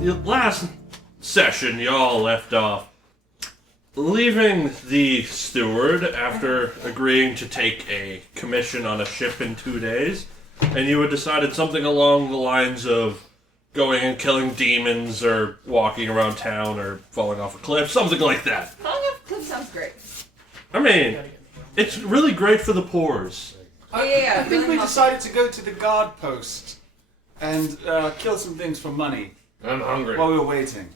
last session, y'all left off leaving the steward after agreeing to take a commission on a ship in 2 days, and you had decided something along the lines of going and killing demons or walking around town or falling off a cliff, something like that. Falling off a cliff sounds great. I mean, it's really great for the pores. Oh, yeah. I think we decided to go to the guard post and kill some things for money. I'm hungry. While we were waiting.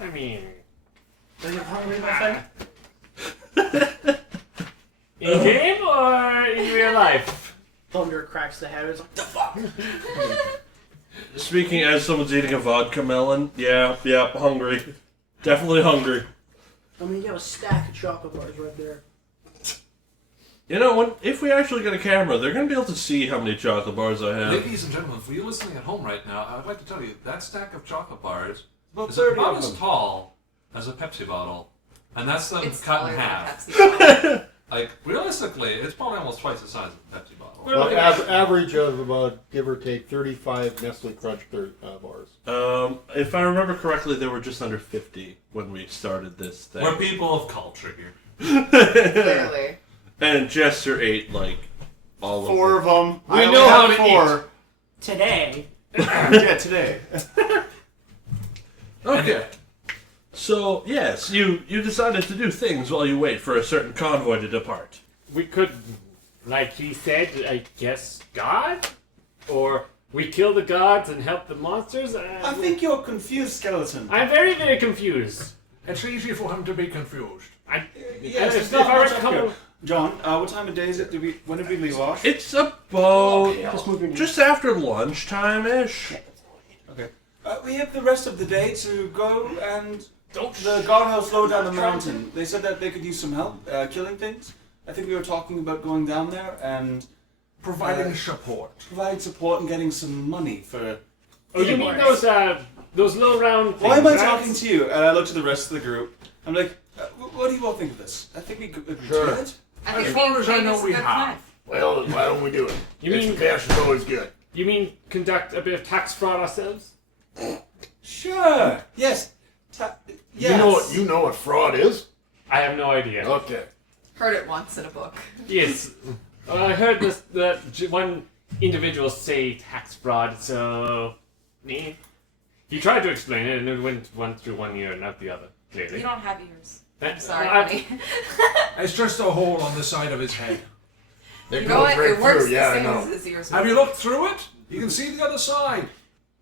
I mean... Are you hungry, my friend? In game or in real life? Thunder cracks the head. It's like, the fuck? Speaking as someone's eating a vodka melon, yeah, hungry. Definitely hungry. I mean, you have a stack of chocolate bars right there. You know, if we actually get a camera, they're going to be able to see how many chocolate bars I have. Ladies and gentlemen, for you listening at home right now, I would like to tell you that stack of chocolate bars About is 30 about of as them. tall as a Pepsi bottle. And that's them It's cut in smaller than a half. Pepsi bottle. Like, realistically, it's probably almost twice the size of a Pepsi bottle. Well, Average of about, give or take, 35 Nestle Crunch bars. If I remember correctly, there were just under 50 when we started this thing. We're people of culture here. Clearly. And Jester ate, like, all of them. 4 of them. We I know only how had to 4. Today. Yeah, today. Okay. So, yes, you decided to do things while you wait for a certain convoy to depart. we could, like he said, I guess, God? Or we kill the gods and help the monsters? I think you're confused, Skeleton. I'm very, very confused. It's easy for him to be confused. Yes, if it's not I were much to up come- here. John, what time of day is it? When did we leave off? It's about Just moving. just after lunchtime-ish. Okay. We have the rest of the day to go and the guardhouse low down the mountain. They said that they could use some help killing things. I think we were talking about going down there and Providing support. providing support and getting some money for. Oh, you mean those low round things, Why am I right? talking to you? And I look to the rest of the group. I'm like, what do you all think of this? I think we could agree Sure. to it. I think As far as I being know, paid is a we good have. plan. Well, why don't we do it? You mean- Extra cash is always good. You mean conduct a bit of tax fraud ourselves? Sure. Yes. Yes. You know what fraud is? I have no idea. Okay. Heard it once in a book. Yes. I heard that one individual say tax fraud, so... He tried to explain it, and it went through one ear and not the other, clearly. You don't have ears. I'm That- sorry, I- honey. It's just a hole on the side of his head. It You know what? right It works through. Yeah, the I same as know. his ears. Have you looked through it? You can see the other side.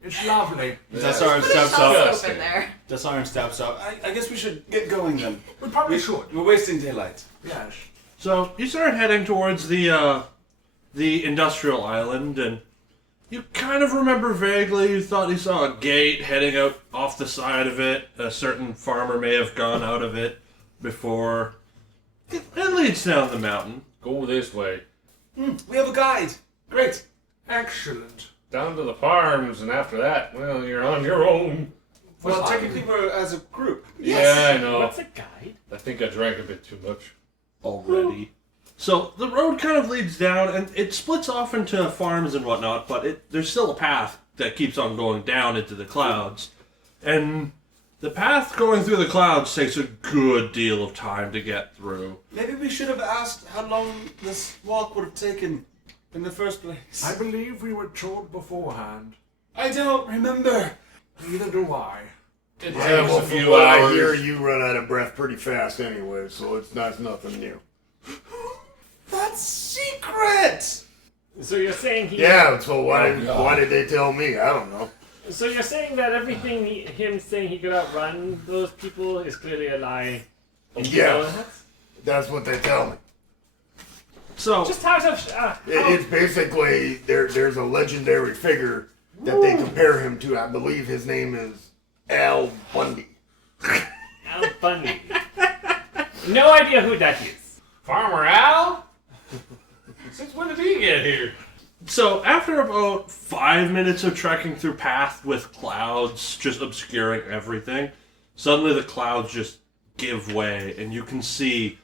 It's lovely. Delsarin Put a stabs out. telescope in there. Delsarin stabs out. I guess we should get going then. We probably should. We're wasting daylight. Yes. So you start heading towards the industrial island, and you kind of remember vaguely. You thought you saw a gate heading out off the side of it. A certain farmer may have gone out of it before. It leads down the mountain. Go this way. We have a guide. Great. Excellent. Down to the farms, and after that, well, you're on your own. Well, Fine. technically we're as a group. Yeah, I know. What's a guide? I think I drank a bit too much. Already. So the road kind of leads down, and it splits off into farms and whatnot, but there's still a path that keeps on going down into the clouds. And the path going through the clouds takes a good deal of time to get through. Maybe we should have asked how long this walk would have taken in the first place. I believe we were told beforehand. I don't remember. Neither do I. Yeah, well, a few I hours. hear you run out of breath pretty fast anyway, so it's nothing new. That's secret. So you're saying he... Yeah, so why did they tell me? I don't know. So you're saying that everything him saying he could outrun those people is clearly a lie? And you know Yeah, that? that's what they tell me. So Just how to... It's basically, there's a legendary figure that they compare him to. I believe his name is Al Bundy. Al Bundy. No idea who that is. Farmer Al? Since when did he get here? So after about 5 minutes of trekking through path with clouds just obscuring everything, suddenly the clouds just give way, and you can see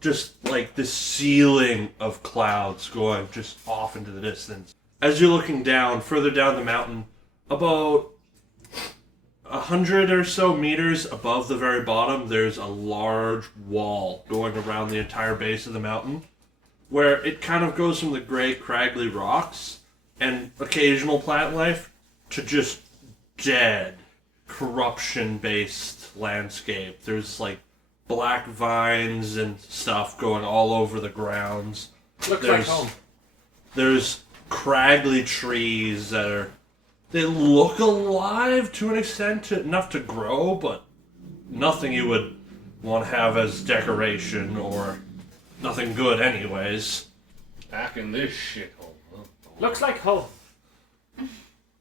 just like the ceiling of clouds going just off into the distance. As you're looking down, further down the mountain, about 100 or so meters above the very bottom, there's a large wall going around the entire base of the mountain, where it kind of goes from the gray, craggly rocks and occasional plant life to just dead, corruption-based landscape. There's like black vines and stuff going all over the grounds. Looks like home. There's craggly trees that they look alive to an extent, enough to grow, but nothing you would want to have as decoration or nothing good anyways. Back in this shithole. Huh? Looks like home.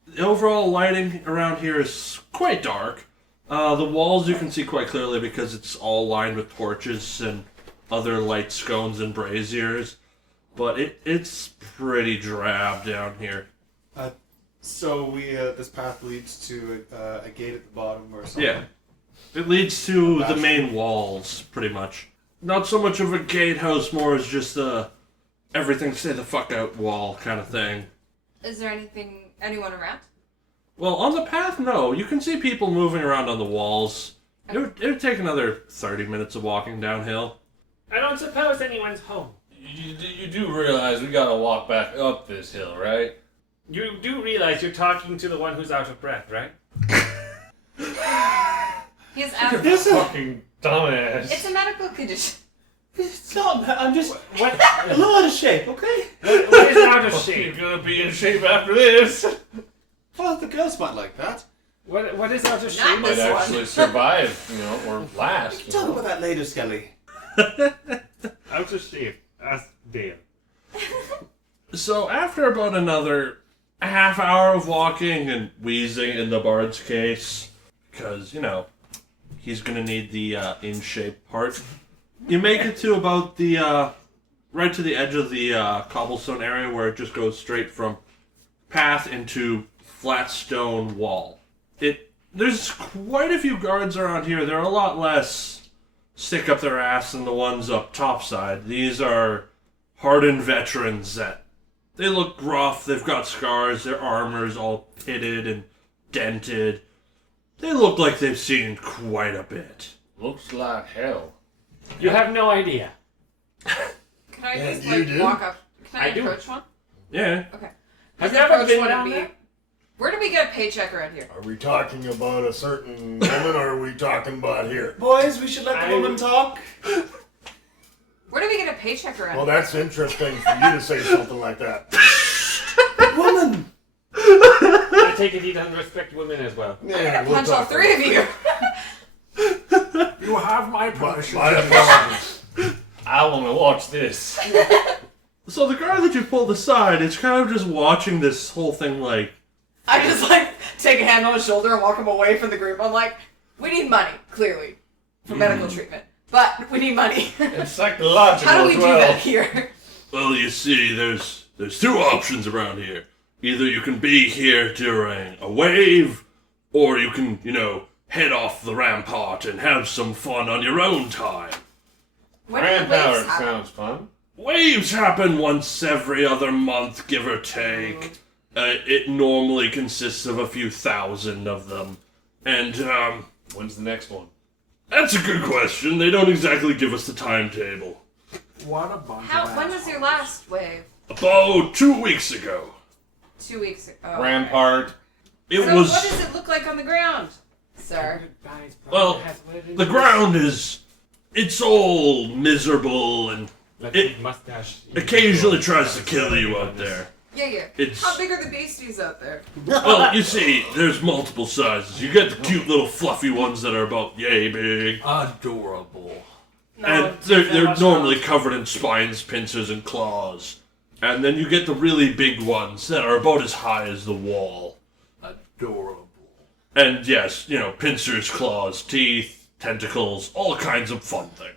The overall lighting around here is quite dark. The walls you can see quite clearly because it's all lined with torches and other light scones and braziers. But it's pretty drab down here. So this path leads to a gate at the bottom or something? Yeah. It leads to the main walls, pretty much. Not so much of a gatehouse, more as just a everything stay the fuck out wall kind of thing. Is there anyone around? Well, on the path, no. You can see people moving around on the walls. It would take another 30 minutes of walking downhill. I don't suppose anyone's home. You do realize we gotta walk back up this hill, right? You do realize you're talking to the one who's out of breath, right? He's asking. Fucking dumbass. It's a medical condition. It's not. I'm just What? a little out of shape, okay? What is out of You're shape? gonna be in shape after this. Well, the girls might like that. What is out of Not shape? this Might one. actually survive, or last. Talk about that later, Skully. Out of shape. Ask Dale. So after about another half hour of walking and wheezing in the bard's case, because, he's going to need the in-shape part, you make it to about the, right to the edge of the cobblestone area where it just goes straight from path into flat stone wall. There's quite a few guards around here. They're a lot less stick up their ass than the ones up topside. These are hardened veterans that they look rough, they've got scars, their armor's all pitted and dented. They look like they've seen quite a bit. Looks like hell. You have no idea. Can I Yeah, just you do? walk up? Can I I do. approach one? Yeah. Okay. Have Just you ever approach been one down and there? Where do we get a paycheck around here? Are we talking about a certain woman, or are we talking about here? Boys, we should let the woman talk. Where do we get a paycheck around Well, here? that's interesting for you to say something like that. Woman! I take it he doesn't respect women as well. Yeah, we'll Punch all talk three of you. You have my about permission. my apologies. I want to watch this. So the guard that you pulled aside is kind of just watching this whole thing like, I just take a hand on his shoulder and walk him away from the group. I'm like, we need money, clearly, for medical treatment. But we need money. It's psychological How do we as do well. that here? well, you see, there's two options around here. Either you can be here during a wave, or you can, head off the rampart and have some fun on your own time. When do the waves Grandpower happen? sounds fun. Waves happen once every other month, give or take. It normally consists of a few thousand of them. And, When's the next one? that's a good question. They don't exactly give us the timetable. What a bunch When was your last wave? About 2 weeks ago. 2 weeks ago. Oh, Rampart. It So was... what does it look like on the ground, sir? Well, the ground it's all miserable and it mustache. occasionally tries to kill you out there. Yeah. It's- How big are the beasties out there? Well, you see, there's multiple sizes. You get the cute little fluffy ones that are about yay big. Adorable. And they're normally covered in spines, pincers, and claws. And then you get the really big ones that are about as high as the wall. Adorable. And yes, pincers, claws, teeth, tentacles, all kinds of fun things.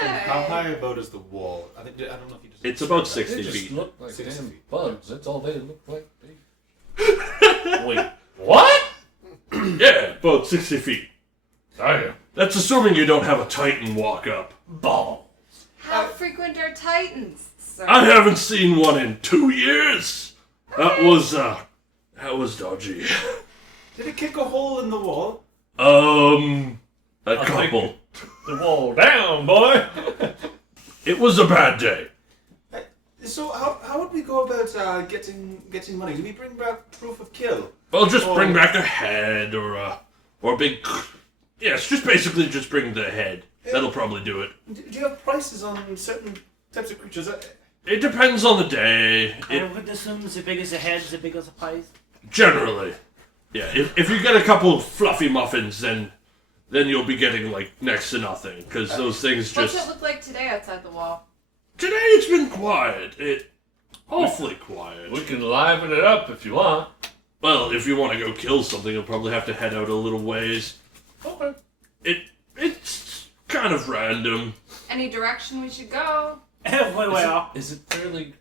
How high about is the wall? I don't know if you just. It's about described 60 They just feet. look like 60 damn feet. bugs. That's all they look like. Wait, what? Yeah, about 60 feet. Damn. That's assuming you don't have a titan walk up. Ball. How frequent are titans, sir? I haven't seen one in 2 years. That was dodgy. Did it kick a hole in the wall? A couple. The wall down, boy. It was a bad day. So how would we go about getting money? Do we bring back proof of kill? Well, just bring back a head or a big. Yes, just bring the head. That'll probably do it. Do you have prices on certain types of creatures? It depends on the day. I would assume as big as a head, as big as a pies. Generally, yeah. If you get a couple fluffy muffins, then you'll be getting like next to nothing because those things What's just. it look like today outside the wall? Today it's been quiet. Awfully quiet. We can liven it up if you want. Well, if you want to go kill something, you'll probably have to head out a little ways. Okay. It's kind of random. Any direction we should go? Everywhere. Is it fairly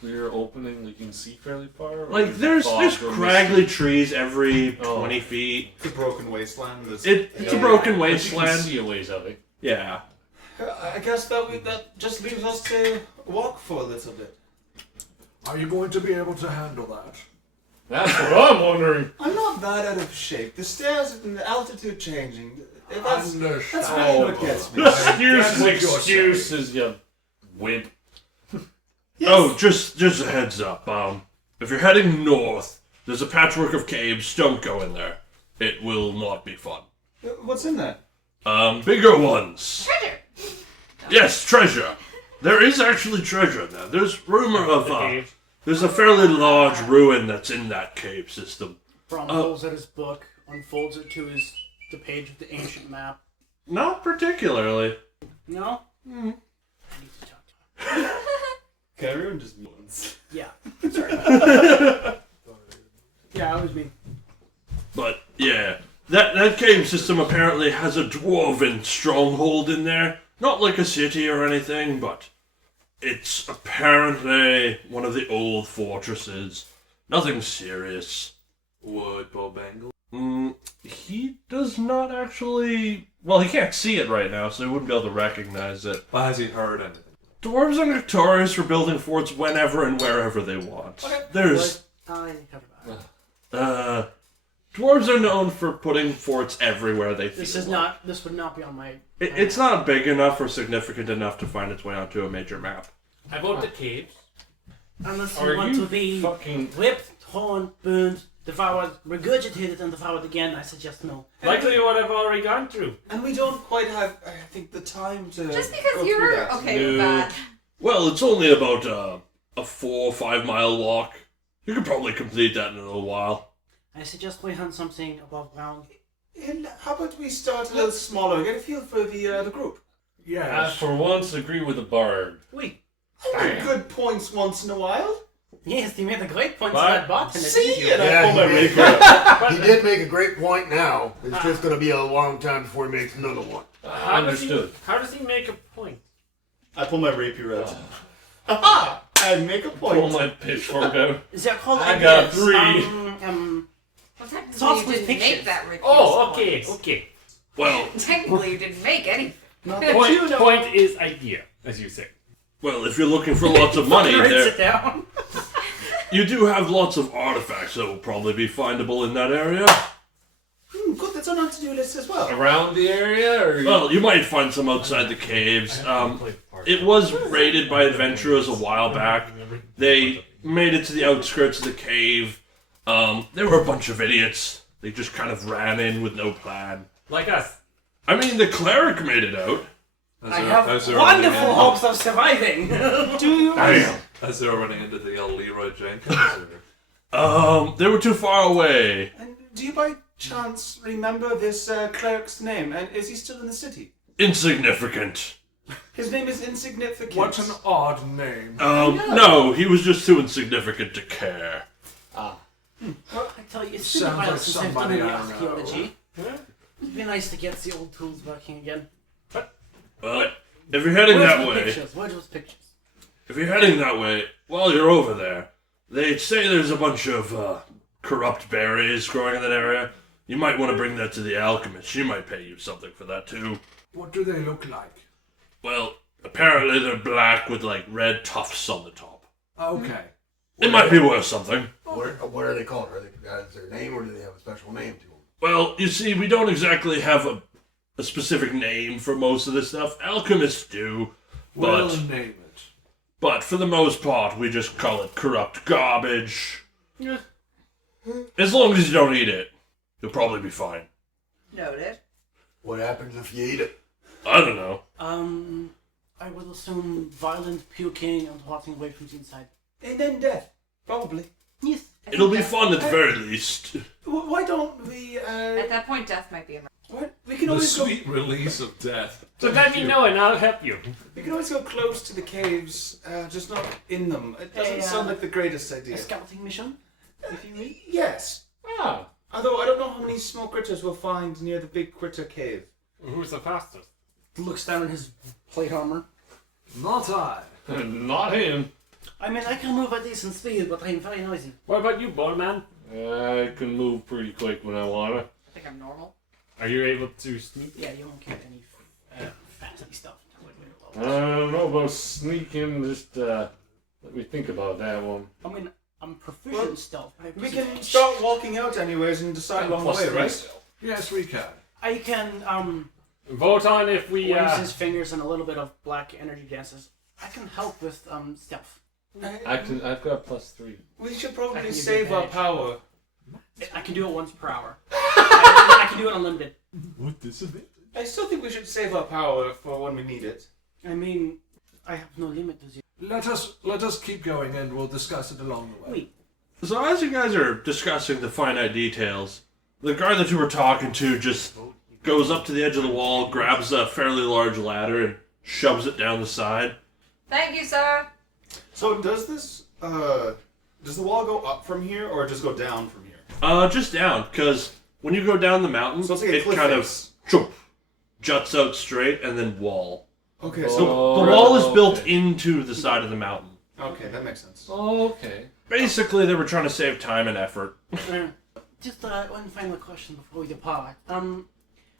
clear opening? You can see fairly far. Or Like is it there's fog or scraggly trees every Oh. 20 feet. It's a broken wasteland. It's a broken misty? But you can wasteland. see a ways out. Yeah. I guess that just leaves us to walk for a little bit. Are you going to be able to handle that? That's what I'm wondering. I'm not that out of shape. The stairs and the altitude changing. That's Understand. really what gets me. Excuses, you wimp. Yes. Oh, just a heads up. If you're heading north, there's a patchwork of caves. Don't go in there. It will not be fun. What's in there? Bigger ones. Treasure! Yes, treasure. There is actually treasure in there. There's rumor of cave. there's a fairly large ruin that's in that cave system. Braum pulls out his book, unfolds it to the page of the ancient map. Not particularly. No? I need to talk to him. Can everyone just once? Yeah. Sorry. Yeah, it was me. But yeah, that cave system apparently has a dwarven stronghold in there. Not like a city or anything, but it's apparently one of the old fortresses. Nothing serious. Would Bobangle? He does not actually. Well, he can't see it right now, so he wouldn't be able to recognize it. But has he heard anything? Dwarves are notorious for building forts whenever and wherever they want. There's I need to cover that. dwarves are known for putting forts everywhere they feel. This would not be on my... It's not big enough or significant enough to find its way onto a major map. How about the caves? Unless Are you want you to be fucking... whipped, torn, burned, devoured, regurgitated, and devoured again, I suggest no. Likely what I've already gone through. And we don't quite have, I think, the time to. Just go because through you're that. okay with No. that. Well, it's only about a 4 or 5 mile walk. You could probably complete that in a little while. I suggest we hunt something above ground. And how about we start a little smaller, get a feel for the group? I, Yes. for once, agree with the bard. Oui. I make good points once in a while. Yes, you made a great point to What? that bot. See, and I Yeah, pull my he did. rapier out. He did make a great point now. It's just going to be a long time before he makes another one. Understood. How does he make a point? I pull my rapier out. Aha! I make a point. Pull my pitchfork out. Is that called I got ideas? 3. Well, Thoughts technically you with didn't pictures. make that, Rick. Oh, okay, okay. Well, Technically you didn't make anything. Point is idea, as you say. well, if you're looking for lots of money, Writes there it down. you do have lots of artifacts that will probably be findable in that area. Good, that's on our to-do list as well. Around the area, or... Well, you might find some outside the caves. It was raided by adventurers a while back. They made it to the outskirts of the cave. They were a bunch of idiots. They just kind of ran in with no plan. Like us. I mean, the cleric made it out. I have wonderful hopes of surviving. Do you? As they were running into the old Leroy Jenkins. They were too far away. And do you by chance remember this cleric's name? And is he still in the city? Insignificant. His name is Insignificant. What an odd name. No, he was just too insignificant to care. Well, I tell you, it's been a Sounds while like since I've done somebody any I know. archaeology. It'd be nice to get the old tools working again. Well, if you're heading Where's that the way, pictures? Where's those pictures? if you're heading that way, while you're over there, they say there's a bunch of corrupt berries growing in that area. You might want to bring that to the alchemist. She might pay you something for that too. What do they look like? Well, apparently they're black with like red tufts on the top. Okay. It might be worth something. What are they called? Is their name or do they have a special name to them? Well, you see, we don't exactly have a specific name for most of this stuff. Alchemists do, Well, but name it. but for the most part, we just call it corrupt garbage. Yeah. As long as you don't eat it, you'll probably be fine. Noted. What happens if you eat it? I don't know. I would assume violent puking and rotting away from the inside. And then death, probably. Yes. It'll be fun at the very least. Why don't we? At that point, death might be a What? We can The always go. sweet release of death. So let me know and I'll help you. We can always go close to the caves, just not in them. It doesn't sound like the greatest A idea. scouting mission, if you will. Yes. Ah, Although I don't know how many small critters we'll find near the big critter cave. who's the fastest? Looks down at his plate armor. Not I. Not him. I mean, I can move at decent speed, but I'm very noisy. What about you, boy man? I can move pretty quick when I wanna. I think I'm normal. Are you able to sneak? Yeah, you won't get any fancy stuff. I don't know about sneaking. Just let me think about that one. I mean, I'm proficient in stealth. But We can start walking out anyways and decide along the way, right? Yes, we can. I can Vote on if we. use his fingers and a little bit of black energy dances. I can help with stealth. I've got +3. We should I probably can give save you our advantage. power. I can do it once per hour. I can do it unlimited. With disadvantage. I still think we should save our power for when we need it. I mean, I have no limit to zero. Let us keep going and we'll discuss it along the way. Wait, So as you guys are discussing the finite details, the guy that you were talking to just goes up to the edge of the wall, grabs a fairly large ladder, and shoves it down the side. Thank you, sir. So does this, does the wall go up from here or just go down from here? Just down, because when you go down the mountain, So it's like a it cliff kind face. of choop, juts out straight and then wall. Okay, So so the wall is okay. built into the side of the mountain. okay, that makes sense. Okay. Basically, they were trying to save time and effort. just one final question before we depart.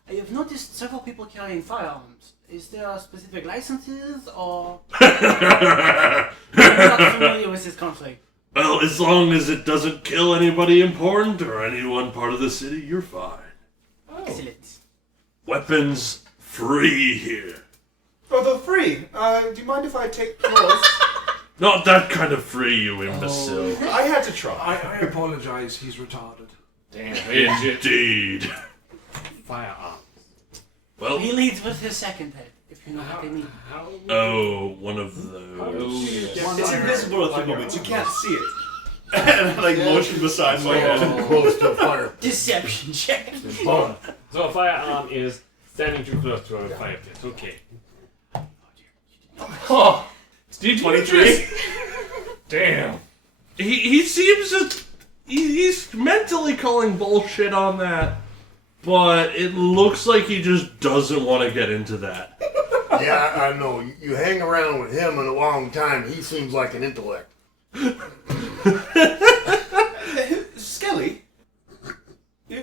I have noticed several people carrying firearms. Is there specific licenses or? I'm not familiar with this conflict. Well, as long as it doesn't kill anybody important or any one part of the city, you're fine. Excellent. Weapons free here. Oh, they're free. Do you mind if I take yours? Not that kind of free, you imbecile. I had to try. I apologize, he's retarded. Damn it. Indeed. Firearms. Well, He leads with his second head, if you know what I mean. How? oh, one of those. It's invisible at the moment. You can't see it. And I like motion beside my head. Too close to a fire. Deception check. Boom. So a firearm is standing too close to a fire pit. Okay. Oh, Did 23. damn. He seems to... He's mentally calling bullshit on that, but it looks like he just doesn't want to get into that. Yeah, I know. You hang around with him in a long time, he seems like an intellect. Skelly?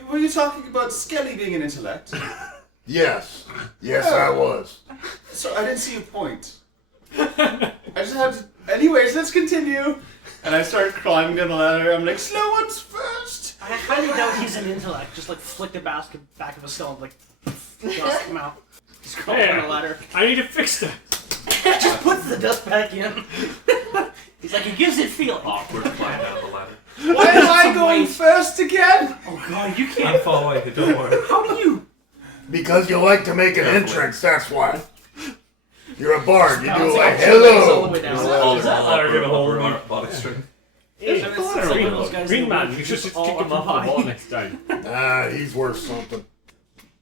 Were you talking about Skelly being an intellect? Yes. Yes, I was. So I didn't see your point. I just had to... Anyways, let's continue. And I start climbing down the ladder. I'm like, slow ones first. I highly doubt he's an intellect. Just like flick the basket back of his skull and like dust come out. Just crawl down the ladder. I need to fix that. Just puts the dust back in. He's like, he gives it feeling. Awkward climb down the ladder. Why am I Some going weight. first again? Oh god, you I'm can't. following, don't worry. How do you? Because you like to make an entrance, that's why. You're a bard, you do like, All the hello. way down. Is that ladder gonna hold me? Body strength. Hey, It's like one of those guys Green that man, you should just all kick him off the occupied. wall next time. He's worth something.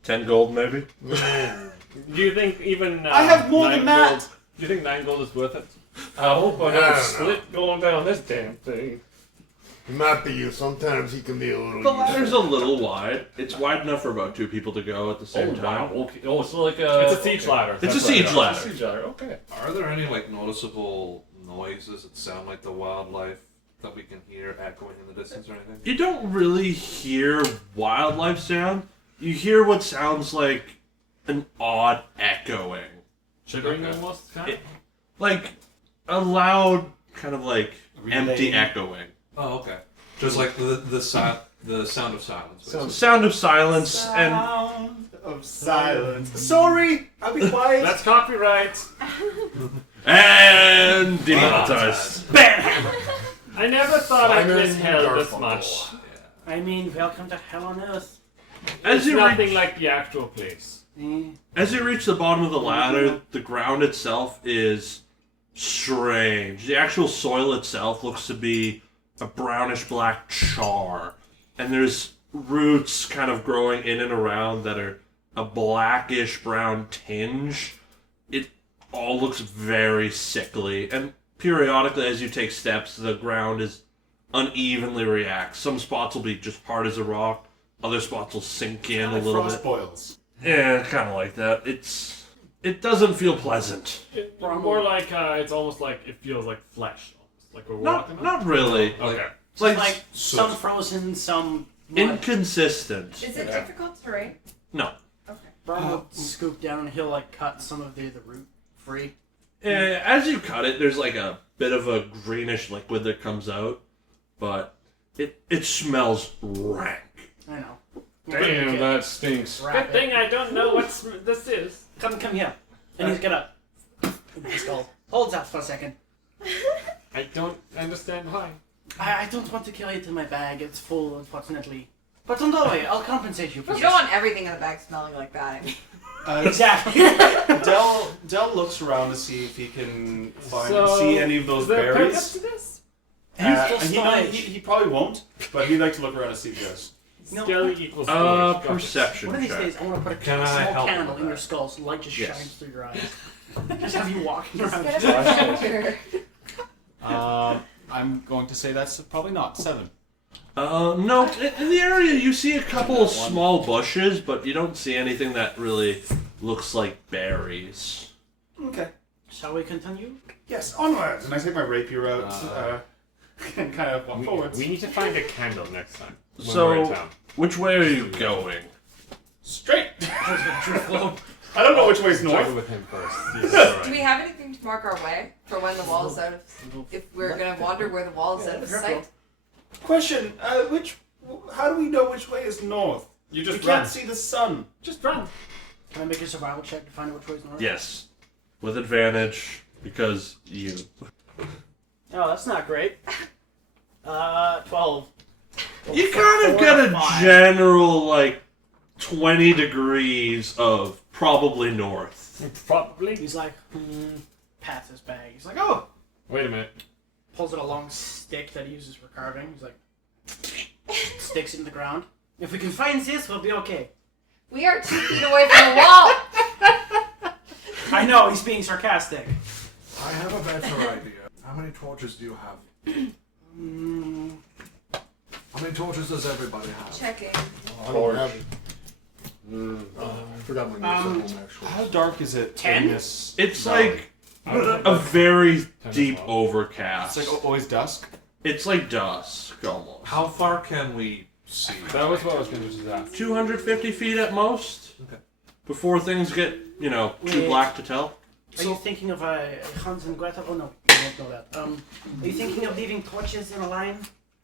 10 gold, maybe? Do you think even I have more than 9 that. gold? Do you think 9 gold is worth it? I hope I I have don't a split going down this damn thing. He might be you. Sometimes he can be a little The ladder's useful. a little wide. It's wide enough for about 2 people to go at the same time. Wow. Okay. Oh, so like a. It's a siege ladder. It's a That's siege right. ladder. It's a siege ladder. Okay. Are there any like noticeable noises that sound like the wildlife that we can hear echoing in the distance or anything? You don't really hear wildlife sound. You hear what sounds like an odd echoing. Shivering Okay. almost, kind of? Like a loud, kind of like Relaying. empty echoing. Oh, okay. Just like the sound of silence. basically. Sound of silence and Sound of silence. Sorry, I'll be quiet. That's copyright. demonetized. I never thought I'd Simon miss hell this Garfunkel. much. I mean, welcome to hell on earth. As It's you nothing reach, like the actual place. as you reach the bottom of the ladder, the ground itself is strange. The actual soil itself looks to be a brownish black char, and there's roots kind of growing in and around that are a blackish brown tinge. It all looks very sickly, and periodically as you take steps, the ground is unevenly reacts. Some spots will be just hard as a rock, other spots will sink in a little bit. boils. Yeah, kind of like that. It doesn't feel pleasant. More like it's almost like it feels like flesh, almost like we're walking. Not really. Okay. It's like, Like some frozen, some mud. inconsistent. Is it difficult terrain? No. Okay. Braum will scoop down and he'll like cut some of the root free. As you cut it, there's like a bit of a greenish liquid that comes out, but it smells rank. I know. Damn, that stinks. Wrap Good it. thing I don't know what this is. Come here. And he's gonna. His skull. Hold that for a second. I don't understand why. I don't want to carry it in my bag. It's full, unfortunately. But don't worry, I'll compensate you for You don't want everything in the bag smelling like that. I mean. Exactly. Del looks around to see if he can So, see any of those is there berries. purpose to this? He probably won't, but he'd like to look around to see if he does. No. Skelly equals storage. Got it. Perception One of these check. days, I want to put a Can I small help candle with in your that? skull so light just Yes. shines through your eyes. Just have you walking around. I'm going to say that's probably not 7. No, in the area you see a couple of small bushes, but you don't see anything that really looks like berries. Okay. Shall we continue? Yes, onwards. And I take my rapier out and kind of walk forwards. We need to find a candle next time when So- we're in town. Which way are you going? Straight. I don't know which way's Check it north. with him first. Do we have anything to mark our way for when the wall is out of? If we're gonna wander where the wall is out of sight? Question: how do we know which way is north? You We just can't run. see the sun. Just run. Can I make a survival check to find out which way is north? Yes. With advantage, because you. Oh, that's not great. 12. You kind of 4 get or a 5. general, like, 20 degrees of probably north. Probably. He's like, pats his bag. He's like, oh! Wait a minute. Pulls out a long stick that he uses for carving. He's like, sticks it in the ground. If we can find this, we'll be okay. We are 2 feet away from the wall. I know, he's being sarcastic. I have a better idea. How many torches do you have? How many torches does everybody have? Checking. I don't have it. I forgot my new system, actually. How dark is it? 10? in this It's valley? like a very 10 deep as well. overcast. It's like always dusk. It's like dusk, almost. How far can we see? That was what I was going to just ask. 250 feet at most? Okay. Before things get, too Wait. black to tell? Are you thinking of Hans and Gretel? Oh no, you won't know that. Are you thinking of leaving torches in a line?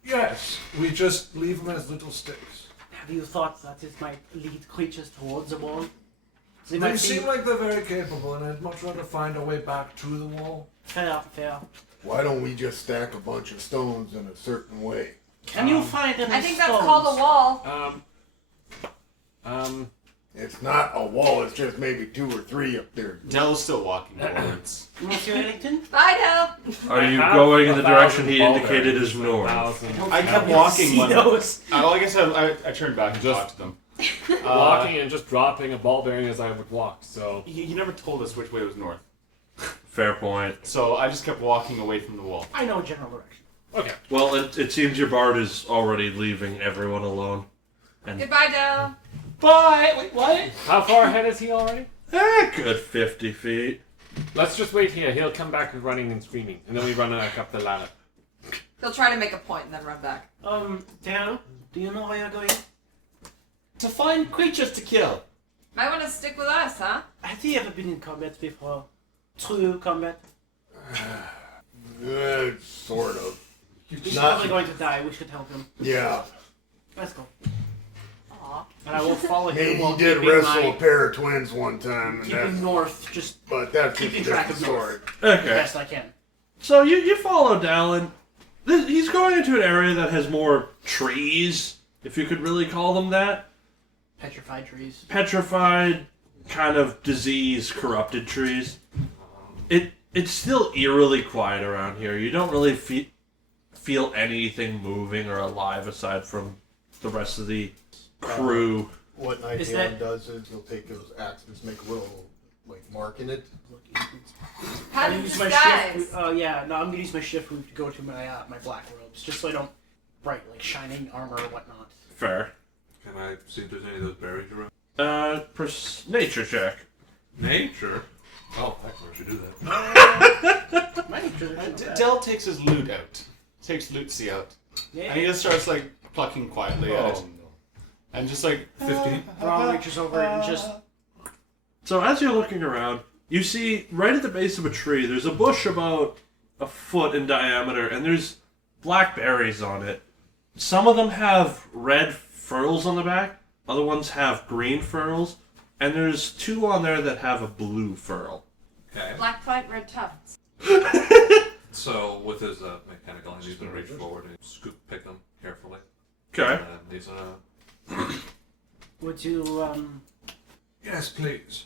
Yes, we just leave them as little sticks. Have you thought that it might lead creatures towards the wall? They They might seem be like they're very capable, and I'd much rather find a way back to the wall. fair. Why don't we just stack a bunch of stones in a certain way? Can you find any I think that's stones? called a wall. It's not a wall, it's just maybe 2 or 3 up there. Del's still walking forwards. Monsieur Ellington? Bye now. Are I you have going in the 1,000 direction he ball indicated bearings, as north? 1,000. I kept walking See when. those? Like I said, I turned back and Just- talked to them. Walking and just dropping a ball bearing as I would walk, so. You never told us which way was north, Fair point. so I just kept walking away from the wall. I know general direction. Okay. Well, it seems your bard is already leaving everyone alone. Goodbye, Del. Bye. Wait, what? How far ahead is he already? Good 50 feet. Let's just wait here. He'll come back running and screaming, and then we run back up the ladder. He'll try to make a point and then run back. Dale, do you know where you're going? To find creatures to kill. Might want to stick with us, huh? Have you ever been in combat before? True combat? Sort of. You He's Not- probably going to die. We should help him. Yeah. Let's go. Aw. And I will follow him He while did keeping wrestle a pair of twins one time, and keeping that, north, just but that's just a keeping track different of story. north Okay. the best I can. So you follow Dallin. He's going into an area that has more trees, if you could really call them that. Petrified trees. Petrified, kind of disease corrupted trees. It's still eerily quiet around here. You don't really feel anything moving or alive aside from the rest of the crew. What Is Nighthalen that- does is he'll take his axe and just make a little mark in it. How I'm did gonna use my disguise? shift. I'm gonna use my shift move to go to my black robes, just so I don't bright like shining armor or whatnot. Fair. Can I see if there's any of those berries around? Nature check. Nature? Oh, heck, I should do that. My nature is not bad. Del takes his loot out. Takes Lootsy out. Yeah. And he just starts like plucking quietly at it. And just like 15. Braum reaches over and just So as you're looking around, you see right at the base of a tree, there's a bush about a foot in diameter, and there's blackberries on it. Some of them have red furls on the back, other ones have green furls, and there's two on there that have a blue furl. Okay. Black flight, red tufts. So, with his mechanical hand, he's going to reach forward and pick them carefully. Okay. And he's going to... would you Yes, please.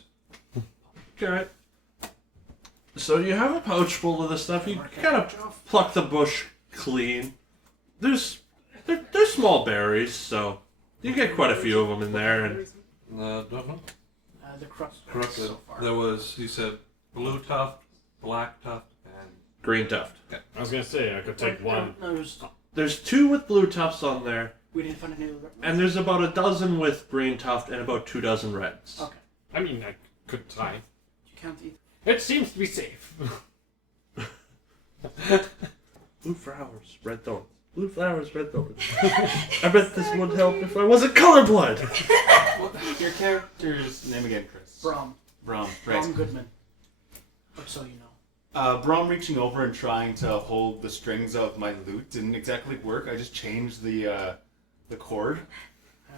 Okay. So you have a pouch full of this stuff. You kind of pluck the bush clean. They're small berries, so you get quite a few of them in there. And the crux Corrupted. so far. There was, he said, blue tuft, black tuft, and... green tuft. I was gonna say I could take one. No, There's two with blue tufts on there, we didn't find any. and there's about a dozen with green tuft and about 2 dozen reds. Okay. I mean, I could try. You can't eat. It seems to be safe. Blue flowers, red thorns. Blue flowers, red thorns. I bet this would help if I wasn't colorblind. your character's name again, Chris. Braum. Braum. Right. Braum Goodman. Or so you know. Braum reaching over and trying to hold the strings of my lute didn't exactly work. I just changed the cord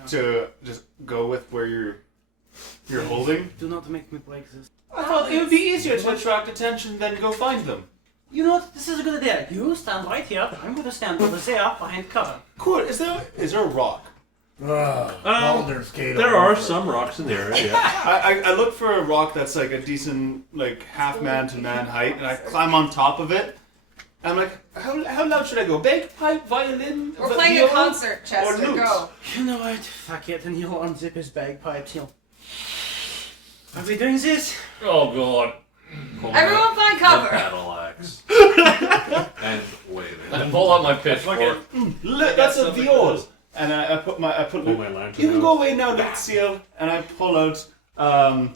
to just go with where you're holding. Do not make me break this. I thought it would be easier to attract attention than go find them. You know what? This is a good idea. You stand right here. I'm going to stand over there behind cover. Cool. Is there a rock? Baldur's Gate There all are over. some rocks in the area, yeah. I look for a rock that's like a decent like half man to man height, and I climb on top of it. And I'm like, how loud should I go? Bagpipe, violin, We're playing a concert, Chester. lute? Go. You know what? Fuck it. And he'll unzip his bagpipes. Are we doing this? Oh god. Everyone find cover. Battle axe. And wave it. I pull out my pitchfork. That's a viol. And I put Pull my lantern You can out. go away now, Nick Seal. And I pull out. I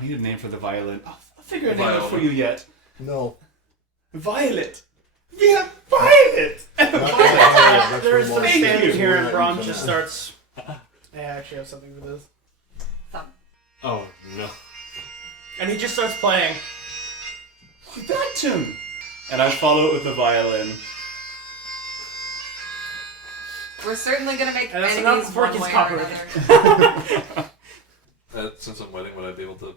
need a name for the violin. I'll figure a name out for you yet. No. Violet. Yeah, Violet. There's from the Thank standing you. here, and Braum just starts. I actually have something for this. Thumb. Oh no. And he just starts playing. That tune. And I follow it with the violin. We're certainly gonna make And that's enemies enough before one it gets way or copyrighted. another. Since I'm waiting, would I be able to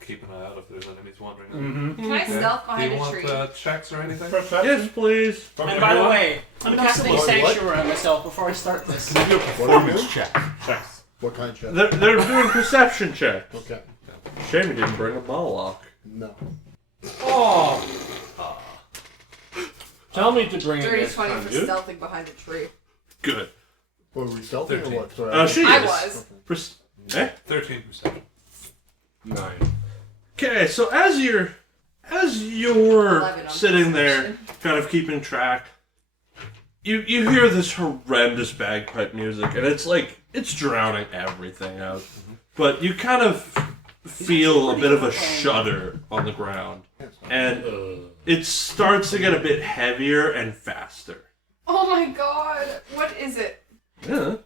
keep an eye out if there's enemies wandering? Mm-hmm. Can I stealth Do behind you a want tree? checks or anything? Yes, please. And by the way, I'm casting What? Sanctuary on myself before I start this. What are you doing? Checks. What kind of check? They're doing perception checks. Okay. Shame you didn't bring a Moloch. No. Oh. Tell me to bring it Dirty next 20 time, for dude. stealthing behind a tree. Good. Were we stealthing or 13. what? Sorry. She I is. was. Eh? 13 perception. 9. Okay, so as you're 11 on sitting there, perception. kind of keeping track, you hear this horrendous bagpipe music, and it's drowning everything out. But you kind of feel a bit of a shudder on the ground, and it starts to get a bit heavier and faster. Oh my god. What is it? Yeah,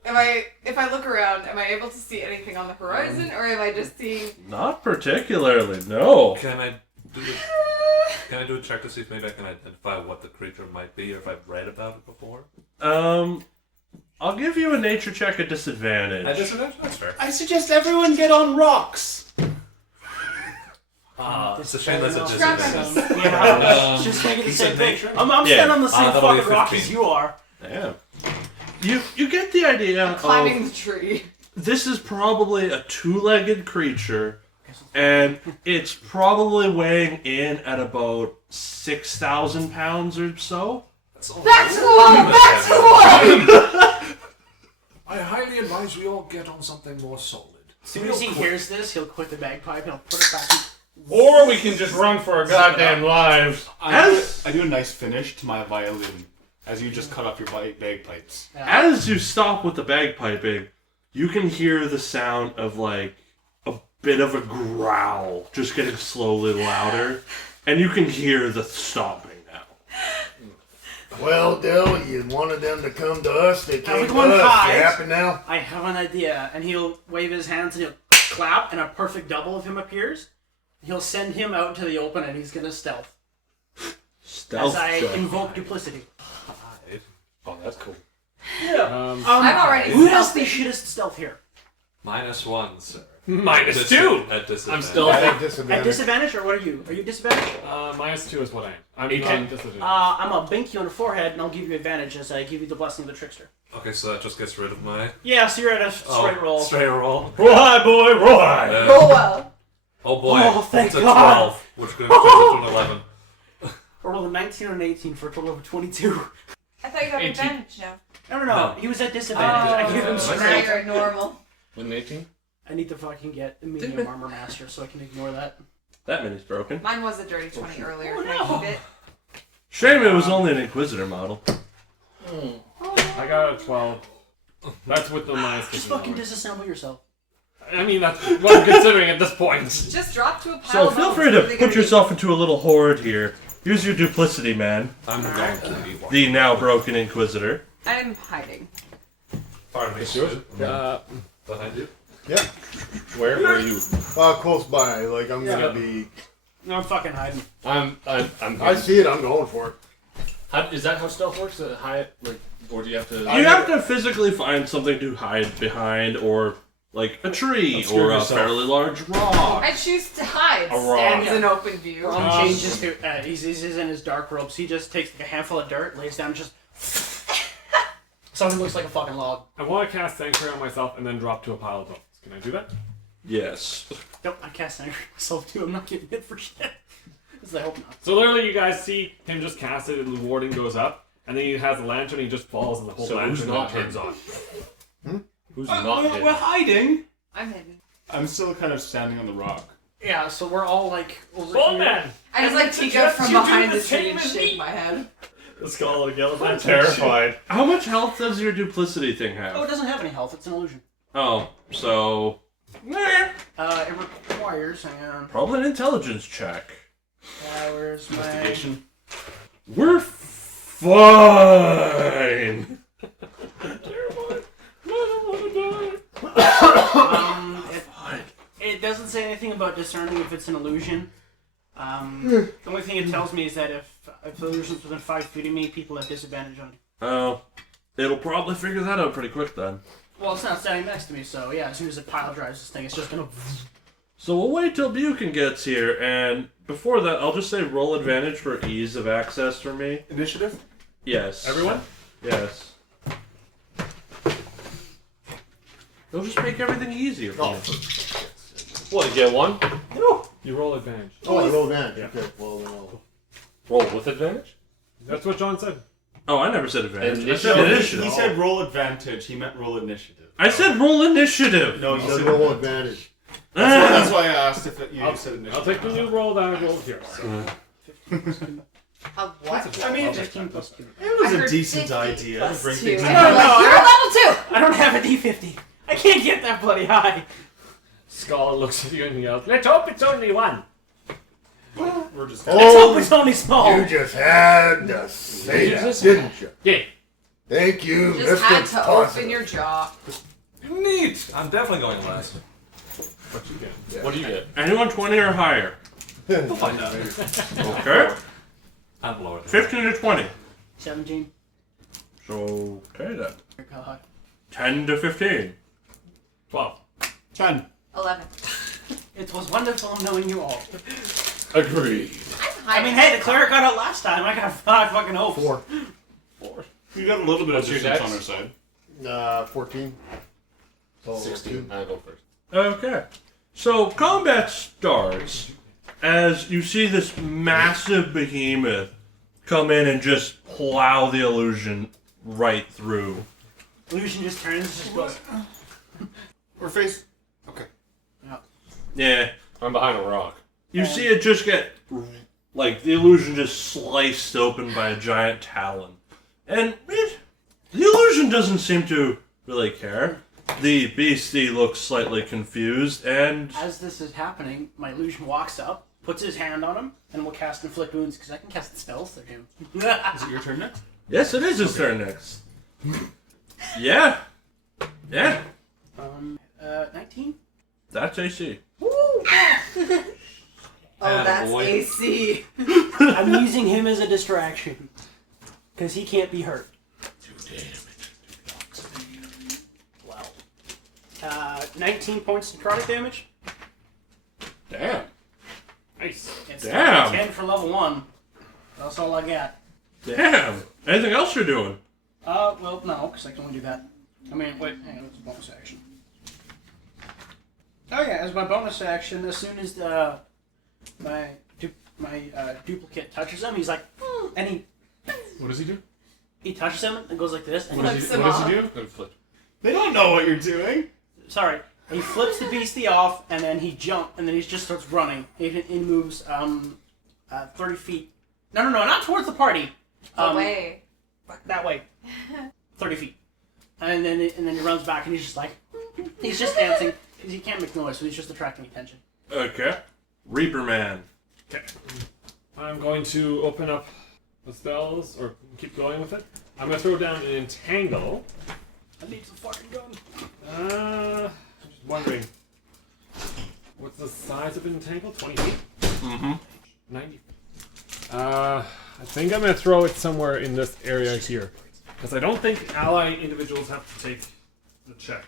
If I look around, am I able to see anything on the horizon, or am I just seeing? not particularly. No. Can I Can I do a check to see if maybe I can identify what the creature might be, or if I've read about it before? I'll give you a nature check at disadvantage. At disadvantage? That's fair. I suggest everyone get on rocks. It's a shame that's a Scrap disadvantage. Yeah, just thinking the You same said thing. nature? I'm Yeah. standing on the same that'll be fucking rock 15. as you are. Damn. You get the idea Climbing of the tree. this is probably a two-legged creature, and it's probably weighing in at about 6,000 pounds or so. Back to the wall! Back to the wall! I highly advise we all get on something more solid. As soon as he hears this, he'll quit the bagpipe and he'll put it back. Or we can just run for our goddamn lives. I do a nice finish to my violin as you just cut off your bagpipes. As you stop with the bagpiping, you can hear the sound of like a bit of a growl just getting slowly louder, and you can hear the stomping now. Well, Dill, you wanted them to come to us. They came to one us. hide. You happy now? I have an idea, and he'll wave his hands and he'll clap, and a perfect double of him appears. He'll send him out into the open, and he's gonna stealth. Stealth As I check. invoke duplicity. Oh, that's cool. I'm already Who has the stealthy. shittest stealth here? -1, sir. -2. At disadvantage. I'm still At At disadvantage. disadvantage, or what are you? Are you disadvantaged? -2 is what I am. I'm Okay. not disadvantaged. I'm gonna bink you on the forehead, and I'll give you advantage as I give you the blessing of the trickster. Okay, so that just gets rid of my... Yeah, so you're at a straight roll. Straight roll. Roll high, boy, roll high. Roll well. Oh boy, Oh, thank it's a God. 12, which goes to an 11. I rolled a 19 and an 18 for a total of 22. I thought you got 18. advantage now. No. No. He was at disadvantage. I gave him now straight. you're at normal. With an 18? I need to fucking get a medium armor master so I can ignore that. That mini's broken. Mine was a dirty 20 earlier. Oh, Can I no. keep it? Shame it was only an Inquisitor model. I got a 12. That's with the minus. Just fucking disassemble yourself. I mean, that's what I'm considering at this point. Just drop to a pile So of feel bones. free What are to they put gonna yourself into a little horde here. Use your duplicity, man. I'm going to be one. The now broken Inquisitor. do? I'm hiding. Pardon me, It's yours? Stu. Behind you? Yeah. Where are you? Close by. Like, I'm Yeah. gonna be... No, I'm fucking hiding. I'm I see it. I'm going for it. Is that how stealth works? High, like, or do you have to? You have to physically find something to hide behind, or like a tree, Obscure or a yourself. fairly large rock. I choose to hide. A rock. Stands in open view. Changes to, he's in his dark robes. He just takes like a handful of dirt, lays down, and just... so he looks like a fucking log. I want to cast Sanctuary on myself and then drop to a pile of bones. Can I do that? Yes. Nope, I cast Sanctuary myself too. I'm not getting hit for shit. I hope not. So literally, you guys see him just cast it, and the Warden goes up, and then he has a lantern, and he just falls, and the whole So lantern who's not turns hidden? on. Who's not hidden? We're hiding. I'm hidden. I'm still kind of standing on the rock. Yeah, so we're all like over Bone here. man! I just like peek up from behind the tree and shake my head. Let's call it a I'm terrified. How much health does your duplicity thing Oh, it have? doesn't have any health. It's an illusion. Oh, so It requires. Hang on. probably an intelligence check. Where's my? Investigation. We're fine. It doesn't say anything about discerning if it's an illusion. The only thing it tells me is that if the illusion's within 5 feet of me, people have disadvantage on it. Oh, it'll probably figure that out pretty quick then. Well, it's not standing next to me, so yeah, as soon as it pile drives this thing, it's just gonna... So we'll wait till Buchan gets here, and before that, I'll just say roll advantage for ease of access for me. Initiative? Yes. Everyone? Yes. They'll just make everything easier for me. What, you get one? No! You roll advantage. Oh, I rolled that. Okay, well, then I'll... Roll with advantage? That's what John said. Oh, I never said advantage. I Initiative? said initiative. He said roll advantage. He meant roll initiative. I said roll initiative. No, He you said said roll advantage. That's why I asked if you I'll- said initiative. I'll take the new roll that I rolled here. A what? I mean, 15 plus 2. It was I a heard decent 50 idea to plus bring 2. things I in. know, like, you're level 2! I don't have a D50. I can't get that bloody high. Skull looks at you and yells, "Let's hope it's only one." We're just Let's hope Oh, it's only small. you just had to say that, didn't you? Yeah. Thank you, Just Mr. had to Positive. open your jaw. Neat! I'm definitely going last. What you get? What do you get? Anyone 20 or higher? We'll find out. Okay. I've lowered it. 15 to 20. 17. So, okay then. Dear God. 10 to 15. 12. 10. 11. It was wonderful knowing you all. Agreed. I mean, hey, the cleric got out last time. I got 5 fucking hopes. 4. You got a little bit What's of your distance dex? on our side. 14. So 16. I go first. Okay. So, combat starts as you see this massive behemoth come in and just plow the illusion right through. Illusion just turns, just goes. We're face. Okay. Yeah. I'm behind a rock. You see it just get, like, the illusion just sliced open by a giant talon. And the illusion doesn't seem to really care. The beastie looks slightly confused, and As this is happening, my illusion walks up, puts his hand on him, and will cast Inflict Wounds, because I can cast spells through him. Is it your turn next? yes, it is his turn next. Yeah. Yeah. 19? That's AC. Oh, that's Attaboy. AC. I'm using him as a distraction. Because he can't be hurt. 19 points necrotic damage. Damn. Nice. It's Damn. 10 for level 1. That's all I got. Damn. Anything else you're doing? Well, no, because I can only do that. I mean, wait, hang on, it's a bonus action. Oh yeah, as my bonus action, as soon as my duplicate touches him, he's like, and What does he do? he touches him and goes like this, and What does he do? Inflict. They don't know what you're doing. sorry, he flips the beastie off, and then he jumps, and then he just starts running. He moves 30 feet. No, not towards the party. Away. That way. 30 feet. And then he runs back, and he's just like, he's just dancing. He can't make noise, so he's just attracting attention. Okay. Reaper Man. Okay. I'm going to open up the spells, or keep going with it. I'm going to throw down an entangle. I need some fucking gun. I'm just wondering. What's the size of an entangle? 20 feet? Mm-hmm. 90. I think I'm going to throw it somewhere in this area here. Because I don't think ally individuals have to take the check.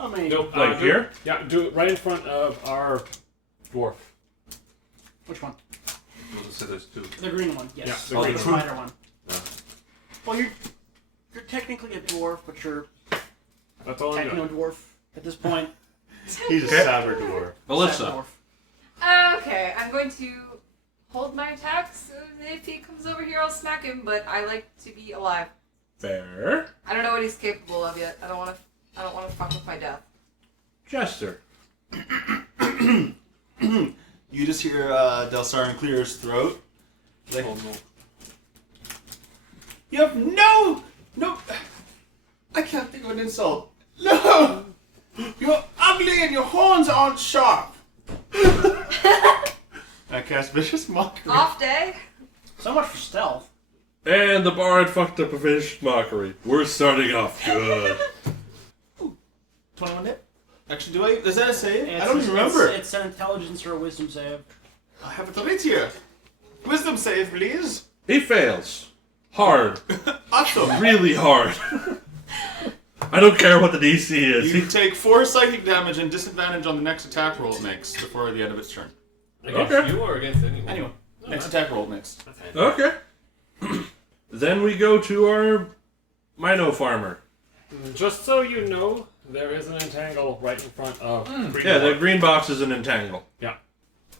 I mean, Nope. Like here? Yeah, do it right in front of our dwarf. which one? We'll just say there's 2. The green one, yes. Yeah, the Like green the one. spider one. Yeah. Well, you're technically a dwarf, but you're That's all I'm techno doing. dwarf at this point. He's a saber dwarf. Alyssa. Dwarf. Okay, I'm going to hold my attacks. If he comes over here, I'll smack him, but I like to be alive. Fair. I don't know what he's capable of yet. I don't want to fuck with my death. Jester. You just hear Delsarin clear his throat. Like, Oh no. you have no. I can't think of an insult. No! You're ugly and your horns aren't sharp. I cast Vicious Mockery. Off day. So much for stealth. And the bard fucked up a vicious mockery. We're starting off good. 21 hit. Actually, is that a save? It's, I don't even remember. It's an intelligence or a wisdom save. I have it right here. Wisdom save, please. He fails. Hard. Awesome. Really hard. I don't care what the DC is. You take 4 psychic damage and disadvantage on the next attack roll it makes before the end of its turn. Against Okay. you or against anyone? Anyway, No, next that's- attack roll next. that's handy. Okay. Then we go to our Mino Farmer. Just so you know, there is an entangle right in front of green Yeah, the dwarf. green box is an entangle. Yeah.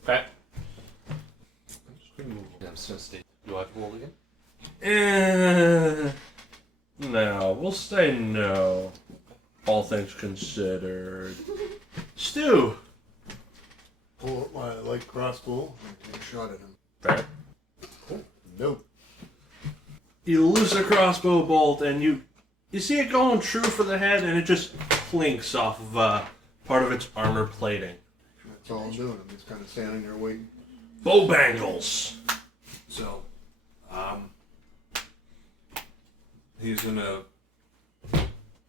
Okay. I'm just gonna stay. Do I have to roll again? No, we'll say no. All things considered. Stu. Pull up my light crossbow and take a shot at him. Fair. Oh, nope. You loose a crossbow bolt and you see it going true for the head and it just clinks off of part of its armor plating. That's all I'm doing. I'm just kind of standing there waiting. Bow bangles. So, he's gonna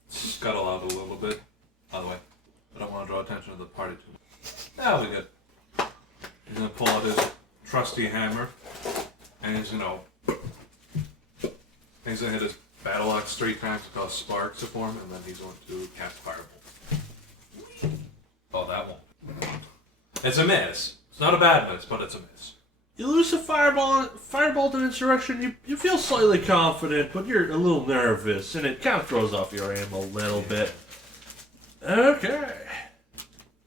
scuttle out a little bit. By the way, I don't want to draw attention to the party too much. That'll be good. He's gonna pull out his trusty hammer, and he's he's gonna hit his battle axe 3 times to cause sparks to form, and then he's going to cast Firebolt. Oh, that won't. It's a miss. It's not a bad miss, but it's a miss. You lose a firebolt in its direction. You feel slightly confident, but you're a little nervous, and it kind of throws off your aim a little bit. Okay.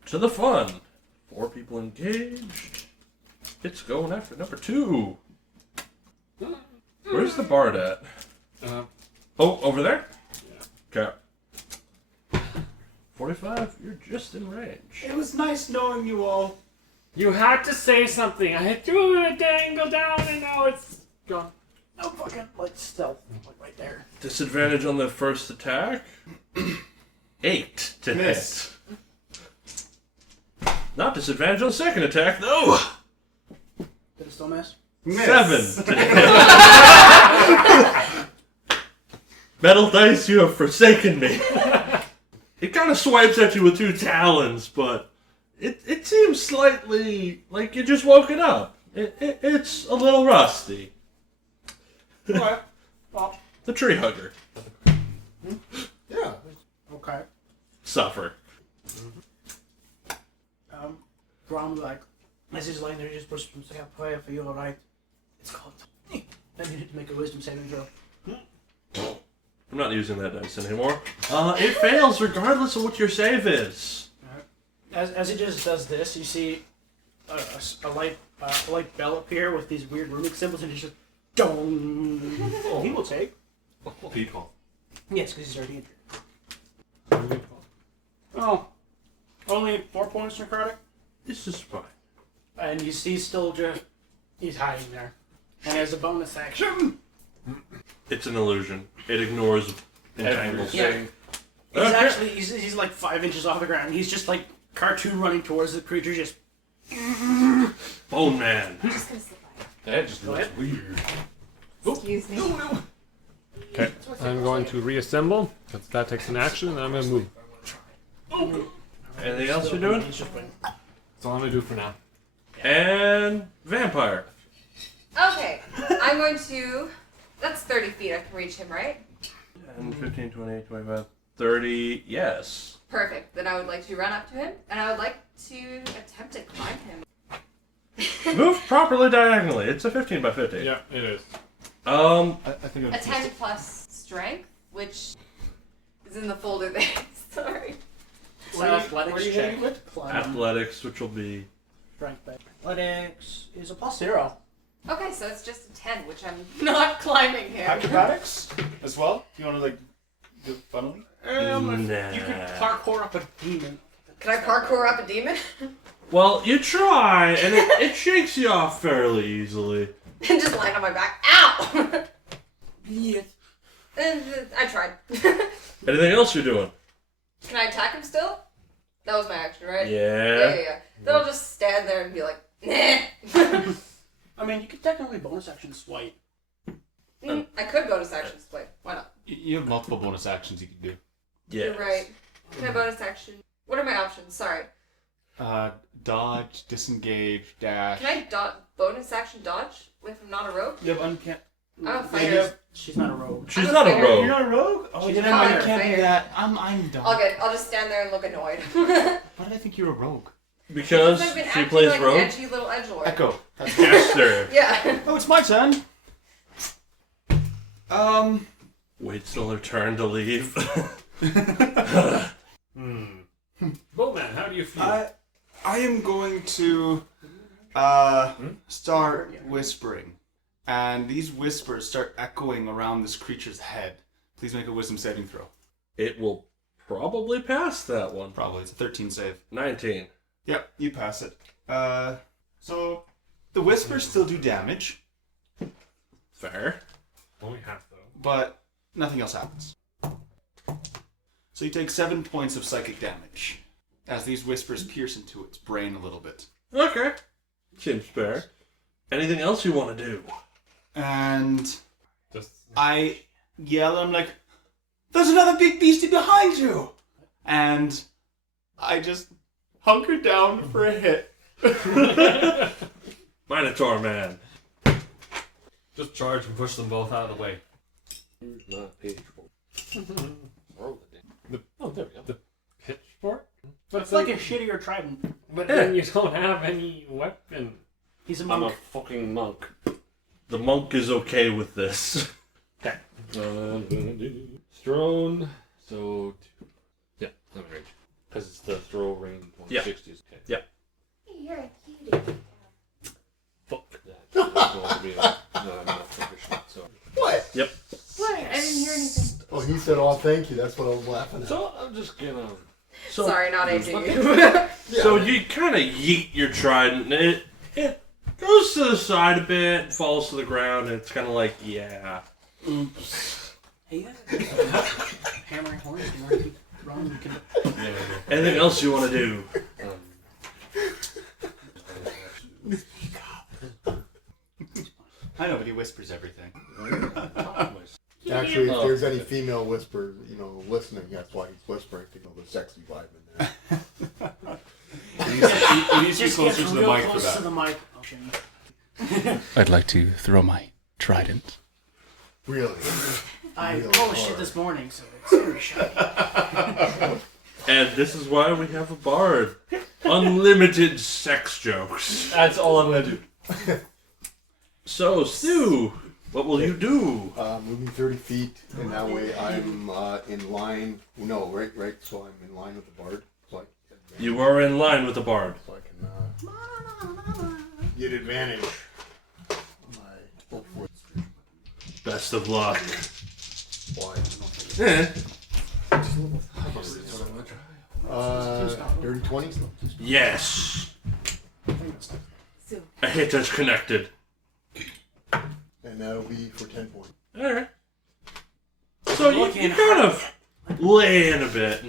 To the fun. 4 people engaged. It's going after number 2. Where's the bard at? Oh, over there? Yeah. Okay. 45, you're just in range. It was nice knowing you all. You had to say something. I threw a dangle down and now it's gone. No fucking like stealth, like right there. Disadvantage on the first attack. 8 to Miss. hit. Not disadvantage on the second attack, though. Did it still miss? Miss. 7 to hit. Metal dice, you have forsaken me. It kind of swipes at you with 2 talons, but it seems slightly like you just woken up. It's a little rusty. What? Well, The tree hugger. yeah. Okay. Suffer. Braum like, as he's lying there, he just whispers, "I have prayer for you, alright? It's called Tony." Then you need to make a wisdom saving throw. I'm not using that dice anymore. It fails regardless of what your save is. As he just does this, you see a light bell appear with these weird runic symbols, and he's just dong. He will take. People. Yes, because he's already injured. Oh, only 4 points necrotic, This is fine. and you see still just he's hiding there. And as a bonus action, It's an illusion. It ignores entangles. yeah, he's like 5 inches off the ground. He's just like cartoon running towards the creature, just. Bone Man. I'm just gonna sit by That just Go looks ahead. weird. it. Excuse me. Okay. I'm going to reassemble. That takes an action, and I'm going to move. Anything else you're doing? He's just waiting. That's all I'm going to do for now. And vampire. Okay, I'm going to. That's 30 feet. I can reach him, right? 10, 15, 20, 25, 30. Yes. Perfect. Then I would like to run up to him, and I would like to attempt to climb him. Move properly diagonally. It's a 15 by 50. Yeah, it is. Um, I think A 10 plus strength, which is in the folder there. Sorry. So athletics check. hitting with? Climb. athletics, which will be Strength back. Athletics is a +0. Okay, so it's just a 10, which I'm not climbing him. Acrobatics as well? You want to like do funnily? nah. You could parkour up a demon. Can I parkour up a demon? Well, you try, and it shakes you off fairly easily. And just land on my back. Ow! Yes. I tried. Anything else you're doing? Can I attack him still? That was my action, right? Yeah. Yeah. Then I'll just stand there and be like, nah. I mean, you could technically bonus action swipe. I could bonus action split. Why not? You have multiple bonus actions you can do. Yeah. You're right. Can I bonus action? What are my options? Sorry. Dodge, disengage, dash. Can I bonus action dodge if I'm not a rogue? You have uncanny. I'm a fighter. She's not a rogue. She's I'm not a fighter. rogue. You're not a rogue? Oh, She's then not I a can't do fighter. that. I'm done. All good. I'll just stand there and look annoyed. Why did I think you were a rogue? Because I've been she acting plays like rogue. an edgy little edgelord. Echo. Esther. Yeah. Oh, it's my turn. Waits till her turn to leave. Bowman, how do you feel? I am going to start whispering, and these whispers start echoing around this creature's head. Please make a wisdom saving throw. It will probably pass that one. Probably it's a 13 save. 19. Yep, you pass it. So the whispers still do damage, Fair. Only half, though. but nothing else happens. So you take 7 points of psychic damage as these whispers pierce into its brain a little bit. Okay. Seems fair. Anything else you want to do? And Just I yell, I'm like, "There's another big beastie behind you!" And I just hunker down for a hit. Minotaur man. Just charge and push them both out of the way. Where's my pitchfork? Roll it down. There we go. The pitchfork? But It's like a shittier trident. But then you don't have any weapon. He's a I'm monk. a fucking monk. The monk is okay with this. I'm gonna do Throne. So, yeah, I'm range. Because it's the throw range 160. Okay. Yeah. You're a cutie. Fuck that. That's going to be no, I'm not proficient. So. What? Yep. What? I didn't hear anything. Oh, he said, "Oh, thank you." That's what I was laughing at. So I'm just gonna. So, Sorry, not aging you. So you kind of yeet your trident, and it goes to the side a bit, falls to the ground, and it's kind of like, yeah. Oops. Hey, you guys hammering horns. You want to keep running? You can... Anything else you want to do? I know, but he whispers everything. Actually, if there's any female whisper, listening, that's why he's whispering to the sexy vibe in there. He needs to be Just closer gets to the real mic for close that. to the mic. Oh, shit. I'd like to throw my trident. Really? I Real polished hard. it this morning, so it's very shiny. And this is why we have a bard. Unlimited sex jokes. That's all I'm gonna do. So, Stu, what will you do? Moving 30 feet, and that way I'm in line. No, right. So I'm in line with the bard. So I can You are in line with the bard. So I can get advantage. Best of luck. Why? Eh. Dirty 20. Yes. A hit is connected. And that'll be for 10 points. Alright. So you kind of lay in a bit.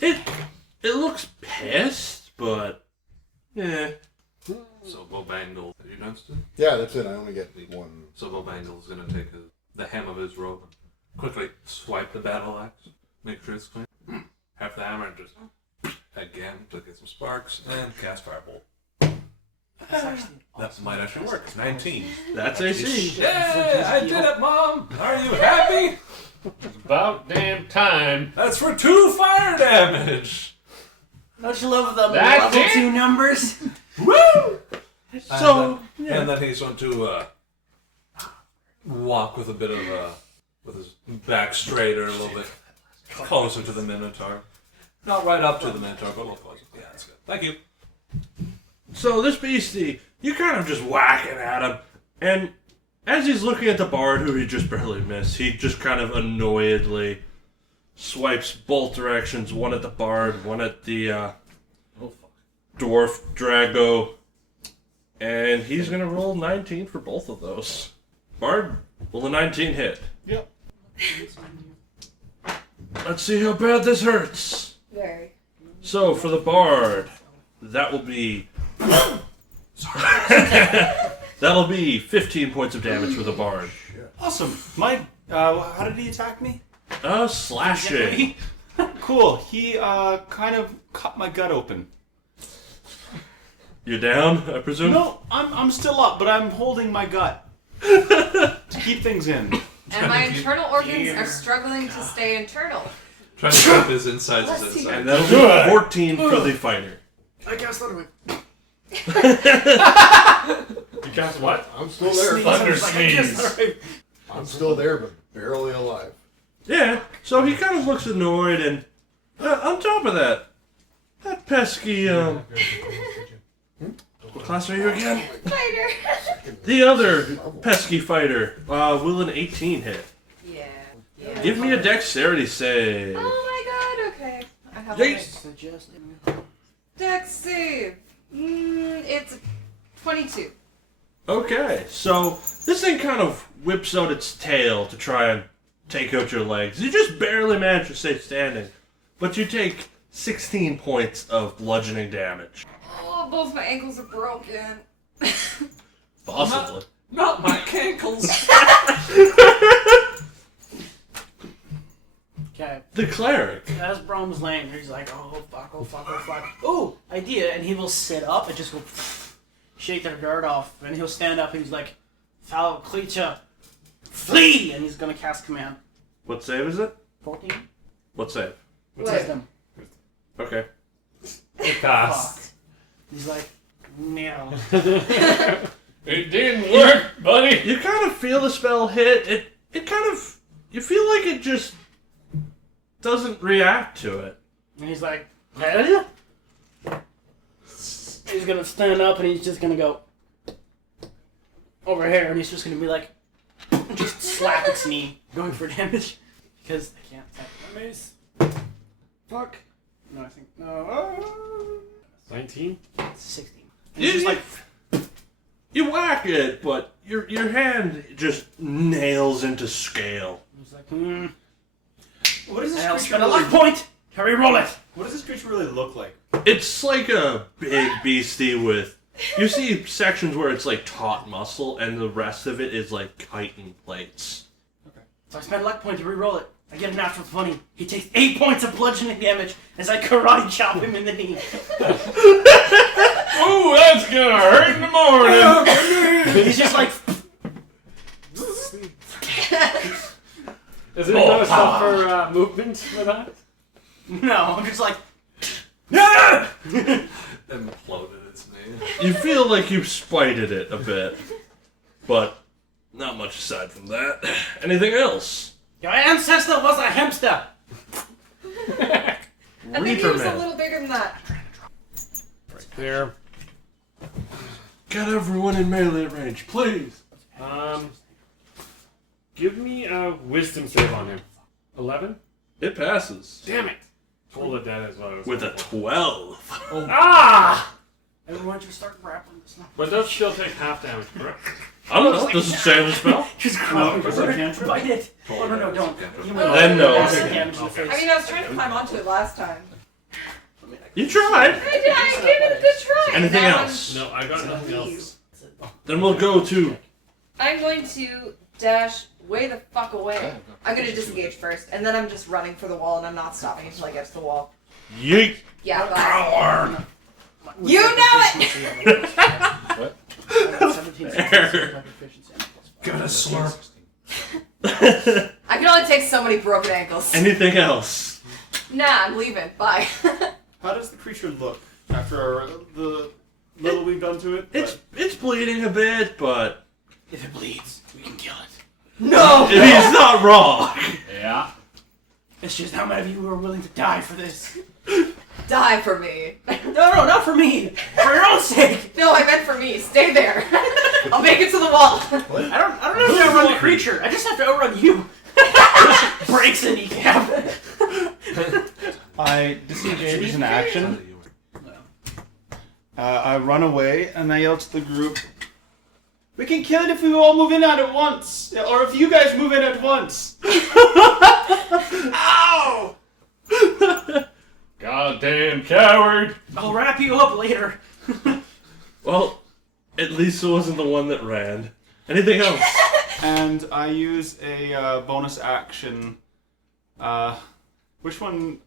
And it looks pissed, but So Bobangle, have you noticed it? Yeah, that's it. I only get one. So Bobangle's gonna take the hem of his robe, quickly swipe the battle axe, make sure it's clean, half the hammer, and just again to get some sparks, and cast Firebolt. That might actually work. 19. That's AC. Yeah, I did it, Mom! Are you happy? It's about damn time. That's for 2 fire damage! Don't you love the That's level it? 2 numbers? Woo! So, And then he's going to walk with a bit of with his back straighter, a little bit closer to the Minotaur. Not right up to the Minotaur, but a little closer. Yeah, that's good. Thank you. So this beastie, you kind of just whacking at him, and as he's looking at the bard, who he just barely missed, he just kind of annoyedly swipes both directions, one at the bard, one at the dwarf Drago, and he's gonna roll 19 for both of those. Bard, will a 19 hit? Yep. Let's see how bad this hurts. Very. So for the bard, that will be that'll be 15 points of damage for the bard. Awesome. How did he attack me? Slashing. Cool. He kind of cut my gut open. You're down, I presume? No, I'm still up, but I'm holding my gut to keep things in. And my internal organs are struggling to stay internal. Trying to keep his insides as Bless you. And insides. that'll be 14 for the fighter. I cast Thunderwave. You cast what? I'm still there. Thunder sneeze. I'm still there, but barely alive. Yeah, so he kind of looks annoyed, and on top of that pesky, what class are you again? Fighter. The other pesky fighter. Will an 18 hit? Yeah. Give me a dexterity save. Oh my god, okay. I have Yeet. a dex save. It's 22. Okay, so this thing kind of whips out its tail to try and take out your legs. You just barely manage to stay standing, but you take 16 points of bludgeoning damage. Oh, both my ankles are broken. Possibly. Not my cankles! Okay, The cleric. As Braum's laying there, he's like, oh fuck, oh fuck, oh fuck. Ooh, idea. And he will sit up and just go shake their guard off. And he'll stand up and he's like, foul creature, flee! And he's gonna cast command. What save is it? 14? What save? Wisdom. Okay. It passed. Fuck. He's like, no. It didn't work, buddy. You kind of feel the spell hit. It kind of... You feel like it just doesn't react to it. And he's like, hell? He's gonna stand up and he's just gonna go over here and he's just gonna be like, just slap its knee, going for damage. Because I can't attack my mace. Fuck. No, I think, no. 19? 16. And You, he's just like, you whack it, but your hand just nails into scale. he's like, What does this I'll creature spend a really, luck point! Hurry, roll it! what does this creature really look like? It's like a big beastie with... You see sections where it's like taut muscle, and the rest of it is like chitin plates. So I spend a luck point to re-roll it. I get a natural 20. He takes 8 points of bludgeoning damage as I karate chop him in the knee. Ooh, that's gonna hurt in the morning. He's just like, Is it no stuff for movement for that? no, I'm just like, Imploded its name. You feel like you've spited it a bit, but not much aside from that. Anything else? your ancestor was a hamster. I think he was a Reaperman. little bigger than that. Right there. Get everyone in melee range, please. Give me a wisdom save on him. 11? It passes. Damn it! Roll it that as well. With a 12. Ah! Everyone just start grappling this now. But does still take half damage, correct? I don't know. Does it say in the spell? Just No, is it a cantrip? bite it. Oh, no, don't. Then no. Damage in the face. I mean, I was trying to climb onto it last time. You tried. I gave it a try. Anything Now else? No, I got nothing else. Then we'll go to... I'm going to dash way the fuck away. I'm going to disengage first, and then I'm just running for the wall, and I'm not stopping until I get to the wall. Yeet. Yeah, bye. You know it! What? 17, Give it a slurp. I can only take so many broken ankles. Anything else? Nah, I'm leaving. Bye. How does the creature look after the little we've done to it? It's bleeding a bit, but... If it bleeds, we can kill it. No! He's not wrong. Yeah. It's just how many of you are willing to die for this. Die for me. No, not for me. For your own sake. No, I meant for me. Stay there. I'll make it to the wall. I don't have to outrun the creature. I just have to outrun you. Breaks the kneecap. I disengage in action. I run away and I yell to the group, "We can kill it if we all move in at once, or if you guys move in at once." Ow! Goddamn coward. I'll wrap you up later. Well, at least it wasn't the one that ran. Anything else? And I use a bonus action. Which one?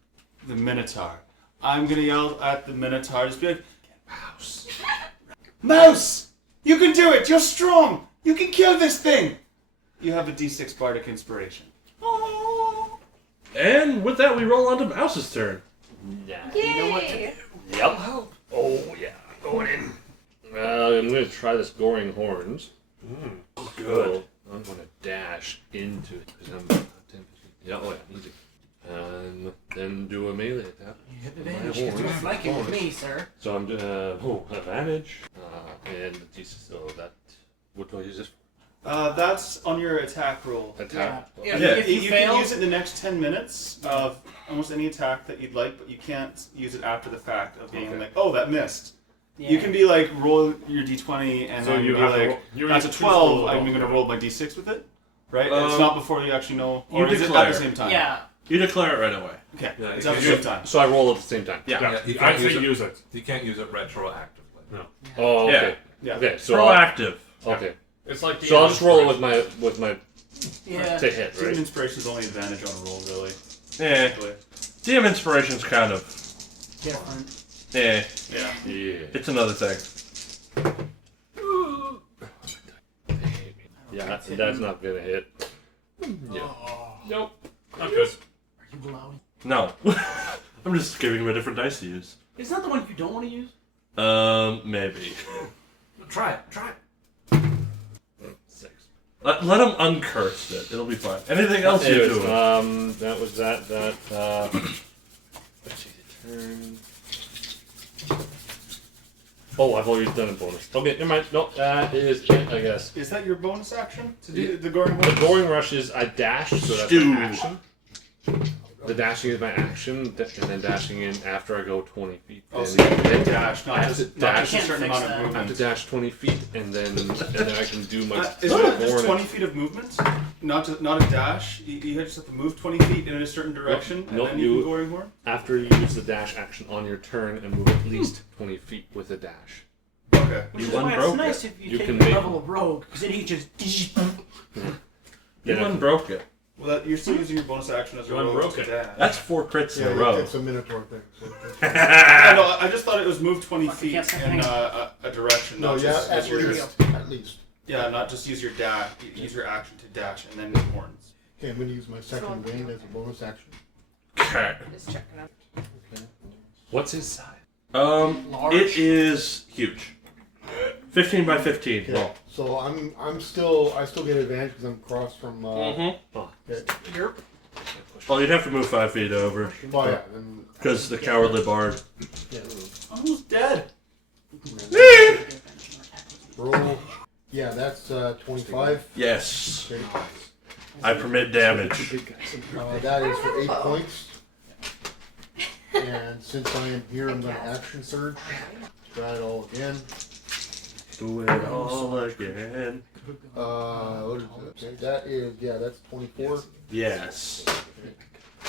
The Minotaur. I'm gonna yell at the Minotaur. Just be like, "Mouse, Mouse, you can do it. You're strong. You can kill this thing." You have a D6 Bardic Inspiration. And with that, we roll on to Mouse's turn. Yeah. Yay! You know what to do. Yep. Oh yeah. Going in. I'm gonna try this Goring Horns. Good. So I'm gonna dash into it because I'm 10. Yeah. Oh yeah. Easy. And then do a melee attack. You hit the My damage because you're horns. flanking with me, sir. So I'm doing advantage. And Jesus. So that. What do I use this for? That's on your attack roll. Attack. Yeah. Yeah, If you fail, can use it in the next 10 minutes of almost any attack that you'd like, but you can't use it after the fact of being Okay. like, "Oh, that missed." yeah. You can be like, roll your d20 and So then you be have to like, roll- you that's a choose to 12, roll I'm it. going to roll my d6 with it, right? And it's not before you actually know, you or is it at declare. the same time? Yeah. You declare it right away. Okay, Yeah, it's you at the can same time. So I roll at the same time. Yeah. Yeah, you I can't say use it. use it. You can't use it retroactively. No. Oh okay. Yeah. Okay. So I'll- Proactive. okay. It's like the So I'll just roll it with my Yeah. to hit, Student right? inspiration is only advantage on a roll, really. basically. DM Inspiration's kind of... Different. Yeah. Yeah. It's another thing. Yeah, that's not gonna hit. Yeah. Nope. Not good. Are you blowing? No. I'm just giving him a different dice to use. Isn't that the one you don't want to use? Maybe. Try it. 6. Let him uncurse it. It'll be fine. Anything else you Anyways, do? that was that. Let's see the turn. Oh, I've already done a bonus. Okay, never mind. No, that is it, I guess. Is that your bonus action to do the goring The goring rush is I dash, so that's Stew. my action. The dashing is my action, and then dashing in after I go 20 feet. Oh, so Then you can dash, I not have just to dash a certain fix amount that. of I have to movement. dash 20 feet, and then I can do my. Is it just 20 feet of movement? Not a dash? You just have to move 20 feet in a certain direction, and Nope, then you can goring horn? After you use the dash action on your turn and move at least 20 feet with a dash. Okay. Which You is why it's unbroke nice it. if you, You take can the make- level of rogue, because then you just... You Yeah. unbroke it. Well, you're still using your bonus action as a You rogue unbroke to it. dash. That's 4 crits in a row. It's a Minotaur thing. So No, I just thought it was move 20 Fuck, feet you can't in stop a direction, no, not yeah, just at use your least. At least. yeah, not just use your dash. Use your action to dash and then horns. Okay, I'm going to use my second wind as a bonus action. Okay. Just checking out. What's his size? Large? It is huge. 15 by 15. Okay, Well. so I still get advantage because I'm across from. Mm-hmm. Okay. Yerp. Well, you'd have to move 5 feet over. Oh yeah, then. Because the cowardly bard. Yeah. Almost dead. Roll. Yeah, that's 25. Yes. Okay. I permit damage. That is for 8 points. And since I am here, I'm going to action surge. Try it all again. Do it all again. What is it? Okay, that is, that's 24. Yes.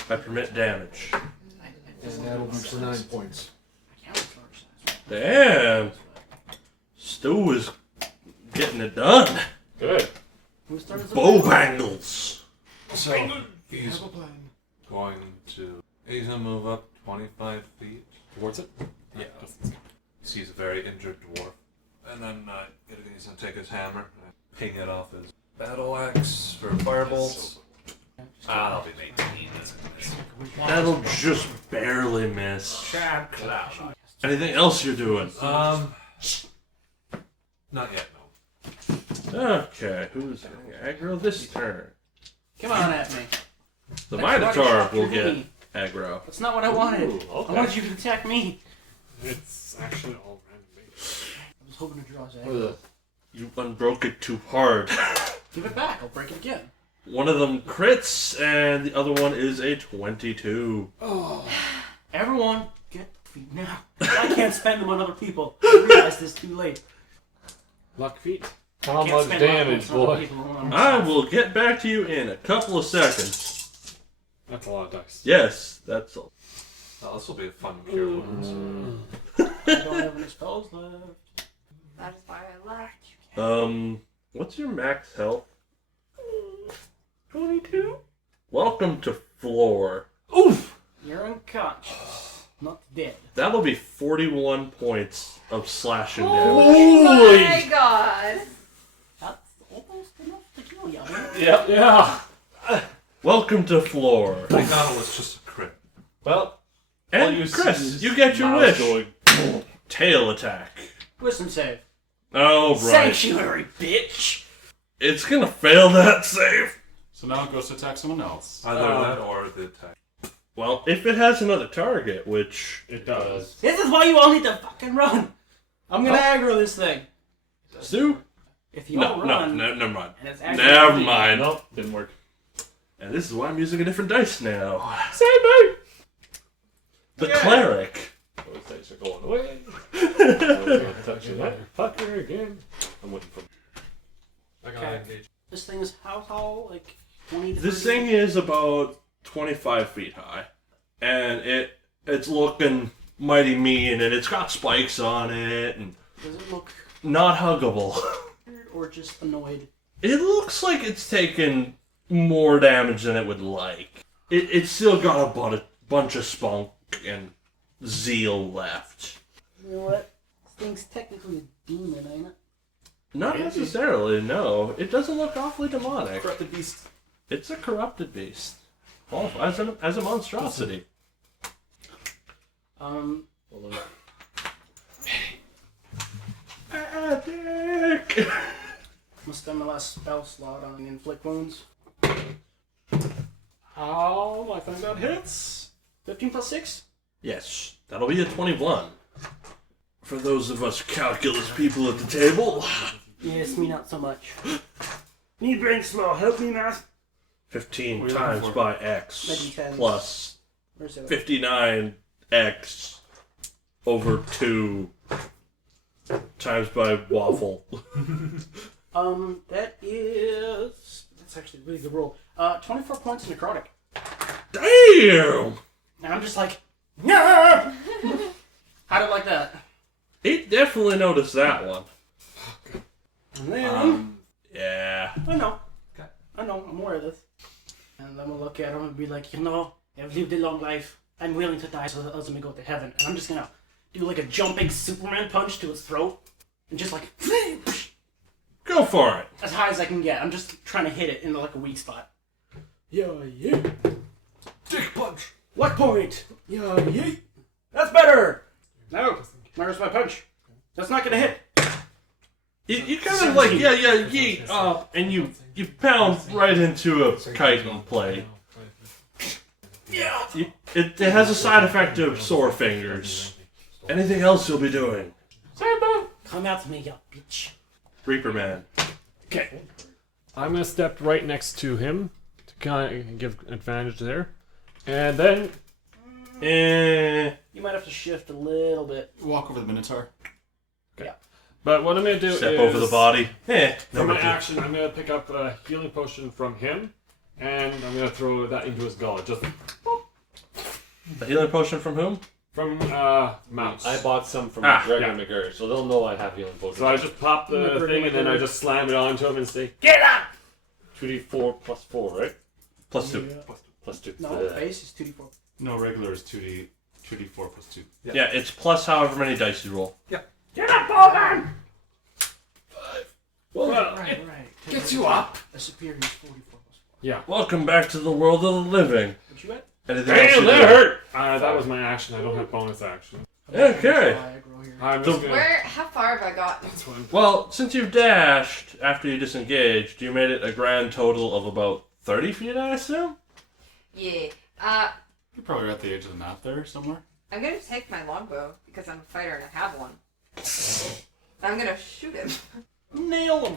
I permit damage. And that'll be for 9 points. Damn. Stu is getting it done. Good. Who started the Bow bangles. So he's going to move up 25 feet Towards it? Yeah. He sees a very injured dwarf, and then he's gonna take his hammer and ping it off his battle axe for firebolt. I'll be 18. That'll just barely miss. Chad Cloud. Anything else you're doing? Not yet. No. Okay, who's getting aggro this turn? Come on at me. The That's Minotaur not will for get me. aggro. That's not what I wanted. Ooh, okay. I wanted you to attack me. It's actually all random. I was hoping to draw his aggro. You unbroke it too hard. Give it back. I'll break it again. One of them crits, and the other one is a 22. Oh. Everyone, get feet now. I can't spend them on other people. I realized this too late. Luck feet. How Can't much spend my damage, points on other boy? people on I myself. will get back to you in a couple of seconds. That's a lot of dice. Yes, that's all. Oh, this will be a fun cure wounds. I don't have any spells left. That is why I left. What's your max health? 22? Welcome to floor. Oof! You're unconscious. Not dead. That'll be 41 points of slashing damage. Oh my god. That's almost enough to kill you. Yep. Yeah. Welcome to floor. I thought it was just a crit. Well, And you Chris, see you get your Miles wish. going, Tail attack. Wisdom save. Oh, right. Sanctuary, bitch. It's gonna fail that save. So now it goes to attack someone else. Either that or the attack. Well, if it has another target, which... It does. This is why you all need to fucking run. I'm gonna aggro this thing. Stu? If you No, all no, run, never mind. and it's actually Never empty, mind. Nope, didn't work. And this is why I'm using a different dice now. Same thing! The Cleric. Those dice are going away. I'm not touching that fucker again. I'm waiting for. I gotta Okay. engage. This thing is how tall? Like 20 to This 30? thing is about 25 feet high. And it's looking mighty mean, and it's got spikes on it, and Does it look not huggable. weird or just annoyed? It looks like it's taken more damage than it would like. it's still got a bunch of spunk and zeal left. You know what? This thing's technically a demon, ain't it? Not necessarily, no. It doesn't look awfully demonic. Corrupted beast. It's a corrupted beast. Well, as a monstrosity. Hold on. Dick! I'm gonna spend my last spell slot on inflict wounds. Oh, I think that hits. 15 plus 6? Yes, that'll be a 21. For those of us calculus people at the table. Yes, me not so much. Need brain slow. Help me, math. 15 What are you times looking by x Maybe 10. plus Where's it? 59x over 2 times by waffle. That's actually a really good roll. 24 points necrotic. Damn! And I'm just like, no! How'd it like that? He definitely noticed that one. And then, Yeah. I know, I'm aware of this. And I'm gonna look at him and be like, you know, I've lived a long life. I'm willing to die so that ultimately go to heaven. And I'm just gonna do like a jumping Superman punch to his throat. And just like, Go for it. as high as I can get. I'm just trying to hit it in like a weak spot. Yeah. Dick punch. What point? Yeah. That's better! No, where's my punch? That's not gonna hit. You kind of like, yeet, and you pound right into a chitin plate. Yeah! It has a side effect of sore fingers. Anything else you'll be doing? Come out to me, you bitch. Reaper Man. Okay. I'm gonna step right next to him to kind of give advantage there, and then You might have to shift a little bit. Walk over the Minotaur. But what I'm gonna do Step is over the body. for my action, I'm gonna pick up a healing potion from him, and I'm gonna throw that into his gullet. Just A healing potion from whom? from Mouse. I bought some from Ah, Gregor yeah. McGurr, so they'll know I have healing potions. So I just pop the thing, and then I just slam it onto him and say, Get up! 2d4 plus 4, right? Plus 2. Plus 2. No, base is 2d4. No, regular is 2d4 plus 2. Yeah, it's plus however many dice you roll. Get up, Bowman! well, Right. Gets you up. A superior is 44 plus 4. yeah. Welcome back to the world of the living. What you at? Anything else Damn, you that do? hurt! That was my action. I don't have bonus action. Okay. I'm just gonna... How far have I gotten? That's fine. Well, since you've dashed after you disengaged, you made it a grand total of about 30 feet, I assume? Yeah. You're probably at the edge of the map there somewhere. I'm gonna take my longbow because I'm a fighter and I have one. I'm gonna shoot him. Nail him!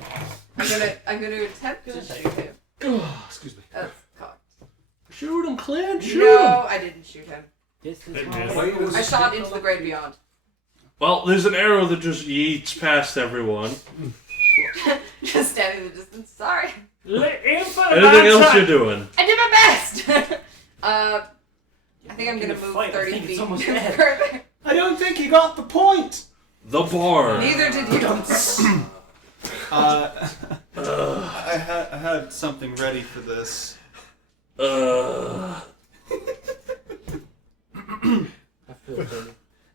I'm gonna attempt to shoot him. Excuse me. That's cocked. Shoot him, Clint! Shoot No, him! I didn't shoot him. This is It my missed. I shot into the great beyond. Well, there's an arrow that just yeets past everyone. Just standing in the distance. Sorry. Anything else you're doing? I did my best! I think I'm gonna move 30 feet almost dead. further. I don't think you got the point. The bar. Neither did you. I had something ready for this.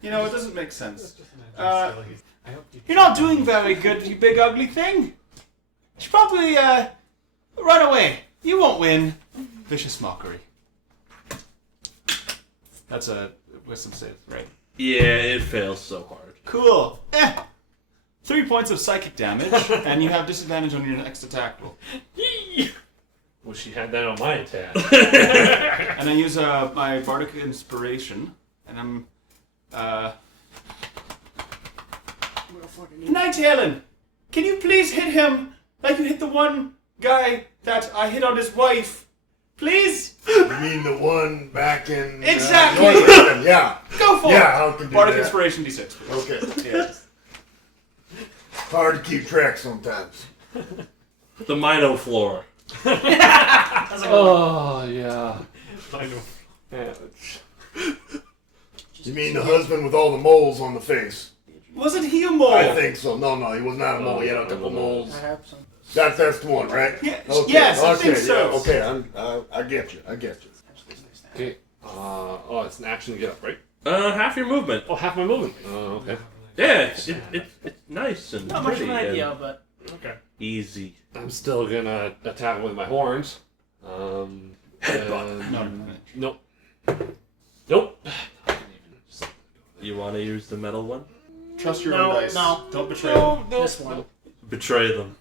You know, it doesn't make sense. You're not doing very good, you big ugly thing. You should probably run away. You won't win. Vicious mockery. That's a wisdom save, right? Yeah, it fails so hard. Cool. 3 points of psychic damage, and you have disadvantage on your next attack roll. Wish she had that on my attack. And I use my bardic inspiration, and I'm Nighthalen, can you please hit him like you hit the one guy that I hit on his wife? Please? You mean the one back in... Exactly. North yeah. Go for Yeah, it! I can do Bardic that. inspiration d6, please. Okay. Yes. Hard to keep track sometimes. The Minotaur. Oh, yeah. I know. Yeah, You mean the husband with all the moles on the face? Wasn't he a mole? I think so. No, he was not a mole. He had a couple moles. I have some. That's the one, right? Yeah, Okay. yes, I okay, think so. Yeah, okay, I get you. Okay. Oh, it's an action to get up, right? Half your movement. Oh, half my movement. Oh, okay. Yeah, it's nice and Not much of pretty an and idea, but Okay. easy. I'm still gonna attack with my horns. Headbutt. Nope. Nope. You want to use the metal one? Trust your own dice. no. Don't betray them. This one. Betray them,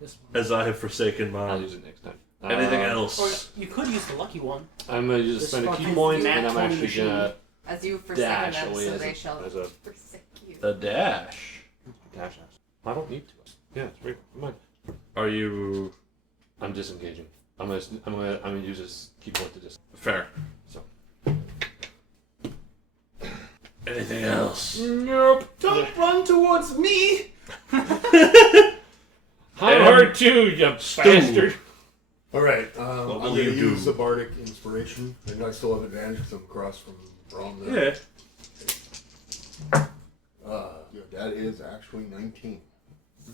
This one. as I have forsaken I'll mine. use it next time. Anything Or else? you could use the lucky one. I'm gonna use This spend a fucking key point, nat and I'm 20 actually machine. gonna As you forsaken dash them, away so as they a- shall as a- forsake you. A dash. dash. I don't need to. Yeah, it's free. Come on. Are you I'm disengaging. I'm gonna use this key point to just. fair? So. Anything else? Nope. Don't run towards me. I heard too, you bastard. All right. What I'm will going to you use do? the bardic inspiration, and I still have advantage because I'm across from Braum there. Yeah. Yeah, that is actually 19.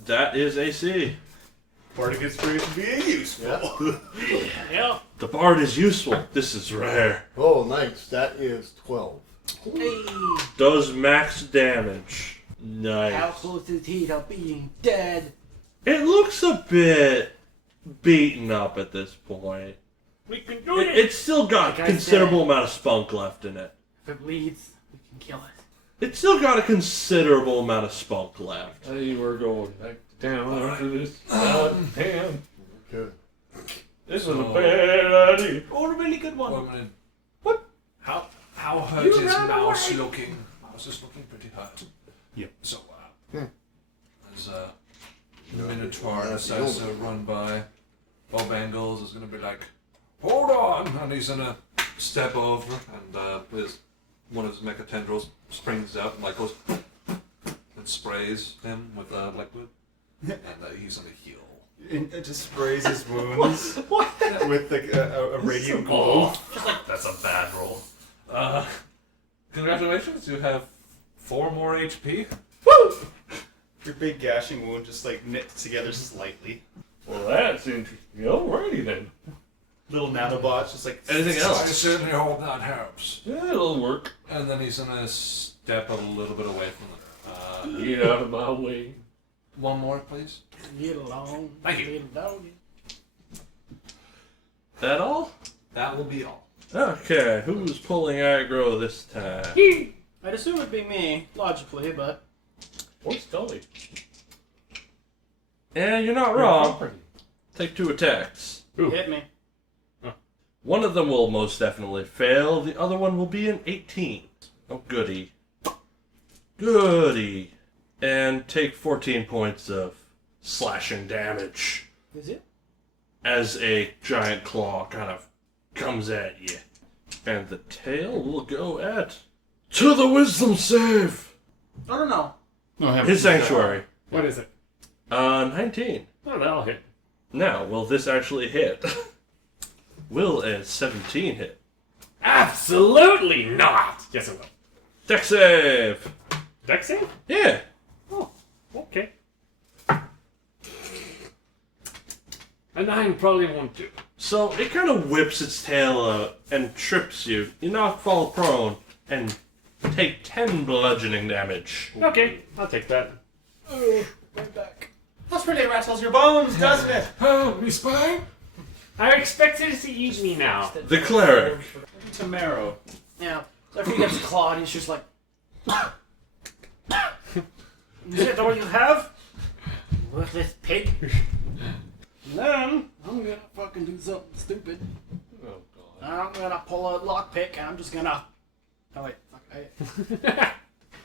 That is AC. Bardic inspiration being useful. Yeah. The bard is useful. This is rare. Oh, nice. That is 12. Hey. Does max damage. How Nice. close is he to being dead? It looks a bit beaten up at this point. We can do it. It's still got Like I considerable said. amount of spunk left in it. If it bleeds, we can kill it. It's still got a considerable amount of spunk left. Hey, we're going back down after this. God damn. Okay. This is a bad idea. Oh, a really good one. 1 minute. What? How hurt You is ran Mouse away. looking? Mouse is looking pretty hurt. Yep. So, Hmm. as a No, Minotaur that's the assassin only- run by, Bob Angles is gonna be like, hold on! And he's gonna step over and one of his mecha tendrils springs out and like goes and sprays him with liquid. And he's gonna heal. It just sprays his wounds with like a radiant glow. That's a bad roll. Congratulations, you have 4 more HP. Woo! Your big gashing wound just like knits together slightly. Well, that's interesting. Alrighty then. Little nanobots just like. Anything I else? certainly hope that helps. Yeah, it'll work. And then he's gonna step a little bit away from it. Get out of my way. One more, please. Get along. Thank you. Little doggy. That all? That will be all. Okay, who's pulling aggro this time? I'd assume it'd be me, logically, but Or Skully. And you're not wrong. Take 2 attacks. you hit me. One of them will most definitely fail. The other one will be an 18. Oh, goody. Goody. And take 14 points of slashing damage Is it? as a giant claw kind of comes at you. And the tail will go at... To the wisdom save! I don't know. His sanctuary. What is it? 19. Oh, that'll hit. Now, will this actually hit? Will a 17 hit? Absolutely not. Yes, it will. Dex save! Dex save? Yeah. Oh, okay. A 9 probably won't do. So it kind of whips its tail out and trips you. You now fall prone and take 10 bludgeoning damage. Okay, I'll take that. Right back. That really rattles your bones, doesn't it? Oh, me spine? I expected it to eat me now. The cleric. Tomorrow. Yeah. So after he gets clawed, he's just like. Is that all you have? Worthless pig. And then I'm gonna fucking do something stupid. Oh, God. I'm gonna pull a lockpick and I'm just gonna. Oh wait, fuck.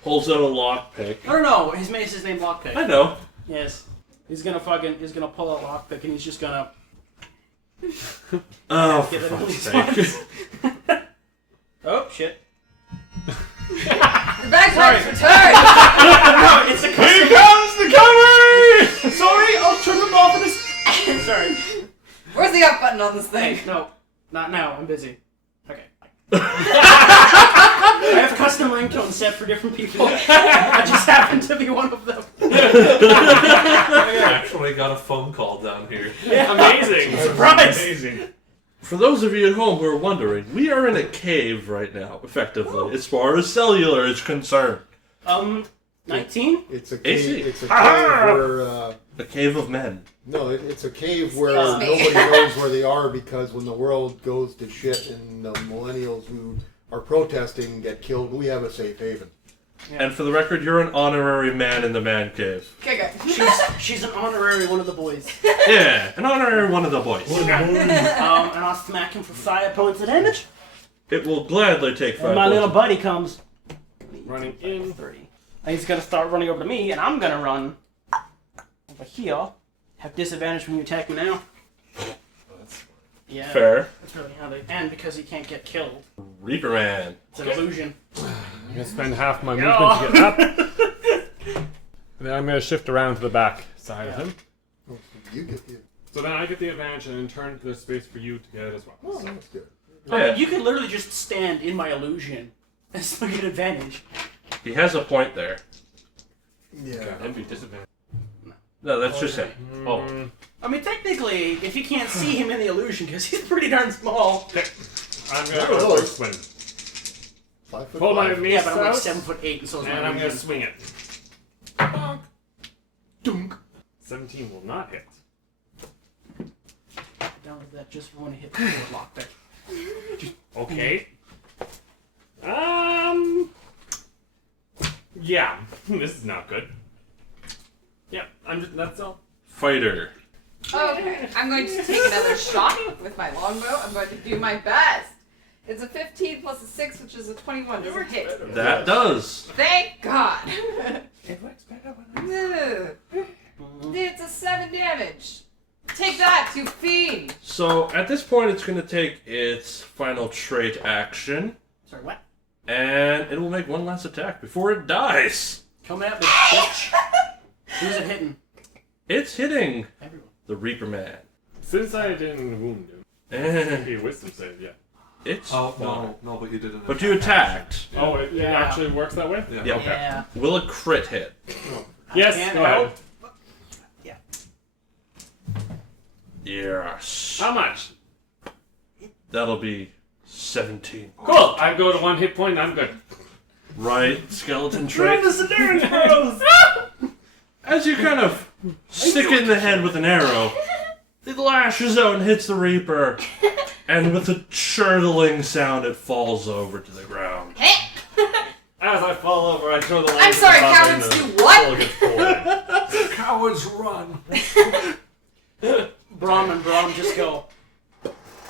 Pulls out a lockpick. I don't know. His mace is named Lockpick. I know. Yes. He's gonna pull a lockpick and he's just gonna. Oh, for Get it fuck's at least sake. Oh shit. The bagpipes return! No, it's a custom. comes the cavalry! Sorry, I'll turn them off in a. Sorry. Where's the up button on this thing? No, not now. I'm busy. Okay. I have custom ringtones set for different people. I just happen to be one of them. I actually got a phone call down here. Yeah. Amazing. Surprise! Amazing. For those of you at home who are wondering, we are in a cave right now, effectively, as far as cellular is concerned. 19? It's a AC. cave. It's a cave where. A cave of men. No, it's a cave where Excuse me. nobody knows where they are because when the world goes to shit and the millennials who are protesting get killed, we have a safe haven. And for the record, you're an honorary man in the man cave. Okay, good. She's an honorary one of the boys. Yeah, an honorary one of the boys. And I'll smack him for 5 points of damage. It will gladly take 5 And my little points. buddy comes. Running in. 30. And he's gonna start running over to me, and I'm gonna run over here. Have disadvantage when you attack me now. Yeah. Fair. That's really how they. And because he can't get killed. Reaper Man. It's an illusion. I'm gonna spend half my movement to get up. And then I'm gonna shift around to the back side of him. You get the. So then I get the advantage, and in turn, there's space for you to get it as well. Oh, that's good. I mean, you can literally just stand in my illusion and still get advantage. He has a point there. Yeah. That'd be disadvantage. No, that's just him. Oh. I mean, technically, if you can't see him in the illusion, because he's pretty darn small. Okay. I'm gonna Oh, go really? first swing. 5 foot Pull my 5. mace Yeah, but I'm like out, 7'8", and so is and my I'm gonna illusion. swing it. Dunk. 17 will not hit. Download that just for when I hit the door lock there. Okay. Yeah, this is not good. Yeah, that's all. Fighter. Okay, I'm going to take another shot with my longbow. I'm going to do my best. It's a 15 plus a 6, which is a 21. Does it hit? That does. Thank God. It works better when It's a 7 damage. Take that, you fiend. So at this point, it's going to take its final trait action, Sorry, what? and it will make one last attack before it dies. Come at me, bitch. Who's it hitting? It's hitting Everyone. the Reaper Man. Since I didn't wound him, And be a wisdom save, yeah. it's Oh, fine. no, but you didn't. But you attacked. Oh, it Yeah. actually works that way? Yeah. Yeah. Yeah. Will a crit hit? Yes, can't go ahead. help. Yes. How much? That'll be 17. Cool! I go to 1 hit point, I'm good. Right, skeleton trait. endurance bros! As you kind of stick it in the head with an arrow, it lashes out and hits the Reaper, and with a churtling sound, it falls over to the ground. As I fall over, I throw the I'm lance sorry, above cowards and do the what? skull gets pulled in. Cowards run. Braum and Braum just go.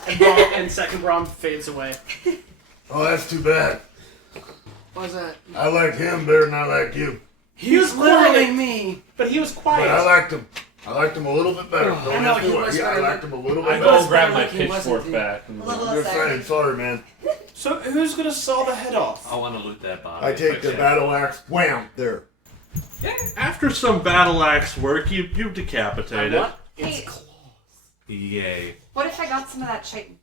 And second Braum fades away. Oh, that's too bad. What was that? I liked him better than I liked you. He was literally me. But he was But quiet. I liked him. I liked him a little bit better. Don't I know, ask me he why. was Yeah, I better liked him a little I bit go better. grab my looking, wasn't pitchfork he? back. A little You're sad. fine. Sorry, man. So who's gonna saw the head off? I want to loot that body. I take the battle axe. Wham! There. After some battle axe work, you decapitate it. What? Hey, Yay. what if I got some of that chitin?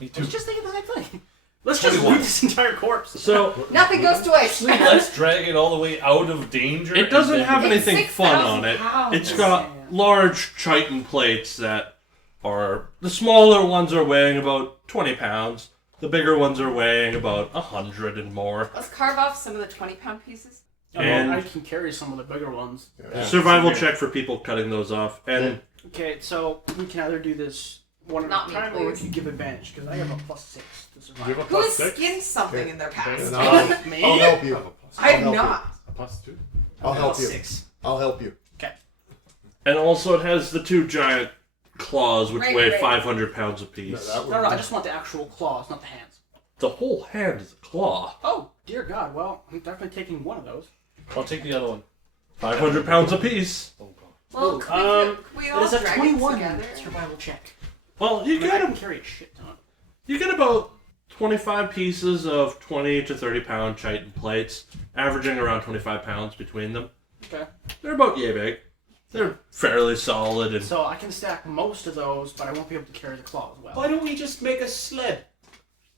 Me I too. was just thinking the same thing. Let's just 21. loot this entire corpse. So Nothing goes to waste. Let's drag it all the way out of danger. it doesn't and then- have It's anything fun on 6,000 it. pounds. It's got large chitin plates that are the smaller ones are weighing about 20 pounds. The bigger ones are weighing about 100 and more. Let's carve off some of the 20-pound pieces. And- I can carry some of the bigger ones. Survival check for people cutting those off. And Okay, so we can either do this one at Not a me, time, or we please. can give advantage because I have a +6 to You have survive. a Who plus has 6? skinned something in their past? And I'll Me? help you. I have help you. not. A plus 2? I'll help you. +6. I'll help you. and also it has the 2 giant claws which Right, weigh right. 500 pounds apiece. No, I just want the actual claws, not the hands. The whole hand is a claw. Oh, dear God. Well, I'm definitely taking one of those. I'll take the other one. 500 pounds apiece. Well, Ooh, can we all It is a drag it 21 together? survival check. Well, I you mean, get I can a, carry a shit ton. you get about 25 pieces of 20 to 30 pound chitin plates, averaging around 25 pounds between them. Okay. They're about yay big. They're fairly solid and So I can stack most of those, but I won't be able to carry the claw as well. Why don't we just make a sled?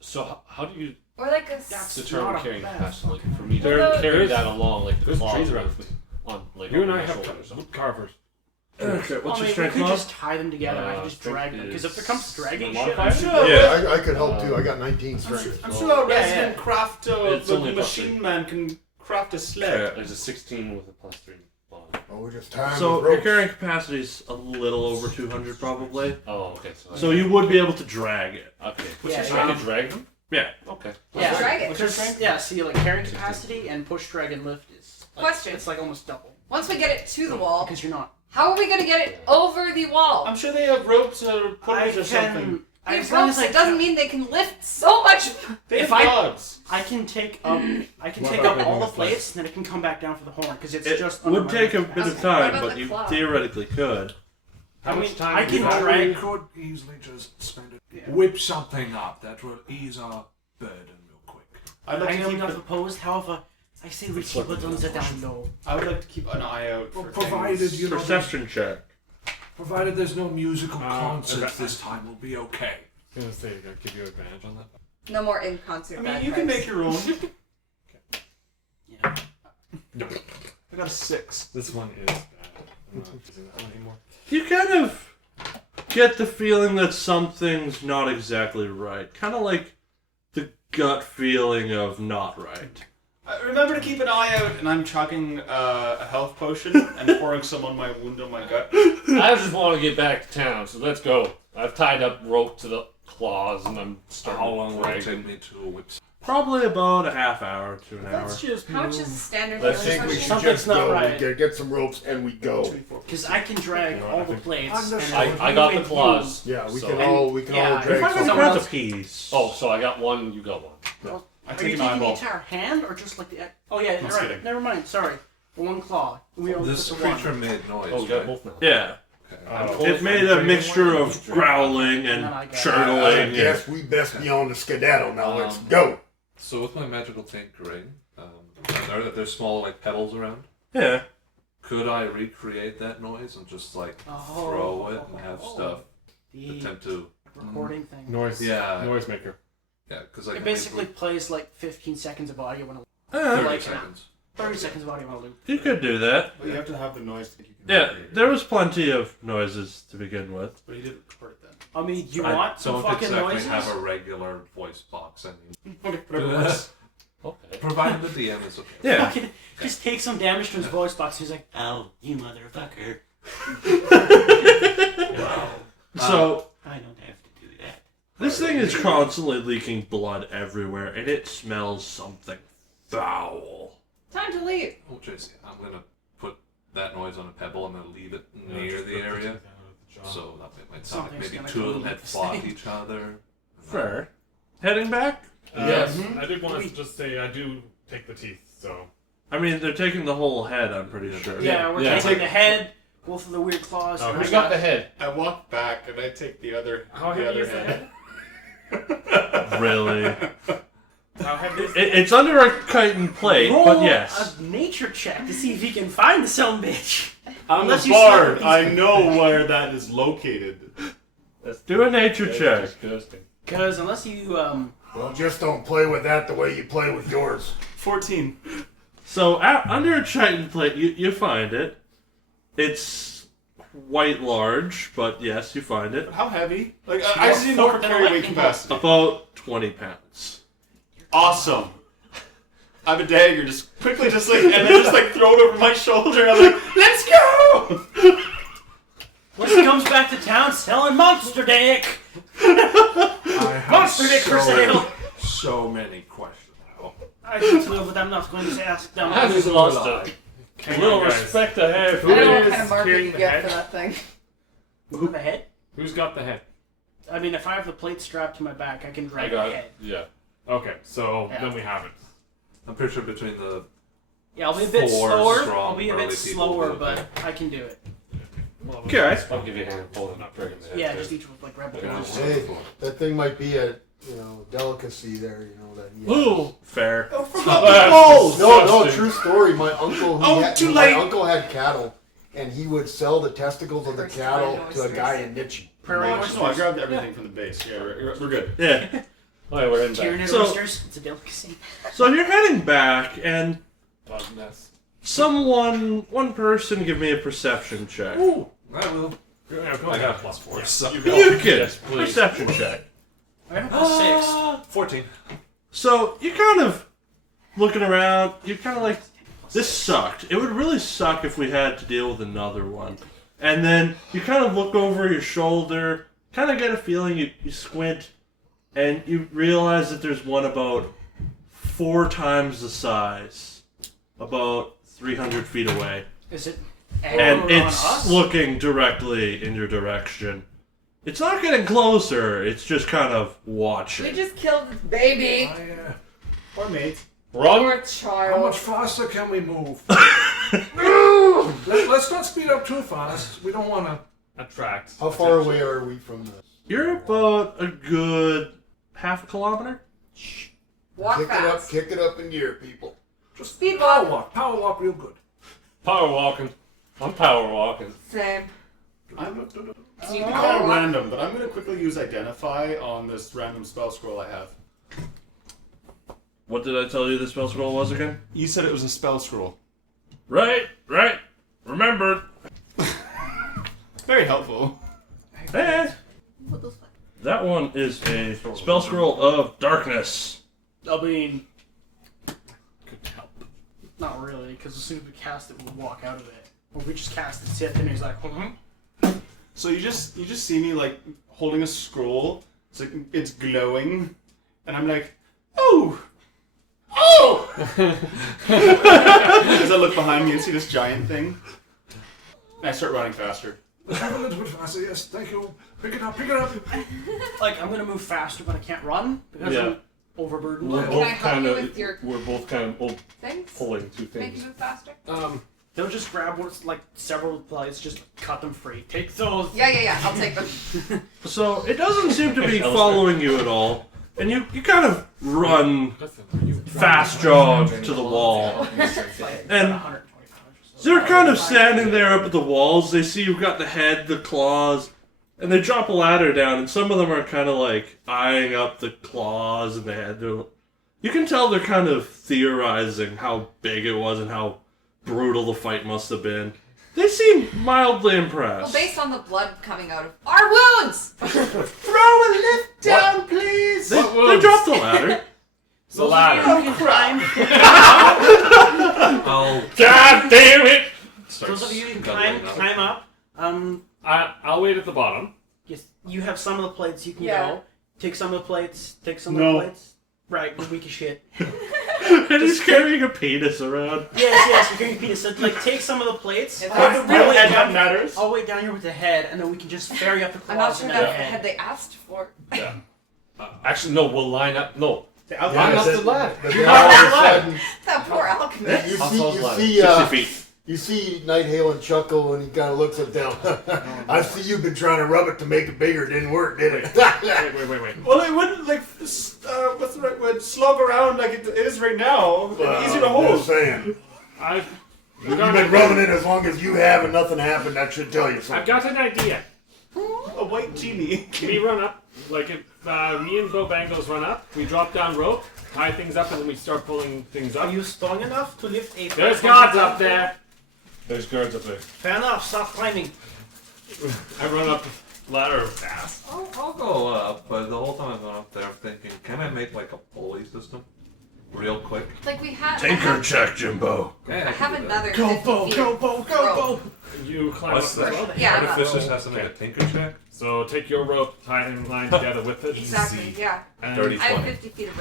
So how do you Or like a... That's determine not a carrying bad capacity? Like, fucking- for me to There- carry there's- that along, like the there's claws trees around with me on, like You on and I my have shoulders. wood carvers. Okay, what's I your mean, we strength could mod? just tie them together and I can just strength drag them. Because if it comes to is dragging the shit, modifier? I'm sure. Yeah. I could help too. I got 19 strength. I'm so- sure a Yeah, resident yeah. crafter, It's the only a machine man, can craft a sled. Okay. There's a 16 with a +3 bond. Oh, we're just tying So with your ropes. carrying capacity is a little over 200 probably. Oh, okay. So you would be able to drag it. Okay. Yeah, So yeah. I could drag them? Yeah. Okay. Yeah, Drag it. What's your strength? Yeah, see, like carrying capacity and push, drag, and lift is. Like, Question. It's like almost double. Once we get it to the wall, Because you're not. how are we gonna get it over the wall? I'm sure they have ropes or pullers or something. These As long ropes, as I it doesn't can- mean they can lift so much. They If have I- dogs. I can take up. I can What take about up all the the plates, and then it can come back down for the horn because it's It just. under would my take a weight bit of capacity. What time, about but the you claw? theoretically could. How much time I do you can have? drag- We could easily just spend it. Whip something up. That will ease our burden real quick. I'd like I to am keep. not opposed, however, I say we keep it on the down low. I would like to keep an eye out for Well, provided things. you know, Perception check. provided there's no musical concerts okay. this time, we'll be okay. I was gonna say, I'll give you advantage on that. No more in concert. I mean, you can make your own. Yeah. I got a 6. This one is bad. I'm not using that one anymore. You kind of get the feeling that something's not exactly right. Kind of like the gut feeling of not right. Remember to keep an eye out, and I'm chugging a health potion and pouring some on my wound on my gut. I just want to get back to town, so let's go. I've tied up rope to the claws, and I'm starting How long will it dragging. take me to whip? Probably about a half hour to an hour. Let's just. How much is the standard Let's healing I think we potion? should Something's just not go. right. We get some ropes and we go. Because I can drag You know, all I the think- plates. and I got the with claws. Yeah, we So- can all we can Yeah, all if drag I some. was Some Someone kinds else- of peace. Oh, so I got one, you got one. I Are take you an taking the eyeball. entire hand or just like the? Oh yeah, Just you're right. kidding. Never mind. Sorry, the one claw. We only This put the one. creature made noise, Oh, you got right? both now. Yeah. Okay. It made a mixture of growling And and then I got- I churtling. guess we best be on the skedaddle now. Let's go. So with my magical tinkering, there's small like pebbles around. Yeah. Could I recreate that noise and just like Oh. throw it and have stuff The attempt to? recording thing. Noise. Yeah. Noisemaker. Yeah, because I It can basically plays like 15 seconds of audio when a Yeah. 30 like- seconds. 30 seconds of audio on a loop. You could do that. But you have to have the noise that you can Yeah, recreate it. there was plenty of noises to begin with. But he didn't record it then. I mean, you I want some Don't fucking exactly noises? have a regular voice box. I mean, Okay, whatever works. Okay. provided the DM is okay. Yeah. Fucking just take some damage to his voice box. He's like, "Oh, you motherfucker! So I don't have to do that." this thing is constantly leaking blood everywhere, and it smells something foul. Time to leave. Oh, JC, I'm gonna put that noise on a pebble. I'm gonna leave it near the area, so that it might sound like Something's maybe gonna two of come them and had make fought mistake. each other. Fair. Heading back? Yes. I did want to just say I do take the teeth, so. I mean, they're taking the whole head, I'm pretty sure. Yeah, we're Yeah. taking the head, go through the weird claws. Oh, and who's I got the head? I walk back and I take the other How heavy is the head? Really? How heavy is It's under a chitin plate, Roll but yes. a nature check to see if he can find the son bitch. I'm Unless a you bard. slept I with these know where that is located. Do a nature check. Disgusting. Because unless you, Well, just don't play with that the way you play with yours. 14. So, under a chitin plate, you find it. It's quite large, but yes, you find it. How heavy? Like I just need to know for carry weight capacity. About 20 pounds. Awesome. I have a dagger, just quickly, just like, and then just like throw it over my shoulder. I'm like, let's go! once he comes back to town selling monster dick. I have Monster dick for sale. so many questions. I do too, but I'm not going to ask them. I just lost it. Come Little on, guys. respect I have. I Who don't know what is kind of market carrying you the get head? for that thing. Who the head? Who's got the head? I mean, if I have the plate strapped to my back, I can I drag got the it. head. Yeah. Okay, so Yeah. then we have it. I'm pretty sure between the Yeah, I'll be a bit Four slower. strong I'll be a early bit people slower, do but it. I can do it. Okay. I'll give you a hand holding up dragging the head. Yeah, too. just each with like rebel. Yeah. mouse. Hey, that thing might be a delicacy there. You know that. Ooh, fair. Oh, That's No, no, disgusting. true story. My uncle, Oh, too late. my uncle had cattle, and he would sell the testicles of the First cattle time to a oysters. guy in Nietzsche. Prairie No, I oysters. grabbed everything from the base. Yeah, we're good. Yeah. Oh, yeah, we're in back. Tyranid So- oysters. It's a delicacy. So you're heading back, and Bug nest. one person give me a perception check. Ooh, I will. Yeah, go I got a ahead. +4. So. You can. Yes, please. Perception check. I have a 6. 14. So you're kind of looking around. You're kind of like, this sucked. It would really suck if we had to deal with another one. And then you kind of look over your shoulder, kind of get a feeling, you squint, and you realize that there's one about 4 times the size, about 300 feet away. Is it? And on it's us? looking directly in your direction. It's not getting closer, it's just kind of watching. We just killed this baby. Or mate. Run! Poor How much child. faster can we move? Let's not speed up too fast. We don't want to. Attract. How far away are we from this? You're about a good half a kilometer? Walk fast. Kick it up in gear, people. Just Speed power walk. walk real good. Power walking. I'm power walking. Same. I'm You kind power of walk? random, but I'm going to quickly use Identify on this random spell scroll I have. What did I tell you the spell scroll was again? You said it was a spell scroll. Right. Remember. Very helpful. Eh, that one is a spell scroll of darkness. I mean, not really, because as soon as we cast it, we'll walk out of it. Or we just cast it, sit, and he's like, So you just see me like holding a scroll. It's like it's glowing, and I'm like, oh. As I look behind me and see this giant thing, and I start running faster. Let's move a little bit faster. Yes, thank you. Pick it up. like, I'm gonna move faster, but I can't run because Yeah. I'm overburdened. We're Can both I help kind you of. with your We're both kind of both things? pulling two Make things. you move faster? They'll just grab what's like several plates, just cut them free. Take those. Yeah. I'll take them. So it doesn't seem to be following you at all. And you kind of run fast jog to the wall. And they're kind of standing there up at the walls. They see you've got the head, the claws, and they drop a ladder down, and some of them are kind of like eyeing up the claws and the head. You can tell they're kind of theorizing how big it was and how brutal the fight must have been. They seem mildly impressed. Well, based on the blood coming out of our wounds! Throw a lift down, please. They dropped the ladder. The ladder. I'll. God damn it! Those of you who can climb up, I'll wait at the bottom. yes, you have some of the plates you can Yeah. go. Take some of the plates, take some No. of the plates. Right, we're weak as shit. And he's carrying a penis around. Yes, you're going to penis. So, like, take some of the plates. It's I'll not- wait And down- that matters. I'll wait down here with the head, and then we can just ferry up the I'm not claws sure and then the that had head. they asked for. Actually, no. We'll line up. No. I'll Line up line the ladder. But then all of a sudden, That poor alchemist. you Household ladder. see, 60 feet. you see Nighthalen chuckle, and he kind of looks at Del. I see you've been trying to rub it to make it bigger. Didn't work, did it? Wait. Well, it wouldn't like what's the right word? Slog around like it is right now. Well, Easier to I'm hold. just saying. You've been rubbing it as long as you have, and nothing happened. That should tell you I've something. got an idea. A white genie. We run up, like if me and Bo Bangles run up, we drop down rope, tie things up, and then we start pulling things Are up. you strong enough to lift a... There's guards up there. There's guards up there. Fair enough, stop climbing. I run up the ladder fast. I'll go up, but the whole time I'm going up there, I'm thinking, can I make like a pulley system, real quick? Like we had. Tinker check, Jimbo. Okay, I have can do another. Go, 50 Bo, feet go, Bo, of go, rope. Bo. You climb What's up as this? well. Yeah, I'm Artificer has to make a tinker check. So take your rope, tie it in line together with it. Exactly, yeah. And 30. I have 20. 50 feet of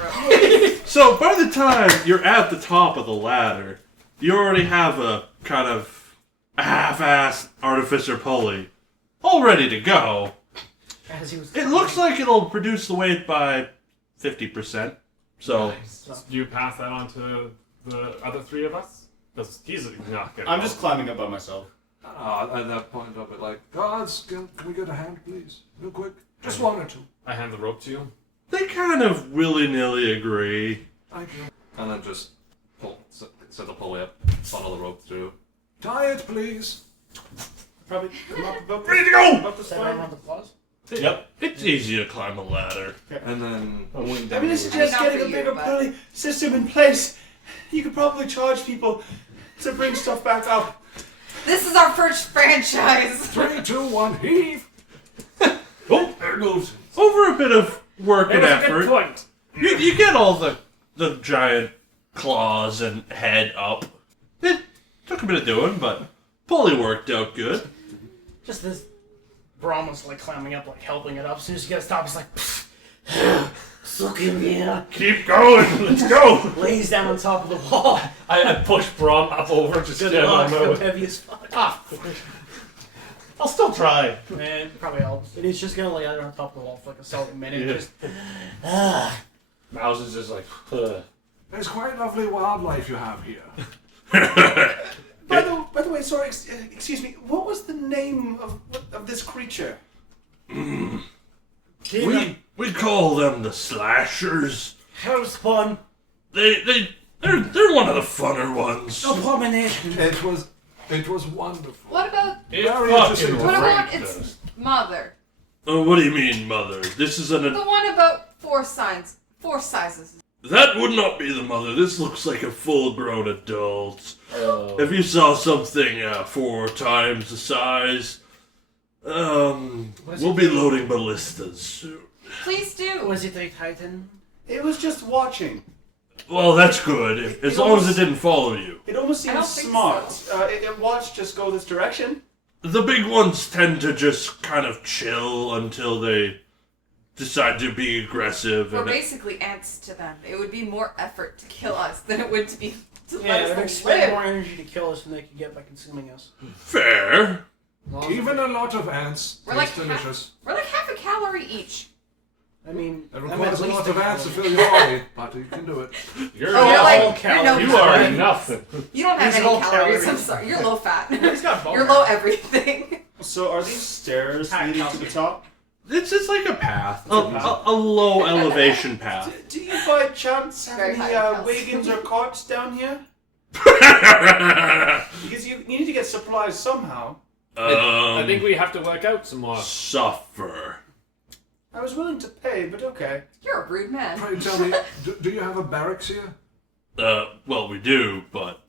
rope. So by the time you're at the top of the ladder, you already have a kind of half-assed artificer pulley all ready to go. As he was It looks like it'll produce the weight by 50%. So do you pass that on to the other three of us? Because he's not good. I'm just climbing up by myself. At that point, I'll be like, guards, can we get a hand, please? Real quick. Just one or two. I hand the rope to you. they kind of willy-nilly agree. Thank you. And then just set the pulley up, funnel the rope through. Tie it, please. Probably come up about Ready to go! about the set spine. around the claws. Yep. It's easy to climb a ladder. And then I went I down. mean, I suggest Not getting for a you, bigger but- pulley system in place. You could probably charge people to bring stuff back up. This is our first franchise. 3, 2, 1, heave! Oh, there goes. Over a bit of work That and was a good effort, point. you get all the giant claws and head up. It took a bit of doing, but Polly worked out good. Just this Braum was like climbing up, like helping it up. As soon as you guys stop, he's like, look in here. Keep going, let's go. Lays down on top of the wall. I push Braum up over to Good stand luck. on my Feel way. heavy as fuck. I'll still try. Man, probably helps. And he's just gonna lay out on top of the wall for like a solid minute. Yeah. Just Mouse is just like, There's quite lovely wildlife you have here. By the way, sorry, excuse me. What was the name of this creature? We call them the slashers. Hellspawn. They're one of the funner ones. Abomination. It was wonderful. What about it Very fucking interesting. what about raped its us. mother? What do you mean, mother? This is The one about 4 sizes. That would not be the mother. This looks like a full-grown adult. If you saw something 4 times the size, we'll be loading ballistas soon. Please do. Was it a Titan? It was just watching. Well, that's good, as long as it didn't follow you. It almost I don't seems think smart. so. It watched just go this direction. The big ones tend to just kind of chill until they decide to be aggressive. We're And basically ants to them. It would be more effort to kill us than it would to Yeah, let it would us expend live. more energy to kill us than they could get by consuming us. fair. Even a lot of ants. We're like It's delicious. We're like half a calorie each. I mean, It I'm requires at a least lot of ants to calorie. fill your body, but you can do it. You're Oh, you're all like- all you're calories. no you are calories. nothing. You don't have These any are all calories. I'm calories. sorry. You're low fat. He's got bone You're mass. low everything. So are these stairs High leading to calorie. the top? It's just like a path, a low elevation path. Do you by chance have Very any high health. wagons or carts down here? Because you need to get supplies somehow. I think we have to work out some more. Suffer. I was willing to pay, but okay. You're a rude man. Pray tell me, do you have a barracks here? Well, we do, but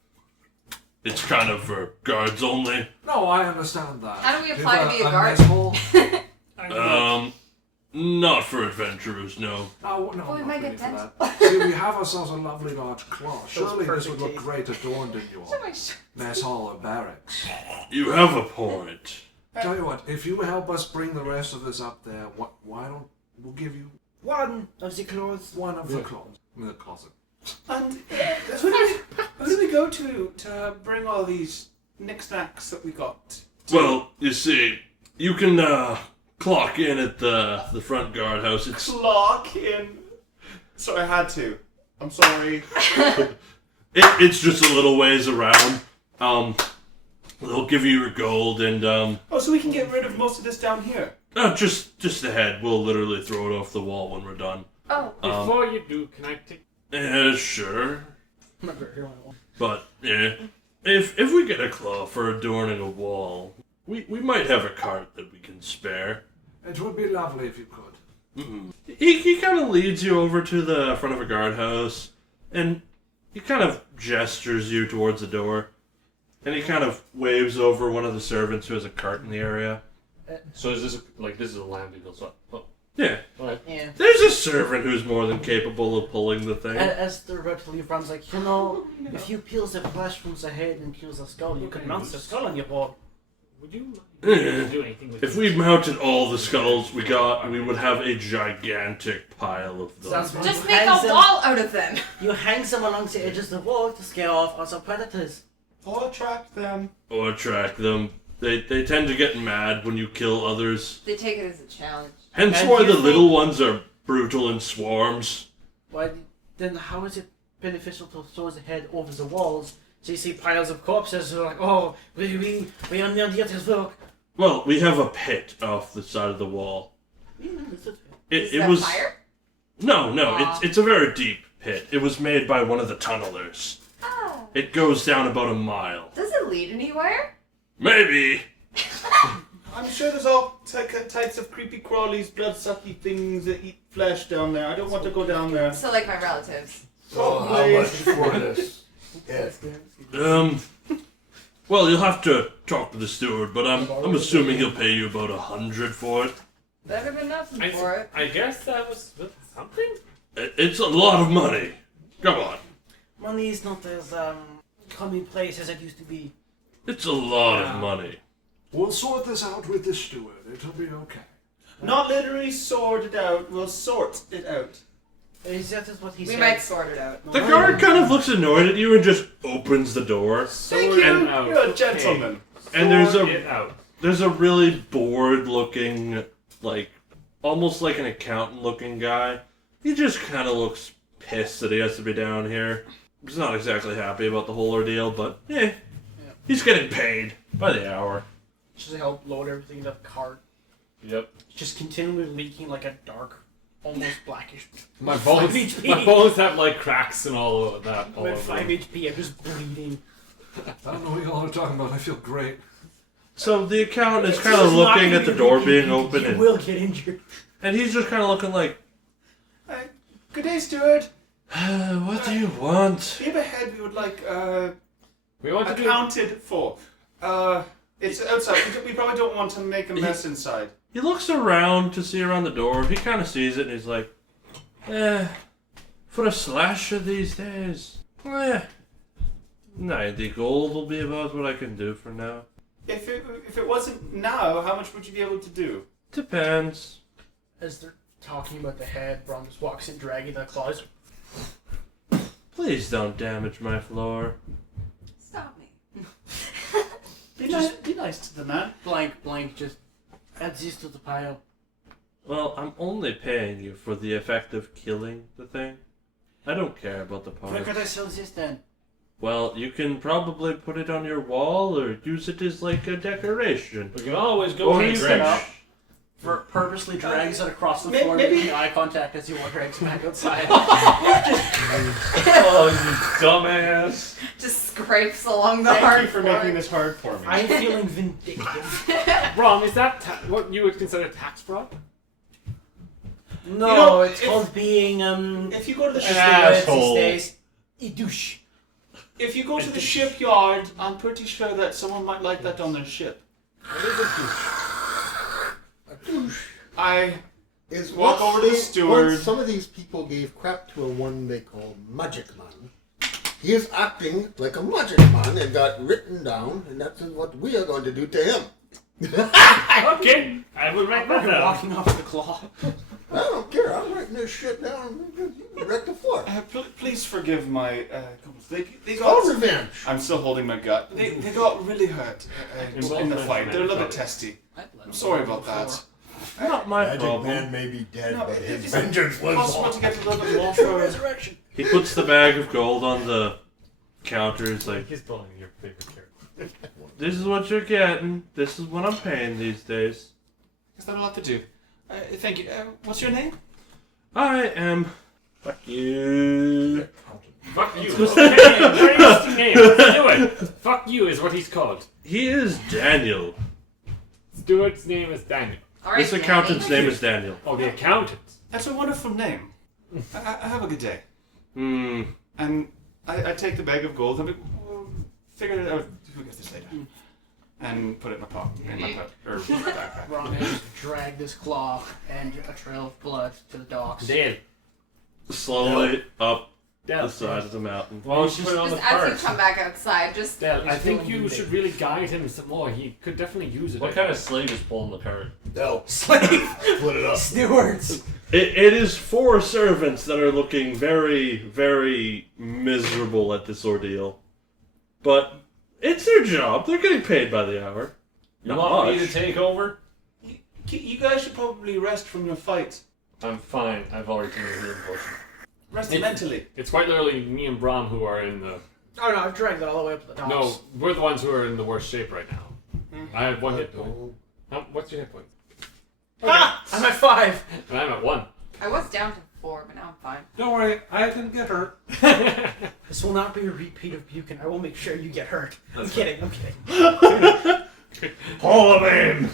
it's kind of for guards only. No, I understand that. How do we Do you apply have to be a a guard? mess hall? Not for adventurers, no. No, no, Oh, we not might really get for dental. that. See, we have ourselves a lovely large cloth. Surely this would perfect look teeth. great adorned in your Show my shirt. mess hall or barracks. You have a point. Tell you what, if you help us bring the rest of this up there, why don't we'll give you One of the clothes. one of the clothes in the closet. And who do we go to bring all these knickknacks that we got? Well, you see, you can clock in at the front guardhouse. It's Clock in. So I had to. I'm sorry. it's just a little ways around. They'll give you your gold and Oh, so we can get rid of most of this down here. just the head. We'll literally throw it off the wall when we're done. Oh, Before you do, can I take... Yeah, sure. Not very here on the wall. But yeah, if we get a claw for adorning a wall, we might have a cart that we can spare. It would be lovely if you could. He kind of leads you over to the front of a guardhouse, and he kind of gestures you towards the door, and he kind of waves over one of the servants who has a cart in the area. So is this this is a landing? So, oh, Yeah, alright. Yeah. there's a servant who's more than capable of pulling the thing. As they're about to leave, Braum's like, if you peel the flesh from the head and kill the skull, you could mount the skull on your board. Would you Yeah. like to do anything with If we mounted all the skulls we got, we would have a gigantic pile of them. Sounds fun. just You make hang a them- wall out of them. You hang them along the edges of the wall to scare off other predators. Or attract them. Or track them. They tend to get mad when you kill others. They take it as a challenge. Hence And why you the think- little ones are brutal in swarms. Why? Then how is it beneficial to throw the head over the walls? So you see piles of corpses who are like, oh, we are near the other's work. Well, we have a pit off the side of the wall. Is It that was fire? no, Aw. it's a very deep pit. It was made by one of the tunnelers. Oh. It goes down about a mile. Does it lead anywhere? Maybe. I'm sure there's all types of creepy crawlies, blood-sucky things that eat flesh down there. I don't want to go down there. So like my relatives. So how much for this? Yeah. Well, you'll have to talk to the steward, but I'm assuming he'll pay you about 100 for it. Better than nothing for it. I guess that was something? It's a lot of money. Come on. Money is not as commonplace as it used to be. It's a lot of money. We'll sort this out with the steward. It'll be okay. Not literally sort it out, we'll sort it out. That is what he We said. might sort it out. The guard kind of looks annoyed at you and just opens the door. Thank you, And, you're a gentleman. and Out. there's a really bored looking, like, almost like an accountant looking guy. He just kind of looks pissed that he has to be down here. He's not exactly happy about the whole ordeal, but he's getting paid by the hour. Just help load everything into the cart. Yep. Just continually leaking like a dark, almost blackish. My 5 bones, HP. my bones have like cracks and all of that. All I'm at over 5 them. HP, I'm just bleeding. I don't know what y'all are talking about. I feel great. So the accountant is kind of looking at the door being open, You and, will get injured. and he's just kind of looking like, Good day, steward. what do you want? We have a head we would like We want to do. accounted for. It's outside. We probably don't want to make a mess inside. He looks around to see around the door. He kind of sees it and he's like, for a slasher these days, 90 gold will be about what I can do for now. If it wasn't now, how much would you be able to do? Depends. As they're talking about the head, Braum just walks in dragging the claws. Please don't damage my floor. Stop me. Be nice to the man. Blank, just add this to the pile. Well, I'm only paying you for the effect of killing the thing. I don't care about the Where parts. could I sell this then? Well, you can probably put it on your wall or use it as like a decoration. We can always go Or and you drink. can- Purposely drags it across the May- floor, maybe- making eye contact as he drags back outside. Oh, you dumbass! Just scrapes along the Thank hard you for floor. making this hard for me. I'm feeling vindictive. Braum, is that what you would consider tax fraud? No, You know, it's if- called being If you go to the as ship, the words asshole. these days, a douche. if you go to the shipyard, I'm pretty sure that someone might like that on their ship. I Is Walk once over to the they- steward. Once some of these people gave crap to a one they call Magic Man. He is acting like a Magic Man and got written down, and that's what we are going to do to him. Okay, I will write that down. Walking off the claw. I don't care. I'm writing this shit down. You wreck the floor. please forgive my comments. They It's got. all revenge. I'm still holding my gut. They got really hurt in the fight. They're a little bit testy. I'm sorry about that. Not my Magic problem. Man may be dead, No, but his it's vengeance lives possible on. to get a little bit more for Resurrection. He puts the bag of gold on the counter. He's like, He's pulling your favorite character. this is what you're getting. This is what I'm paying these days. Is that a lot to do? Thank you. What's your name? I am. Fuck you. Fuck you. Very interesting name. Let's do it. Fuck you is what he's called. He is Daniel. Stuart's name is Daniel. All right, This accountant's name is Daniel. Oh, the accountant. That's a wonderful name. I have a good day. Hmm. And I take the bag of gold and we'll figure it out. Who gets this later? And put it in my pocket. In my backpack. Braum has dragged this claw and a trail of blood to the docks. Dale. Slowly up Dale. the side of the mountain. Well, you should put it on the Just as you cart. come back outside, just Dale, I think feeling you vindictive. should really guide him some more. He could definitely use it. What kind of slave is pulling the cart? No. Slave! Split it up. Stewards! It is 4 servants that are looking very, very miserable at this ordeal. But it's their job. They're getting paid by the hour. You Not want me much. to take over? You guys should probably rest from your fight. I'm fine. I've already taken a healing potion. Rest It- mentally. It's quite literally me and Braum who are in the... Oh no, I've dragged it all the way up to the docks. No, we're the ones who are in the worst shape right now. I have 1 hit point. What's your hit point? Ah! I'm at 5! And I'm at 1. I was down to 4, but now I'm fine. Don't worry, I didn't get hurt. This will not be a repeat of Buchan. I will make sure you get hurt. I'm kidding. Haul him in!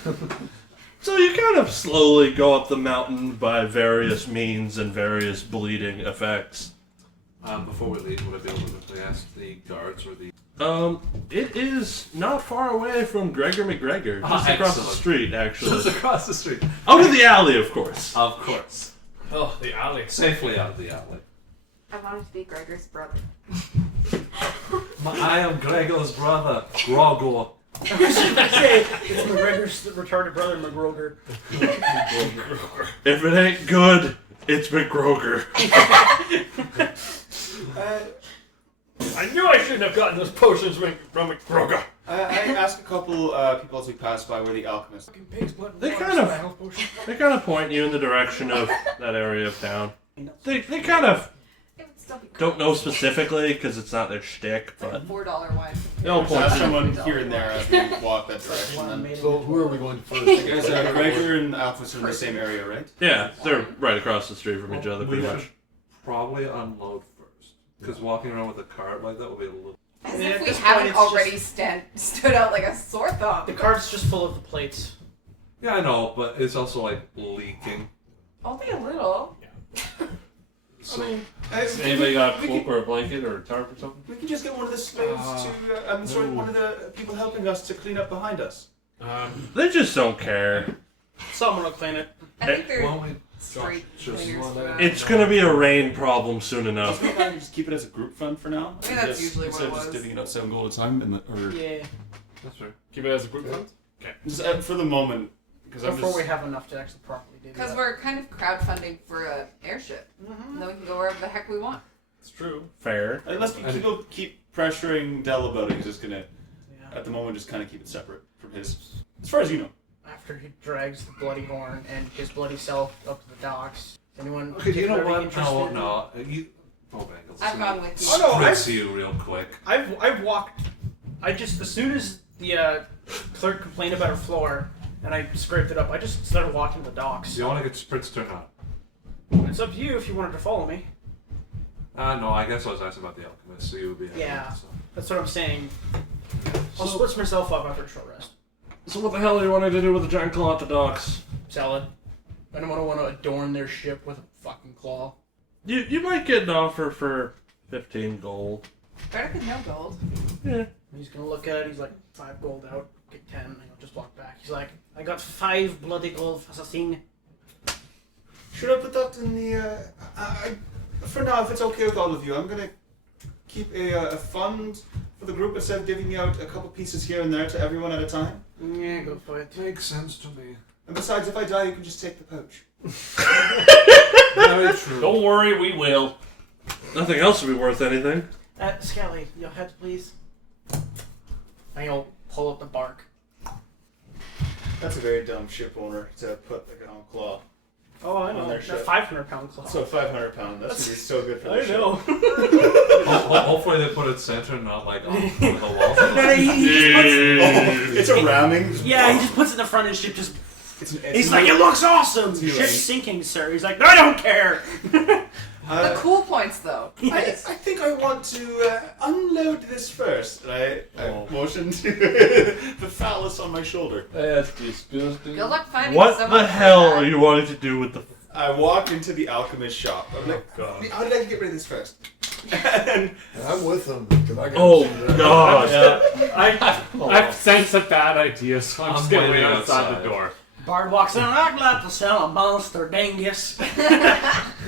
So you kind of slowly go up the mountain by various means and various bleeding effects. Before we leave, would I be able to quickly ask the guards or the... It is not far away from Gregor McGregor. Just across the excellent. street, actually. Just across the street. Out of the alley, of course. Of course. Oh, the alley. Safely out of the alley. I wanted to be Gregor's brother. I am Gregor's brother, Grogor. It's McGregor's retarded brother, McGroger. If it ain't good, it's McGroger. I knew I shouldn't have gotten those potions from McGroger. I asked a couple people as we passed by where the alchemist. They kind of point you in the direction of that area of town. They kind of It would still be don't know specifically because it's not their shtick, It's like a but $4 wine. they'll point Ask you. someone here and there as we walk that direction. Then. So who are we going first? Because Gregor and Alphys are in the same area, right? Yeah, they're right across the street from each other, pretty We much. should probably unload first. Because walking around with a cart like that would be a little... As Yeah, if at we this point, haven't it's already stood out like a sore thumb. The cart's just full of the plates. Yeah, I know, but it's also like leaking. Only a little. So, Anybody got a cloak or a blanket or a tarp or something? We can just get one of the slaves one of the people helping us to clean up behind us. They just don't care. Someone will clean it. I think they're why don't we street just cleaners one for day. that. It's gonna be a rain problem soon enough. Let's maybe just keep it as a group fund for now. I think that's usually instead what of it just was. divvying out 7 gold a time, or Yeah. That's fair. Keep it as a group fund? just, for the moment, because I'm Before just. we have enough to actually properly do Because that. we're kind of crowdfunding for an airship. Mm-hmm. And then we can go wherever the heck we want. It's true. Fair. Unless people keep pressuring Del about it, he's just gonna, Yeah. at the moment, just kind of keep it separate from his. As far as you know. After he drags the bloody horn and his bloody self up to the docks. Anyone Okay, you know particularly what? interested? No. You... Oh, Bengals. I've gone with you. Oh, no, Spritz you real quick. I've walked. I just, as soon as the clerk complained about her floor and I scraped it up, I just started walking the docks. Do you want to get spritzed or not? It's up to you if you wanted to follow me. No, I guess I was asking about the alchemist, so you would be... Yeah. So. That's what I'm saying. I'll split myself up after a short rest. So what the hell are you wanting to do with the giant claw at the docks? Sell it. I don't want to adorn their ship with a fucking claw. You might get an offer for 15 gold. Better than no gold. Yeah. He's gonna look at it, he's like, 5 gold out, get 10, and I'll just walk back. He's like, I got 5 bloody gold for assassin. Should I put that in the? For now, if it's okay with all of you, I'm gonna keep a fund for the group instead of giving out a couple pieces here and there to everyone at a time. Yeah, go for it. Makes sense to me. And besides, if I die, you can just take the pouch. Very true. Don't worry, we will. Nothing else will be worth anything. Skully, your head, please. And he'll pull up the bark. That's a very dumb ship owner to put like a claw. Oh, I On know. their That ship. 500-pound claw. So 500 pound. That's gonna be so good for the I ship. know. Hopefully they put it center, not like on one of the walls. No, he just puts, It's a ramming. yeah, he just puts it in the front of his ship, just... It's He's like, it looks awesome! It's new, Ship's right? sinking, sir. He's like, I don't care! The cool points, though. I think I want to unload this first. And I motion to the phallus on my shoulder. That's disgusting. Good luck finding What someone the for hell that. are you wanting to do with the... I walk into the alchemist shop. I'm like, God. I'd like to get rid of this first. And I'm with them. 'Cause I got Oh, some of that. God. I've sensed a bad idea, so I'm just gonna wait waiting outside outside. the door. Bard walks in, I'd like to sell a monster dingus.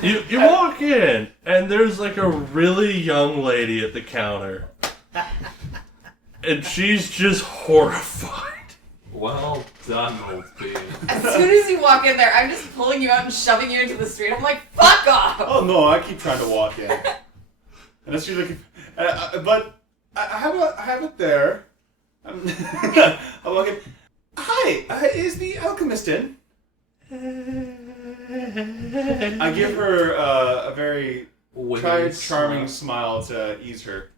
You walk in, and there's like a really young lady at the counter. And she's just horrified. Well done, old bean. As soon as you walk in there, I'm just pulling you out and shoving you into the street. I'm like, fuck off! oh no, I keep trying to walk in. And that's really, but I have it there. I walk in. Hi, is the alchemist in? I give her a very charming smile to ease her.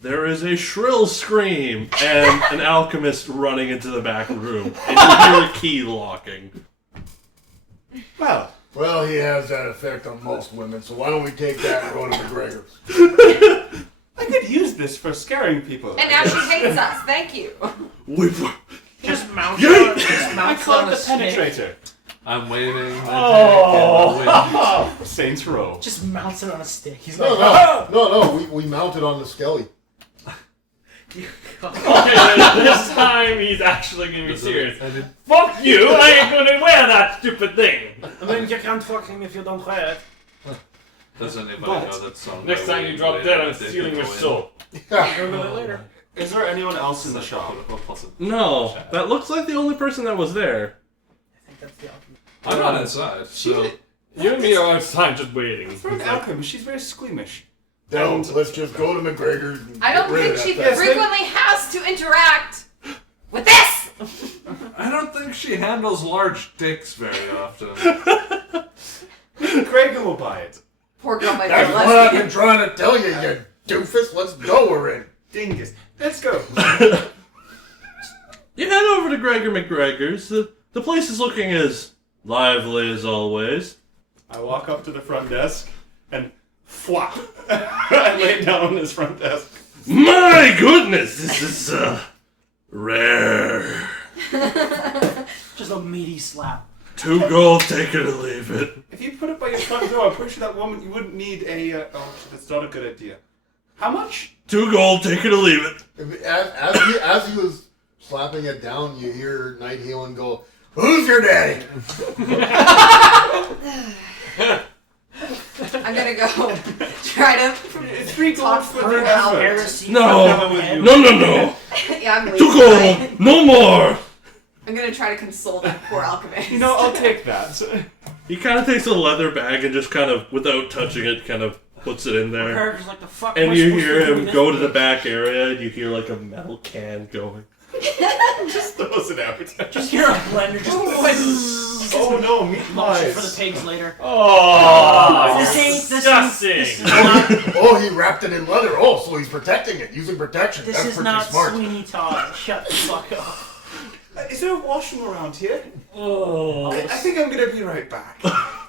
There is a shrill scream and an alchemist running into the back room. And you hear a key locking. Well, he has that effect on most women, so why don't we take that and go to McGregor's? I could use this for scaring people. And now she hates us. Thank you. We Just mounts Yeet! on, just I mounts call on it a the snake. penetrator. I'm waving the dick Oh. in the wind. Saints Row. Just mounts it on a stick. He's No, like, no. We mounted on the Skully. Okay, this time he's actually gonna be serious. Fuck you! I ain't gonna wear that stupid thing! I mean, you can't fuck him if you don't wear it. Does anybody But know that song? Next time you drop dead, I'm stealing your soul. You'll know it later. Is there anyone else in the shop? No, that looks like the only person that was there. I think that's the alchemy. I'm not inside, so You and me are outside just waiting. For an alchemist, she's very squeamish. Then let's just go to McGregor's. And I don't get rid of think she that thing. frequently has to interact with this! I don't think she handles large dicks very often. Gregor will buy it. Poor girl might That's be what I've lesbian. been trying to tell you, you doofus. Let's go, we're in. Dingus. Let's go. You head over to Gregor McGregor's. The place is looking as lively as always. I walk up to the front desk and flop. I lay down on his front desk. My goodness, this is rare. Just a meaty slap. 2 gold, take it or leave it. If you put it by your front door, I'm pretty sure that woman, you wouldn't need a... that's not a good idea. How much? 2 gold, take it or leave it. As he was slapping it down, you hear Nighthalen go, "Who's your daddy?" I'm gonna go try to It's 3 gold talk for her the out. effort. No. Yeah, I'm 2 leaving. gold, no more. I'm gonna try to console that poor alchemist. You know, I'll take that. He kind of takes a leather bag and just kind of, without touching it, kind of puts it in there. Character's like, the fuck am And I you supposed hear to do him this? go to the back area, and you hear like a metal can going. Just throws it out. Just hear a blender just Oh no, meat launch it for pies. the pigs later. Oh, This you're ain't- this disgusting. is not, Oh, he wrapped it in leather. Oh, so he's protecting it, using protection. this That's is pretty not smart. Sweeney Todd. Shut the fuck up. Is there a washroom around here? Oh. I think I'm gonna be right back.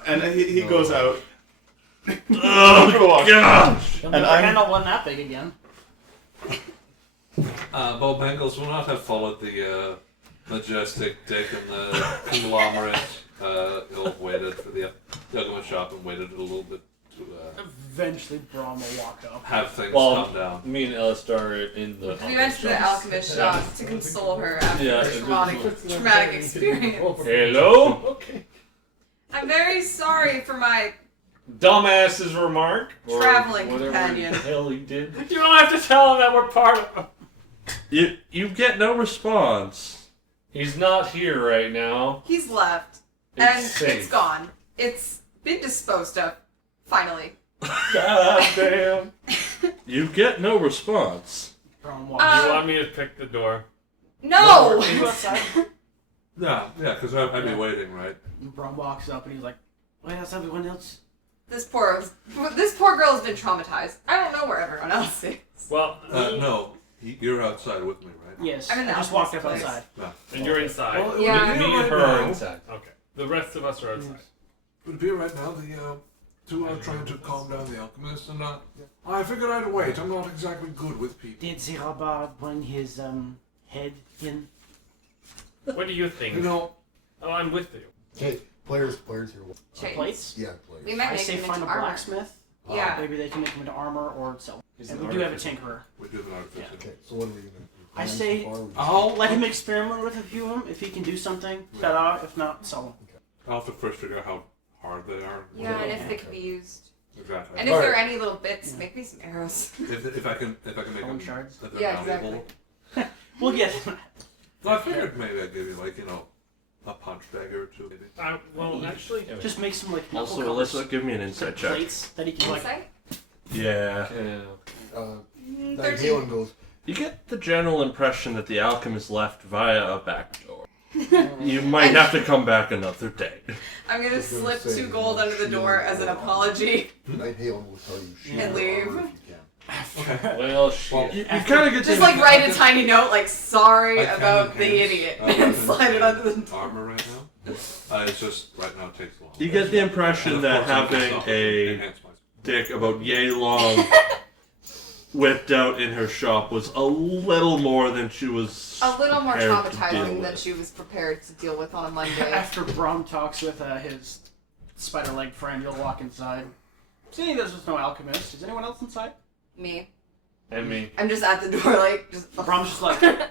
And he goes out. Oh, gosh. You'll And never I'm- handle one that big again. Bob Bengals will not have followed the majestic dick and the conglomerate. He'll have waited for the alchemist shop and waited a little bit to Eventually, Braum will walk up. have things Well, calm down. me and Elester are in the. We went to the alchemist shop to console her after Yeah, her traumatic experience. Hello? Okay. I'm very sorry for my... Dumbass's remark. Or Traveling whatever companion. the hell he did. You don't have to tell him that we're part of. You get no response. He's not here right now. He's left. It's And safe. it's gone. It's been disposed of. Finally. God damn. You get no response. Braum walks Uh, You want me to pick the door? No! Are you outside? Yeah, because I'd be waiting, right? And Braum walks up and he's like, wait, that's everyone else? This poor girl has been traumatized. I don't know where everyone else is. Well, No, you're outside with me, right? Yes. I'm in the I just walked up alchemist place. outside. No. and you're inside. Well, Yeah. would it be Me and right her are now- inside. Okay. The rest of us are outside. Would it be right now the two are trying to calm down the alchemist and not? I figured I'd wait. I'm not exactly good with people. Did the Rabard bring his head in? What do you think? You know, Oh, I'm with you. Okay, players here. Chains. Plates? Yeah, players. We might I make say him find into a armor. blacksmith. Yeah. Maybe they can make him into armor or sell. He's And an we do have a artificer. tinkerer. we do have an artificer. Okay, so what are we gonna do? I say- I'll Let him experiment with a few of them. If he can do something, ta-da. If not, sell them. I'll have to first figure out how hard they are. Yeah, and if they can be used. Exactly. And if there are any little bits, make me some arrows. If I can make Bone them shards. that they're Yeah, valuable. exactly. We'll get him. Well, I figured maybe I'd give you a punch dagger or two, maybe. Well, actually, Just make some like Also, knuckle covers, Alyssa, give me an insight check. plates that he can like. Insight? Yeah. Uh, 13. Nighthalen goes, You get the general impression that the alchemist left via a back door. You might have to come back another day. I'm gonna was gonna slip say, 2 gold under the shield door as an or- apology. Nighthalen will tell you shield And or leave. armor if you can. Well, shit. You kind of get Just the like write a tiny note like, sorry I can about the enhance, idiot, uh, and slide it under the door. armor right now. It's just right now it takes long. You get the impression And of that course, I can having also a enhance my- dick about yay long whipped out in her shop was a little more than she was A little more prepared to deal traumatizing than with. she was prepared to deal with on a Monday. After Braum talks with his spider-leg friend, you'll walk inside. Seeing there's just no alchemist, is anyone else inside? Me. And me. I'm just at the door, like, just. Braum's just like,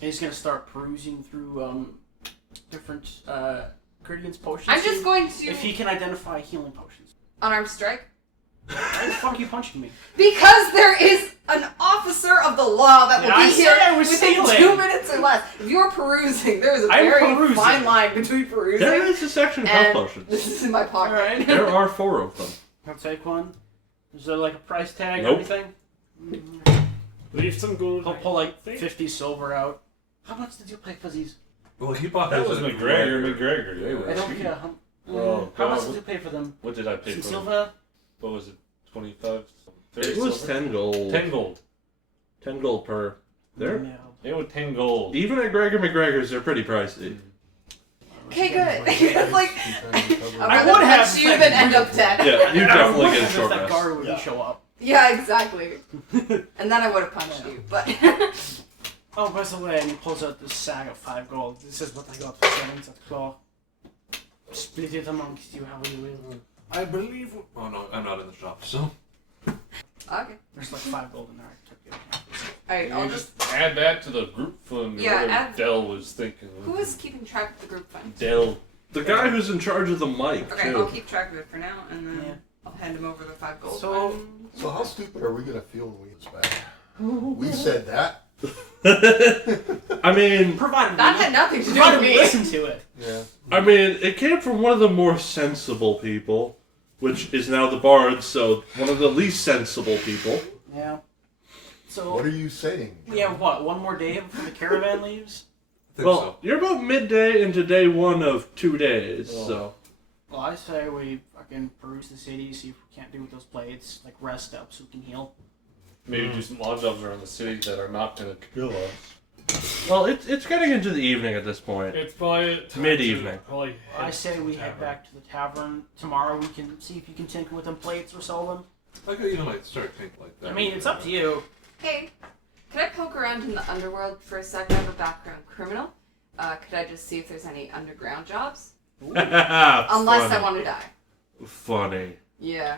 he's gonna start perusing through different Guardian's potions. I'm just going to. If he can identify healing potions. Unarmed strike. Why the fuck are you punching me? Because there is an officer of the law that will Yeah, I be said here I was within stealing. 2 minutes or less. If you're perusing, there is a I'm very perusing. fine line between perusing There is a section of health and potions. this is in my pocket. Alright. There are 4 of them. I'll take one. Is there like a price tag Nope. or anything? Leave some gold. He'll pull like 50 silver out. How much did you pay for these? Well, he bought That his was at McGregor. They were I don't cheap. care. Oh, How God, much did you pay for them? What did I pay Some for? silver? What was it? 25? 30 It was silver? 10 gold. 10 gold. 10 gold per. There. No. It was 10 gold. Even at Gregor McGregor's, they're pretty pricey. Okay, good. It's like I I'd would rather have punch you than end up dead. Yeah, you definitely I get a if short that rest. guard would Yeah. show up. Yeah, exactly. And then I would have punched you, but Oh, by the way, and he pulls out this sack of 5 gold. This is what I got for selling that claw. Split it amongst you how you will. I believe. Oh no, I'm not in the shop, so. okay. There's like 5 gold in there. I took the other half. Alright, I'll You just. just add that to the group fund. or Yeah, whatever add- Dell was thinking. Who is keeping track of the group fund? Dell. The guy who's in charge of the mic, Okay, too. I'll keep track of it for now, and then Yeah. I'll hand him over the 5 gold. So- fund. So how stupid are we gonna feel when we get back? We said that. I mean, Provided That we, had nothing to do provided with we me. listen to it. Yeah. it came from one of the more sensible people, which is now the bard, so one of the least sensible people. Yeah. So What are you saying? we have what? One more day before the caravan leaves. I think Well, so. you're about midday into day 1 of 2 days, Oh. so. Well, I say we fucking peruse the city, see if we can't do with those plates, like rest up so we can heal. Maybe do some odd jobs around the city that are not going to kill us. Well, it's getting into the evening at this point. It's probably time Mid-evening. to probably I head say to we the head tavern. back to the tavern tomorrow. We can see if you can tinker with them plates or sell them. I could even like start thinking like that. I mean, it's up to you. Hey, could I poke around in the underworld for a second? I have a background criminal. Could I just see if there's any underground jobs? Unless I want to die. Funny. Yeah.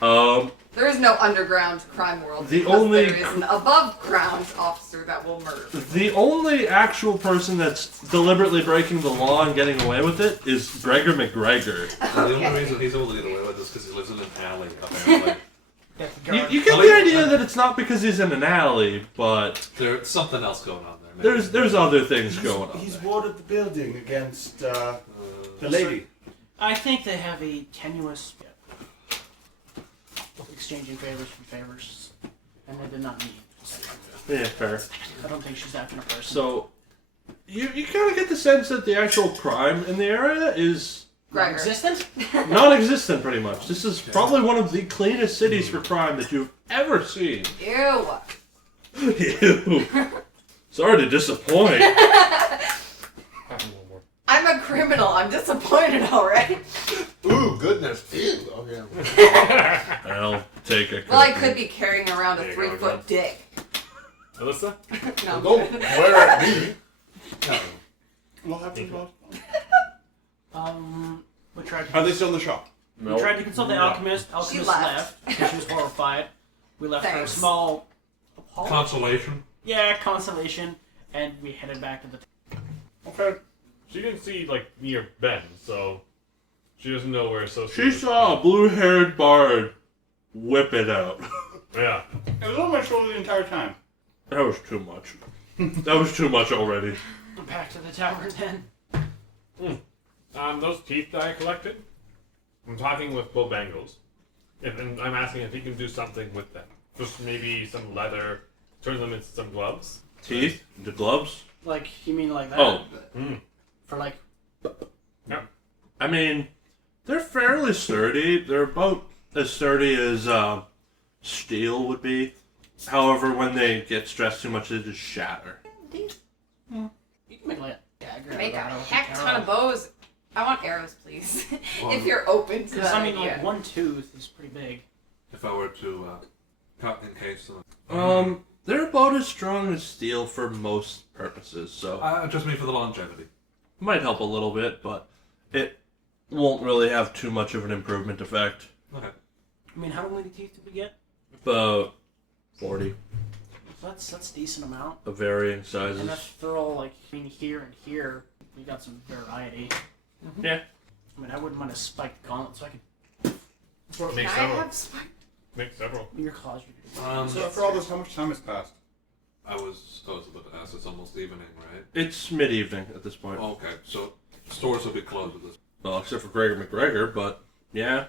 There is no underground crime world. The because only- there is an above ground officer that will murder. The only actual person that's deliberately breaking the law and getting away with it is Gregor McGregor. And the only reason he's able to get away with this is because he lives in an alley, apparently. You get the idea that it's not because he's in an alley, but There's something else going on there. Maybe. there's other things going on. He's there. warded the building against the lady. I think they have a tenuous exchanging favors for favors, and they did not need. Yeah, fair. I don't think she's that kind of person. So, you kind of get the sense that the actual crime in the area is Gregor. existent? non-existent, pretty much. This is probably one of the cleanest cities for crime that you've ever seen. Ew. Ew. Sorry to disappoint. I'm a criminal. I'm disappointed, alright? Ooh, goodness. Ew. Okay. I'll take a Well, I could be carrying around a 3-foot dick. Alyssa? No, I'm Don't good. glare at me. What happened last We tried to. Are they still in the shop? We tried to consult the alchemist. Alchemist left. because she was horrified. We left her a Thanks. small apology. Consolation. Yeah, consolation, and we headed back to the. Okay. She didn't see, like, near Ben, so she doesn't know where She associated. saw a blue-haired bard whip it out. Yeah. It was on my shoulder the entire time. That was too much. That was too much already. Back to the tavern then. Those teeth that I collected, I'm talking with Bo Bangles. And I'm asking if he can do something with them. Just maybe some leather, turn them into some gloves. Teeth? The gloves? Like, you mean like that? Oh. For like. I mean, they're fairly sturdy. They're about as sturdy as steel would be. However, when they get stressed too much, they just shatter. You can make like a dagger. Make a out of heck an ton arrow. of bows. I want arrows, please. If you're open to Because that I mean, idea. like one tooth is pretty big. If I were to cut in case. They're about as strong as steel for most purposes, so Just me for the longevity. might help a little bit, but it won't really have too much of an improvement effect. Okay. I mean, how many teeth did we get? About 40 That's a decent amount. of varying And sizes. that's throw like here and here. We got some variety. Yeah. I mean, I wouldn't mind a spiked gauntlet, so I could. Make Can I several. have spike? Make several. Your claws. So after all this, how much time has passed? I was about to ask. It's almost evening, right? It's mid-evening at this point. Okay, so stores will be closed at this. Well, except for Gregor McGregor, but yeah.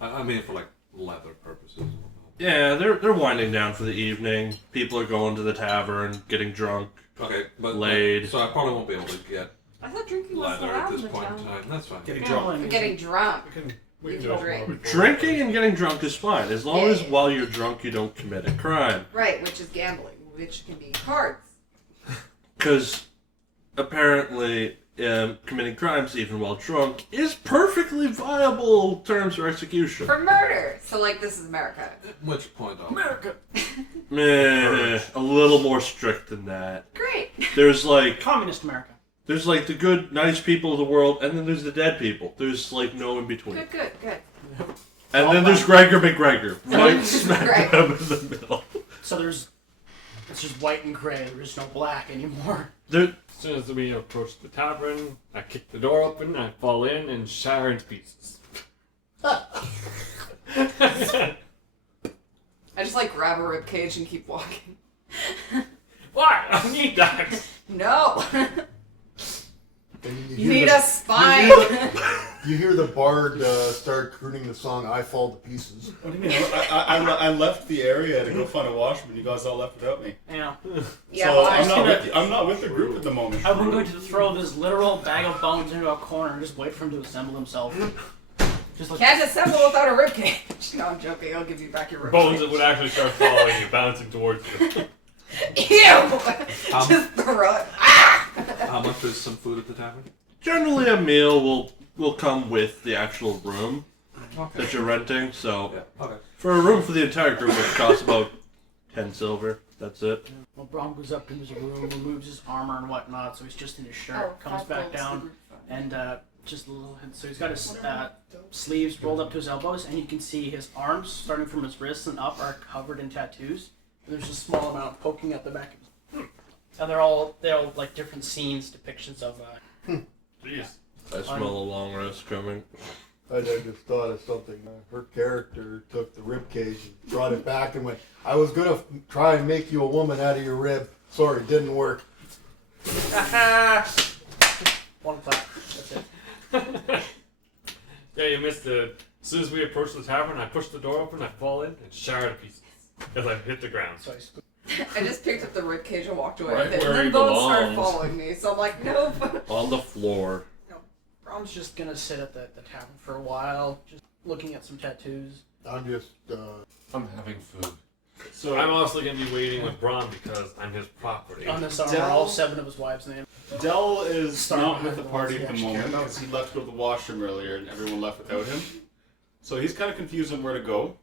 I mean, for like leather purposes. Yeah, they're winding down for the evening. People are going to the tavern, getting drunk. Okay, but Laid. so I probably won't be able to get I thought drinking was leather allowed at in this the point in town. time. That's fine. Getting Yeah, drunk. well, Getting drunk. We You can can do drink. it before. Drinking and getting drunk is fine, as long Yeah, as yeah. while you're drunk you don't commit a crime. Right, which is gambling, which can be cards. Because apparently committing crimes even while drunk is perfectly viable terms for execution. For murder! So, like, this is America. At which point, America. A little more strict than that. Great! There's like Communist America. There's like the good, nice people of the world, and then there's the dead people. There's like no in between. Good. And then there's Gregor McGregor, right smack dab in the middle. So it's just white and gray. There's no black anymore. There, As soon as we approach the tavern, I kick the door open, I fall in, and shatter into pieces. I just, like, grab a ribcage and keep walking. Why? I don't need that! No! And You need a spine! You hear the bard start crooning the song "I Fall to Pieces." What do you mean? I left the area to go find a washroom. You guys all left without me. Yeah. Yeah, So well, I'm not with the group at the moment. I'm going to throw this literal bag of bones into a corner and just wait for him to assemble himself. Just like can't assemble without a ribcage. No, I'm joking. I'll give you back your ribcage. Bones that would actually start following you, bouncing towards you. Ew! Just throw it. Ah! how much is some food at the tavern? generally, a meal will come with the actual room Okay. that you're renting. So Yeah. Okay. for a room for the entire group, it costs about 10 silver. That's it. Well, Braum goes up into his room, removes his armor and whatnot, so he's just in his shirt, Oh, comes 5 back gold down, silver. and just a little. So he's got his sleeves rolled up to his elbows, and you can see his arms, starting from his wrists and up, are covered in tattoos. And there's a small amount poking out the back of his. And they're all like different scenes, depictions of. Jeez. I smell a long rest coming. I just thought of something. Her character took the rib cage and brought it back and went, "I was gonna try and make you a woman out of your rib. Sorry, didn't work." One clap. That's it. Yeah, you missed it. As soon as we approach the tavern, I push the door open, I fall in, and shatter to pieces. As I hit the ground. So I just picked up the ribcage and walked away Right with it. where And then he bones started belongs. following me, so I'm like, nope. On the floor. Braum's just gonna sit at the tavern for a while, just looking at some tattoos. I'm just, I'm having food. So I'm also going to be waiting with Braum because I'm his property. On this armor, all 7 of his wives' names. Del is Start not with with the the party ones at he the actually moment cared about. because he left to go to the washroom earlier and everyone left without him. So he's kind of confused on where to go,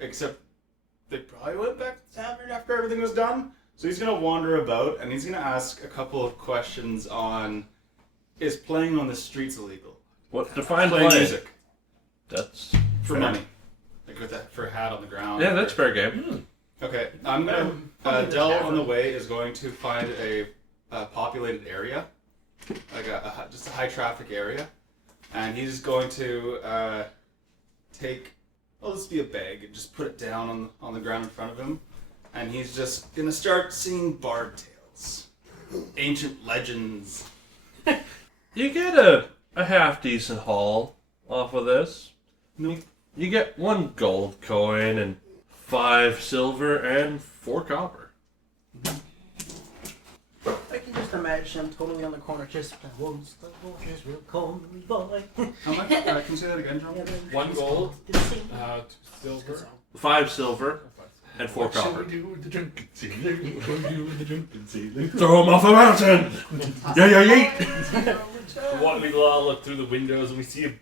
except they probably went back to the tavern after everything was done. So he's going to wander about and he's going to ask a couple of questions on, is playing on the streets illegal? What define Playing play? music That's for fair. money. Like with that, for a hat on the ground. Yeah, that's fair game. Okay, I'm gonna. Del on the way is going to find a populated area, like just a high traffic area, and he's going to take. Well, this be a bag and just put it down on the ground in front of him, and he's just gonna start singing bard tales, ancient legends. You get a half decent haul off of this. No. You get 1 gold coin and 5 silver and 4 copper. I can just imagine him totally on the corner, just once the waters will call me by. How much? Can you say that again, John? 1 gold, 2 silver. 5 silver and 4 What shall copper. we do with the drunken sailor? What shall we do with the drunken sailor? Throw him off a mountain! Yeah, yeah, yeah! We all look through the windows and we see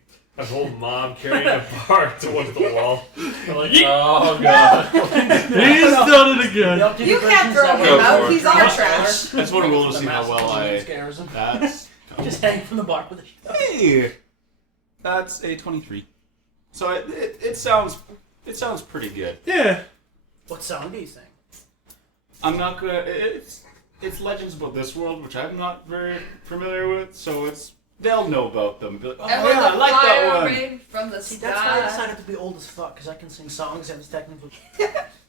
An old mom carrying a bar towards the wall. I'm like, Oh god. He's done it again. You can't throw him Go out. for it. He's our trash. I just want to roll to see how well I. scares him. That's. Just hang from the bar with a Hey, that's a 23. So it sounds pretty good. Yeah. What sound do you sing? I'm not gonna. It's legends about this world, which I'm not very familiar with. So they'll know about them. Be like, oh And when yeah, I the like fire that one. rained from the See, that's why I sky. decided to be old as fuck, because I can sing songs and it's technically.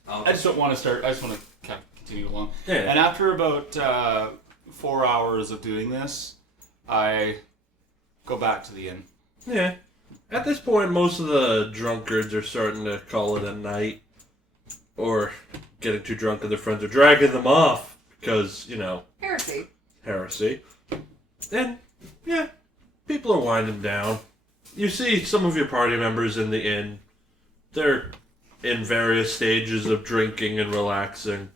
I just don't want to start. I just want to kind of continue along. Yeah. And after about 4 hours of doing this, I go back to the inn. Yeah. At this point, most of the drunkards are starting to call it a night. Or getting too drunk and their friends are dragging them off. Because, heresy. And, yeah, people are winding down. You see some of your party members in the inn. They're in various stages of drinking and relaxing.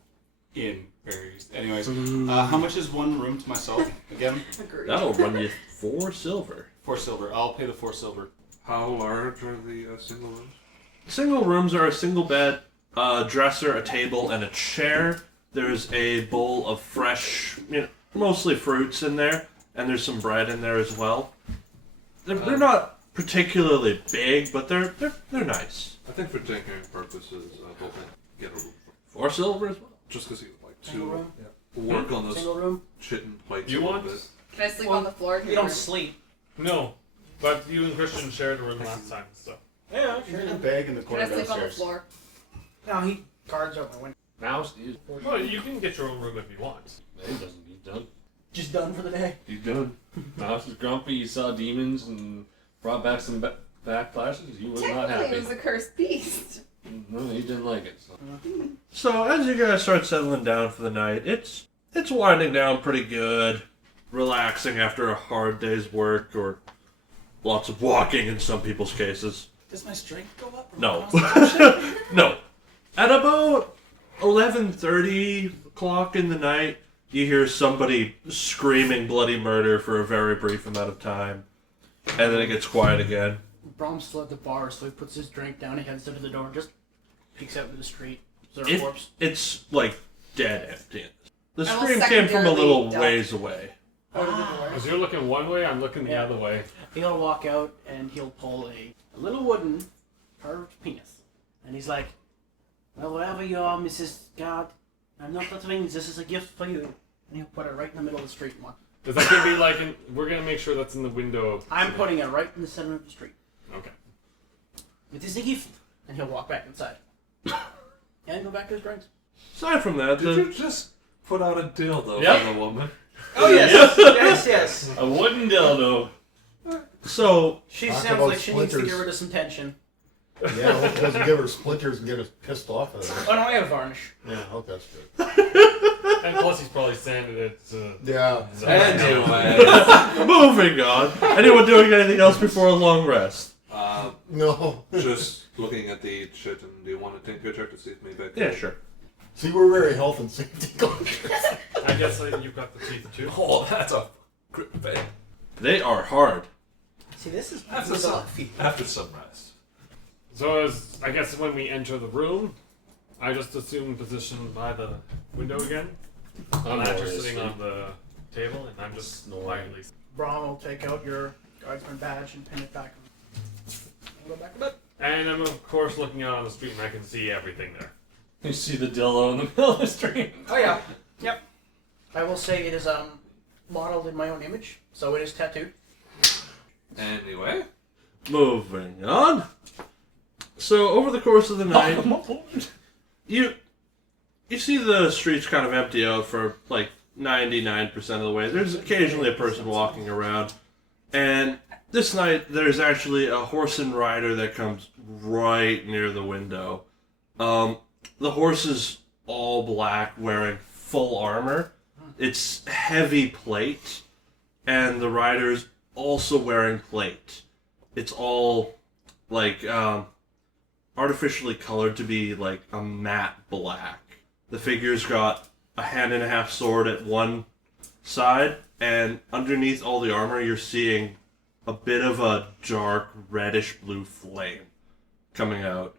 Anyways, how much is one room to myself again? Agreed. That'll run you 4 silver. 4 silver. I'll pay the 4 silver. How large are the single rooms? Single rooms are a single bed, a dresser, a table, and a chair. There's a bowl of fresh, mostly fruits in there, and there's some bread in there as well. They're not particularly big, but they're nice. I think for tinkering purposes, we'll get a room. 4 silver as well. Just because you like Single to room? work on those Single room? chitin plates You a little want? bit. Can I sleep Well, on the floor? You don't sleep. No, but you and Christian shared a room last time, so. Yeah, There's a bag in the Can corner I sleep on the downstairs. floor? No, he guards over my window. Mouse is. Well, you can get your own room if you want. He doesn't. He's done. Just done for the day. He's done. Mouse is grumpy. He saw demons and brought back some backflashes. He was not Technically, happy. it was a cursed beast. No, he didn't like it. So. So as you guys start settling down for the night, it's winding down pretty good, relaxing after a hard day's work or lots of walking in some people's cases. Does my strength go up? No. No. At about 11:30 o'clock in the night, you hear somebody screaming bloody murder for a very brief amount of time, and then it gets quiet again. Braum's still at the bar, so he puts his drink down, he heads up to the door, and just peeks out into the street. Is there a corpse? It's like dead empty. The I will scream came from a little secondarily ways away. As you're looking one way, I'm looking the Yeah. other way. He'll walk out and he'll pull a little wooden carved penis. And he's like, well, wherever you are, Mrs. God, I'm not uttering this. This is a gift for you. And he'll put it right in the middle of the street. Is that gonna be like? We're gonna make sure that's in the window. I'm putting it right in the center of the street. Okay. It is a gift. And he'll walk back inside. And go back to his drinks. Aside from that, Did you just put out a dildo Yep. for the woman? Oh, yes. yes. A wooden dildo. so She Talk sounds about like she needs to splinters. get rid of some tension. Yeah, hope it doesn't give her splinters and get us pissed off at her. Oh, no, I have varnish. Yeah, I hope that's good. And plus, he's probably sanded it. Yeah. Anyway, moving on. Anyone doing anything else before a long rest? No. just looking at the shit, and do you want to tinker check to see if maybe I can... Yeah, sure. See, we're very health and safety conscious. I guess you've got the teeth too. Oh, that's a grip thing. They are hard. See, this is After some rest. So I guess when we enter the room, I just assume position by the window again. I'm just sitting on the table, and I'm just quietly. Braum will take out your guardsman badge and pin it back. Go back to bed. And I'm of course looking out on the street, and I can see everything there. You see the dildo in the middle of the street. Oh yeah. Yep. I will say it is modeled in my own image, so it is tattooed. Anyway, Moving on. So over the course of the night, you see the streets kind of empty out for like 99% of the way. There's occasionally a person walking around, and this night there's actually a horse and rider that comes right near the window. The horse is all black, wearing full armor. It's heavy plate, and the rider's also wearing plate. It's all like artificially colored to be like a matte black. The figure's got a hand-and-a-half sword at one side, and underneath all the armor you're seeing a bit of a dark reddish blue flame coming out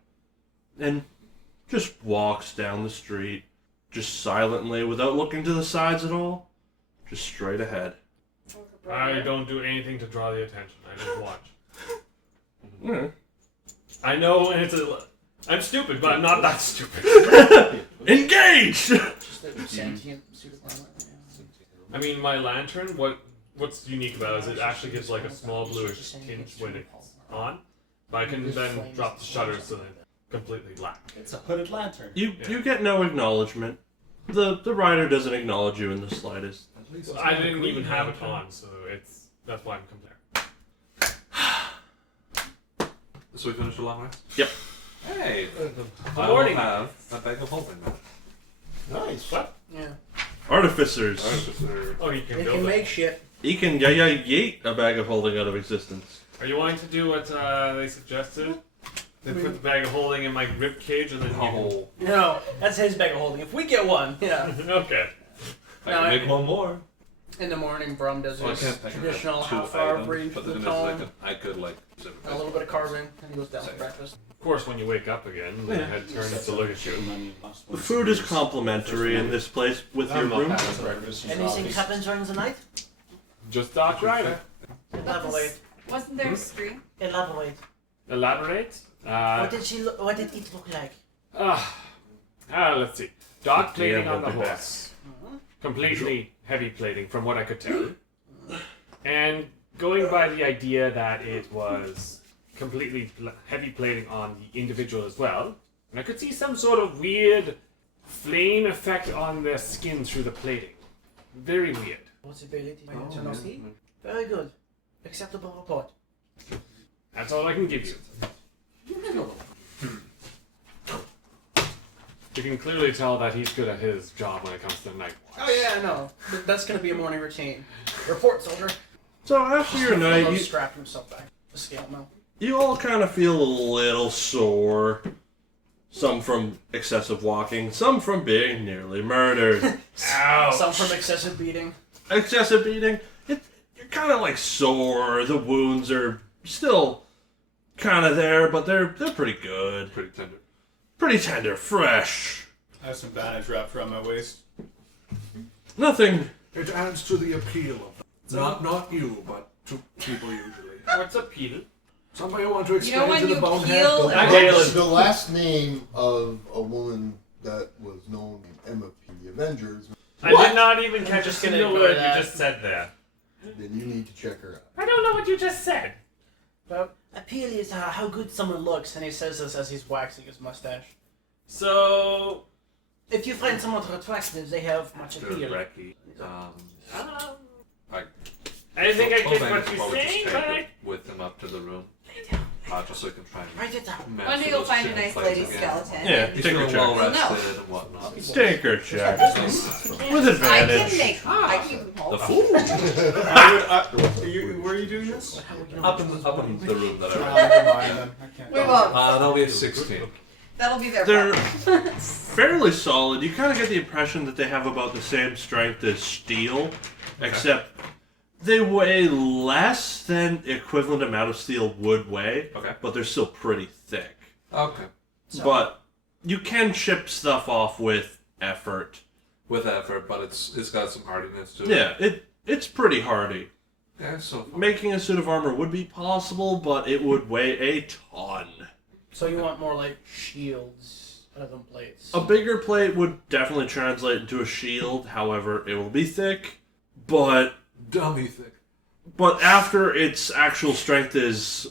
and just walks down the street, just silently, without looking to the sides at all, just straight ahead. I don't do anything to draw the attention. I just watch. Mm. I know, and I'm stupid, but I'm not that stupid. Engaged! Just a sentient suit of armor. Yeah. I mean, my lantern, what's unique about it is it actually gives like a small bluish tint when it's on, but I can then drop the shutters so they're completely black. It's a hooded lantern. You get no acknowledgement. The rider doesn't acknowledge you in the slightest. I didn't even have it on, so that's why I'm comparing. So we finished the long rest? Yep. Hey! Good I morning. will have a bag of holding now. Nice. What? Yeah. Artificers. Artificer. Oh, you can They build can it. make shit. He can yeet a bag of holding out of existence. Are you wanting to do what they suggested? They put the bag of holding in my rib cage and then Oh, No, that's his bag of holding. If we get one, yeah. Okay. I No, can make one more. In the morning, Braum does Well, I his can't think of traditional two half-hour items, brief but to the the thing is, tone, I could like a little bit of carving, and he goes down for breakfast. Of course, when you wake up again, the head turns to look at you. The food is complimentary in this place with your room. Anything happens during the night? Just Doc Ryder. Elaborate. Wasn't there a stream? Elaborate. Elaborate? What did it look like? Let's see. Dark plating DM on the will be horse. Completely heavy plating, from what I could tell. And going by the idea that it was completely heavy plating on the individual as well, and I could see some sort of weird flame effect on their skin through the plating. Very weird. Possibility to not see? Very good. Acceptable report. That's all I can give you. You can clearly tell that he's good at his job when it comes to night watch. Oh yeah, I know. That's gonna be a morning routine. Report, soldier. So after your night, Philip you, strapped himself back. The scale now. you all kind of feel a little sore. Some from excessive walking, some from being nearly murdered. Ouch! Some from excessive beating. Excessive beating. You're kind of like sore. The wounds are still kind of there, but they're pretty good. Pretty tender. Pretty tender, fresh. I have some bandage wrapped around my waist. Nothing. It adds to the appeal of it. Not you, but to people usually. What's a peel? Somebody want to You know explain when to the you bonehead? peel It's the last name of a woman that was known in MFP Avengers. I did not even catch a just gonna single ignore word that. you just said there. Then you need to check her out. I don't know what you just said. But appeal is how good someone looks, and he says this as he's waxing his mustache. So, If you find someone attractive, they have much appeal. Recky. I think I get Bowbang what is you're probably just saying, take but it with him up to the room. Just so he can try and Write it down. match One day with you'll those find a chicken nice plates lady again. skeleton. Yeah, He's tinker feeling check. well No. rested and whatnot. Tinker check. With I advantage. can make. I can even hold. The food. Were you doing this? Up in the room that I Never mind then. I can't. We won't. that'll be a 16. That'll be there. They're fairly solid. You kind of get the impression that they have about the same strength as steel, except they weigh less than the equivalent amount of steel would weigh, Okay. but they're still pretty thick. Okay. But you can chip stuff off with effort. With effort, but it's got some hardiness to it. Yeah, it's pretty hardy. Yeah, so Making a suit of armor would be possible, but it would weigh a ton. So you want more like shields rather than plates. A bigger plate would definitely translate into a shield, however, it will be thick, but dummy thick. But after its actual strength is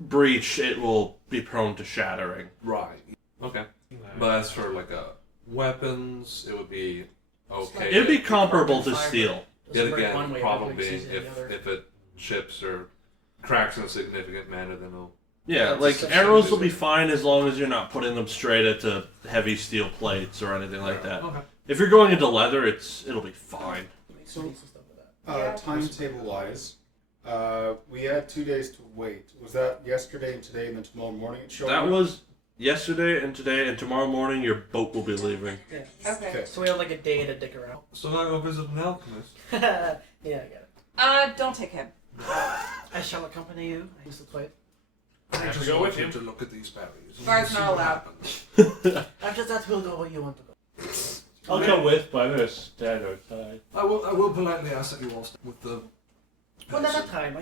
breached, it will be prone to shattering. Right. Okay. But as for like weapons, it would be okay. It'd be comparable to steel. Doesn't Yet break again, one way, problem breaks being easily the other. if it chips or cracks in a significant manner, then it'll. Yeah, That's like essentially arrows will be fine as long as you're not putting them straight into heavy steel plates or anything like that. Okay. If you're going into leather, it'll be fine. So, Yeah. timetable wise, we had 2 days to wait. Was that yesterday and today, and then tomorrow morning it showed That up? was yesterday and today, and tomorrow morning your boat will be leaving. Okay. So we have like a day to dick around. So now go visit an alchemist. Yeah, I get it. Don't take him. I shall accompany you. I used to play. I have to just go want with you him. to look at these berries. Bard's and not see what allowed. happens. After that, we'll go where you want to go. I'll come with, but I'm gonna stand outside. I will politely ask that you all stay with the. One at a time.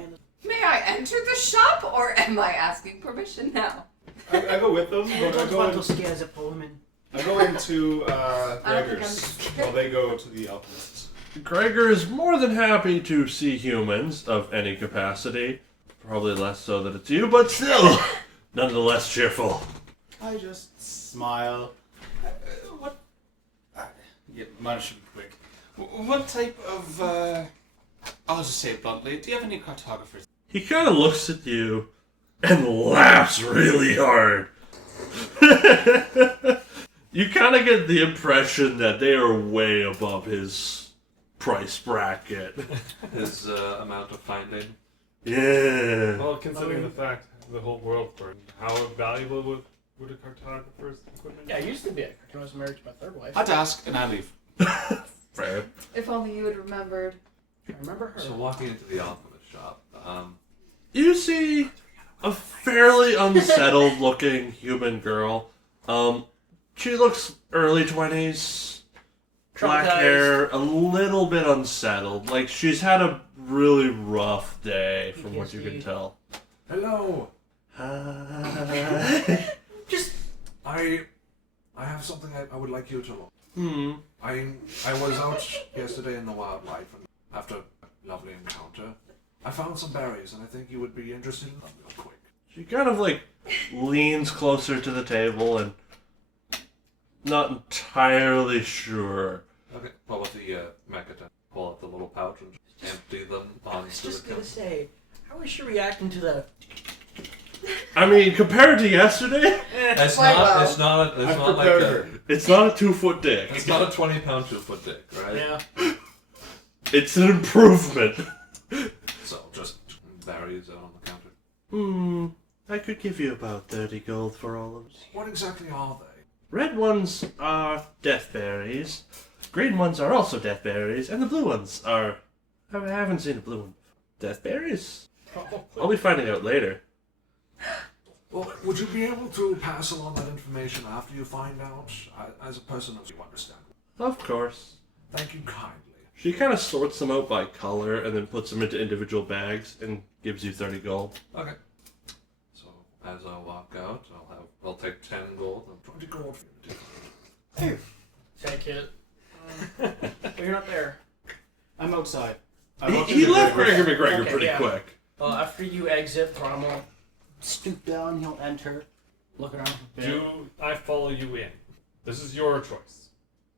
May I enter the shop, or am I asking permission now? I go with them, I but I don't go, want in, to scare the poor woman. I go into don't think Gregor's I'm- while they go to the alchemists. Gregor is more than happy to see humans of any capacity. Probably less so that it's you, but still, nonetheless cheerful. I just smile. What? Yeah, mine should be quick. What type of? I'll just say it bluntly. Do you have any cartographers? He kind of looks at you and laughs really hard. You kind of get the impression that they are way above his price bracket. His amount of finding. Yeah. Well, considering the fact the whole world burned, how valuable would a cartographer's equipment be? Yeah, I used to be a cartoon. I was married to my third wife. I'd ask and I leave. Fair. If only you had remembered. I remember her. So walking into the alchemist shop, You see a fairly unsettled looking human girl. She looks early 20s. Black Traumatized. hair, a little bit unsettled. Like she's had a really rough day from what you can PTSD. tell. hello. Hi. Just I have something I would like you to look. I was out yesterday in the wildlife, and after a lovely encounter, I found some berries, and I think you would be interested in them real quick. She kind of like leans closer to the table and not entirely sure. Okay. Pull out the mechaton, pull out the little pouch, and just empty them I was onto just the gonna counter. say, how is she reacting to the? I mean, compared to yesterday, It's Quite not. well. It's not. It's I've not like prepared a. her. it's not a 2-foot dick. It's not a 20-pound 2-foot dick, right? Yeah. It's an improvement. So just berries out on the counter. I could give you about 30 gold for all of them. What exactly are they? Red ones are death berries. Green ones are also death berries, and the blue ones are. I haven't seen a blue one. Death berries? I'll be finding out later. Well, would you be able to pass along that information after you find out? As a person, as you understand. Of course. Thank you kindly. She kind of sorts them out by color and then puts them into individual bags and gives you 30 gold. Okay. So as I walk out, I'll take 10 gold and 20 gold for you. Hey. Thank you. But you're not there. I'm outside. He left Gregor McGregor Okay, pretty yeah. quick. After you exit, Braum will stoop down. He'll enter. Look around. a bit. Do I follow you in? This is your choice.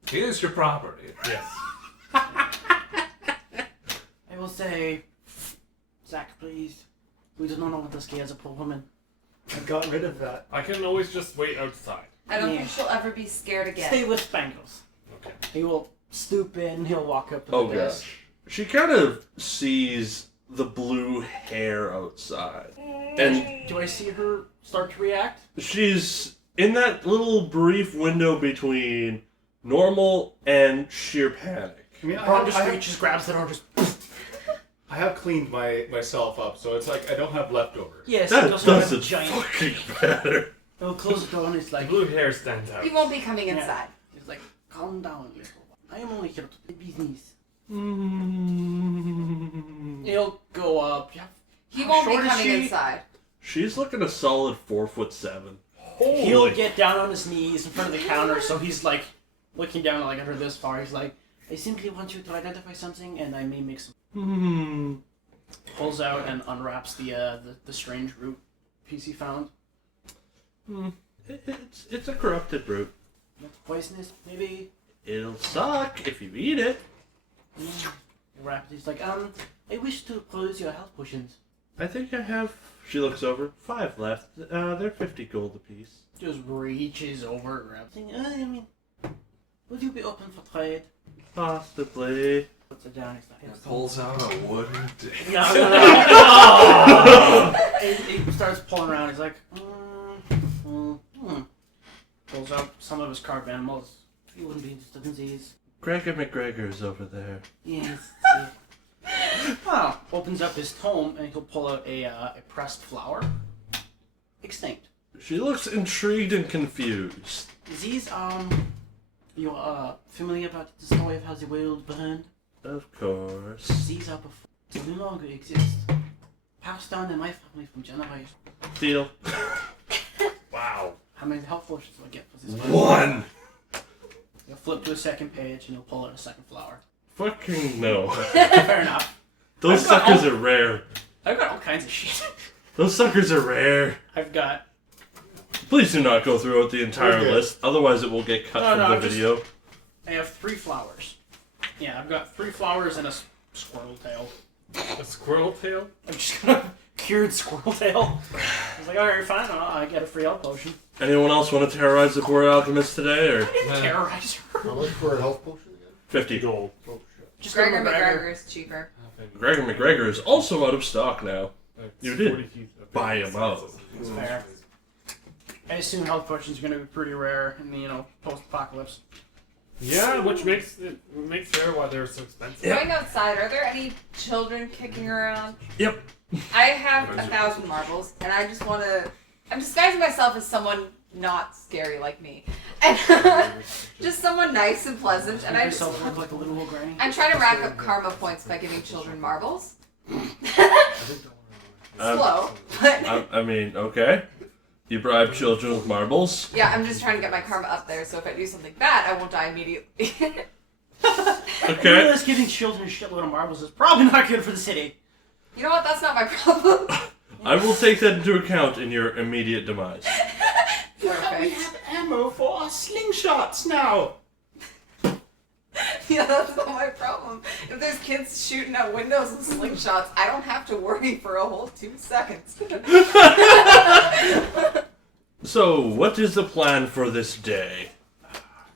Here's your property. Yes. I will say, Zach, please. We do not know what to scare as a poor woman. I got rid of that. I can always just wait outside. I don't Yeah. think she'll ever be scared again. Stay with Spangles. Okay. He will stoop in. He'll walk up to the Oh desk. gosh. She kind of sees the blue hair outside. And Do I see her start to react? she's in that little brief window between normal and sheer panic. I mean, Braum just reaches, grabs the door, just. I have cleaned myself up, so it's like I don't have leftovers. Yes, That he doesn't have a doesn't giant. fucking matter. He'll close the door and it's The like. blue hair stands out. He won't be coming Yeah. inside. He's like, calm down, little one. I am only here to do business. He'll go up. Yeah. He How won't be short is coming she? inside. She's looking a solid 4'7". He'll Holy. get down on his knees in front of the counter, so he's like looking down like under this far. He's like, I simply want you to identify something, and I may make some. Pulls out and unwraps the strange root piece he found. It's a corrupted root. It's poisonous, maybe. It'll suck if you eat it. Yeah. Wrap it. He's like, I wish to produce your health potions. I think I have. She looks over. 5 left. They're 50 gold apiece. Just reaches over, grabs it. I mean, would you be open for trade? Possibly. Puts it down. He's like, And pulls out a wooden dick. no. Oh! he starts pulling around. He's like, Pulls out some of his carved animals. You wouldn't be interested in these. Gregor McGregor's over there. Yes. Opens up his tome and he'll pull out a pressed flower. Extinct. She looks intrigued and confused. These, you familiar about the story of how the world burned? Of course. These are before. They no longer exist. Passed down in my family from generation. Deal. Wow. How many health potions do I get for this? One! You'll flip to a second page and you'll pull out a second flower. Fucking no. Fair enough. Those suckers are rare. I've got all kinds of shit. Those suckers are rare. I've got... Please do not go through the entire list, otherwise it will get cut from the video. I have 3 flowers. Yeah, I've got 3 flowers and a squirrel tail. A squirrel tail? I'm just gonna cured squirrel tail. I was like, alright, fine, I get a free health potion. Anyone else want to terrorize the poor alchemist today, or? I didn't terrorize her. How much for a health potion again? 50 gold. Oh shit. Just Gregor go to McGregor. McGregor is cheaper. Gregor McGregor is also out of stock now. You did buy him out. It's fair. I assume health potions are gonna be pretty rare in the, post-apocalypse. Yeah, which makes fair why they're so expensive. Going outside, are there any children kicking around? Yep. I have 1,000 marbles, and I just want to... I'm disguising myself as someone not scary like me. And just someone nice and pleasant, and I just... Look like a little old granny. I'm trying to rack up karma points by giving children marbles. Slow, but... I mean, okay. You bribe children with marbles. Yeah, I'm just trying to get my karma up there, so if I do something bad, I won't die immediately. Okay. Realize giving children a shitload of marbles is probably not good for the city. You know what? That's not my problem. I will take that into account in your immediate demise. Perfect. ammo for our slingshots now. Yeah, that's not my problem. If there's kids shooting out windows and slingshots, I don't have to worry for a whole 2 seconds. So, what is the plan for this day?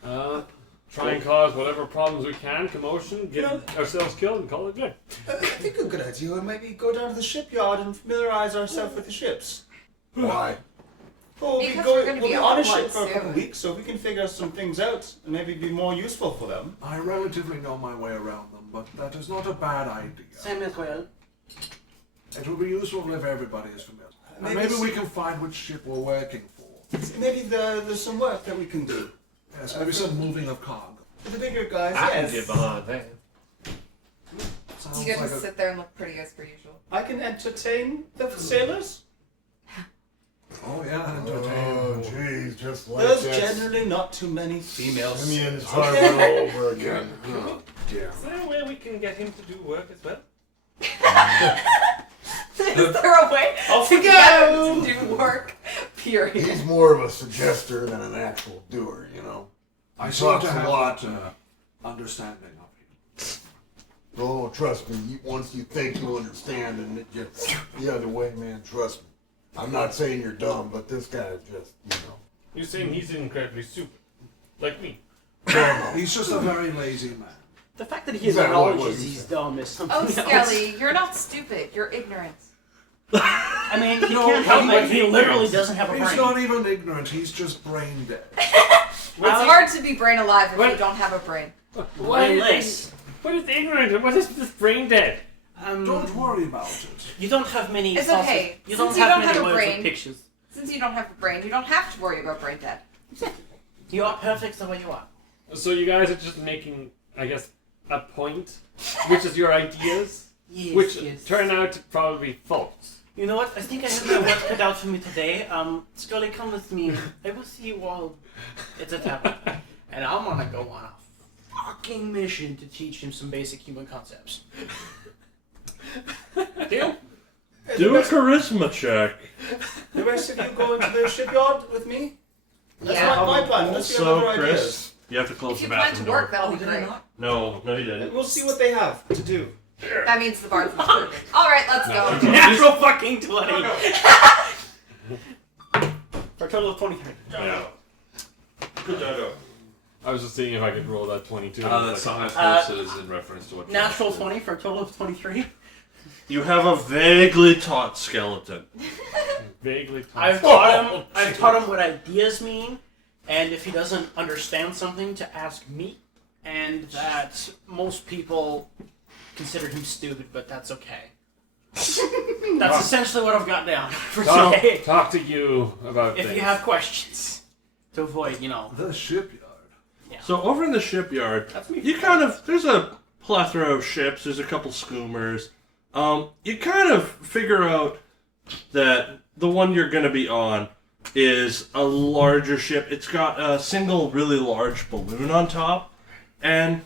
Try and cause whatever problems we can, commotion, get ourselves killed, and call it good. I think a good idea would maybe go down to the shipyard and familiarize ourselves with the ships. Why? Well, Because we're gonna be on a on ship one for a couple soon. of weeks, so we can figure some things out and maybe be more useful for them. I relatively know my way around them, but that is not a bad idea. Same as well. It will be useful if everybody is familiar. And maybe we can find which ship we're working for. Maybe there's some work that we can do. Yes, maybe some moving of cargo. For the bigger guys, I yes. can get behind that. Sounds You guys like just a... sit there and look pretty as per usual. I can entertain the sailors. Oh yeah, entertain. Oh, jeez, just like There's that. generally not too many females. I mean, it's hard all over again. Oh, damn. Is there a way we can get him to do work as well? Is there a way to get him to do work? Period. He's more of a suggester than an actual doer, you know. I He seem talks to a have lot. that understanding of you. Oh, trust me, once you think you understand and it gets the other way, man, trust me. I'm not saying you're dumb, but this guy is just, You're saying he's incredibly stupid. Like me. He's just a very lazy man. The fact that he Exactly what acknowledges he he's said. dumb is something Oh, else. Skelly, you're not stupid. You're ignorant. I mean, he No, can't help he- it. He literally doesn't have a He's brain. not even ignorant, he's just brain dead. It's hard to be brain alive if What? you don't have a brain. Brainless. What is ignorant and what is this brain dead? Don't worry about it. You don't have many. It's sources- okay. You Since don't you have don't many have a words brain. of pictures. Since you don't have a brain, you don't have to worry about brain dead. You are perfect the way you are. So you guys are just making, I guess, a point, which is your ideas, Yes, which yes. turn out to probably be false. You know what? I think I have my work cut out for me today. Skully, come with me. I will see you all at the tavern. And I'm gonna go on a fucking mission to teach him some basic human concepts. Deal? Do a charisma check. The rest of you go into the shipyard with me? That's Yeah. my plan. Let's see Also, other ideas. Chris, you have to close If the you plan bathroom to work, door. that'll be great. No, you didn't. We'll see what they have to do. That means the bar's included. Alright, let's go. Natural fucking 20! For a total of 23. Yeah. Good doggo. I was just seeing if I could roll that 22. That's how close it is in reference to what. Natural 20 for a total of 23. You have a vaguely taught skeleton. Vaguely. I've taught him what ideas mean, and if he doesn't understand something, to ask me, and that most people considered him stupid, but that's okay. That's essentially what I've got down for today. Talk to you about If things. you have questions, to avoid, The shipyard. So over in the shipyard, That's me. there's a plethora of ships. There's a couple schooners. You kind of figure out that the one you're going to be on is a larger ship. It's got a single really large balloon on top, and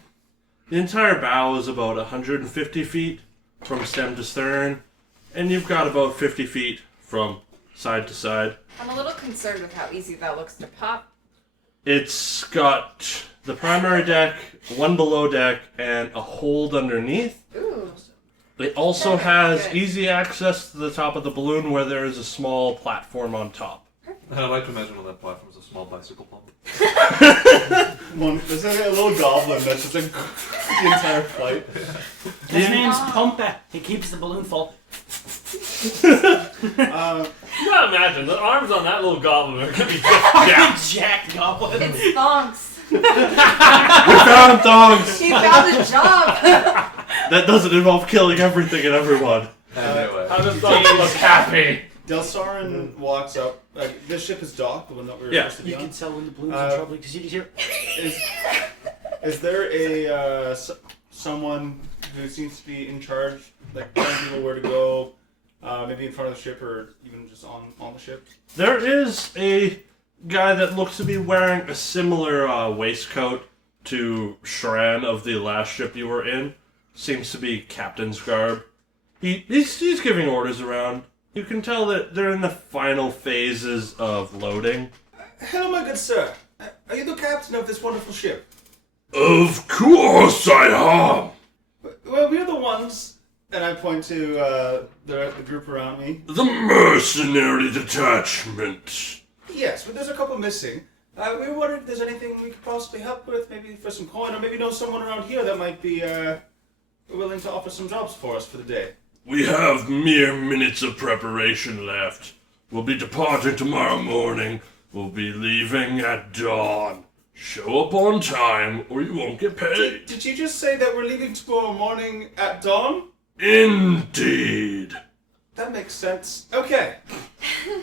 the entire bow is about 150 feet from stem to stern, and you've got about 50 feet from side to side. I'm a little concerned with how easy that looks to pop. It's got the primary deck, one below deck, and a hold underneath. Ooh. It also has easy access to the top of the balloon where there is a small platform on top. I like to imagine on that platform is a small bicycle pump. There's like a little goblin that's just like the entire flight. His name's Pompa. He keeps the balloon full. You gotta imagine, the arms on that little goblin are gonna be just Jack Goblin. It's thongs. We found thongs! He found a job. That doesn't involve killing everything and everyone. Anyway. How does thongs look happy? Delsarin walks up. This ship is docked, the one that we were Yeah. supposed to be You on. can tell when the balloon's in trouble because you just hear. Is there a someone who seems to be in charge, like telling people where to go, maybe in front of the ship or even just on the ship? There is a guy that looks to be wearing a similar waistcoat to Shran of the last ship you were in. Seems to be captain's garb. He's giving orders around. You can tell that they're in the final phases of loading. Hello, my good sir. Are you the captain of this wonderful ship? Of course I am! Well, we're the ones, and I point to the group around me. The mercenary detachment. Yes, but there's a couple missing. We were wondering if there's anything we could possibly help with, maybe for some coin, or maybe know someone around here that might be willing to offer some jobs for us for the day. We have mere minutes of preparation left. We'll be departing tomorrow morning. We'll be leaving at dawn. Show up on time or you won't get paid. Did you just say that we're leaving tomorrow morning at dawn? Indeed. That makes sense. Okay.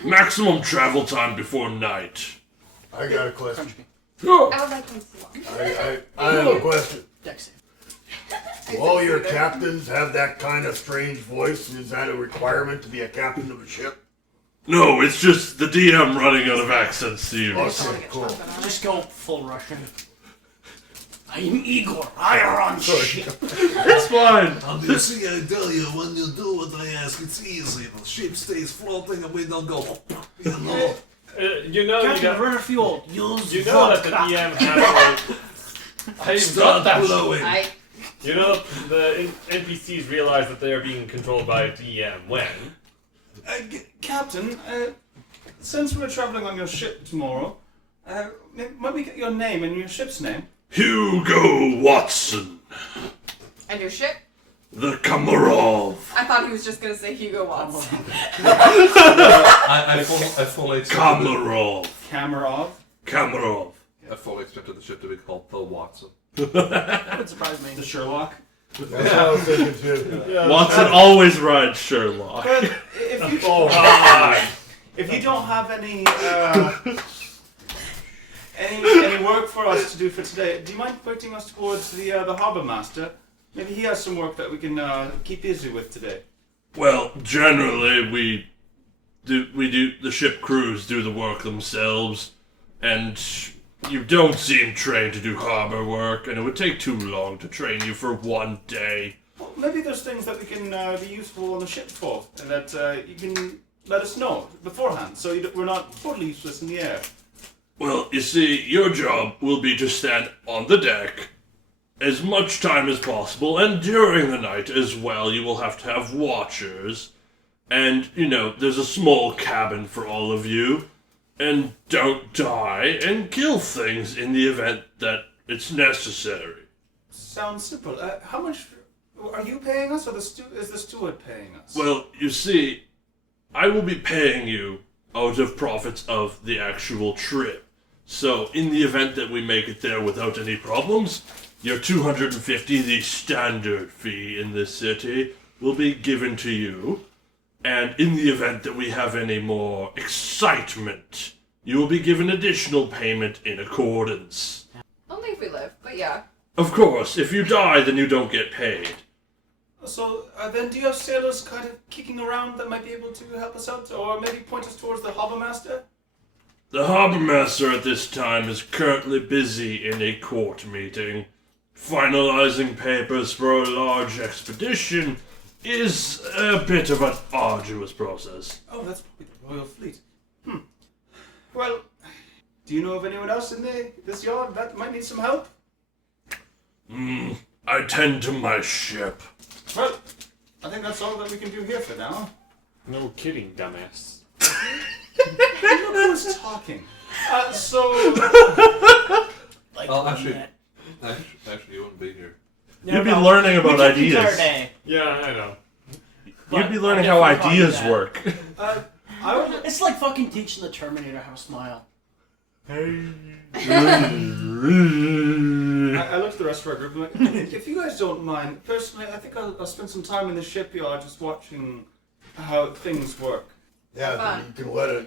Maximum travel time before night. I got a question. Oh, I would like him to I have a question. Dex save. Do all your captains have that kind of strange voice? Is that a requirement to be a captain of a ship? no, it's just the DM running out of accents to you. Okay, cool. Just go full Russian. I'm Igor. I run ship. It's fine. And you see, I tell you, when you do what I ask, it's easy. The ship stays floating and we don't go, you know. You know, Captain, run a fuel. Use you know that the vodka. DM has to. Stop blowing. You know, the NPCs realize that they are being controlled by a DM when. Captain, since we're traveling on your ship tomorrow, might we get your name and your ship's name? Hugo Watson. And your ship? The Kamarov. I thought he was just gonna say Hugo Watson. I fully expected Kamarov. Kamarov. I fully expected the ship to be called the Watson. That would surprise me. The Sherlock. That's what I was thinking too. Watson always rides Sherlock. But if you if you don't have any any work for us to do for today, do you mind pointing us towards the harbor master? Maybe he has some work that we can keep busy with today. Well, generally we do the ship crews do the work themselves, and you don't seem trained to do harbor work, and it would take too long to train you for one day. Well, maybe there's things that we can be useful on the ship for, and that you can let us know beforehand, so we're not totally useless in the air. Well, you see, your job will be to stand on the deck as much time as possible, and during the night as well, you will have to have watchers. And, there's a small cabin for all of you. And don't die and kill things in the event that it's necessary. Sounds simple. How much are you paying us, or is the steward paying us? Well, you see, I will be paying you out of profits of the actual trip. So, in the event that we make it there without any problems, Your 250, the standard fee in this city, will be given to you. And in the event that we have any more excitement, you will be given additional payment in accordance. Only if we live, but yeah. Of course, if you die, then you don't get paid. So, then do you have sailors kind of kicking around that might be able to help us out? Or maybe point us towards the harbour master? The harbour master at this time is currently busy in a court meeting. Finalizing papers for a large expedition is a bit of an arduous process. Oh, that's probably the Royal Fleet. Well, do you know of anyone else in this yard that might need some help? I tend to my ship. Well, I think that's all that we can do here for now. No kidding, dumbass. Look who's talking. Well, actually, you wouldn't be here. You'd be learning about ideas. Yeah, I know. You'd be learning how ideas work. It's like fucking teaching the Terminator how to smile. I looked at the rest of our group and I'm like, if you guys don't mind, personally, I think I'll spend some time in the shipyard just watching how things work. Yeah, Fun.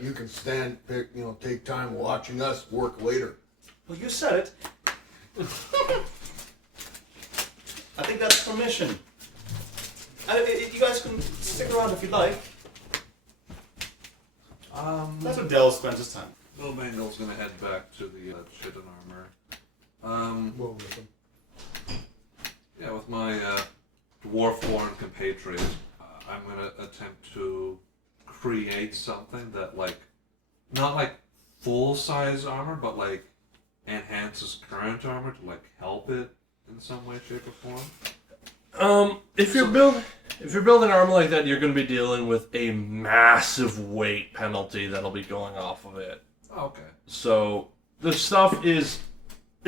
you can you can take time watching us work later. Well, you said it. I think that's permission. You guys can stick around if you'd like. That's what Del spends his time. Bill Mangle's gonna head back to the shit and armor. Yeah, with my dwarf-born compatriot, I'm gonna attempt to create something that, like, not like full-size armor, but like enhances current armor to like help it in some way, shape, or form. If you're building armor like that, you're going to be dealing with a massive weight penalty that'll be going off of it. Okay. So the stuff is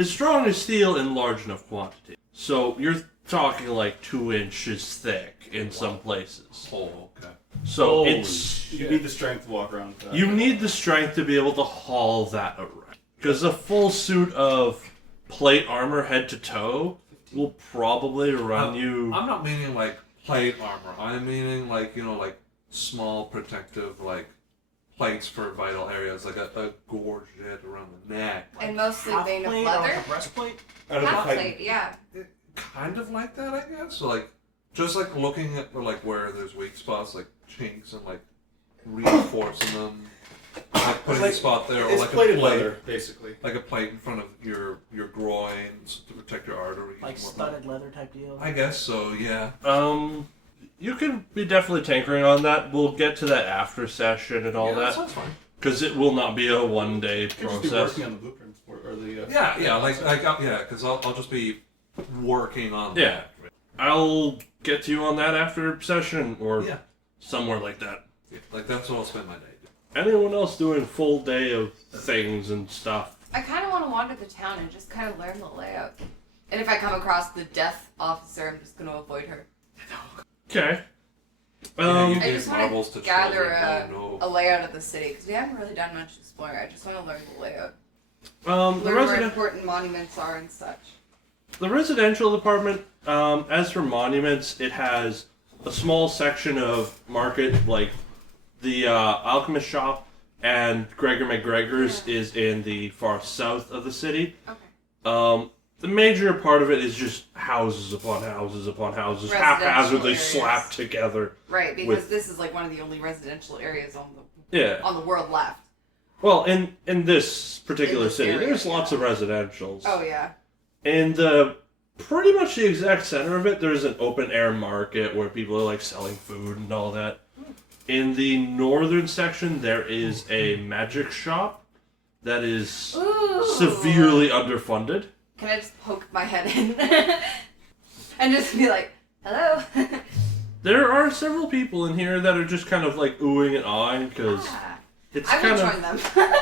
strong as steel in large enough quantity. So you're talking like 2 inches thick in some places. Oh, okay. So You need the strength to walk around with that. You need the strength to be able to haul that around. Because a full suit of plate armor head to toe will probably run you... I'm not meaning like plate armor. I'm meaning like, like small protective like plates for vital areas, like a gorget around the neck. And mostly made of Half-plate or leather. like a breastplate? Half plate, yeah. Kind of like that, I guess. So like, just like looking at like where there's weak spots, like chinks, and like reinforcing them, like putting a spot there, or It's like plated a plate, leather, basically. like a plate in front of your groins to protect your arteries. Like and whatnot. studded leather type deal? I guess so. Yeah. You can be definitely tinkering on that. We'll get to that after session and all Yeah, that. sounds fine. Because it will not be a one-day You could just process. be working on the blueprints or the. Because I'll just be working on Yeah. that. I'll get to you on that after session or Yeah. somewhere like that. Yeah, like that's what I'll spend my day doing. Anyone else doing full day of things and stuff? I kind of want to wander the town and just kind of learn the layout. And if I come across the death officer, I'm just going to avoid her. Okay. You I gave just marbles want to to gather children. Oh, no. a layout of the city, because we haven't really done much exploring. I just want to learn the layout. The Learn where resident important monuments are and such. The residential department, as for monuments, it has a small section of market, like the alchemist shop, and Gregor McGregor's is in the far south of the city. Okay. The major part of it is just houses upon houses upon houses, Residential haphazardly areas. slapped together. Right, because With- this is like one of the only residential areas on Yeah. the world left. Well, in this particular In this city, area, there's lots yeah. of residentials. Oh yeah. In the pretty much the exact center of it, there's an open air market where people are like selling food and all that. In the northern section, there is a magic shop that is Ooh. severely underfunded. Can I just poke my head in and just be like, "Hello"? There are several people in here that are just kind of like oohing and awing because Ah, it's I kind would of join them.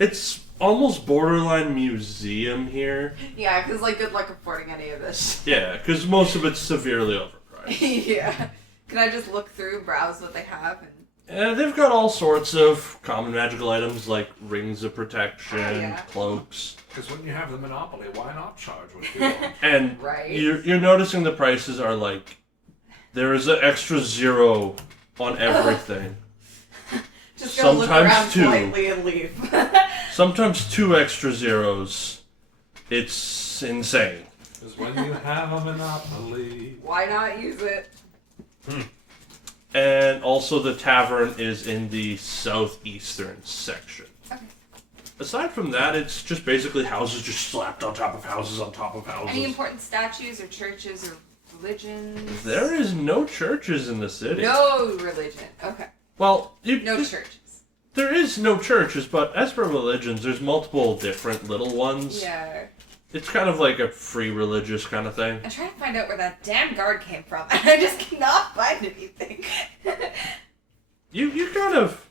it's almost borderline museum here. Yeah, because like, good luck affording any of this. Yeah, because most of it's severely overpriced. Yeah. Can I just look through, browse what they have, and They've got all sorts of common magical items like rings of protection, cloaks. Because when you have the monopoly, why not charge what you want? And Right. you're noticing the prices are like, there is an extra 0 on everything. Just go look Sometimes around 2. politely and leave. Sometimes 2 extra zeros. It's insane. Because when you have a monopoly... Why not use it? And also the tavern is in the southeastern section. Okay. Aside from that, it's just basically houses just slapped on top of houses on top of houses. Any important statues or churches or religions? There is no churches in the city. No religion. Okay. Well, No churches. There is no churches, but as for religions, there's multiple different little ones. Yeah. It's kind of like a free religious kind of thing. I'm trying to find out where that damn guard came from, and I just cannot find anything. You kind of...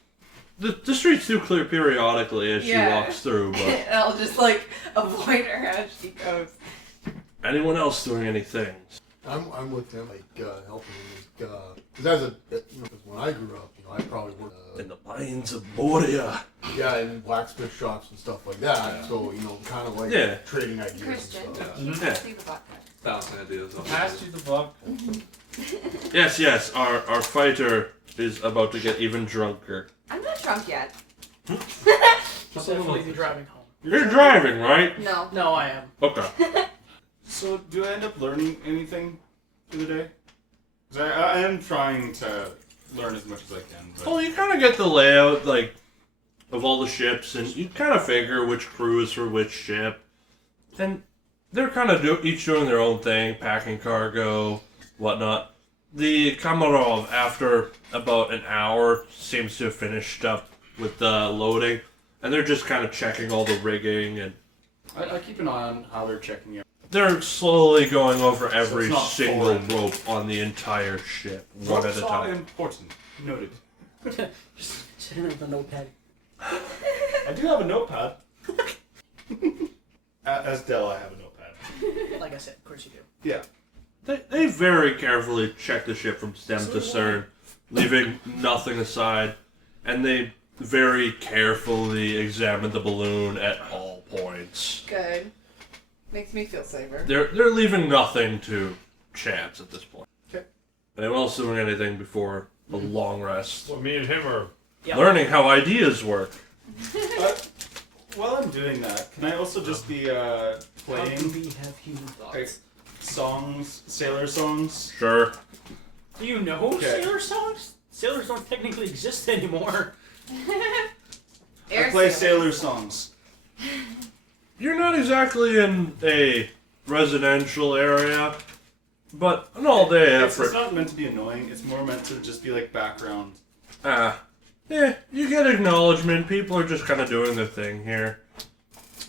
The streets do clear periodically as she walks through, but... And I'll just, like, avoid her as she goes. Anyone else doing anything? I'm with him, like, helping him. Because when I grew up, I probably worked in the mines of Moria. Yeah, in blacksmith shops and stuff like that. Yeah. So, kind of like trading ideas Christian, and stuff. pass me the vodka. Bouncing ideas. Pass you the vodka. Yes, our fighter is about to get even drunker. I'm not drunk yet. I'll definitely be driving home. You're driving, right? No. No, I am. Okay. So, do I end up learning anything through the day? Because I am trying to learn as much as I can. But... Well, you kind of get the layout, like, of all the ships, and you kind of figure which crew is for which ship. And they're kind of each doing their own thing, packing cargo, whatnot. The Kamarov, after about an hour, seems to have finished up with the loading, and they're just kind of checking all the rigging, and... I keep an eye on how they're checking it. They're slowly going over every not single foreign. rope on the entire ship, one at a time. Important. Noted. Just sitting there with a notepad. I do have a notepad. As Dell, I have a notepad. Like I said, of course you do. Yeah. They very carefully check the ship from stem to stern, leaving nothing aside, and they very carefully examine the balloon at all points. Good. Makes me feel safer. They're leaving nothing to chance at this point. Okay. Anyone else doing anything before a long rest? Well, me and him are... Yep. Learning how ideas work. While I'm doing that, can I also just be How do playing we have human thoughts? like, songs, sailor songs? Sure. Do you know Okay. sailor songs? Sailors don't technically exist anymore. I play sailor songs. You're not exactly in a residential area, but an all-day It's effort. not meant to be annoying. It's more meant to just be like background. You get acknowledgement. People are just kind of doing their thing here.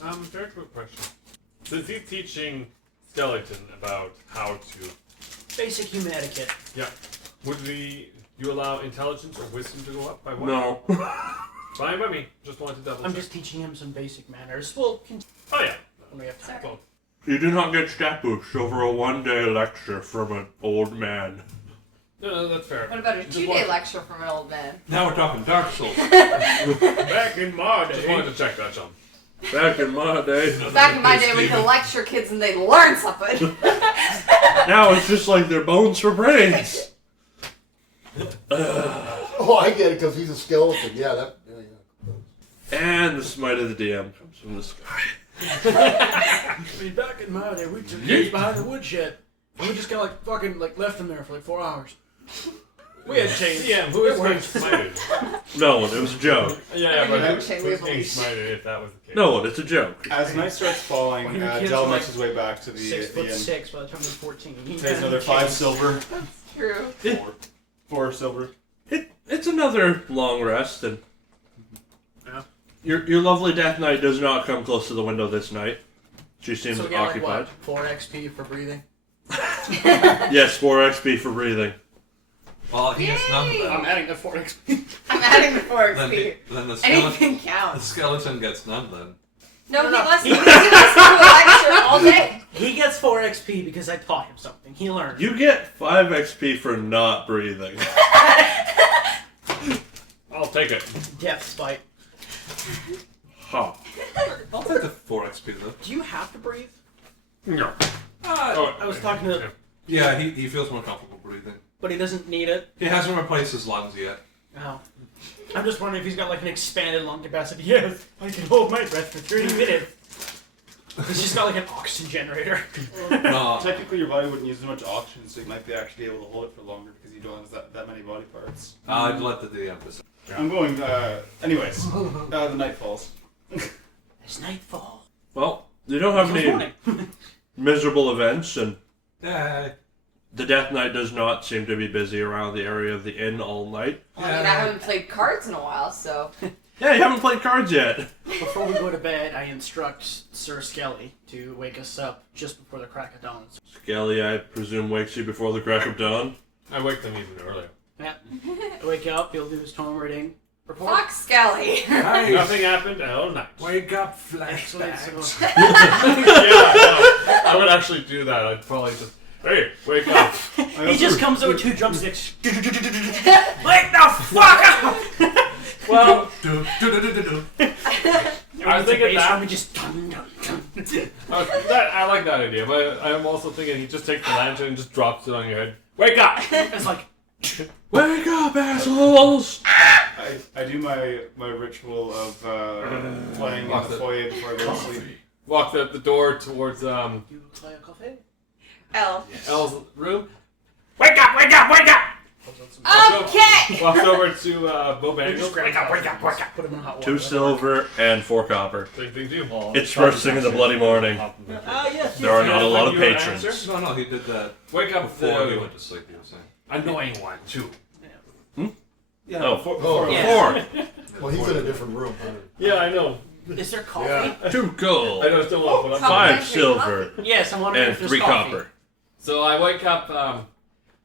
Very quick question. Since he's teaching Skeleton about how to... Basic human etiquette. Yeah. Would you allow intelligence or wisdom to go up by one? No. Fine by me. Just wanted to double I'm check. just teaching him some basic manners. Well, Oh yeah. when we have time. Well, You do not get statues over a one-day lecture from an old man. no, that's fair. What about a Just 2-day wanted- lecture from an old man? Now we're talking Dark Souls. Back in my day. Just wanted to check that, John. Back in my day. Back in my day, we could lecture kids and they'd learn something. Now it's just like their bones for brains. Oh, I get it, because he's a skeleton. Yeah. And the smite of the DM comes from the sky. Back in my day, we took kids behind the woodshed. And we just kind of fucking left them there for 4 hours. We had chains. Yeah, who is getting smited? No one, it was a joke. Yeah, but Chain, who's we have a getting leash. smited if that was the case? No one, it's a joke. As night starts falling, When your kids Dell are makes like his way back to the 6'6" inn. by the time they're 14. He Pays another 5 silver. True. 4 silver. It's another long rest, and Yeah. your lovely Death Knight does not come close to the window this night. She seems So we got occupied. 4 XP for breathing? Yes, 4 XP for breathing. Well, he gets none Yay! then. I'm adding the 4 XP. I'm adding the 4 Then, XP. then the skeleton, Anything the counts. skeleton gets none then. No, No, he no. lets me do a lecture all day. He gets 4 XP because I taught him something. He learned. You get 5 XP for not breathing. I'll take it. Death spite. Ha. I'll take the 4 XP though. Do you have to breathe? No. I was talking to... Yeah, he feels more comfortable breathing. But he doesn't need it. He hasn't replaced his lungs yet. Oh. I'm just wondering if he's got like an expanded lung capacity. Yes, I can hold my breath for 30 minutes. He's just got like an oxygen generator. No. Technically, your body wouldn't use as much oxygen, so you might be actually able to hold it for longer because you don't have that many body parts. I'd let the DM decide. I'm going, anyways, the night falls. It's nightfall. Well, you don't have It's any morning. miserable events, and Yeah. the Death Knight does not seem to be busy around the area of the inn all night. Well, I mean, I haven't played cards in a while, so. Yeah, you haven't played cards yet. Before we go to bed, I instruct Sir Skelly to wake us up just before the crack of dawn. Skelly, I presume, wakes you before the crack of dawn. I wake them even earlier. Yeah. Wake up, he'll do his tome reading. Report. Fuck Skelly! Hey, Nothing happened all night. wake up, Excellent. flashbacks. So, Yeah, no, I would actually do that. I'd probably just, hey, wake up. he just comes over with 2 drumsticks. Wake the fuck up! Well, I was thinking that. We just dun, dun, dun. I like that idea, but I'm also thinking he just takes the lantern and just drops it on your head. Wake up! It's like, Wake up, assholes! I do my ritual of playing in the foyer before I go to sleep. Walk the door towards you play a coffee? L. Elle's room. Wake up! Wake up! Wake up! Okay! Walks over to Bobangles. Wake up, wake up, wake up. Put him in hot water. 2 silver and 4 copper. Same thing too. It's first thing in the bloody morning. Yes, There are not a lot of You want an patrons. answer? No, he did that Wake up before he the went to sleep, you were saying. annoying one too. Yeah, Oh, four. Yeah. 4. Well, he's in a different room. Yeah, I know. Is there coffee? 2 gold. I just don't want to put up. 5 silver. Yes, I'm wondering And if there's 3 coffee. copper. So I wake up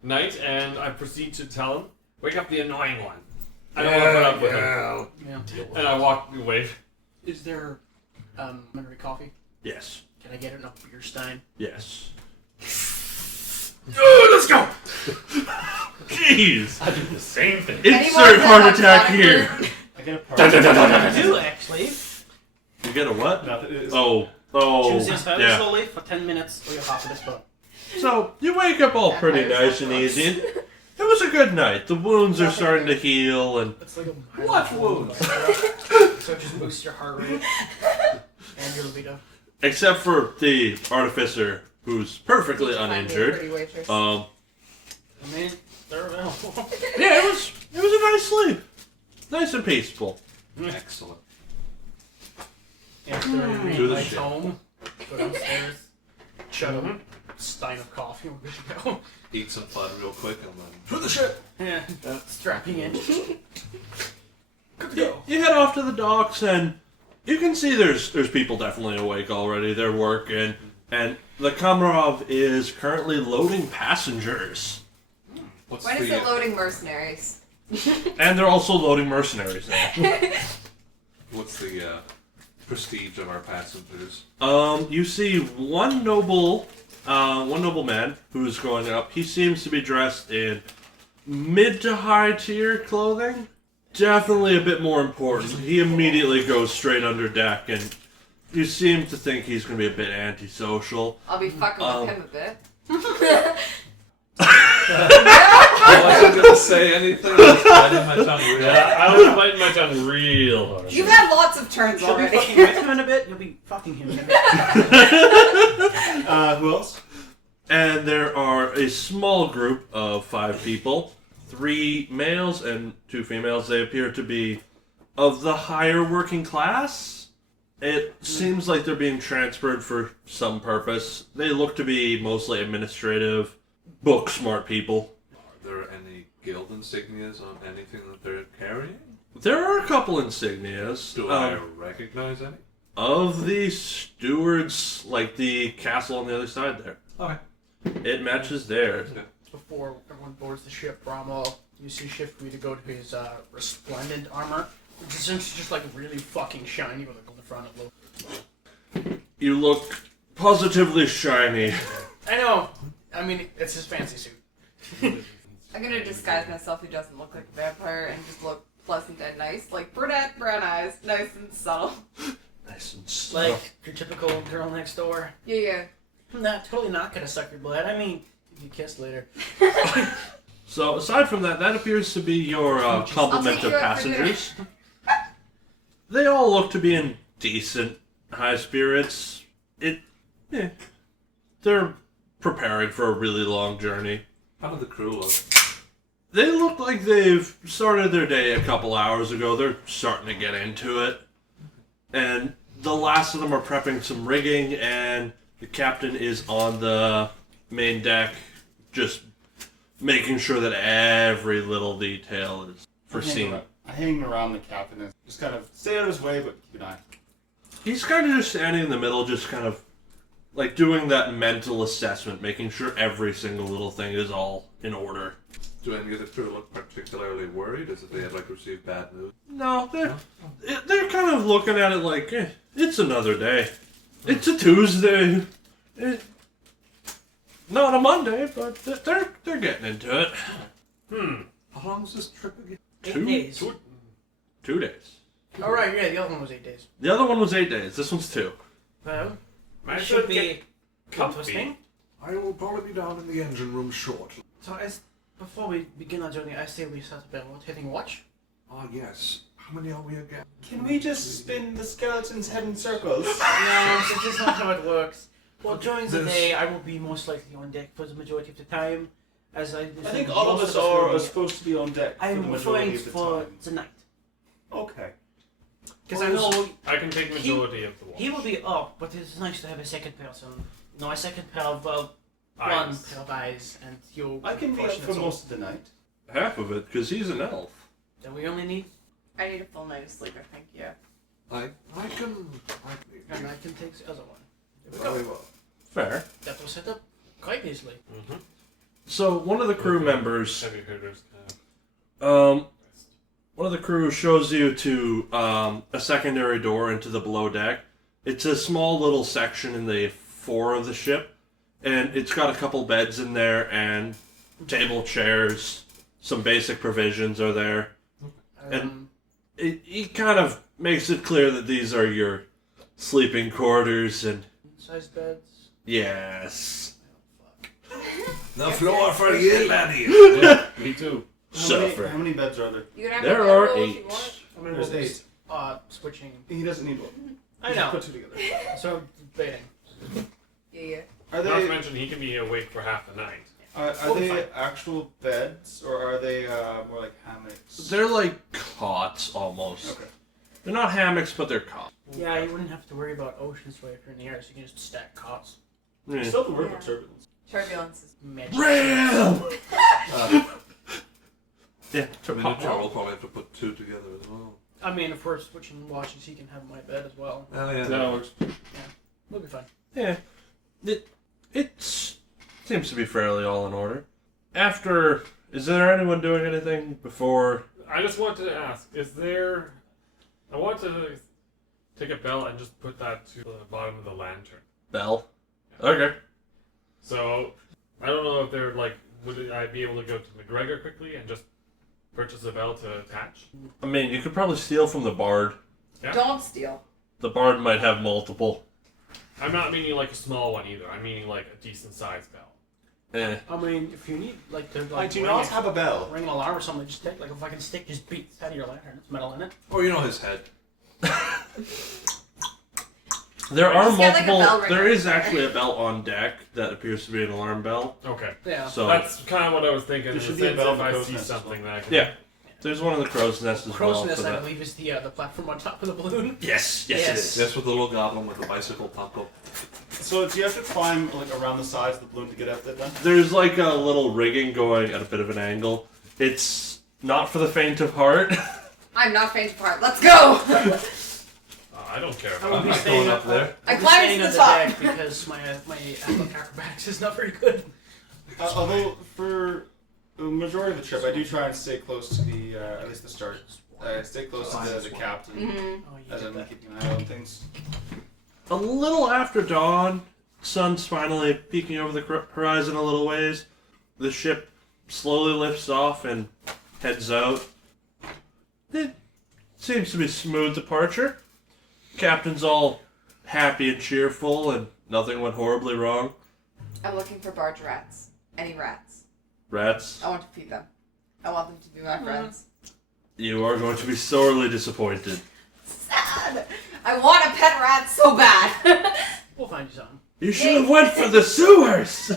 Knight and I proceed to tell him, wake up the annoying one. I don't want to put up with him. Yeah. And I walk away. Is there complimentary coffee? Yes. Can I get it in a beer stein? Yes. Let's go! Jeez! I do the same thing. Insert heart attack here! I get a part. I do actually. You get a what? Nothing. It's- Oh. Choose this very Yeah. slowly for 10 minutes or you'll hop in this boat. So, you wake up all pretty nice and easy. It was a good night. The wounds are starting to heal, and It's like a What wounds? So it just boosts your heart rate and your libido. except for the Artificer, who's perfectly uninjured. Pretty waitress. I mean, they're available. Yeah, it was a nice sleep. Nice and peaceful. Excellent. After I read Do the my shit. tome, go downstairs, chug a stein of coffee, we're good to go. Eat some fun real quick and then. Do the shit. Yeah, strapping in. Good to go. You head off to the docks, and you can see there's people definitely awake already. They're working, and the Kamarov is currently loading passengers, What's When is it loading mercenaries? and they're also loading mercenaries now. What's the prestige of our passengers? You see one noble man who's going up. He seems to be dressed in mid to high tier clothing. Definitely a bit more important. He immediately goes straight under deck, and you seem to think he's going to be a bit antisocial. I'll be fucking with him a bit. I wasn't gonna say anything. I was biting my tongue real. Yeah, I was biting my tongue real hard. You've had lots of turns She'll be already. fucking with him in a bit, you'll be fucking him in a bit. Who else? And there are a small group of 5 people, 3 males and 2 females. They appear to be of the higher working class. It seems like they're being transferred for some purpose. They look to be mostly administrative, book smart people. Are there any guild insignias on anything that they're carrying? There are a couple insignias. Do I recognize any? Of the stewards, like the castle on the other side there. Okay. It matches theirs. Before everyone boards the ship, Braum will use his shift me to go to his resplendent armor, which is just like really fucking shiny with like on the front of low. You look positively shiny. I know. I mean, it's his fancy suit. I'm gonna disguise myself who doesn't look like a vampire and just look pleasant and nice. Like brunette, brown eyes, nice and subtle. Nice and slow. Like your typical girl next door. Yeah. Nah, totally not gonna suck your blood. I mean, if you kiss later. So, aside from that, that appears to be your complement of passengers. They all look to be in decent high spirits. They're preparing for a really long journey. How did the crew look? They look like they've started their day a couple hours ago. They're starting to get into it. And the last of them are prepping some rigging, and the captain is on the main deck just making sure that every little detail is foreseen. I hang around the captain and just kind of stay out of his way, but keep an eye. He's kind of just standing in the middle, just kind of like doing that mental assessment, making sure every single little thing is all in order. Do any of the crew look particularly worried as if they had like received bad news? No, they're kind of looking at it like, it's another day. It's a Tuesday. Not a Monday, but they're getting into it. How long is this trip again? 8 days. 2 days. Oh, right, yeah, the other one was 8 days. The other one was 8 days. This one's 2. Well, Might it should be get comfy. interesting. I will probably be down in the engine room shortly. So, before we begin our journey, I say we set up a rotating watch. Ah, yes. How many are we again? Can we just spin the skeleton's head in circles? No, this is not how it works. Well, during the This- day, I will be most likely on deck for the majority of the time. As I think all of us are supposed to be on deck for the I'm majority referring of the for time. the night. Okay. Because I know I can take majority of the watch. he will be up, but it's nice to have a second person. No, a second pair of, one Eyes. pair of eyes, and you. I can be up for most of the night. Half of it, because he's an elf. Then we only need. I need a full night of sleep, I think, yeah. I can. And I can take the other one. There we Very go. well. Fair. That was set up quite easily. Mm-hmm. So one of the crew members, Heavy hitters kind of. one of the crew shows you to a secondary door into the below deck. It's a small little section in the fore of the ship, and it's got a couple beds in there and table, chairs, some basic provisions are there. And he kind of makes it clear that these are your sleeping quarters and Size beds. yes. The floor for you, laddie. Yeah, me too. Suffer. How many beds are there? You can have There a are roll if 8. you want. I mean, There's we'll 8. just, switching. He doesn't need one. I Just know. put 2 together. So, debating. Yeah. Are Not to they mention he can be awake for half the night. are We'll be they fine. actual beds or are they more like hammocks? They're like cots almost. Okay. They're not hammocks, but they're cots. Yeah, you wouldn't have to worry about ocean sway if you're in the air, so you can just stack cots. You Yeah. still have to worry Yeah. about turbulence. Turbulence is Magic. Ram! Yeah, Minotaur will probably have to put 2 together as well. I mean, if we're switching watches, he can have my bed as well. Oh yeah. That works. We'll be fine. Yeah. It seems to be fairly all in order. After, is there anyone doing anything before? I just wanted to ask, I want to take a bell and just put that to the bottom of the lantern. Bell? Okay. So, I don't know if they're like, would I be able to go to McGregor quickly and just purchase a bell to attach? I mean, you could probably steal from the bard. Yeah. Don't steal. The bard might have multiple. I'm not meaning like a small one either. I'm meaning like a decent sized bell. I mean, if you need, like, to, I like, do ring not it- have a bell. ring an alarm or something, just take, like, a fucking stick, just beat the head of your lantern. It's metal in it. Or you know his head. There are Just get, like, a multiple. bell ringer. There is actually a bell on deck that appears to be an alarm bell. Okay. Yeah. So That's kind of what I was thinking. There In should the be a sense bell if for I crow's see nest as something that I can... yeah, there's one in the crow's nest as Crow's well. nest, for I that. believe, is the platform on top of the balloon. Yes, Yes. it is. Yes, with the little goblin with the bicycle popped up. So do you have to climb like around the sides of the balloon to get up there then? There's like a little rigging going at a bit of an angle. It's not for the faint of heart. I'm not faint of heart. Let's go! I don't care I about will be not staying going up there. I I'll be climbed staying to on the top. deck because my acrobatics is not very good. Although for the majority of the trip, I do try and stay close to the at least the start. Stay close to the captain, Mm-hmm. Oh, you as did I'm that. keeping an eye on things. A little after dawn, sun's finally peeking over the horizon a little ways. The ship slowly lifts off and heads out. It seems to be a smooth departure. Captain's all happy and cheerful, and nothing went horribly wrong. I'm looking for barge rats. Any rats? Rats, I want to feed them. I want them to be my friends. you are going to be sorely disappointed. Sad! I want a pet rat so bad! We'll find you something. You should have went for the sewers!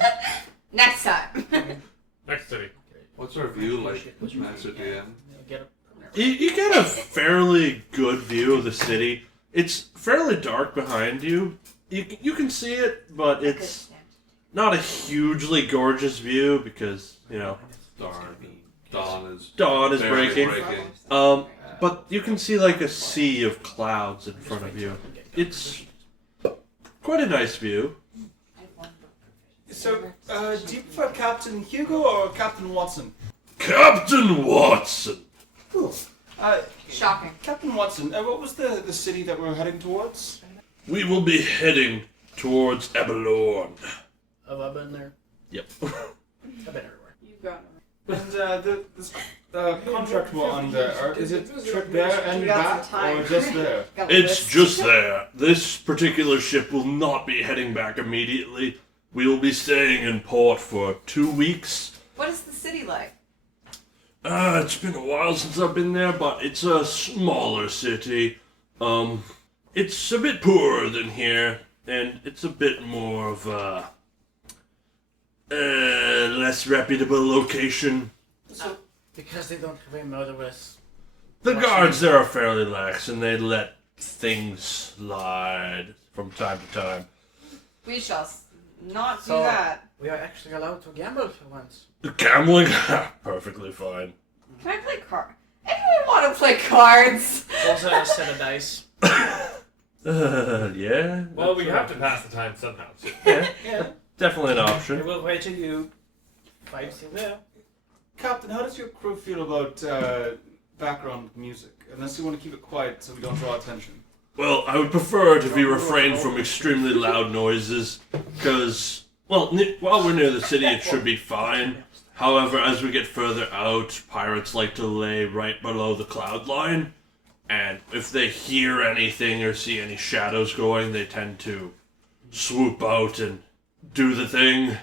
Next time. Next city. What's our view like, Master DM? Get You get a fairly good view of the city. It's fairly dark behind you. You can see it, but it's not a hugely gorgeous view because, dawn is breaking. But you can see like a sea of clouds in front of you. It's quite a nice view. So, do you prefer Captain Hugo or Captain Watson? Captain Watson! Cool. Shocking. Captain Watson, what was the city that we're heading towards? We will be heading towards Abelorn. Have I been there? Yep. I've been everywhere. You've got And this contract we're on there, is it trip there and We got back, some time. or just there? It's just there. This particular ship will not be heading back immediately. We will be staying in port for 2 weeks. What is the city like? It's been a while since I've been there, but it's a smaller city. It's a bit poorer than here, and it's a bit more of a less reputable location. So, because they don't have a murderous. The guards there are fairly lax, and they let things slide from time to time. We shall not do So- that. We are actually allowed to gamble for once. Gambling? Perfectly fine. Can I play cards? Anyone want to play cards? Also a set of dice. Yeah. Well, we have to pass the time somehow. So. Yeah. Definitely an I option. will wait till you find still there. Captain, how does your crew feel about background music? Unless you want to keep it quiet so we don't draw attention. Well, I would prefer it if you refrain from extremely loud noises, because, well, while we're near the city, it should be fine. However, as we get further out, pirates like to lay right below the cloud line, and if they hear anything or see any shadows going, they tend to swoop out and do the thing.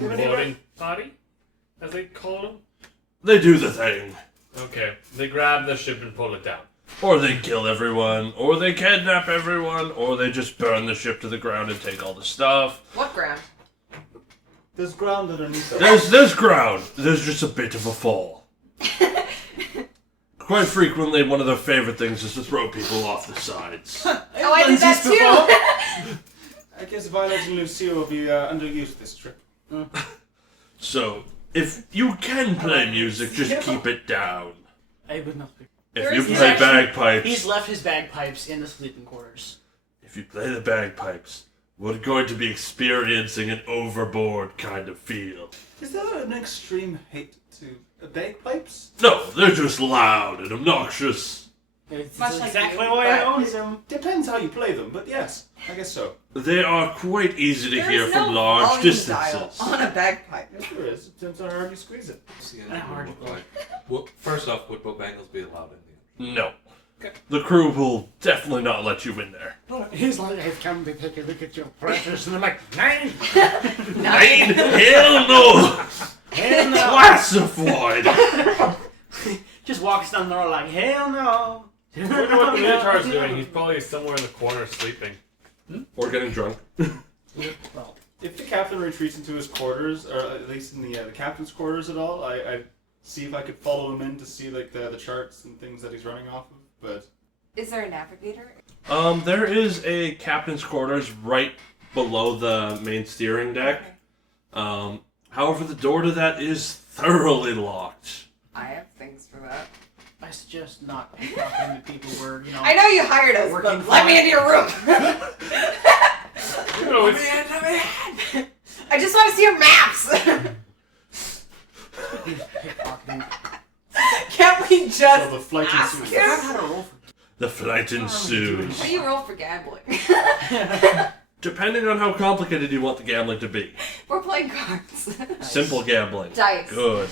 Boarding party, as they call them. They do the thing. Okay, they grab the ship and pull it down. Or they kill everyone, or they kidnap everyone, or they just burn the ship to the ground and take all the stuff. What ground? There's ground underneath us. There's ground. There's just a bit of a fall. Quite frequently, one of their favorite things is to throw people off the sides. Oh, I did that too! I guess Violet and Lucille will be underused this trip. So, if you can play music, just keep it down. I would not be. If you He's play actually- bagpipes, He's left his bagpipes in the sleeping quarters. if you play the bagpipes, we're going to be experiencing an overboard kind of feel. Is there an extreme hate to bagpipes? No, they're just loud and obnoxious. It's Much like exactly you, why I but- own them. Depends how you play them, but yes, I guess so. They are quite easy to There hear is from no large volume dial distances. on a bagpipe. Yes, there is. It depends on how hard you squeeze it. See And hard to look like. Well, first off, would boat bangles be allowed in the No. The crew will definitely not let you in there. He's like, I've come to take a look at your pressures, and I'm like, 9! 9? Hell no! Hell no! Classified! Just walks down there like, hell no! I wonder what the Minotaur's doing. He's probably somewhere in the corner sleeping. Or getting drunk. Well, If the captain retreats into his quarters, or at least in the captain's quarters at all, I'd see if I could follow him in to see like the charts and things that he's running off of. But Is there a navigator? There is a captain's quarters right below the main steering deck. However, the door to that is thoroughly locked. I have things for that. I suggest not talking to people where, you know... I know you hired us, Working but let me into your room. No, it's, I just want to see your maps. pickpocketing. Can't we just so the flight ask ensues. him? How to roll for... The flight ensues. Or you roll for gambling. Depending on how complicated you want the gambling to be. We're playing cards. Simple gambling. Dice. Good.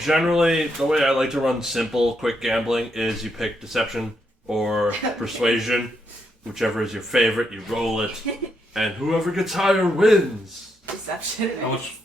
Generally, the way I like to run simple, quick gambling is you pick deception or persuasion, whichever is your favorite. You roll it, and whoever gets higher wins. Deception. How much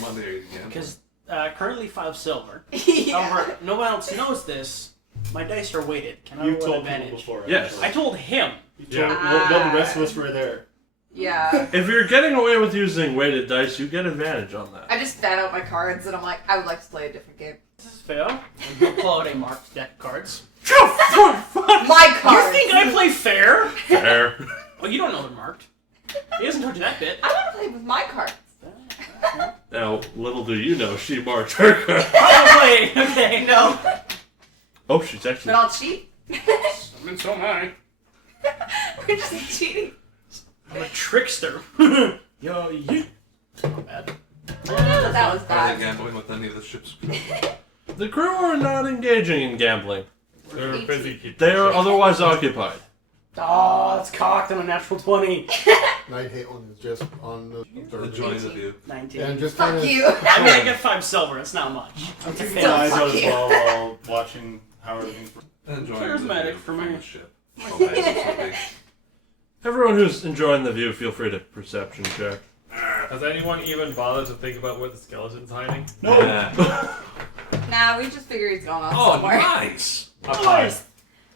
money are you getting? Because currently 5 silver. Yeah. However, no one else knows this. My dice are weighted. Can I You roll told advantage? people before. Yes. actually. I told him. You told, Yeah. well, the rest of us were there. Yeah. If you're getting away with using weighted dice, you get advantage on that. I just fan out my cards and I'm like, I would like to play a different game. This is fair. And he'll pull out a marked deck of cards. My You cards! think I play fair? Fair. Oh, you don't know they're marked. He hasn't told you that bit. I want to play with my cards. Now, little do you know, she marked her card. Probably. Okay. No. Oh, she's actually... But I'll cheat. I mean, so am I. We're just cheating. I'm a trickster. Yo, you. Not bad. That was Are they bad. gambling with any of the ships? The crew are not engaging in gambling. They're busy keeping. They are otherwise occupied. Oh, that's cocked on a natural 20. Nighthalen is just on the Enjoying the view. 19. and just kind Fuck of. you. I mean, I get 5 silver. It's not much. I'm keeping Still my eyes fuck out as you. well while watching how everything's. Enjoying Charismatic the view for from me. the ship. Oh, man, Everyone who's enjoying the view, feel free to perception check. Has anyone even bothered to think about where the skeleton's hiding? No! Nah, we just figure he's going on Oh, somewhere. nice! Up high.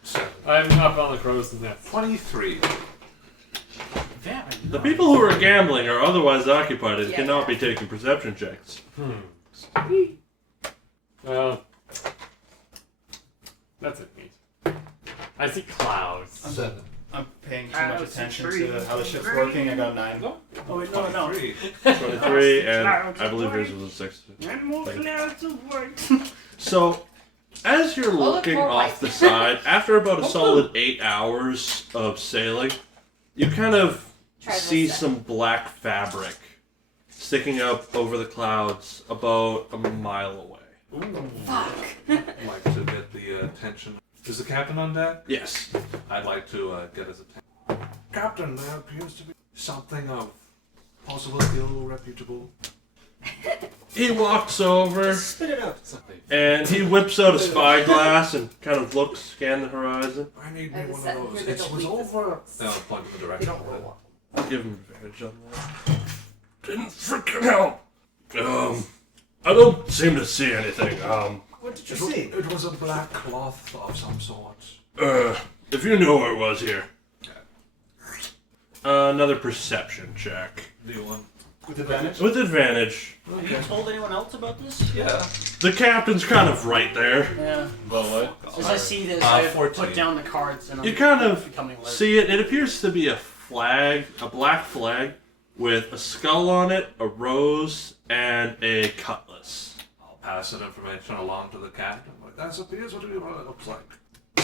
7. I'm up on the crow's nest. 23. Very The nice. people who are gambling are otherwise occupied and Yeah. cannot be taking perception checks. Well, that's it, neat. I see clouds. 7. I'm paying too Ah, much it's attention three. to how the ship's working. I got a 9. Oh, wait, no, no. 23. 23, and I believe yours was a 6. And more clouds of white. So, as you're look looking more off white. the side, after about a solid 8 hours of sailing, you kind of Try this see then. some black fabric sticking up over the clouds about a mile away. Fuck. I'd like to get the attention. Is the captain on deck? Yes. I'd like to get his attention. Captain, there appears to be something of possible ill reputable. He walks over Spit it out. and he whips out a spyglass and kind of looks, scan the horizon. I need And me the one set- of those. here they It don't was leave this over. box. No, point in the They direction. don't roll. I'll give him advantage on that. Didn't freaking help. I don't seem to see anything. What did you It was, see? it was a black cloth of some sort. If you knew where it was here. Another perception check. Do you want? With advantage? With advantage. Have you told anyone else about this? Yeah. The captain's kind of right there. Yeah. Well, what? As I see this, I 14. put down the cards and I'm You kind of becoming alert. see it. It appears to be a flag, a black flag, with a skull on it, a rose, and a cutlass. I'll pass that information along to the captain. Like, that appears what it looks like.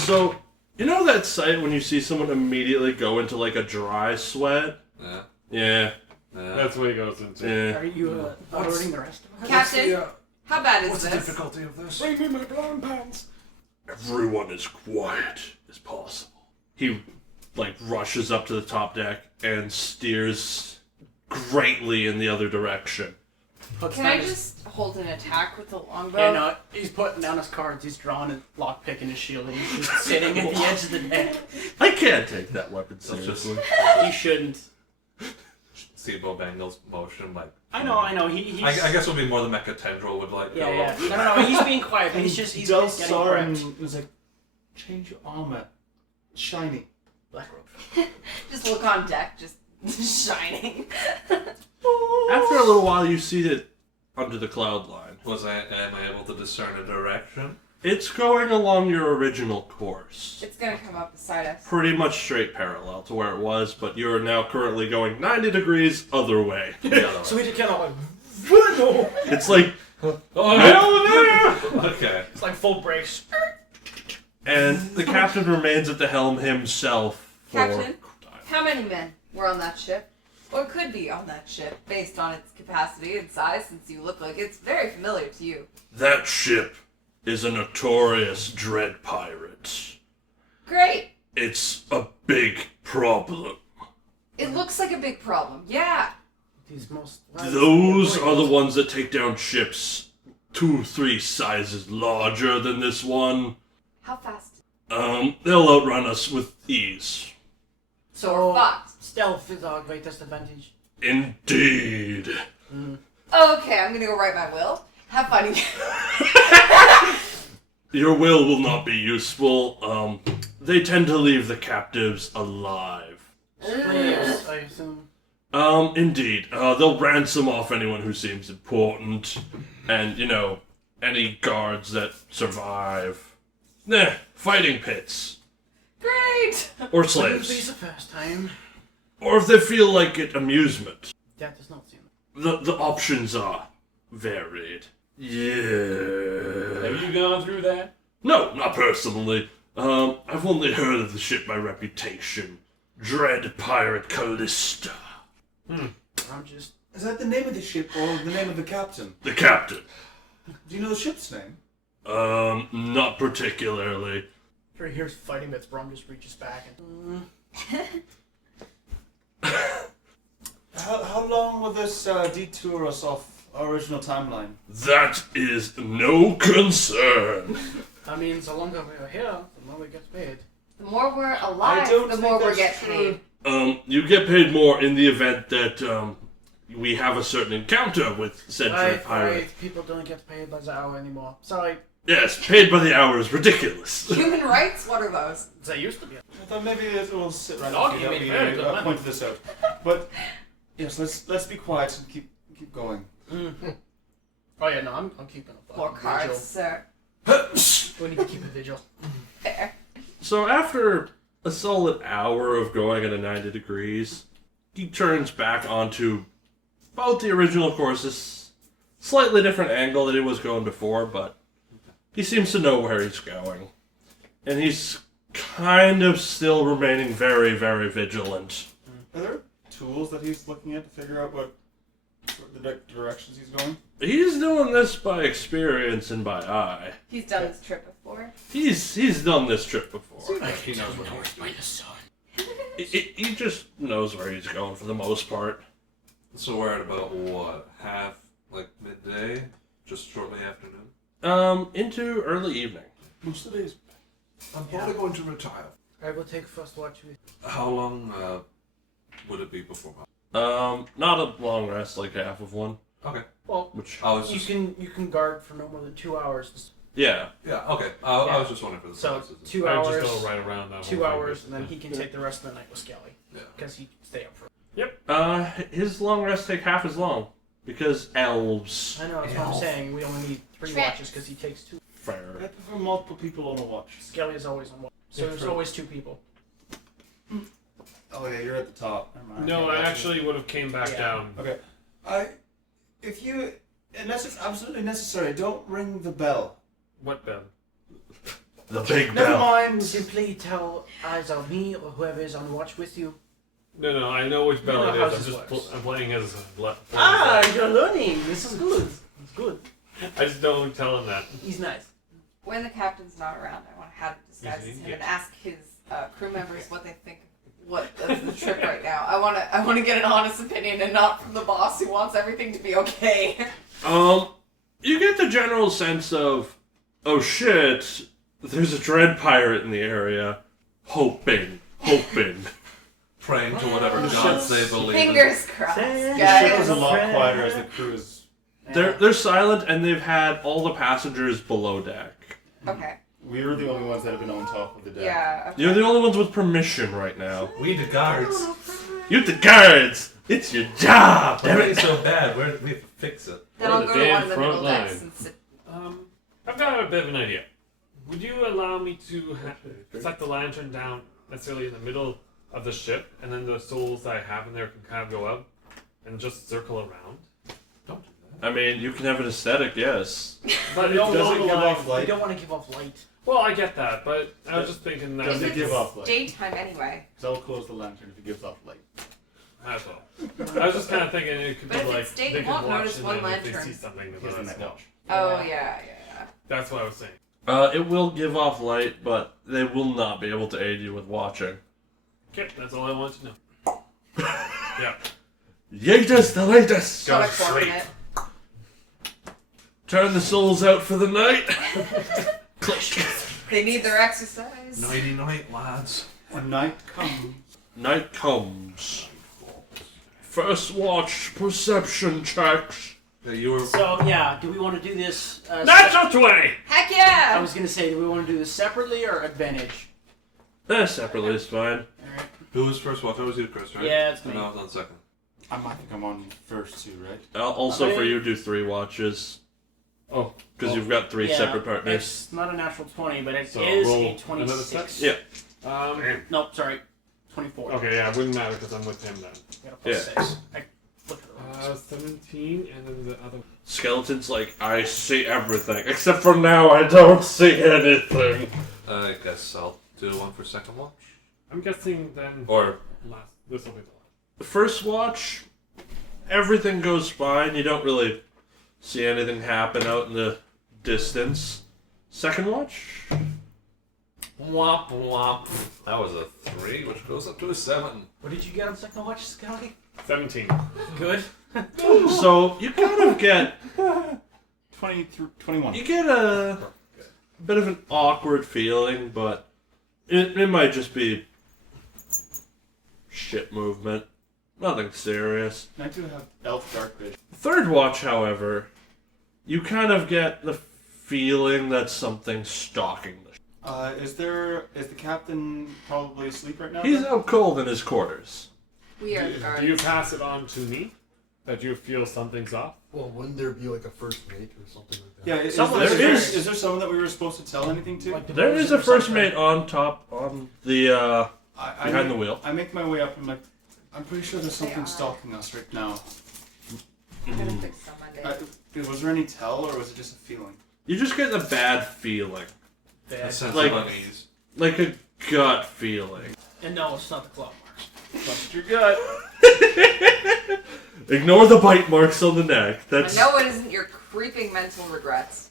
So, you know that sight when you see someone immediately go into like a dry sweat? Yeah. Yeah. Yeah. That's what he goes into. Yeah. Are you alerting the rest of us? Captain, how bad is What's the this? difficulty of this? Bring me my brown pants. Everyone as quiet as possible. He like rushes up to the top deck and steers greatly in the other direction. Puts Can down I his- just hold an attack with the longbow? Yeah, no, he's putting down his cards, he's drawing a lockpick and his shield, and he's just sitting at the edge of the deck. I can't take that weapon seriously. You shouldn't. See Bo Bangle's motion, like. I know, he's... I guess it would be more the mecha tendril would like. Yeah, go yeah. up. No, he's being quiet, but he's getting prepped. Delsarin was like, change your armor. It's shiny. Black robe. Just look on deck, just shining. After a little while, you see it under the cloud line. Am I able to discern a direction? It's going along your original course. It's gonna come up beside us. Pretty much straight parallel to where it was, but you're now currently going 90 degrees other way. The other So way. we just kind of like, It's like, Oh, hell no! Okay. It's like full brakes. and the captain remains at the helm himself for Captain, how many men were on that ship? Or could be on that ship, based on its capacity and size, since you look like it's very familiar to you. That ship is a notorious dread pirate. Great! It's a big problem. It looks like a big problem, yeah. These most... Those are the ones that take down ships 2-3 sizes larger than this one. How fast? They'll outrun us with ease. So we're fucked. Stealth is our greatest advantage. Indeed. Okay, I'm gonna go write my will. Have fun. Your will not be useful. They tend to leave the captives alive. Slaves, I assume. Indeed. They'll ransom off anyone who seems important. And, any guards that survive. Fighting pits. Great! Or This slaves. is the first time. Or if they feel like it, amusement. That does not seem. The options are varied. Yeah. Have you gone through that? No, not personally. I've only heard of the ship by reputation. Dread Pirate Callista. I'm just. Is that the name of the ship or the name of the captain? The captain. Do you know the ship's name? Not particularly. Sure, here's fighting bits. Braum just reaches back and. How long will this detour us off our original timeline? That is no concern. I mean, the longer we're here, the more we get paid. The more we're I alive, don't the think more we're that's getting true. paid. You get paid more in the event that, we have a certain encounter with said dread pirate. Right. People don't get paid by the hour anymore. Sorry. Yes, paid by the hour is ridiculous. Human rights? What are those? They used to be. I thought maybe it will sit right Dog, after you that made we very good money. pointed this out. But yes, let's be quiet and keep going. Oh yeah, no, I'm keeping a More fucking cards, sir. vigil. We need to keep a vigil. Fair. So after a solid hour of going at a 90 degrees, he turns back onto about the original course. Slightly different angle than he was going before, but he seems to know where he's going. And he's kind of still remaining very, very vigilant. Are there tools that he's looking at to figure out what the directions he's going? He's doing this by experience and by eye. He's done this trip before. He's done this trip before. Like he knows what he's doing. He just knows where he's going for the most part. So we're at about what, midday, just shortly afternoon. Into early evening. Most of the days. I'm probably going to retire. I will take first watch with. How long would it be before my... Not a long rest, like half of one. Okay. Well, Which I was you just... can guard for no more than 2 hours. yeah. Yeah, okay. I was just wondering for the So sizes. 2 I hours. just go right around that 2 whole thing, hours, but- and then he can take the rest of the night with Skully. Yeah. Because he can stay up for. His long rest take half as long because elves. I know, that's what I'm saying. We only need 3 Tricks. watches because he takes 2. Fair. I prefer multiple people on a watch. Skelly is always on watch. So Yeah, there's true. always 2 people. Oh yeah, you're at the top. Never mind. No, I actually would have came back Yeah. down. Okay. Unless it's absolutely necessary, don't ring the bell. What bell? The big Never bell. mind. Simply tell either me or whoever is on watch with you. No, I know which bell You know it how is. I'm this just works. I'm playing as You're learning. This is good. It's good. I just don't tell him that. He's nice. When the captain's not around, I want to have him disguise as him Yeah. and ask his crew members what they think of the trip right now. I want to get an honest opinion and not from the boss who wants everything to be okay. You get the general sense of, oh shit, there's a dread pirate in the area. Hoping. Praying to whatever gods they believe in. Fingers crossed, The The ship guys. is a lot quieter as the crew is. They're silent and they've had all the passengers below deck. Okay. We're the only ones that have been on top of the deck. Yeah. Okay. You're the only ones with permission right now. We the guards. You the guards! It's your job! Why Damn are they it! so bad? We have to fix it. Then We're I'll the go to one damn of the front middle decks line. and sit. I've got a bit of an idea. Would you allow me to set the lantern down necessarily in the middle of the ship, and then the souls that I have in there can kind of go up and just circle around? Don't do that. I mean, you can have an aesthetic, yes. But Does it give off We light? don't want to give off light. Well, I get that, but I was just thinking that Does it If give it's off light? daytime anyway. Because I'll close the lantern if it gives off light. as well. I was just kind of thinking it could But be if like it's day, they you could won't watch notice and one then if they lantern. see something, Here's they'll the let us night know. watch. Oh yeah. That's what I was saying. It will give off light, but they will not be able to aid you with watching. Okay, that's all I wanted to know. Yeah. Latest, the latest! Got Go a corner in sleep. it. turn the souls out for the night. They need their exercise. Nighty night, lads. When night comes. Night comes. First watch, perception checks. Yeah, you were. So yeah, do we want to do this? Natural 20! Heck yeah! I was gonna say, do we want to do this separately or advantage? Separately is fine. Alright. Who was first watch? I was you, Chris, right? Yeah, it's me. And I was on second. I think I'm on first too, right? Also, for you, do 3 watches. Oh, Because you've got 3 Yeah, separate partners. It's not a natural 20, but it So is roll a another 26. set? Yeah. Nope, sorry. 24. Okay, yeah, it wouldn't matter because I'm with him then. Got a plus Yeah. 6. I flipped it over. 17, and then the other. Skeleton's like, I see everything. Except for now, I don't see anything. I guess I'll do one for second watch. I'm guessing then. Or Last. This will be the last. The first watch, everything goes fine. You don't really see anything happen out in the distance. Second watch? womp womp. That was a 3, which goes up to a 7. What did you get on second watch, Skully? 17. Good. So you kind of get 20 through 21. you get a bit of an awkward feeling, but it might just be ship movement. Nothing serious. I do have elf dark vision. Third watch, however, you kind of get the feeling that something's stalking the ship. Is the captain probably asleep right now? He's then? out cold in his quarters. We are the guards. Do you pass it on to me? That you feel something's off? Well, wouldn't there be like a first mate or something like that? Yeah, is there someone that we were supposed to tell anything to? Like the There boys is or a first something? mate on top, on the, behind the wheel. I make my way up and I'm pretty sure there's something are. stalking us right now. I'm gonna fix some Monday. Was there any tell or was it just a feeling? You just get a bad feeling. A sense Like- of unease. Like a gut feeling. And no, it's not the claw marks. Trust your gut. Ignore the bite marks on the neck. That's I know it isn't your creeping mental regrets.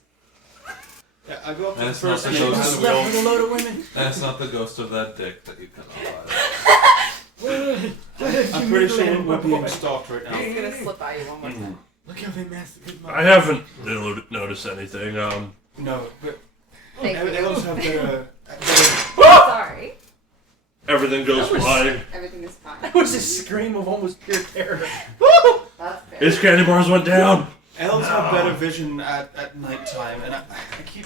Yeah, I go up to the That's not first the mate. ghost of Left with a load of women. That's not the ghost of that dick that you can alive. I'm pretty sure we're being stalked right now. He's gonna slip by you one more time. Look how they massacred my. I haven't noticed anything. No, but Thank you. elves have better. Sorry. Everything goes fine. Everything is fine. That was a scream of almost pure terror. That's fair. His candy bars went down. Elves have better vision at nighttime, and I keep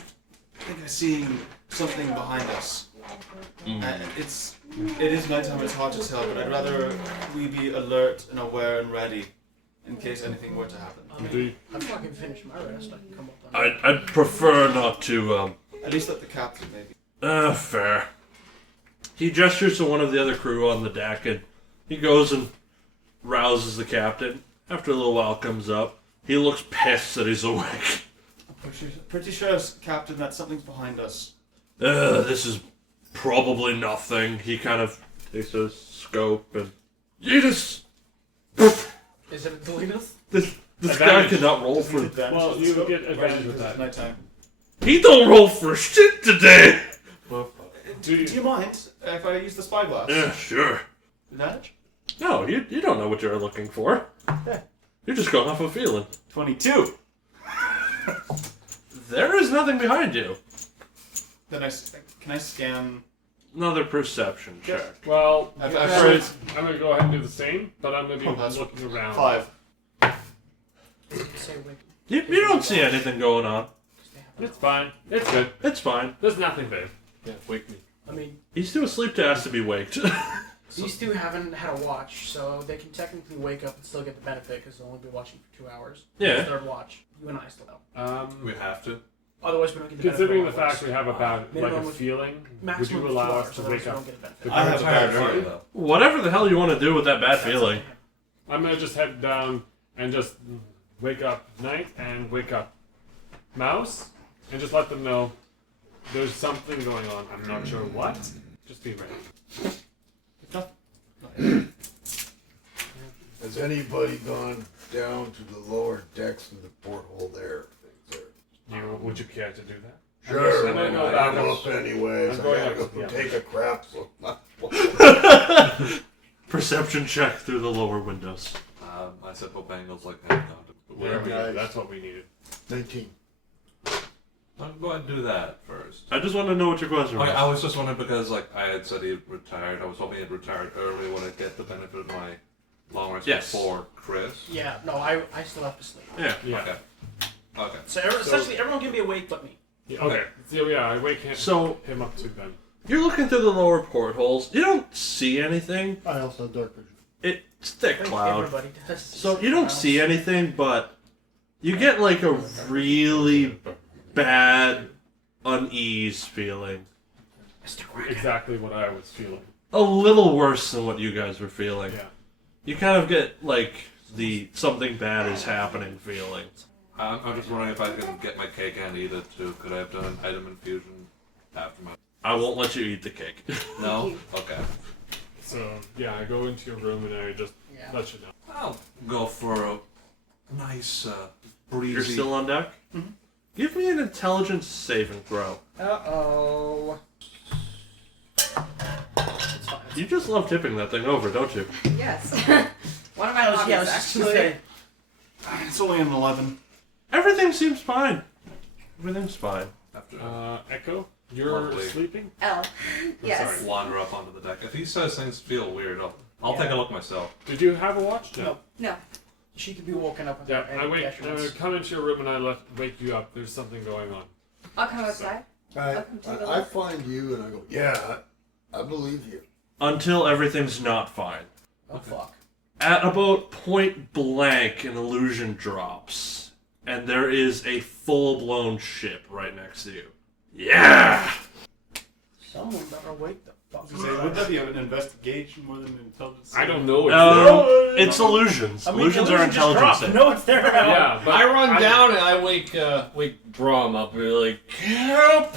think I'm seeing something behind us. It is nighttime. It's hard to tell, but I'd rather we be alert and aware and ready in case anything were to happen. Indeed. I'm fucking finished my rest. I can come up on it. I'd prefer not to. At least let the captain maybe. Fair. He gestures to one of the other crew on the deck, and he goes and rouses the captain. After a little while, comes up. He looks pissed that he's awake. Pretty sure, Captain, that something's behind us. This is probably nothing. He kind of takes a scope and Yeetus! Is it a Deletus? This guy Advantage. cannot roll for. Well, you would get advantage with that. Nighttime. He don't roll for shit today. Do you mind if I use the spyglass? Yeah, sure. Advantage? No, you don't know what you're looking for. You're just going off a feeling. 22. There is nothing behind you. Then can I scan? Another perception check. Well, I've I'm going to go ahead and do the same, but I'm going to be that's looking around. 5. Say wait. You don't see anything going on. It's fine. It's good. It's fine. There's nothing big. Yeah, wake me. I mean, He's too asleep to ask to be waked. these two haven't had a watch, so they can technically wake up and still get the benefit because they'll only be watching for 2 hours. Yeah. Third watch. You and I still know. We have to. Otherwise, we don't get the benefit. Considering the of our fact we have about like minimum a was feeling, would maximum you of 2 allow hours, us to otherwise wake we up? don't get a benefit. The I have guards a are bad tired, feeling. though. Whatever the hell you want to do with that bad That's feeling. up to him. I'm gonna just head down and just wake up Knight and wake up Mouse and just let them know there's something going on. I'm not sure what. Just be ready. Has anybody gone down to the lower decks through the porthole there? Would you care to do that? Sure, I'm gonna go I'm back up anyways. I'm I going gotta up, go yeah. take a crap. So Perception check through the lower windows. I said hope angles like that. Whatever you do, that's what we needed. 19. I'll go ahead and do that first. I just want to know what your question was. Okay, I was just wondering because like I had said he had retired. I was hoping he had retired early. Would I get the benefit of my long rest Yes. before Chris? Yeah, no, I still have to sleep. Yeah. Okay. Okay. So, essentially, everyone can be awake but me. Yeah, okay. So yeah, I wake him, So- him up to them. You're looking through the lower portholes. You don't see anything. I also have dark vision. It's thick Like cloud. everybody does. So you don't see anything, but you get like a really bad unease feeling. Exactly what I was feeling. A little worse than what you guys were feeling. Yeah. You kind of get like the something bad is happening feeling. I'm just wondering if I can get my cake and eat it too. Could I have done an item infusion after my? I won't let you eat the cake. No. Okay. So yeah, I go into your room and I just let you know. I'll go for a nice breezy. You're still on deck? Mm-hmm. Give me an intelligence saving throw. Uh-oh. It's fine. You just love tipping that thing over, don't you? Yes. One of my I was hobbies, just actually. gonna say, It's only an 11. Everything seems fine. Everything's fine. After Echo, you're Lovely. sleeping? L. Yes. sorry. wander up onto the deck. If he says things feel weird, I'll take a look myself. Did you have a watch? No. No. she could be woken up. Yeah, without I any wake. detriment. Come into your room and I wake you up. There's something going on. I'll come outside. I find you and I go, yeah, I believe you. Until everything's not fine. Oh fuck. At about point blank, an illusion drops, and there is a full-blown ship right next to you. Yeah! Someone better wake the fuck Say, would that be an investigation more than an intelligence? I don't know. It's illusions. I mean, illusions are illusion just intelligence. dropped. No, it's there now. Yeah, but I run down and I wake Braum up and be like, help!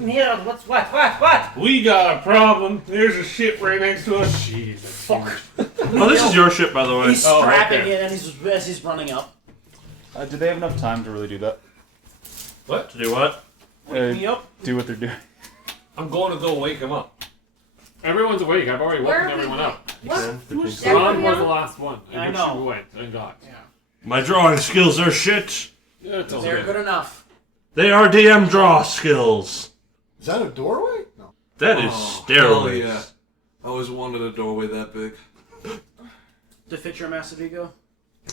Yeah, what? we got a problem. There's a ship right next to us. Jesus. Fuck. Oh, this is your ship, by the way. He's Oh, strapping okay. it and as he's running up. Do they have enough time to really do that? To do what? Wake me up. Do what they're doing. I'm going to go wake him up. Everyone's awake. I've already Where woken are we? everyone up. What? Yeah, Ron was the last one. Yeah, I which know. you went and got. Yeah. My drawing skills are shit. Yeah, it's all They're good enough. They are DM draw skills. Is that a doorway? No. That is Oh, steroids. hell yeah. I always wanted a doorway that big. To fit your massive ego.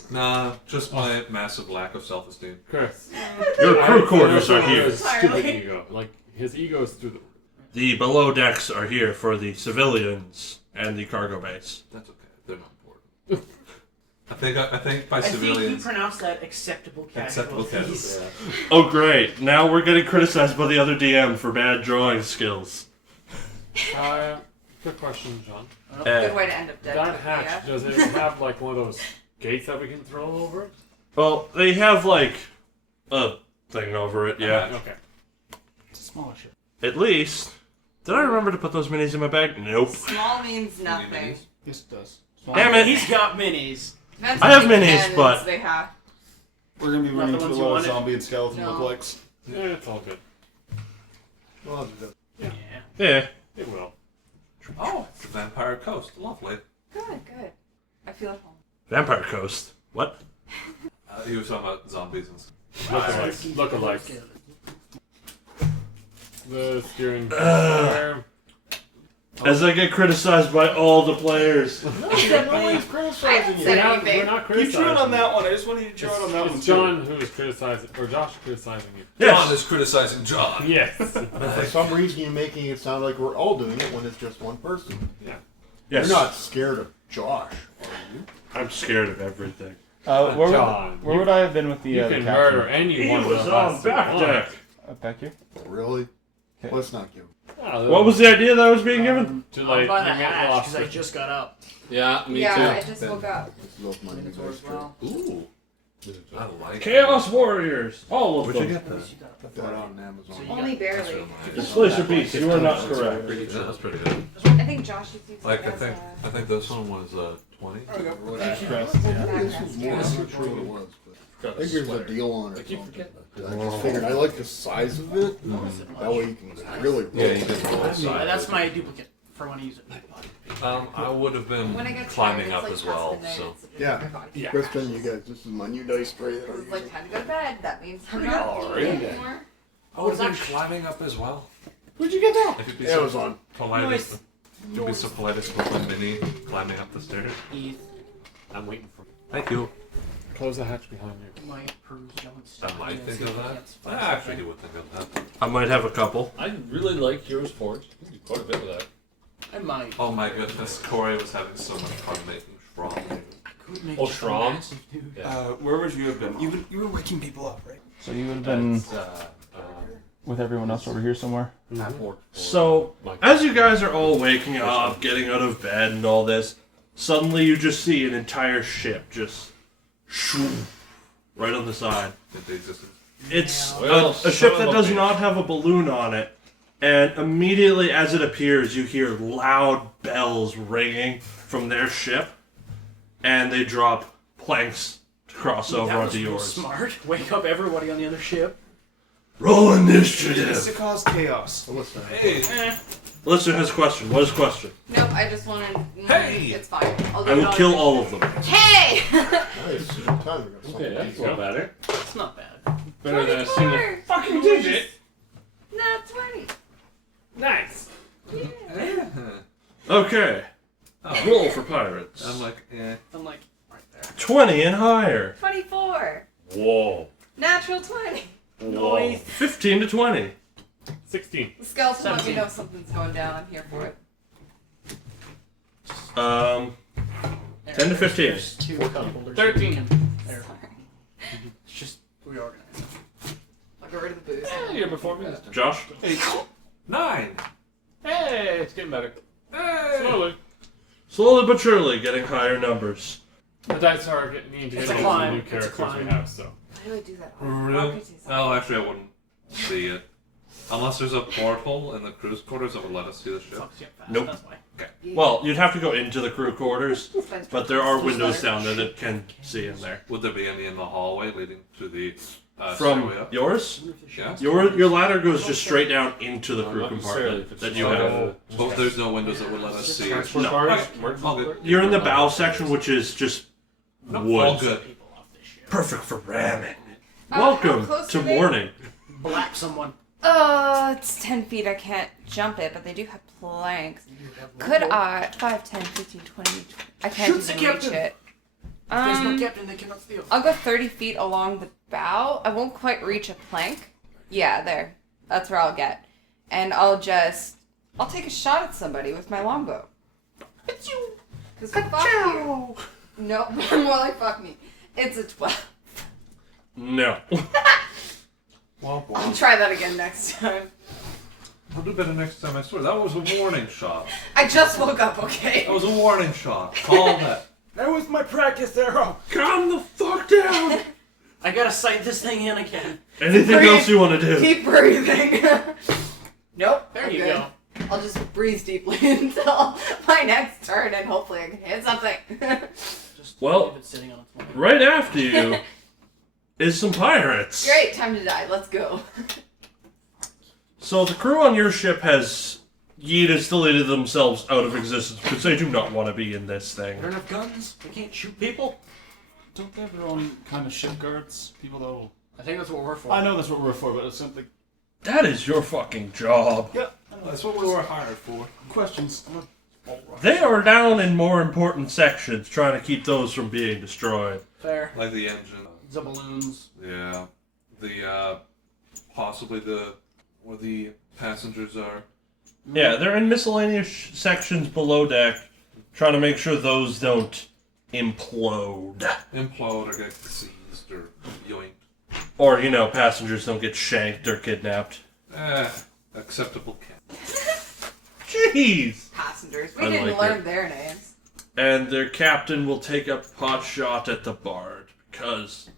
Nah, just my massive lack of self-esteem. Chris. Your crew quarters are here. His stupid ego. Like his ego's through the. The below decks are here for the civilians and the cargo base. That's okay. They're not important. I think by I think you civilians. pronounced that acceptable Acceptable casualties. casualties. Oh great, now we're getting criticized by the other DM for bad drawing skills. Quick question, John. Good way to end up dead. That hatch, Yeah. does it have like one of those gates that we can throw over it? Well, they have like a thing over it, yeah. Okay. It's a smaller ship. At least. Did I remember to put those minis in my bag? Nope. Small means nothing. Yes, it does. Damn it! He's got minis. Depends I how have many minis, cannons but- they have. We're gonna be Not running the into a ones you lot of wanted? zombie and skeleton No. lookalikes. Yeah, it's all good. Well, I'll do that. Yeah. Yeah. It will. Oh, it's the Vampire Coast. Lovely. Good. I feel at home. Vampire Coast. What? You were talking about zombies and stuff. Lookalikes. The steering. Fire. As I get criticized by all the players. No, I haven't We're said not anything. You criticizing. chew it on that one. I just want you to chew it on that one It's too. John who is criticizing, or Josh criticizing you. John is criticizing John. Yes. But for some reason, you're making it sound like we're all doing it when it's just one person. Yes. You're not scared of Josh, are you? I'm scared of everything. John, where would I have been with the You the can captain? murder anyone. He was with on us back you want. deck. Back here? Really? Okay. Let's not give him. What was the idea that was being given? To I'm like by the bring out hatch lost because I just got up. yeah, me Yeah, too. I just woke up. This is off my Minotaur as well. Ooh. I like Chaos Warriors. All of Where'd you them. get that? Put that on Amazon. So you Only barely. Displacer beats. You are not correct. Yeah, that's pretty good. I think Josh used to Like I think this one was 20. Maybe this was more. I'm not sure what it was, but I think there's a deal on it. I just figured I like the size of it. That way you can really roll. Yeah, you can roll. That's my duplicate. for when I use it. I would have been When I get climbing tired, up it's as like well. past midnight, So it's just Yeah. my body Yeah. Question, you guys, this is my new dice tray that It's I'm like using. time to go to bed. That means I'm Pretty not alright. eating anymore. I would have been climbing up as well. Where'd you get that? If you'd be Amazon. polite Nice. as you'd be so polite as to put my mini climbing up the stairs. I'm waiting for. Thank you. Close the hatch behind you. My peruse I might think of that. I actually would think of that. I might have a couple. I really like Heroes Forge. You can do quite a bit with that. I might. Oh my goodness, Corey was having so much fun making Shrom. I could make Oh, just a Shrom? massive dude. Where would you have been? You were waking people up, right? So you would have been That's, with everyone else over here somewhere? So, as you guys are all waking up, getting out of bed and all this, suddenly you just see an entire ship just shoo, right on the side. Into existence. It's Well, a ship son that of a does bitch. not have a balloon on it, and immediately as it appears, you hear loud bells ringing from their ship, and they drop planks to cross over That was onto real yours. smart. Wake up everybody on the other ship. Roll It's initiative! to cause chaos. Hey! Alyssa has a question. What is the question? Nope, I just want to. Hey! It's fine. I'll do I it will on kill my- all of them. Hey! Nice. Good time. We got something Okay, to that's eat. not better. It's not bad. Better than a single 24. fucking digit. Not 20. Nice. Okay. Oh. Roll for pirates. I'm like, I'm like, right there. 20 and higher. 24. Whoa. Natural 20. Whoa. 15 to 20. 16. The skeleton, let me 17. know if something's going down. I'm here for it. 10 to 15. There's two cup holders. 13. There. Sorry. It's just reorganize. I'll get rid of the booze. Yeah, you're before me this time. Josh? 9! Hey, it's getting better. Hey! Slowly. Slowly but surely getting higher numbers. The dice are getting me to It's get a into climb. the new It's a characters we climb. have, so. Why do I do that? Really? Okay, Oh, actually, I wouldn't see it. Unless there's a portal in the cruise quarters that would let us see the ship. Fucks you up fast. Nope. That's why. Well, you'd have to go into the crew quarters, Spends but there are Who's windows there? down there that can see in there. Would there be any in the hallway leading to the From stairway up? yours? Yeah. Your ladder goes just straight down into the No, crew not necessarily if compartment it's that just you like have. a- But there's no windows that would let us see. Transport No. cars? All good. You're in the bow section, which is just All wood. good. People off this ship. Perfect for ramming. How Welcome close to are they? warning. Blap someone. It's 10 feet. I can't jump it, but they do have planks. Could I? 5, 10, 15, 20. I can't Shoot the even reach captain. it. If there's no captain, they cannot steal. I'll go 30 feet along the bow. I won't quite reach a plank. Yeah, there. That's where I'll get. And I'll take a shot at somebody with my longbow. Because fuck you. Nope, more like fuck me. It's a 12. No. I'll try that again next time. I'll do better next time, I swear. That was a warning shot. I just woke up, okay? That was a warning shot. Call that. That was my practice arrow. Calm the fuck down. I gotta sight this thing in again. Anything Breathe. else you want to do? Keep breathing. Nope. There I'm you good. go. I'll just breathe deeply until my next turn, and hopefully I can hit something. Just Well, leave it sitting on its way. Right after you is some pirates. Great, time to die. Let's go. So the crew on your ship has deleted themselves out of existence because they do not want to be in this thing. They don't have guns. They can't shoot people. Don't they have their own kind of ship guards? People that'll. I think that's what we're for. I know that's what we're for, but it's something. That is your fucking job. Yeah. That's what we were hired for. Questions. They are down in more important sections trying to keep those from being destroyed. Fair. Like the engine. The balloons. Yeah. The, possibly where the passengers are. Yeah, they're in miscellaneous sections below deck trying to make sure those don't implode. Implode or get seized or yoinked. Or, passengers don't get shanked or kidnapped. Acceptable camp. Jeez! Passengers. We I didn't like learn it. their names. And their captain will take a pot shot at the bard because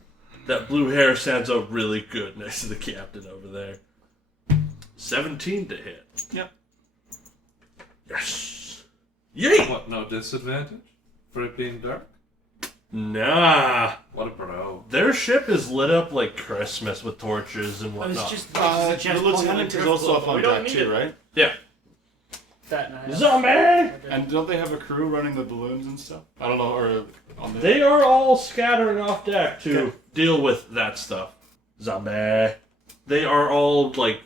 that blue hair stands out really good next to the captain over there. 17 to hit. Yep. Yes! Yay! What, no disadvantage? For it being dark? Nah. What a bro. Their ship is lit up like Christmas with torches and I was whatnot. just The lieutenant is also up on We don't deck need too, it. right? Yeah. That nice. Zombie! And don't they have a crew running the balloons and stuff? I don't know, or on the... They are all scattering off deck to deal with that stuff. Zombie. They are all, like,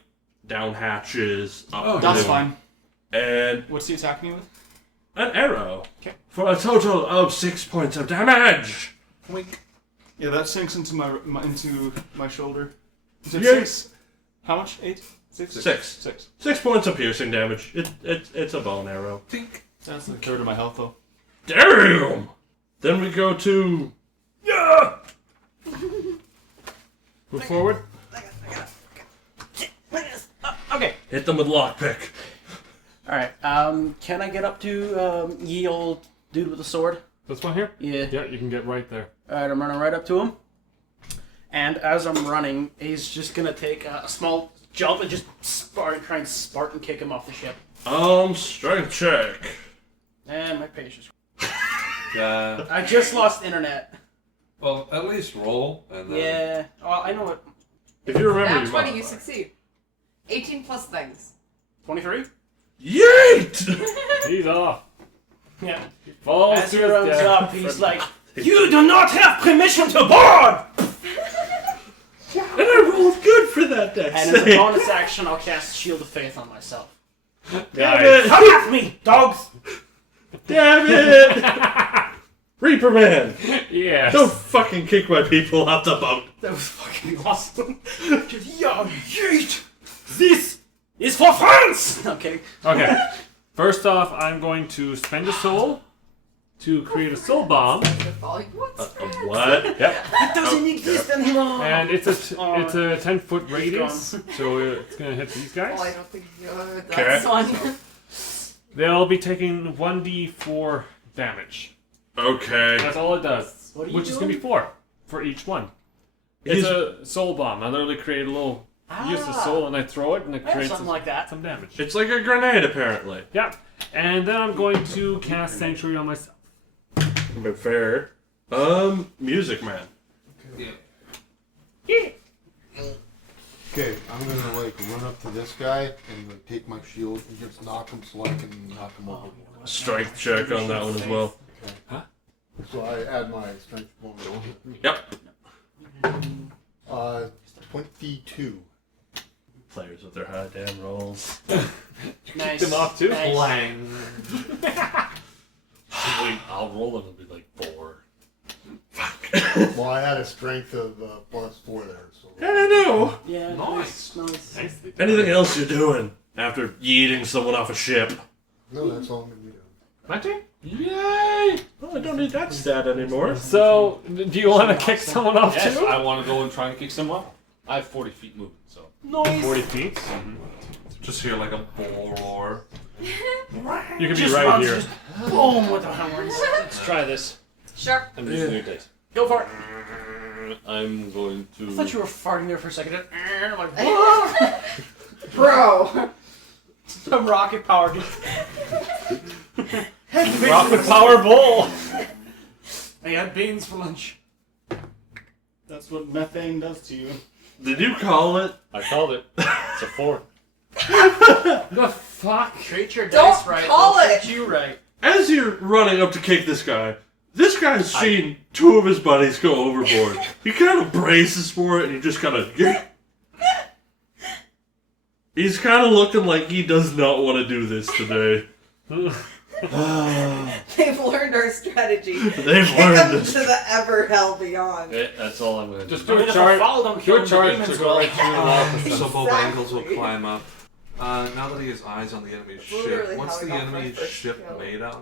down hatches. Up That's balloon. fine. And What's he attacking me with? an arrow. Okay. For a total of 6 points of damage. Wink. Yeah, that sinks into my shoulder. Is it Yeah. 6? How much? 8? 6? 6. 6 points of piercing damage. It's a bow and arrow. Think. That's a third of my health, though. Damn! Then we go to... Yeah! Move forward. Okay. Hit them with lockpick. Alright, can I get up to ye old dude with the sword? This one here? Yeah. Yeah, you can get right there. Alright, I'm running right up to him. And as I'm running, he's just gonna take a small jump and just try and Spartan kick him off the ship. Strength check. And my patience. Yeah. I just lost internet. Well, at least roll and then. Yeah. Well, I know what. If you remember, Nat you 20, might. you succeed. 18 plus things. 23? Yeet! He's off. Yeah. Falls As to he his runs death. up, he's like, "You do not have permission to board!" And I rolled good for that deck And as a save. bonus action, I'll cast Shield of Faith on myself. Damn it! Come at me, dogs! Damn it! Reaper Man! Yes. Don't fucking kick my people out the boat. That was fucking awesome. Just, yeah, yeet! This is for France! Okay. Okay. First off, I'm going to spend a soul to create a soul bomb. What? Yep. It doesn't exist anymore! And it's a 10-foot radius, so it's gonna hit these guys. Well, I don't think Okay. that's one. They'll be taking 1d4 damage. Okay. That's all it does. What are you Which is gonna be doing? 4 for each one. It's a soul bomb. I literally create a little use the soul and I throw it and it I have creates something like that. some damage. It's like a grenade, apparently. Yeah. And then I'm going to cast Sanctuary on myself. But fair. Music Man. Okay, I'm gonna like run up to this guy and like, take my shield and just knock him so I can knock him over. Strength check on that one as well. So I add my strength bonus. Yep. 22. Players with their high damn rolls. Nice. Them off too? Nice. Blang. Wait, I'll roll it and it'll be like 4. Well, I had a strength of +4 there. So. I know. Yeah, Nice. nice. Anything else you're doing after yeeting someone off a ship? No, that's all I'm gonna be doing. My turn? Yay! Well, I don't need that stat anymore. So, do you want to kick someone off Yes, too? I want to go and try and kick someone. I have 40 feet movement, so. Nice. 40 feet. Just hear like a bull roar. You can be Just right runs, here. just boom with the horns. Let's try this. Sure. I'm using new dice. Go for it. I'm going to. I thought you were farting there for a second. I'm like, what? Bro. Some rocket power. Rocket power bull. I had beans for lunch. That's what methane does to you. Did you call it? I called it. It's a 4. The fuck? Treat your Don't dice right. call they'll it. treat you right. As you're running up to kick this guy's seen 2 of his buddies go overboard. He kind of braces for it and he just kind of... He's kind of looking like he does not want to do this today. They've learned our strategy. They've Kick learned them this. to the ever hell beyond. That's all I'm going to do. Just I do mean, a if I charge. follow them, Do kill a them, charge the to demons go will. right through the wall. So both Exactly. angles will climb up. Now that he has eyes on the enemy literally ship, what's how I the got my enemy first ship kill. made out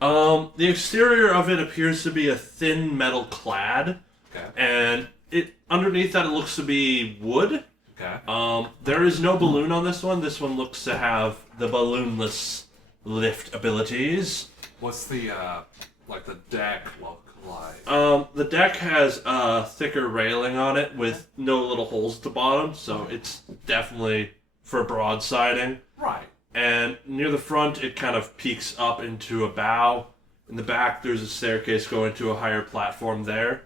of? The exterior of it appears to be a thin metal clad. Okay. And it underneath that it looks to be wood. Okay. There is no balloon on this one. This one looks to have the balloonless lift abilities. What's the like the deck look like? The deck has a thicker railing on it with no little holes at the bottom, so it's definitely for broadsiding. Right. And near the front, it kind of peaks up into a bow. In the back, there's a staircase going to a higher platform there.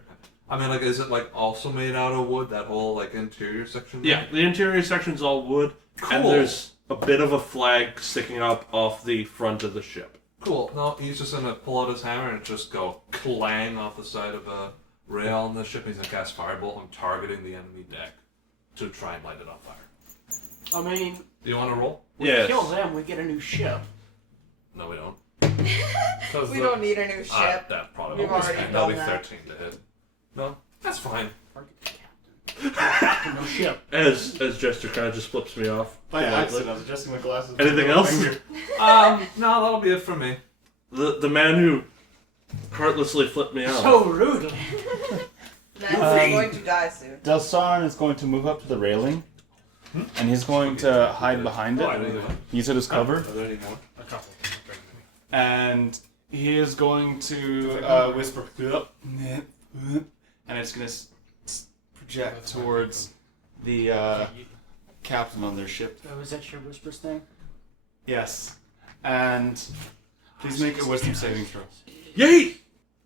I mean, like, is it like also made out of wood? That whole like interior section? Yeah, the interior section's all wood. Cool. And there's a bit of a flag sticking up off the front of the ship. Cool. No, he's just gonna pull out his hammer and just go clang off the side of a rail on the ship. He's gonna cast Firebolt and targeting the enemy deck to try and light it on fire. I mean, Do you want to roll? we kill them, we get a new ship. No, we don't. We don't need a new ship. That probably We've won't be already fine. That'll be done that. 13 to hit. No, that's fine. No ship. As Jester kind of just flips me off. By politely. accident, I was adjusting my glasses. Anything else? No, that'll be it for me. The man who heartlessly flipped me off. So rude. That's going to die soon. Delsarin is going to move up to the railing, and he's going to hide behind it. Use it as cover. Are there any more? A couple. And he is going to whisper, and it's going to project towards the captain on their ship. Oh, is that your whispers thing? Yes. And please make a wisdom saving throw. Yeet!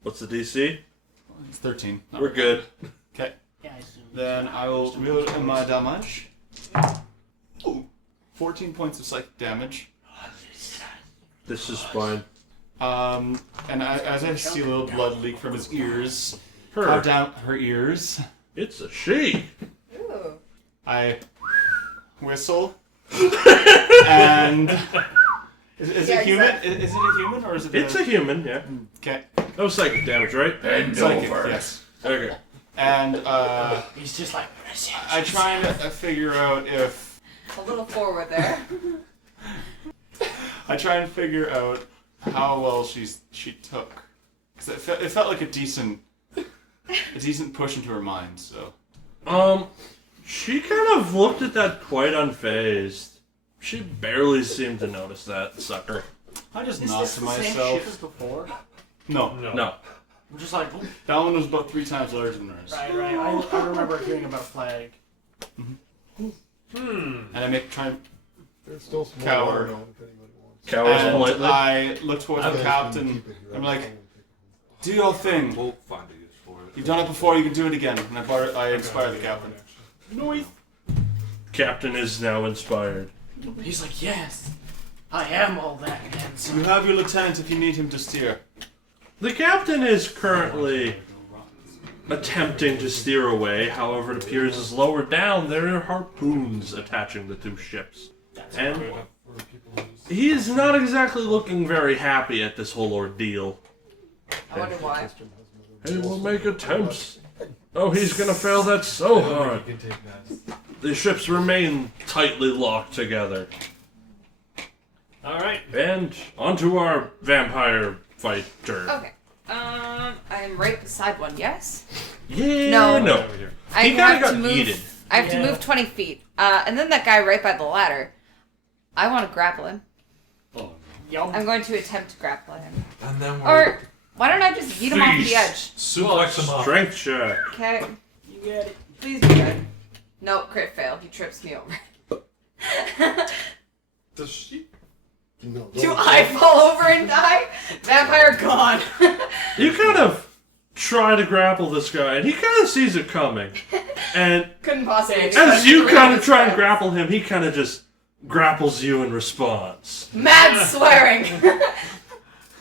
What's the DC? It's 13. We're good. Okay. Yeah, I assume. Then I will roll my damage. Ooh, 14 points of psychic damage. This is fine. And as I see a little blood leak from his ears, Her. carve down her ears. It's a she. Ooh. I whistle, and is Yeah, it human? exactly. Is it a human or is it? It's a human, yeah. Okay. That was psychic damage, right? Psychic, yes. Okay. And He's just like, I try and figure out if A little forward there. I try and figure out how well she took, because it felt like a decent push into her mind. So She kind of looked at that quite unfazed. She barely seemed to notice that sucker. I just is nod this to the same myself. ship as before? No, No. I'm just like, oh, that one was about 3 times larger than hers. right. I remember hearing about a flag. And I try and There's still some Cower. more if anybody wants. Cowers and politely. I look towards the Okay. captain. I'm like, do your thing. We'll find a use for it. You've done it before. You can do it again. And I inspire the captain. Noise. Captain is now inspired. He's like, yes, I am all that and You some. have your lieutenant if you need him to steer. The captain is currently attempting to steer away. However, it appears as lower down there are harpoons attaching the two ships. And he is not exactly looking very happy at this whole ordeal. I wonder why. He will make attempts. Oh, he's gonna fail that so hard. You can take that. The ships remain tightly locked together. Alright. And onto our vampire fighter. Okay. I'm right beside one, yes? Yeah, No. no. Over here. I He kinda have got to move. yeeted. I have to move 20 feet. And then that guy right by the ladder. I want to grapple him. Yum. I'm going to attempt to grapple him. And then Or why don't I just yeet him off the edge? suplex him off. Strength check. Okay. You get it. Please be good. No, crit fail. He trips me over. Does she? No, Do I fall over and die? Vampire gone. You kind of try to grapple this guy, and he kind of sees it coming. And Couldn't possibly. as you kind of try and grapple him, he kind of just grapples you in response. Mad swearing.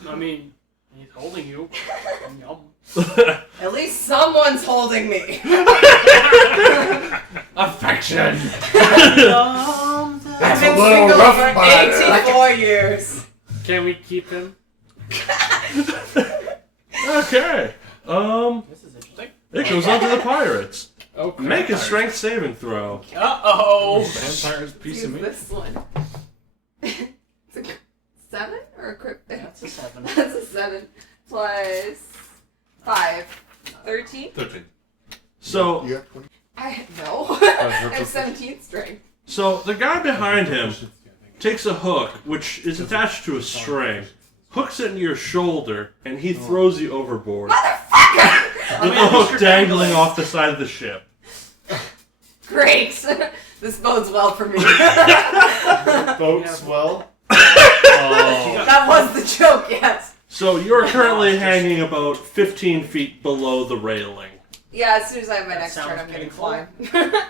I mean, he's holding you. Yum. At least someone's holding me. Affection. I've been a little single rough, for but- 84 years. Can we keep him? Okay. This is interesting. It goes on to the pirates. Oh, crap. Make a strength saving throw. Uh-oh. Vampire's piece Use of meat. this one. It's a 7 or a crit fail? That's a 7. That's a 7 plus 5. 13? 13. So, You got 20? I no. I have 17 strength. so the guy behind him takes a hook, which is attached to a string, hooks it into your shoulder, and he throws you overboard. With the hook dangling off the side of the ship. Great. This bodes well for me. Boats well. That was the joke, yes. So you're currently hanging about 15 feet below the railing. Yeah, as soon as I have my That next turn, sounds I'm going to painful. climb.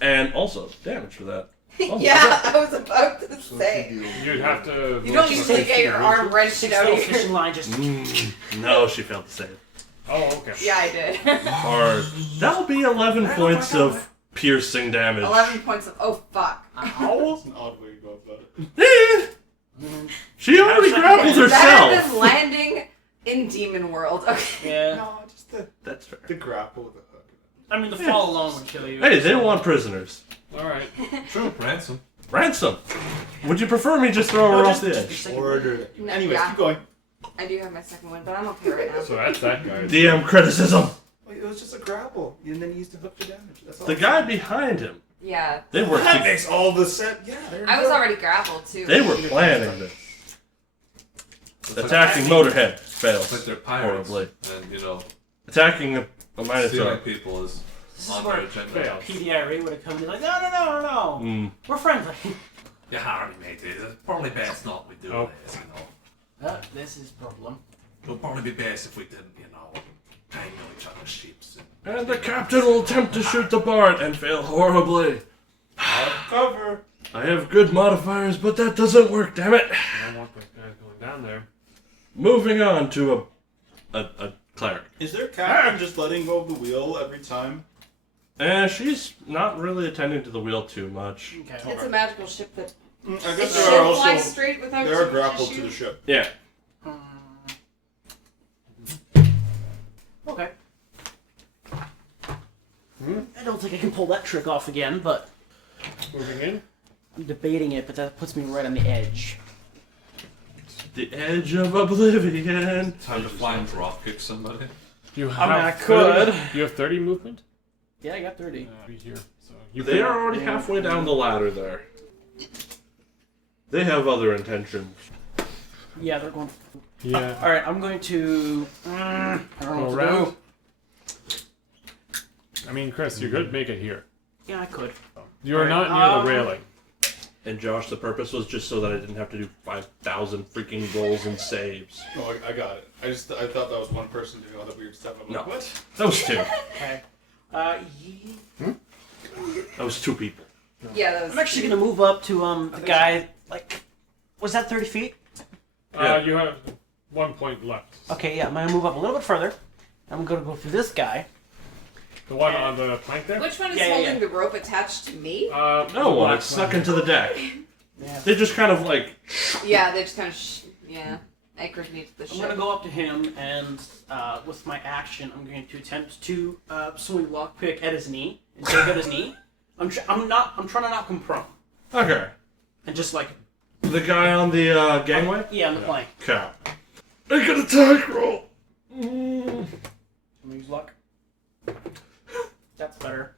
And also, damage for that. Yeah, I was about to say. You'd have to. You don't usually get your arm wrenched out of fishing your... line just. No, she failed to save. Oh, okay. Yeah, I did. Or that'll be 11 points of piercing damage. 11 points of... Oh, fuck. That's an odd way to go about it. She already grappled Better herself. than landing in Demon World. Okay. Yeah. No, just That's fair. the grapple with the hook. I mean, the fall alone would kill you. Hey, they want prisoners. Alright. True, ransom. Ransom. Would you prefer me just throw her off the edge? Just Order. No, Anyways, yeah. keep going. I do have my second one, but I'm okay right now. So that's that guy. DM criticism. It was just a grapple, and then he used to hook the damage. That's all. The guy behind him. Yeah. They were. That makes all the sense. Yeah, there you I was go. already grappled, too. They were planning this. Attacking Motorhead It's like fails they're pirates. horribly. And, you know, Attacking a Minotaur. stealing people is This is on where their agenda. Fails. PDI would have come in like, no. Mm. We're friendly. Yeah, already made it. It's probably best not we do Oh. this, you know. This is problem. It would probably be best if we didn't, you know, tangle each other's ships. And the captain will attempt to shoot the Bard and fail horribly. Cover. I have good modifiers, but that doesn't work, damn it. I don't want those guys going down there. Moving on to a cleric. Is there captain just letting go of the wheel every time? She's not really attending to the wheel too much. Okay. It's a magical ship that... I It guess should there are fly also straight without there are too much grappled to issue. the ship. Yeah. Okay. I don't think I can pull that trick off again, but Moving in. I'm debating it, but that puts me right on the edge. The edge of oblivion. Time to fly and drop kick somebody. You I have mean, I 30 could. You have 30 movement? Yeah, I got 30. Be here. So you They are already halfway down the ladder there. They have other intentions. Yeah, they're going. Yeah. Alright, I'm going to. I don't know Go what to around. do. I mean, Chris, you could make it here. Yeah, I could. You are Alright, not near the railing. And Josh, the purpose was just so that I didn't have to do 5,000 freaking rolls and saves. Oh, I got it. I thought that was one person doing all that weird stuff. I'm like, No. what? That was two. Okay. That was two people. Yeah, that was... I'm actually gonna move up to the guy. Like, was that 30 feet? Yeah. You have 1 point left. Okay, yeah, I'm gonna move up a little bit further. I'm gonna go through this guy. The one on the plank there? Which one is Yeah, holding the rope attached to me? No one. It's stuck into the deck. Yeah. They just kind of like. Yeah, they just kind of... yeah. Anchors me to the I'm ship. gonna go up to him and with my action, I'm going to attempt to swing lockpick at his knee and take out his knee. I'm trying to knock him prone Okay. and just like The guy on the gangway? yeah, on the plank. Okay. Make an attack roll. Mm. I'm gonna use luck. That's better.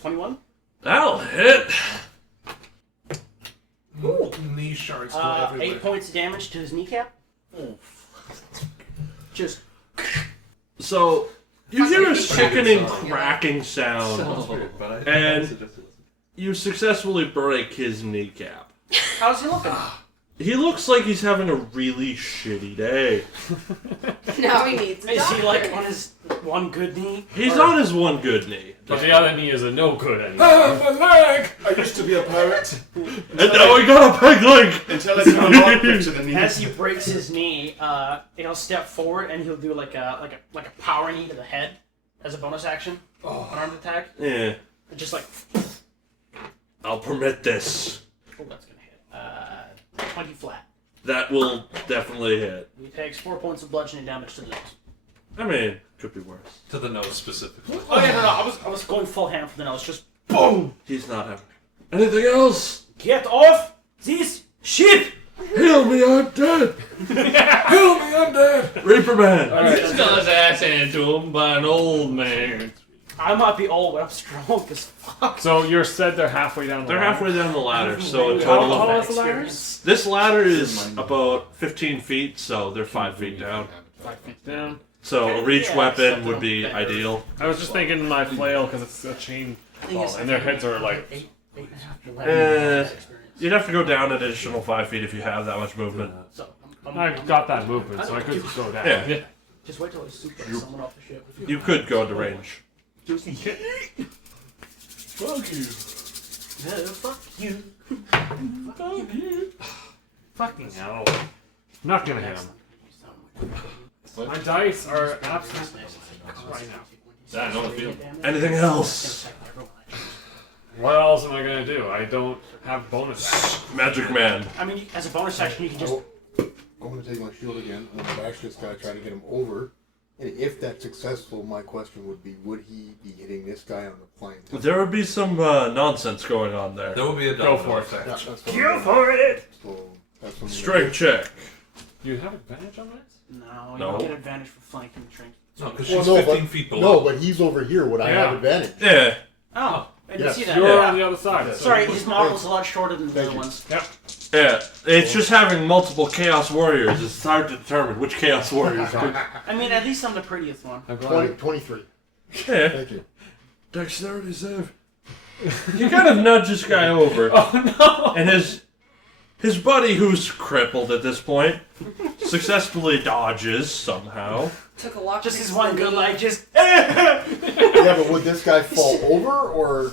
21. That'll hit. Ooh. Knee shards go 8 everywhere. points of damage to his kneecap. Just So, you hear a sickening cracking sound, and you successfully break his kneecap. how's he looking? He looks like he's having a really shitty day. Now he needs a Is he doctor. like on his one good knee? He's Or- on his one good knee. But the other knee is a no good anymore. Oh, my leg! I used to be a pirate. And now we got a peg leg! Until I took a lockpick to the knee. As he breaks his knee, he'll step forward and he'll do like a power knee to the head as a bonus action, unarmed attack. Yeah, And just like, I'll permit this. oh, that's gonna hit. 20 flat. That will definitely hit. He takes 4 points of bludgeoning damage to the nose. I mean, could be worse. To the nose specifically. Oh yeah, no, I was going full hand for the nose. Just boom. He's not having anything else. Get off this ship. Heal me, I'm dead. Heal me, I'm dead. Reaper Man. He's got his ass handed to him by an old man. I might be old, but I'm strong as fuck. So you're said they're halfway down the They're ladder? halfway down the ladder, so a How total How of... tall is the ladder? This ladder is about 15 feet, so they're 5 feet down. 5 feet down. So a reach Yeah, weapon something would be better. ideal. I was just thinking my flail because it's a chain ball, and their heads are like... 8.5 to 11 Uh, experience. You'd have to go down an additional 5 feet if you have that much movement. So I've got that movement, so I could go down. Yeah. just wait till I super someone off the ship. You could go into range. Fuck you. Fuck you. Fuck you. Fucking hell. Not gonna hit him. My dice are absolutely right now. Yeah, I know the feel. Anything else? What else am I gonna do? I don't have bonus action. Magic Man. I mean, as a bonus action, you can just. I'm going to take my shield again. I'm going to bash this guy, try to get him over. And if that's successful, my question would be, would he be hitting this guy on the plane? There would be some nonsense going on there. There will be a Go domino for it. effect. That's what Go I'm for it! So, that's what I'm Strength check. Do you have advantage on that? No, you No. don't get advantage for flanking strength. No, because Well, she's no, 15 but- feet below. No, but he's over here. Would I Yeah. have advantage? Yeah. Oh, I didn't Yes. see that. You're Yeah. on the other side. so- Sorry, his model is a lot shorter than the Thank other you. ones. Yep. Yeah. It's just having multiple Chaos Warriors. It's hard to determine which Chaos Warriors could. I mean, at least I'm the prettiest one. I'm 23. Yeah. Thank you. Dexterity save. You kind of nudge this guy over. Oh no! And his buddy, who's crippled at this point, successfully dodges somehow. Took a lot. Just his one good life, just. Yeah, but would this guy fall over, or...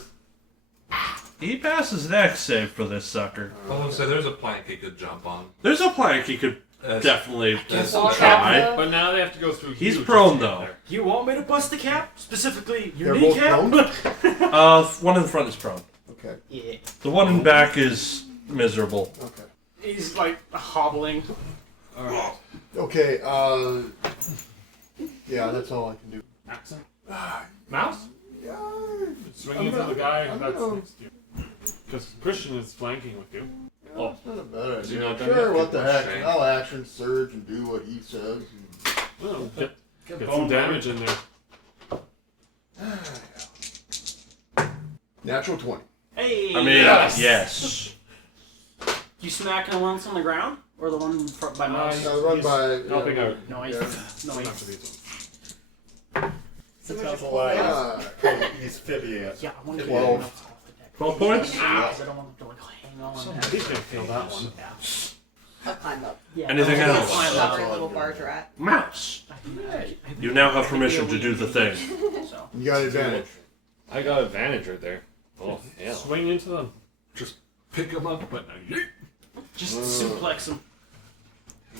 He passes Dex save for this sucker. I was going to say, there's a plank he could jump on. There's a plank he could definitely Walk try. out, But now they have to go through. He's huge prone, to get though. there. You want me to bust the cap? Specifically, your They're both kneecap? prone? One in the front is prone. Okay, Yeah. The one in back is miserable. okay. He's like hobbling. Okay, yeah, that's all I can do. Accent. Mouse? Yeah, Swing I'm into gonna- the guy I'm that's gonna- next to you. Because Christian is flanking with you. Oh. that's not a bad Is he idea. not done Sure, yet? what the heck. Shame. I'll action surge and do what he says. Well, get Good some damage in there. Natural 20. Hey! I mean, yes. You smacking the ones on the ground? Or the one by mouse? I'll run by... helping out. No, Yeah. no, After these So Sounds much a lot. Ah, He's Fibiat. Yeah, I want to 12. get off the deck. 12 points? Because I don't want them to like hang on. ones. He's gonna feel that one. I'll climb up. Yeah, Anything I'll else? climb Stubborn up. little barge rat. Mouse. I You now have permission to do the thing. So. You got advantage. I got advantage right there. Oh, hell. Swing into them. Pick him up, but now Just suplex him.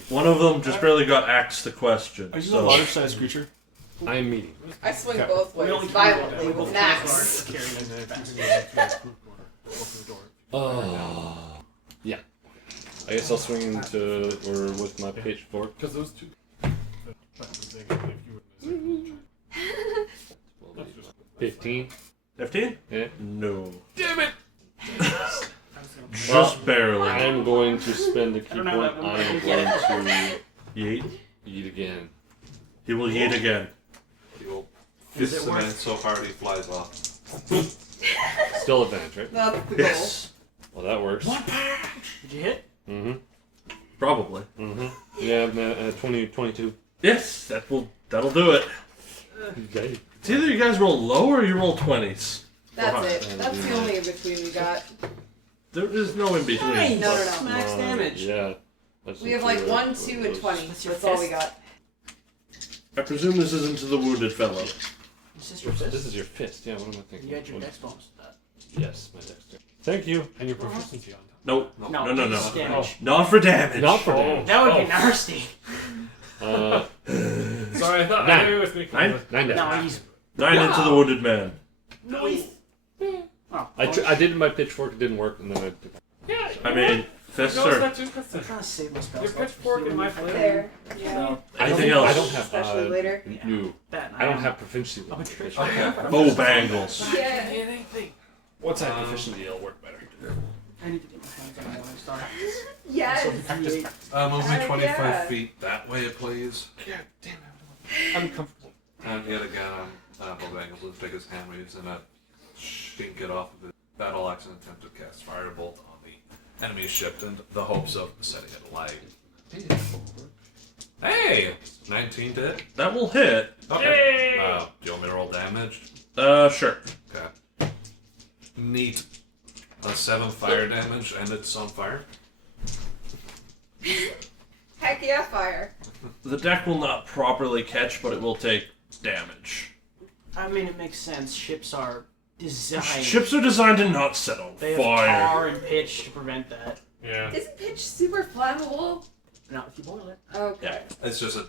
One of them just barely got axed the question. Are you a So large-sized creature? I am medium. I swing Okay. both ways violently with an axe. Oh. Yeah. I guess I'll swing into, or with my pitchfork. Because those two. 15. 15? Yeah. No. damn it! Just barely. I'm going to spend the key I don't know point. that one, I but am I get going it. to Yeet. eat again. He will yeet again. He will Is fist it the man worth- so hard he flies off. Still advantage, right? That's the goal. Yes. Well, that works. Did you hit? Mm-hmm. Probably. Mm-hmm. Yeah, 20, 22. Yes, that'll do it. Okay. It's either you guys roll low or you roll 20s. That's it. That's the only in between we got. There is no in between. Nice. No, no, no. Max damage. Yeah. That's We have like into 1, it. 2, and 20. That's your That's all we fist? got. I presume this isn't to the wounded fellow. This is your fist. This is your fist. Yeah, what am I thinking? You had your What- dex bonus to that. Yes, my dexter. Thank you. And your proficiency on top. Nope. No, No. just damage. Not for damage. Not for damage. That would be nasty. Sorry, I thought Nine. I was thinking. 9? 9 damage. No, he's 9 into the wounded man. nice. Oh, I did my pitchfork. It didn't work, and then I took. Yeah. I mean, fists No, it's are... not too I'm trying to save my spells. Your pitchfork in my flame. There. Yeah. So, Anything I else? don't have. Especially later. No. that I don't have proficiency with I'm a my trick. pitchfork. Bow bangles. Yeah. Once I have proficiency, it'll work better. I need to get my hands on the Morning Star. Yes. So D8. Move me Heck 25 yeah. feet that way, please. God damn it. I'm comfortable. And yet again, Bojangles with biggest hand waves and shink it off of the battle axe and attempt to cast Firebolt on the enemy ship in the hopes of setting it alight. Hey! 19 to hit. That will hit. Okay. Do you want me to roll damage? Sure. Okay. Neat. 7 fire damage and it's on fire. Heck yeah, fire. The deck will not properly catch, but it will take damage. I mean, it makes sense. Ships are designed. Ships are designed to not set on They have fire. tar and pitch to prevent that. Yeah. Isn't pitch super flammable? Not if you boil it. Okay. It's just a.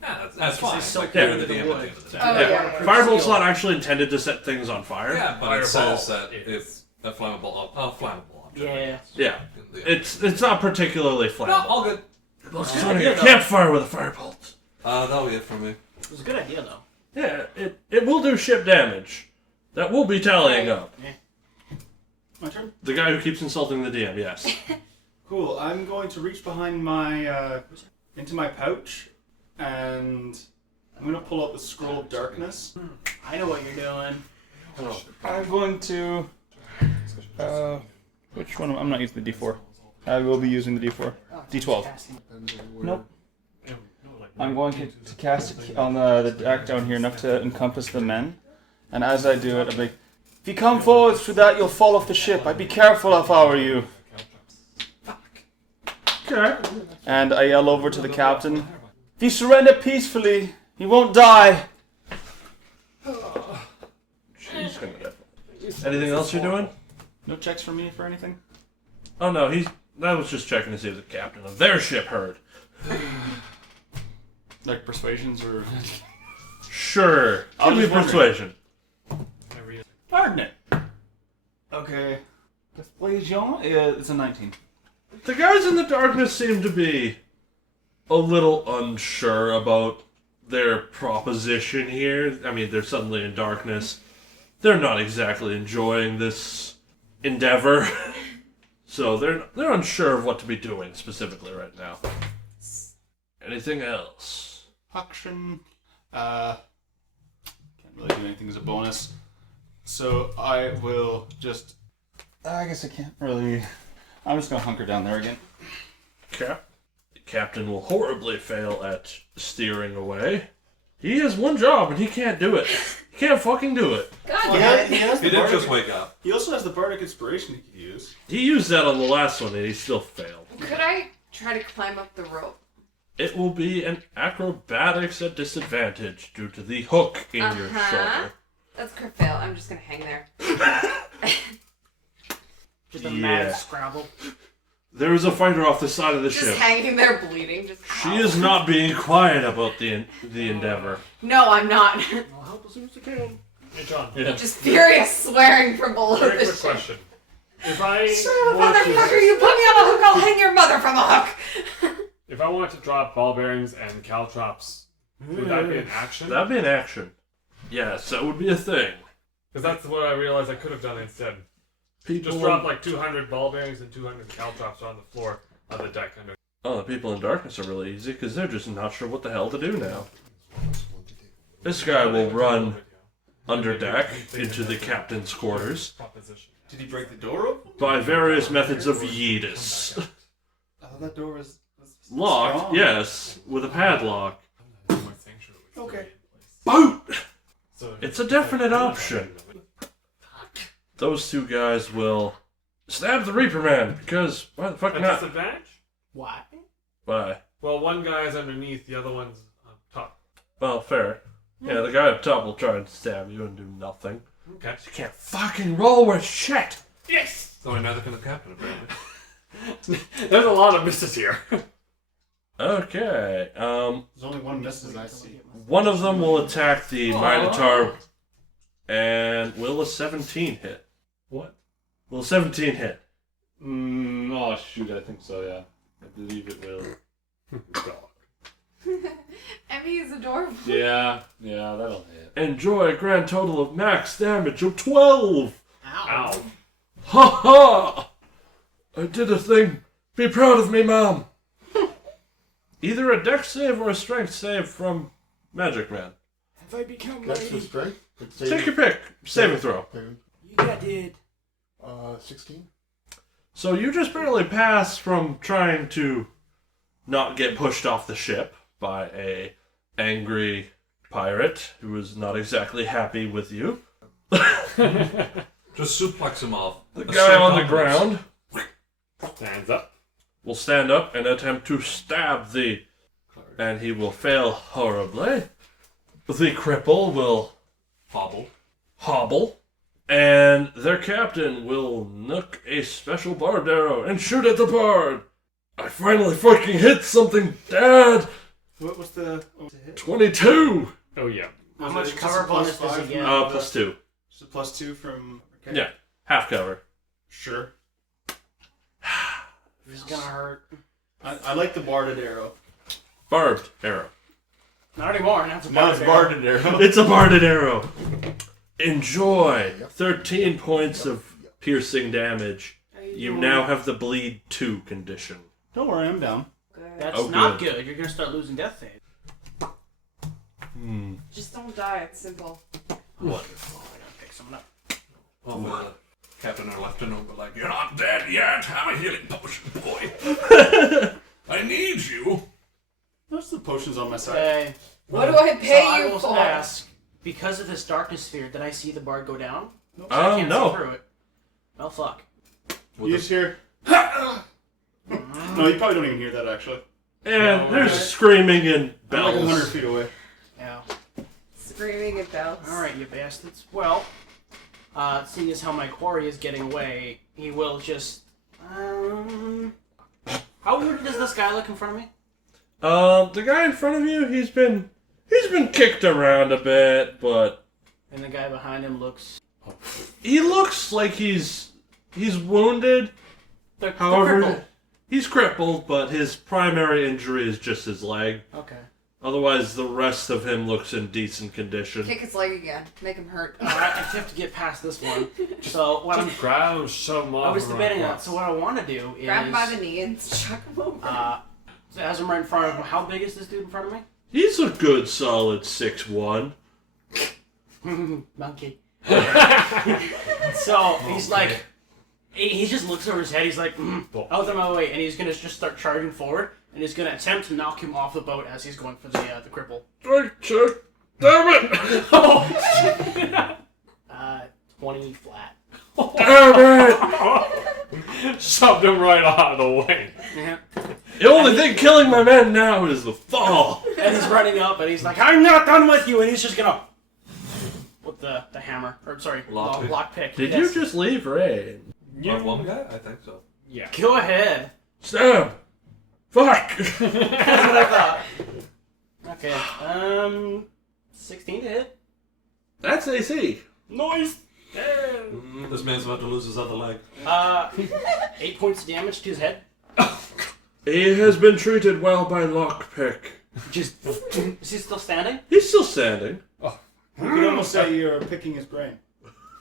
Yeah, that's fine. It's so Like, clear you're the with the DM wood. at the end of the day. Oh, yeah. Fireball's not actually intended to set things on fire. Yeah, but it Fireball says that is- if a flammable object. Yeah. Yeah. In the- It's not particularly No, flammable. all good. It's starting a campfire with a firebolt. That'll be it from me. It was a good idea, though. Yeah, it will do ship damage. That will be tallying up. My turn? The guy who keeps insulting the DM, yes. Cool. I'm going to reach behind my into my pouch, and I'm gonna pull out the scroll of darkness. I know what you're doing. I'm going to. Which one? I'm not using the D4. I will be using the D4. D12. Nope. I'm going to cast it on the deck down here enough to encompass the men. And as I do it, I'm like, if you come forward through that, you'll fall off the ship. I'd be careful if I were you. Okay. And I yell over to the captain, if you surrender peacefully, you won't die. She's gonna die. Anything else you're doing? No checks from me for anything? Oh no, that was just checking to see if the captain of their ship heard. Like persuasions or. Sure. I Give was me wondering. persuasion. Pardon it. Okay. Persuasion? Yeah, it's a 19. The guys in the darkness seem to be a little unsure about their proposition here. I mean, they're suddenly in darkness. They're not exactly enjoying this endeavor. So they're unsure of what to be doing specifically right now. Anything else? Action. Can't really do anything as a bonus. So I will just. I guess I can't really. I'm just gonna hunker down there again. Okay. The captain will horribly fail at steering away. He has one job and he can't do it. He can't fucking do it. God, He has He the did bardic- just wake up. He also has the bardic inspiration he could use. He used that on the last one and he still failed. Could I try to climb up the rope? It will be an acrobatics at disadvantage due to the hook in your shoulder. That's crit fail. I'm just gonna hang there. Just a Yeah. mad Scrabble. There is a fighter off the side of the Just ship. hanging there bleeding. Just She is not being quiet about the endeavor. No, I'm not. I'll help as soon as I can. Hey, John. Just furious swearing from below Very the quick ship. question. If I Shut up, want motherfucker! to, You put me on a hook, I'll hang your mother from a hook! if I want to drop ball bearings and caltrops, would that be an action? That'd be an action. Yes, that would be a thing. Because that's what I realized I could have done instead. People Just drop like 200 ball bearings and 200 caltrops on the floor of the deck under. Oh, the people in darkness are really easy because they're just not sure what the hell to do now. This guy will run under deck into the captain's quarters Did he break the door open? by various methods of yeetus. Oh, that door was Locked, strong. yes, with a padlock. Okay. Boot! It's a definite option. Those two guys will stab the Reaper Man because why the fuck A not? disadvantage? Why? Why? Well, one guy's underneath, the other one's on top. Well, fair. Yeah, the guy up top will try and stab you and do nothing. Okay. You can't fucking roll with shit! Yes! So neither can the captain, apparently. There's a lot of misses here. Okay, There's only one miss as I see. one of them will attack the Minotaur and will a 17 hit? What? Will a 17 hit? Oh shoot, I think so. Yeah, I believe it will. Emmy is adorable. Yeah, that'll hit. Enjoy a grand total of max damage of 12! Ow. Ha ha! I did a thing. Be proud of me, Mom! Either a dex save or a strength save from Magic Man. Have I become That's the mighty? strength. Take your pick. Saving throw. Yeah, I did. 16. So you just barely pass from trying to not get pushed off the ship by a angry pirate who is not exactly happy with you. Just suplex him off. The guy on the ground Stands up. will stand up and attempt to stab the... And he will fail horribly. The cripple will Hobble. hobble. And their captain will nook a special barbed arrow and shoot at the bard. I finally fucking hit something, Dad! What was the hit? 22! Oh, yeah. How much cover bonus does he get? Plus 2. Just a plus 2 from... Okay. Yeah, half cover. Sure. This is gonna hurt. I like the barded arrow. Barbed arrow. Not anymore. Now it's a Now it's barded arrow. It's a barded arrow. Enjoy. 13 points of piercing damage. You now have the bleed 2 condition. Don't worry, I'm down. That's not good. You're gonna start losing death save. Just don't die. It's simple. Wonderful. I gotta pick someone up. Oh, Captain or Lieutenant were like, "You're not dead yet. Have a healing potion, boy. I need you." Most of the potions on my side. Okay. What do I pay so you I will for? ask, because of this darkness sphere, did I see the bard go down? Nope. I can't no. see through it. Well, fuck. You just hear... No, you probably don't even hear that, actually. And there's screaming and I'm like bells. 100 feet away. Yeah. Screaming at bells. Alright, you bastards. Well, seeing as how my quarry is getting away, he will just... How wounded does this guy look in front of me? The guy in front of you, he's been kicked around a bit, but And the guy behind him looks... he looks like he's wounded. They're However, crippled. he's crippled, but his primary injury is just his leg. Okay. Otherwise, the rest of him looks in decent condition. Kick his leg again. Make him hurt. I have to get past this one. So what I'm... Grab some I was debating on. So what I want to do is... Grab him by the knee and chuck him over. So as I'm right in front of him, how big is this dude in front of me? He's a good solid 6'1". Monkey. So he's like... He just looks over his head, he's like, out of my way, and he's going to just start charging forward, and he's going to attempt to knock him off the boat as he's going for the cripple. Damn it! Oh, 20 flat. Damn it! Shoved him right out of the way. Yeah. The only thing killing my men now is the fall. And he's running up, and he's like, I'm not done with you, and he's just going to... With the hammer, or sorry, lockpick. Did you just leave Rain? One guy? I think so. Yeah. Go ahead. Stab! Fuck! That's what I thought. Okay, 16 to hit. That's AC. Noise! This man's about to lose his other leg. 8 points of damage to his head. He has been treated well by lockpick. Just... Is he still standing? He's still standing. Oh. You could almost say you're picking his brain.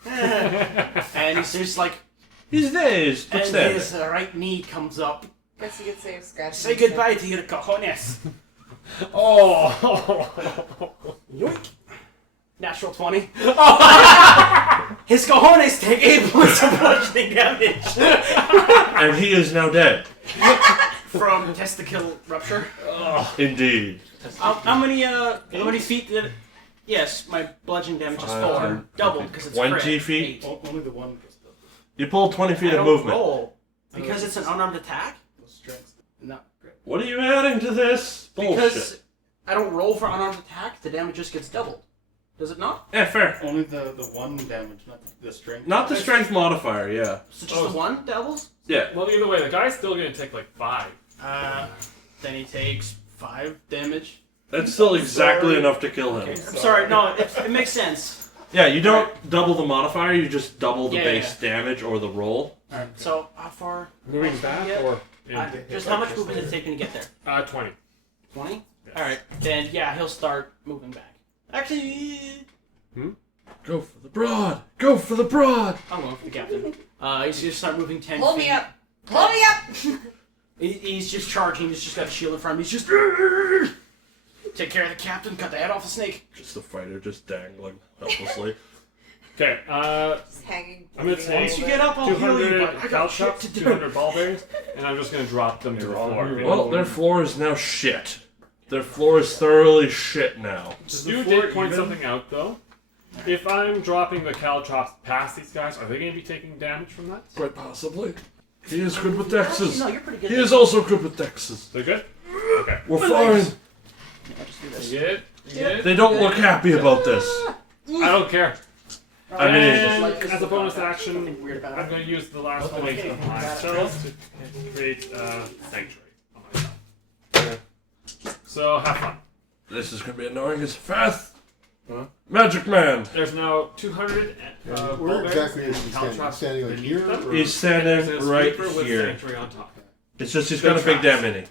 And he's just like... He's dazed, but And standing. his right knee comes up. Guess you could say scratch. Say goodbye to your cojones. Oh! Yoink. Natural 20. His cojones take 8 points of bludgeoning damage. And he is now dead. From testicle rupture. Indeed. How many feet did it? Yes, my bludgeoning damage is 4. Double, because it's 20 crit. feet? 8. Only the one gets double. You pulled 20 feet I of don't movement. roll. Because it's an unarmed attack? Strength. No. What are you adding to this? Bullshit. Because I don't roll for unarmed attack, the damage just gets doubled. Does it not? Yeah, fair. Only the one damage, not the strength. Not the strength modifier, yeah. So just the one doubles? Yeah. Well, either way, the guy's still gonna take like 5. Then he takes 5 damage. That's still exactly enough to kill him. Okay. I'm sorry, no, it makes sense. Yeah, you don't double the modifier, you just double the Yeah, base damage or the roll. Alright, so how far? Moving back or? Just how much movement did it take me to get there? 20. 20? Alright, then yeah, he'll start moving back. Actually... Go for the broad! Go for the broad! I'm going for the captain. He's gonna start moving 10 Hold feet. me up! Hold me up! He's just charging, he's just got a shield in front of him, he's just... Take care of the captain, cut the head off the snake. Just the fighter just dangling helplessly. Okay, Just hanging. I'm gonna take Once you get up, I'll heal you, 200 but I got shit caltrops, to do. 200 ball bearings, and I'm just gonna drop them to the floor. Well, their floor is now shit. Their floor is thoroughly shit now. You did point something out, though. If I'm dropping the caltrops past these guys, are they going to be taking damage from that? Quite possibly. He is good with dexes. No, you're pretty good. He is also good with dexes. They're good? Okay. We're fine. Yeah, just do this. You get it? You get it? They don't look happy about this. I don't care. I mean, Like, as a bonus action, something weird about I'm it. going to use the last Okay. point of my Got it. spells to create a sanctuary on myself. So have fun. this is gonna be annoying as fast. Magic Man. There's now 200 Where bowbears exactly is he and standing? caltrops Standing like beneath here? them. Or? He's standing There's a right sweeper with here. sanctuary on top. It's just he's got a big damn mini.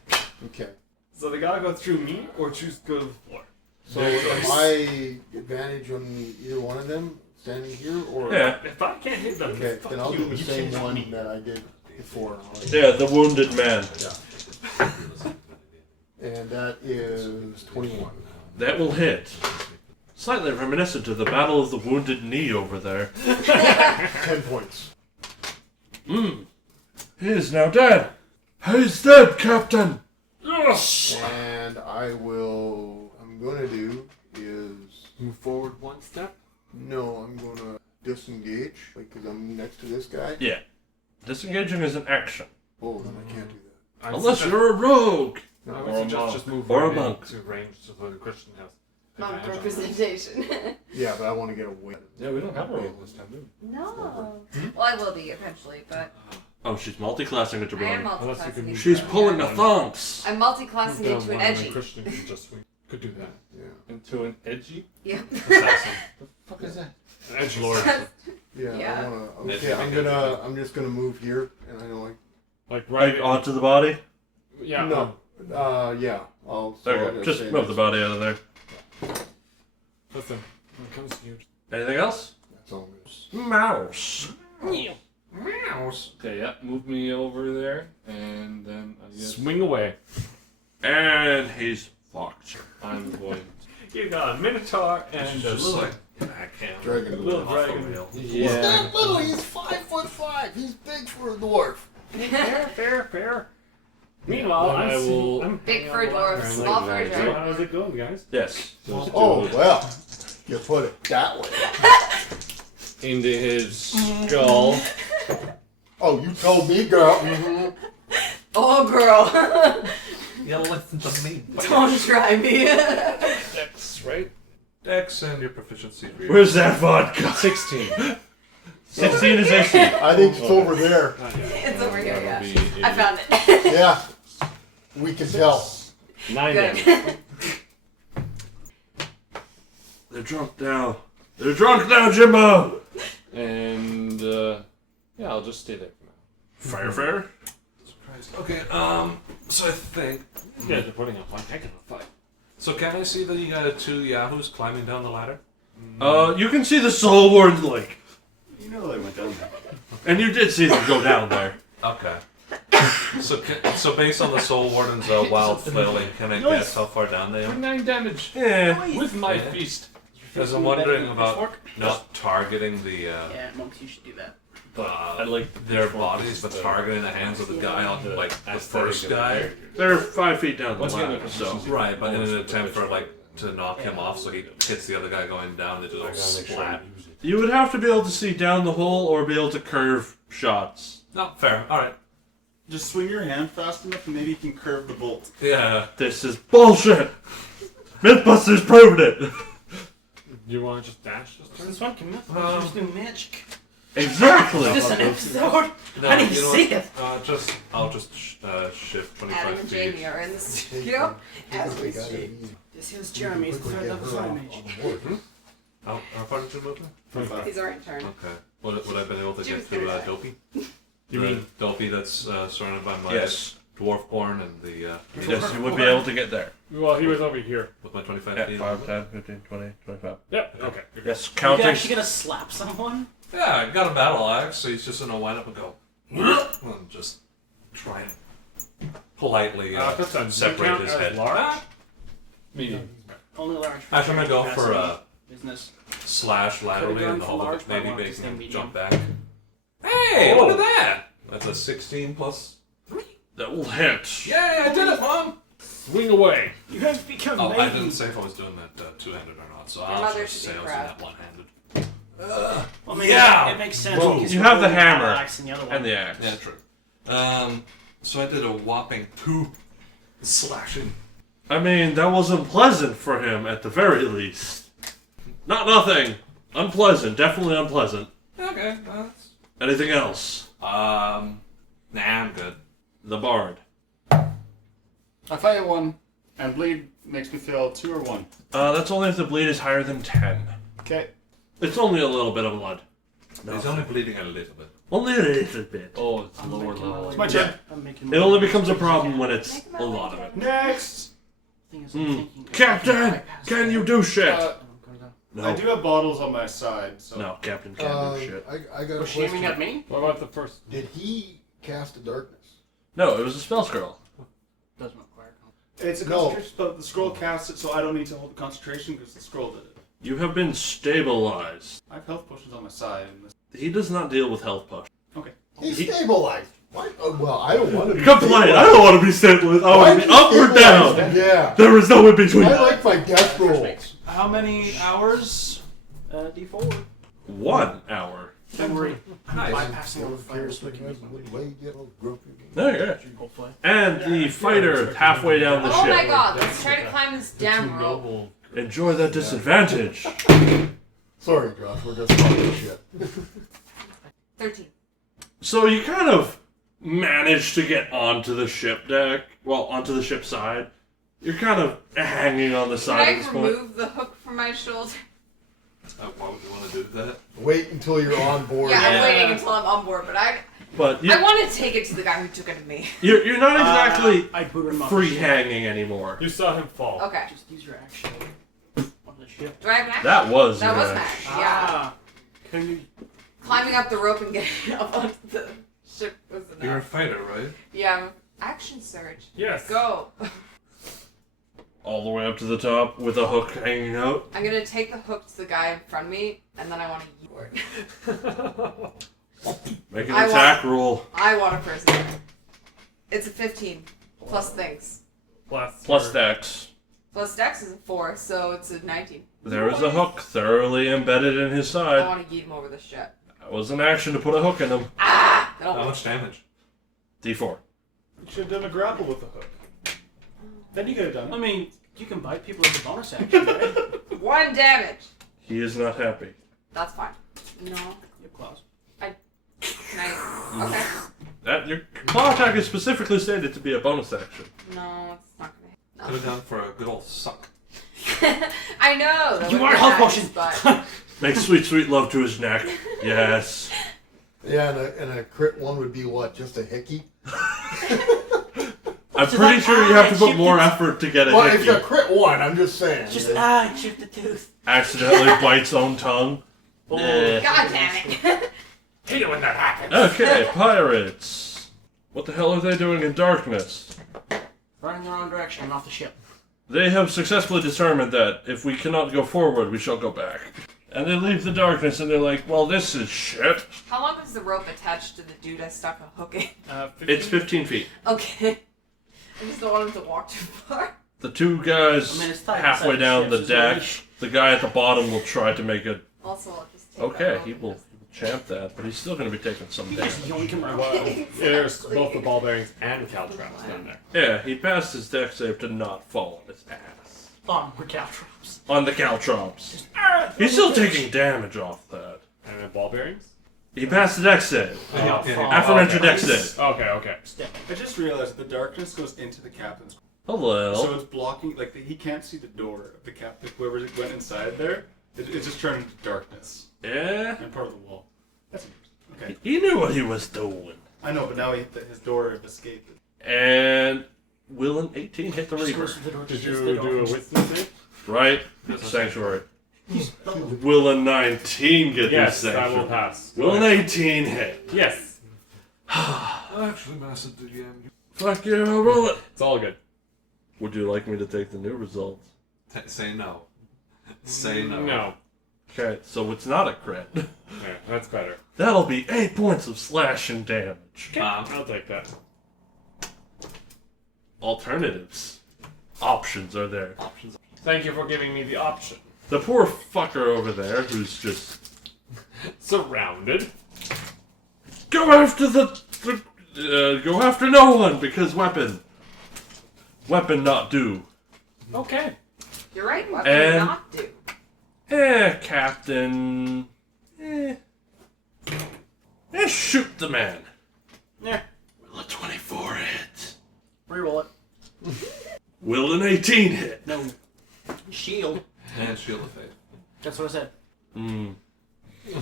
Okay. So they gotta go through me or choose to go to the floor. So am I advantage on either one of them standing here, or Yeah. If I can't hit them, Okay, fuck then I'll you. do the You same can't one hit me. that I did before. Yeah, the wounded man. And that is 21. That will hit. Slightly reminiscent of the Battle of the Wounded Knee over there. 10 points. He is now dead. He's dead, Captain. And I'm gonna do is Move forward one step. no, I'm gonna disengage, like, because I'm next to this guy. Yeah. Disengaging is an action. Oh, then I can't do that. Unless you're a rogue. I Or would a suggest monk. just move Or a right monk. into range so the Christian has Monk advantage on representation. Yeah, but I want to get away. Yeah, we don't have a rogue this time, do we? No. Well, I will be eventually, but Oh, she's multi-classing into I am Braum. Unless you multi-classing. can- into She's it, pulling yeah. the thonks. I'm multi-classing Down into an one, and edgy. Christian can just could do that. Yeah. Into an edgy? Yeah. Assassin. The fuck is that? An edge lord. Yeah, Yeah. I wanna. Okay, I'm just gonna move here, and I know Like Right right onto the body? Yeah. No. Yeah. I'll Okay, just move the body out of there. Listen, when it comes to you. Anything else? That's all good. Mouse. Mouse. Okay, yeah, move me over there, and then I guess Swing away. And he's fucked. I'm going. You got a Minotaur and a Just little, like backhand. Dragon. little Off the dragon. rail. He's not little. He's 5'5". He's big for a dwarf. Fair. Meanwhile, Then I will- I'm Big for a dwarf, Right, small for a right, So giant. how's it going, guys? Yes. Just Oh do well, you put it that way. into his skull. Oh, you told me, girl. Mm-hmm. Oh, girl. Yeah, listen to me. Don't try me. Dex, right? Dex and your proficiency. Where's that vodka? 16. 16 is AC. I think it's over there. It's over here, yeah. That'll be I found it. Yeah, we can tell. 9 damage. Good. They're drunk now. They're drunk now, Jimbo. And, yeah, I'll just stay there for now. Fair. Okay, so I think. Yeah, they're putting up one heck of a fight. So can I see that you got 2 yahoos climbing down the ladder? You can see the Soul Warden Lake. You know they went down there. And you did see them go down there. Okay. So based on the Soul Warden's wild flailing, can I guess how far down they are? 9 damage. Yeah. With my Yeah. feast. Because I'm wondering about not targeting the Yeah, monks, you should do that. I like their bodies, but targeting the hands of the guy on like the first guy. They're 5 feet down the Once again, ladder, the so. proficiency- Right, but in an attempt for like to knock him off, so he hits the other guy going down, they just splat. You would have to be able to see down the hole or be able to curve shots. No, fair. All right. Just swing your hand fast enough and maybe you can curve the bolt. Yeah. This is bullshit. Mythbusters proved it. You want to just dash this turn? This one can use new magic. Exactly. Is this an episode? No, I need to you know see what? it. I'll just shift 25 Adam and feet. Jamie are in the studio as we speak. This is Jeremy's third level fire mage. How far did you move me? He's our intern. Okay. Would I have been able to Jim's get to gonna die. Dopey? You mean Dopey that's surrounded by my Yes. Dwarfborn and the Yes, you would be able to get there. Well, he was over here. with my 25 Yeah, feet. 5, 10, 15, 20, 25. Yep. Okay. Yes, You counting. actually gonna slap someone? Yeah, I got a battle axe, so he's just gonna wind up and go and just try and politely That's a separate count his as head. large? Medium. Only large. Actually, I'm gonna go for capacity business. slash laterally Could've in the gone hole for of large, the but I maybe wanted to making stay him medium. jump back. Hey, Oh. look at that! That's a 16 plus. That will hit. Yay, I did it, Mom! Swing away. You have become Oh, I maiden. didn't say if I was doing that two-handed or not, so Your I'll mother just should say be I was proud. doing that one-handed. Well, maybe Yeah. it makes sense. Well, because you have the one hammer axe and the other one. And the axe. Yeah, true. So I did a whopping 2 slashing. I mean, that wasn't pleasant for him at the very least. Not nothing. Unpleasant, definitely unpleasant. Okay, that's. Anything else? Nah, I'm good. The Bard. I fire 1, and bleed makes me feel 2 or 1. That's only if the bleed is higher than 10. Okay. It's only a little bit of blood. He's only bleeding a little bit. Only a little bit. Oh, it's lower level. It's my turn. It only becomes a problem when it's a lot of it. Next! Captain, can you do shit? No. I do have bottles on my side, so. No, Captain can't do shit. I got a Was she aiming question. at me? What about the first? Did he cast the darkness? No, it was a spell scroll. Doesn't require. It's a concentration spell. The scroll casts it, so I don't need to hold the concentration because the scroll did it. You have been stabilized. I have health potions on my side. And this... He does not deal with health potions. Okay. He's stabilized. What? Oh, well, I don't want to be Complain! I stabilized. don't want to be stabilized. I want to be up or Stabilized, down. Yeah. There is no in between. I like my death rolls. How many hours? D4. 1 hour. Don't worry. Nice. Bypassing all the fires. Okay. And the fighter halfway down the Oh ship. my god, let's try to climb this damn rope. Enjoy that disadvantage. Sorry, Josh, we're just talking shit. 13. So you kind of manage to get onto the ship deck. Well, onto the ship side. You're kind of hanging on the side at Can this I point. remove the hook from my shoulder? Why would you want to do that? Wait until you're on board. Yeah, I'm waiting until I'm on board, but I But you, want to take it to the guy who took it to me. you're not exactly I boot him off free the ship. hanging anymore. You saw him fall. Okay. Just use your action on the ship. Do I have an action? That was That your was an action. action, yeah. Ah. Can you? Climbing up the rope and getting up onto the ship was enough. You're a fighter, right? Yeah, action surge. Yes. Go. All the way up to the top with a hook hanging out. I'm gonna take the hook to the guy in front of me, and then I want to use it. Make an I attack roll. I want a prisoner. It's a 15 plus things. Plus dex. Plus dex is a 4, so it's a 19. There is a hook thoroughly embedded in his I side. want to yeet him over the ship. That was an action to put a hook in him. Ah! How much damage? D4. You should have done a grapple with the hook. Then you could have done I it. mean, you can bite people as a bonus action, right? 1 damage. He is not happy. That's fine. No. Your claws. Can I? Okay. That your claw attack is specifically stated to be a bonus action. No, it's not gonna. Could have gone for a good old suck. I know. that You would are be health nice, potion. but Make sweet, sweet love to his neck. Yes. Yeah, and a crit one would be what? Just a hickey? I'm pretty sure you have to put more effort to get a Well, if hickey. you crit one, I'm just saying. Just chip the tooth. Accidentally bites own tongue. Yeah. God damn it. Hate it when that happens. Okay, pirates. What the hell are they doing in darkness? Running the wrong direction and off the ship. They have successfully determined that if we cannot go forward, we shall go back. And they leave the darkness and they're like, well, this is shit. How long is the rope attached to the dude I stuck a hook in? 15? It's 15 feet. Okay. I just don't want him to walk too far. The two guys I mean, it's tight halfway inside down the the ship, so it's deck, leash. the guy at the bottom will try to make a... Also, I'll just take Okay, that rope he and will just- champ that, but he's still going to be taking some damage. Yoink him around. Well, there's both the ball bearings and caltraps down there. Yeah, he passed his deck save to not fall on his ass. On the caltrops. On the caltrops. He's still taking damage off that. And the ball bearings? He passed the deck save. Aforementioned deck save. Okay. I just realized the darkness goes into the captain's. Hello. So it's blocking, like, he can't see the door of the captain. Whoever went inside there, it just turned into darkness. Yeah? And part of the wall. That's interesting. Okay. He knew what he was doing. I know, but now his door of escape. And will an 18 hit the Reaper? Did you do a wisdom save? Right? Sanctuary. Will a 19 get Yes, this that sanctuary? will pass. Will an 18 hit? Yes. Actually, Master DM. Fuck you, I'll roll it. It's all good. Would you like me to take the new results? Say no. Say no. No. Okay, so it's not a crit. Yeah, that's better. That'll be 8 points of slashing damage. Okay, I'll take that. Alternatives. Options are there. Options. Thank you for giving me the option. The poor fucker over there who's just... Surrounded. Go after go after no one, because weapon. Weapon not do. Okay. You're right. What And- would not do? Captain. Shoot the man. Yeah. Will a 24 hit? Reroll it. Will an 18 hit? No. Shield. And Shield of Faith. That's what I said.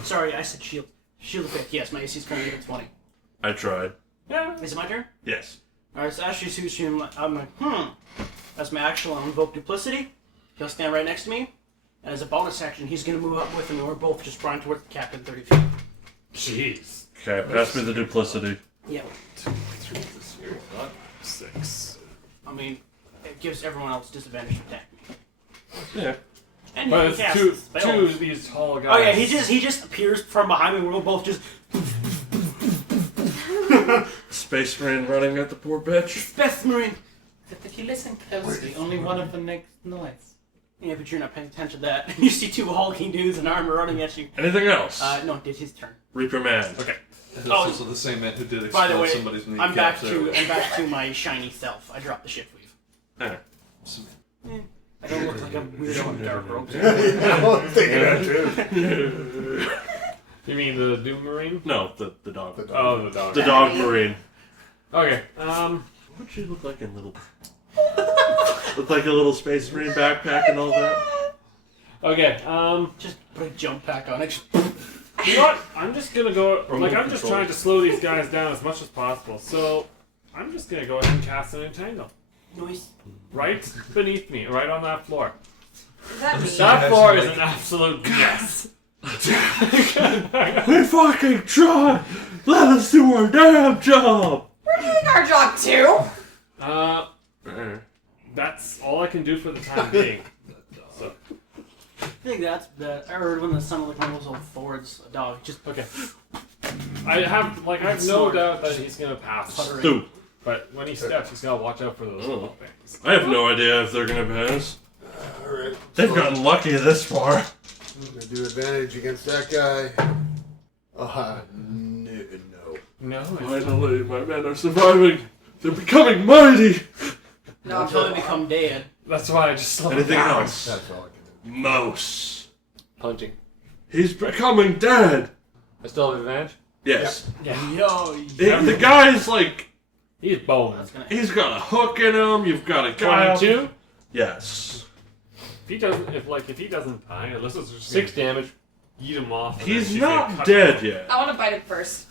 Sorry, I said shield. Shield of Faith. Yes, my AC is currently at 20. I tried. Yeah. Is it my turn? Yes. Alright, so as she shoots him, I'm like, That's my actual invoke duplicity. He'll stand right next to me. And as a bonus action, he's going to move up with him, and we're both just running towards the captain 30 feet. Jeez. Okay, pass me the duplicity. Yeah. 2, 3, this here. 6. I mean, it gives everyone else disadvantage to attack me. Yeah. And But he it's can cast two spells. of these tall guys. Oh yeah, he just appears from behind me. We're both just Space Marine running at the poor bitch. Best Marine. Except if you listen closely, only one of them makes noise. Yeah, but you're not paying attention to that. You see two hulking dudes in armor running at you. Anything else? No, did his turn. Reaper Man. Okay. That's also the same man who did By the explode way, somebody's kneecap. I'm back to my shiny self. I dropped the shift weave. Eh. I don't look like a weirdo in dark robes. I was thinking that too. You mean the Doom Marine? No, the dog. Oh, the dog. The dog Marine. Okay. What'd she look like in little... Look like a little Space Marine backpack and all that? Okay. Just put a jump pack on it. You know what? I'm just gonna go. Remote I'm just control. trying to slow these guys down as much as possible. So I'm just gonna go ahead and cast an entangle. Noise. Right beneath me, right on that floor. Is that me? That floor is an absolute yes. We fucking tried! Let us do our damn job! We're doing our job too! That's all I can do for the time being. So, I think that's bad. I heard when the son like one of those old Fords, a dog, just okay. I have no doubt that he's gonna pass. Dude, But when he steps, he's gotta watch out for those little things. I have no idea if they're gonna pass. Alright. They've gotten lucky this far. I'm gonna do advantage against that guy. No. No. Finally, my men are surviving. They're becoming mighty. No, I'm until they become dead. That's why I just slowed Anything down. else? That's all I can do. Mouse. Punching. He's becoming dead. I still have advantage? Yes. Yeah. Yo, The guy's like, He's bowling. he's got a hook in him. You've got a guy. 22. Yes. If he doesn't die, Alyssa's just 6 damage. eat him off. and He's then she's gonna not cut dead him. yet. I want to bite him first.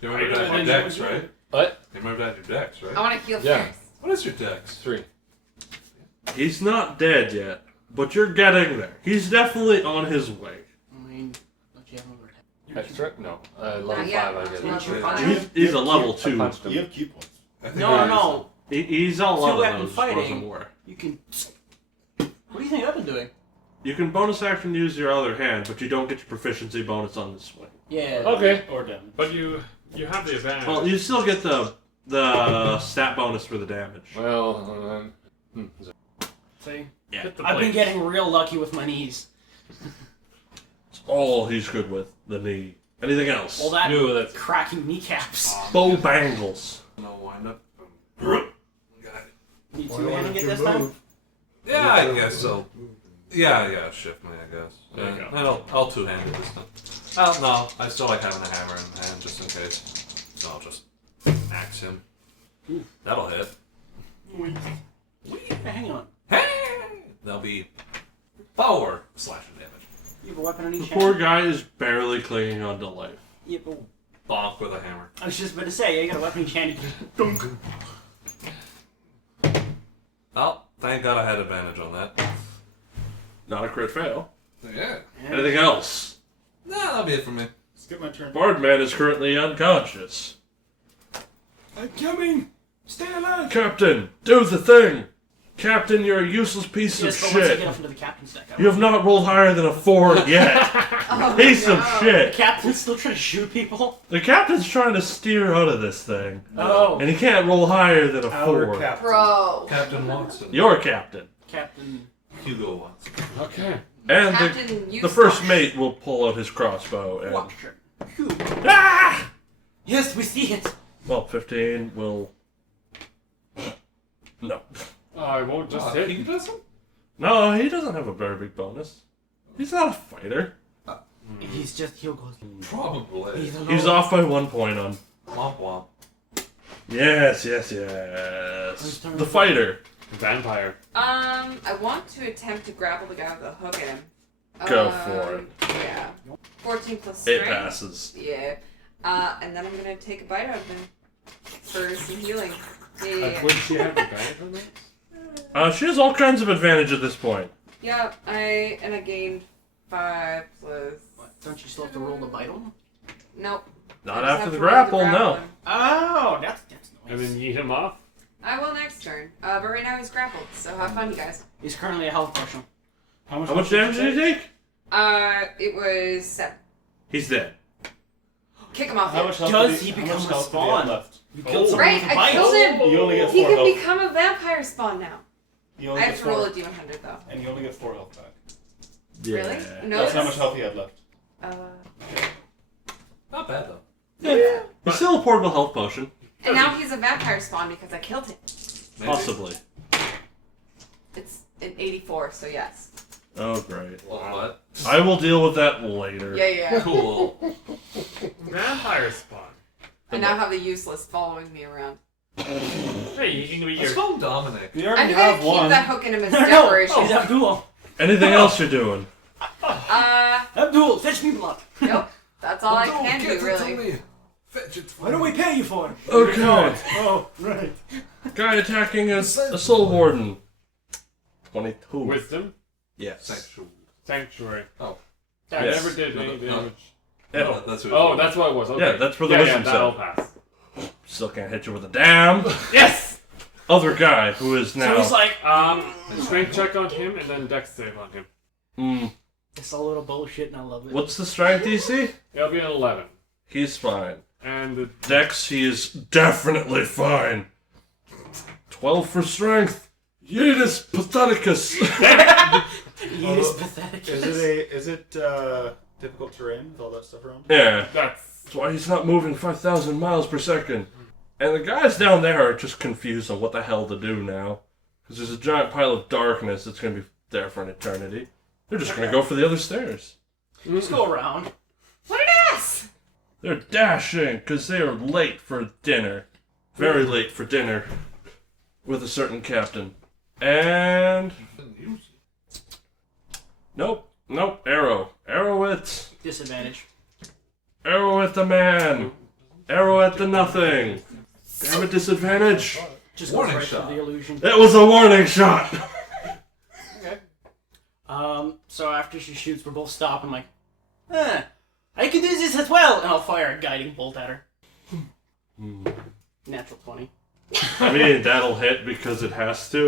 You remember that your dex, right? What? You remember that your dex, right? I want to heal Yeah. first. What is your dex? 3. He's not dead yet, but you're getting there. He's definitely on his way. I mean, don't you have another attack? Extra? No. Level Not 5 yet. I get Didn't it. you punch He's, him? he's a level I 2. punched him. You have key points. I think No, I no. He's all out Two-weapon of those. fighting. Wasn't war. You can. What do you think I've been doing? You can bonus action use your other hand, but you don't get your proficiency bonus on this swing. Yeah. Okay. Or damage. But you have the advantage. Well, you still get the stat bonus for the damage. Well, See, Yeah. Hit the I've been plate. getting real lucky with my knees. It's all he's good with, the knee. Anything else? Well, that No, that's cracking kneecaps. Bow bangles. No wind up. You two-handing it this time? Yeah, I guess so. Yeah, shift me, I guess. There you I'll two-hand it this time. Oh, no, I still like having a hammer in hand just in case. So I'll just axe him. That'll hit. Hey, hang on. That'll be 4 slashing damage. You have a weapon in The each poor hand? guy is barely clinging on to life. Yeah, but Bonk with a hammer. I was just about to say, you got a weapon in each hand. You can dunk. Oh, thank God I had advantage on that. Not a crit fail. Yeah. Anything else? Nah, that'll be it for me. Skip my turn. Bardman is currently unconscious. I'm coming! Stay alive! Captain, do the thing! Captain, you're a useless piece Yes, of but once I shit. get up into the captain's deck, You have not rolled higher than a 4 yet. Piece of The shit. captain's still trying to shoot people? The captain's trying to steer out of this thing. Oh. And he can't roll higher than a Our 4. captain. Bro. Captain Watson. Your captain. Captain. Hugo Watson. okay. And Captain the first Eustace. mate will pull out his crossbow and... Watcher. Who? Ah! Yes, we see it. Well, 15 will... No. I won't just hit. He doesn't? No, he doesn't have a very big bonus. He's not a fighter. He's just he'll go. Probably. He's off by 1 point on. Womp womp. Yes. The fighter. Vampire. I want to attempt to grapple the guy with a hook at him. Go for it. Yeah. 14 plus It strength. passes. Yeah. And then I'm gonna take a bite out of him for some healing. Yeah. Would she have advantage on that? She has all kinds of advantage at this point. Yeah. I gained 5 plus. What? Don't you still have to roll the bite on him? Nope. Not I just after have the to roll grapple, no. grapple. Oh, that's nice. And then yeet him off? I will next turn. But right now he's grappled, so have fun, you guys. He's currently a health potion. How much damage did he take? It was 7. He's dead. Kick him off. How him. much health Does did he how become much a health did he have spawn? left? You killed someone Right, with a I bite. killed him. You only get He 4 can health. become a vampire spawn now. You only I get have to 4 roll a d100 though. And you only get 4 health back. Really? No. That's how much health he had left. Not bad though. Yeah. He's still a portable health potion. And now he's a vampire spawn because I killed him. Maybe. Possibly. It's an 84, so yes. Oh, great. What? I will deal with that later. Yeah. Cool. Vampire spawn. I now have the useless following me around. Hey, you can be Let's your. call him Dominic. You I'm already gonna have keep one. that hook in him as No, decoration. he's Abdul. Anything else you're doing? Abdul, fetch me blood. Nope. That's all I Don't can give do, it to really. me. Fetch it for What do we pay you for? Okay. Oh, right. Guy attacking a soul warden. 22. Wisdom? Yes. Sanctuary. Oh. I Yes. never did No, any no. damage. Yeah. No, that's who it Oh, was. that's what it was. Okay. Yeah, that's for the yeah, wisdom that'll save. pass. Still can't hit you with a damn. Yes! Other guy who is now. So he's like, Strength check on him and then dex save on him. it's a little bullshit and I love it. What's the strength DC? It'll be an 11. He's fine. And the Dex, he is definitely fine. 12 for strength. Yeetus Patheticus. He is pathetic. Is it difficult terrain with all that stuff around? Yeah. that's why he's not moving 5,000 miles per second. And the guys down there are just confused on what the hell to do now. Because there's a giant pile of darkness that's going to be there for an eternity. They're just going to go for the other stairs. Let's go around. What an ass! They're dashing because they are late for dinner. Very late for dinner. With a certain captain. And... Nope. Arrow. Arrow it. Disadvantage. Arrow at the man. Arrow at the nothing. Damn it, disadvantage. Just Warning goes right shot. through the illusion. That was a warning shot. Okay. So after she shoots, we're both stop and like, I can do this as well, and I'll fire a guiding bolt at her. Natural 20. I mean, that'll hit because it has to.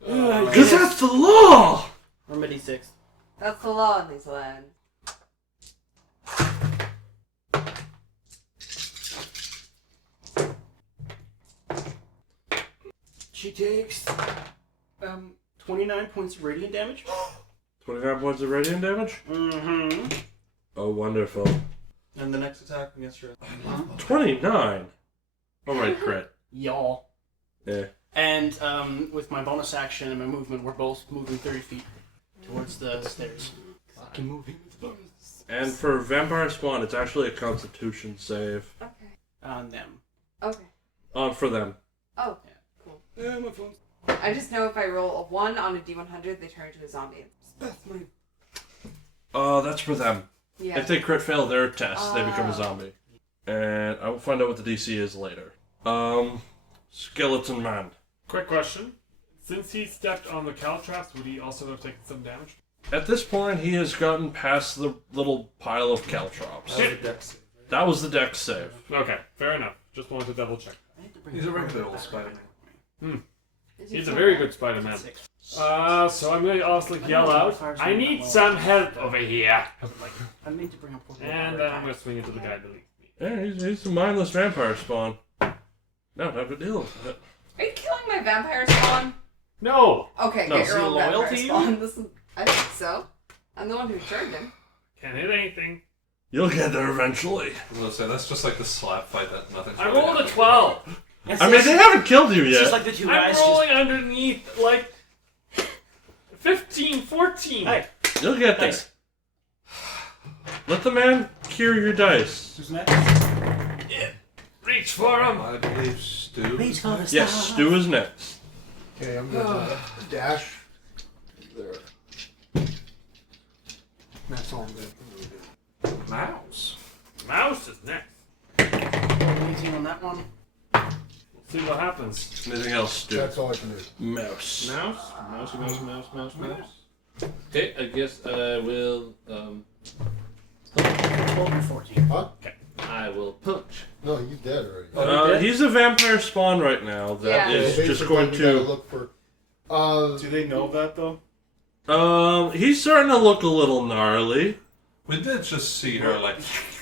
Because Because that's the law! From a D6. That's the law in these lands. She takes 29 points of radiant damage. 29 points of radiant damage? Mm-hmm. Oh, wonderful. And the next attack against her. 29? Alright, crit. Y'all. Yeah. And with my bonus action and my movement, we're both moving 30 feet towards the stairs. Fucking moving with bonus. And for Vampire Spawn, it's actually a Constitution save. Okay. On them. Okay. For them. Oh, cool. Yeah, my phone's... I just know if I roll a 1 on a d100, they turn into a zombie. That's for them. Yeah. If they crit fail their test, they become a zombie. And I will find out what the DC is later. Skeleton Man. quick question. Since he stepped on the caltraps, would he also have taken some damage? At this point, he has gotten past the little pile of caltrops. That was the dex save. Okay, fair enough. Just wanted to double check. He's a regular old Spider-Man. He's a very good Spider-Man. So I'm going to also yell out, I need some help over here. I need to bring up And then I'm going to swing into the guy beneath me. Yeah, he's a mindless vampire spawn. No, not a big deal. Are you killing my vampire spawn? No! Okay, No. get your Is he own loyal vampire to you? spawn. Listen, I think so. I'm the one who turned him. Can't hit anything. You'll get there eventually. I was gonna say, that's just like the slap fight that nothing's I really rolled a happening. 12. I mean, they haven't killed you It's yet. just like the two I'm guys rolling underneath, like, 15, 14. Hey, You'll get there. nice. Let the man cure your dice. Who's next? Reach for him. I believe Stu. Reach for the Yes, stars. Stu is next. Okay, I'm gonna dash there. That's all I'm gonna do. Mouse. Mouse is next. Anything on that one? We'll see what happens. Anything else, Stu? That's all I can do. Mouse. Mouse. Okay, I guess I will. 12 and 14. Huh? I will punch. No, he's dead already. He's a vampire spawn right now. That Yeah. is So just basically going we gotta to. look for. Do they know that though? He's starting to look a little gnarly. We did just see her like.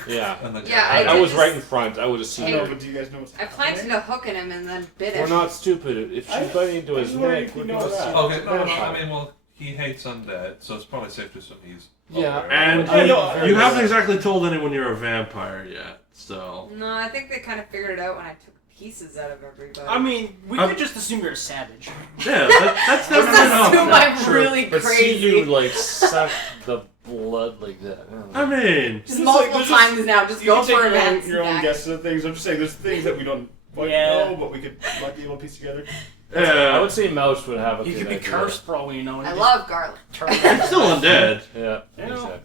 Yeah. And the Yeah, I did was just- right in front. I would have seen Hey, No, her. but do you guys know what's I planted a hook in him and then bit We're him. not stupid. If she's biting into his neck, we're gonna see. Okay, no, I mean, well, he hates undead, so it's probably safe to assume he's. Yeah. And I know, you haven't exactly told anyone you're a vampire yet, so. No, I think they kind of figured it out when I took pieces out of everybody. I mean, we could just assume you're a savage. Yeah, that's Just definitely an assume option. I'm really But see crazy. you like suck the blood like that. I mean, Just multiple times now. Just go for an your answer. own guesses of things. I'm just saying, there's things that we don't quite know, but we might be able to piece together. I would say Mouse would have a You good could be idea. cursed for all we know. I love garlic. it's still undead. Yeah, Yeah. exactly.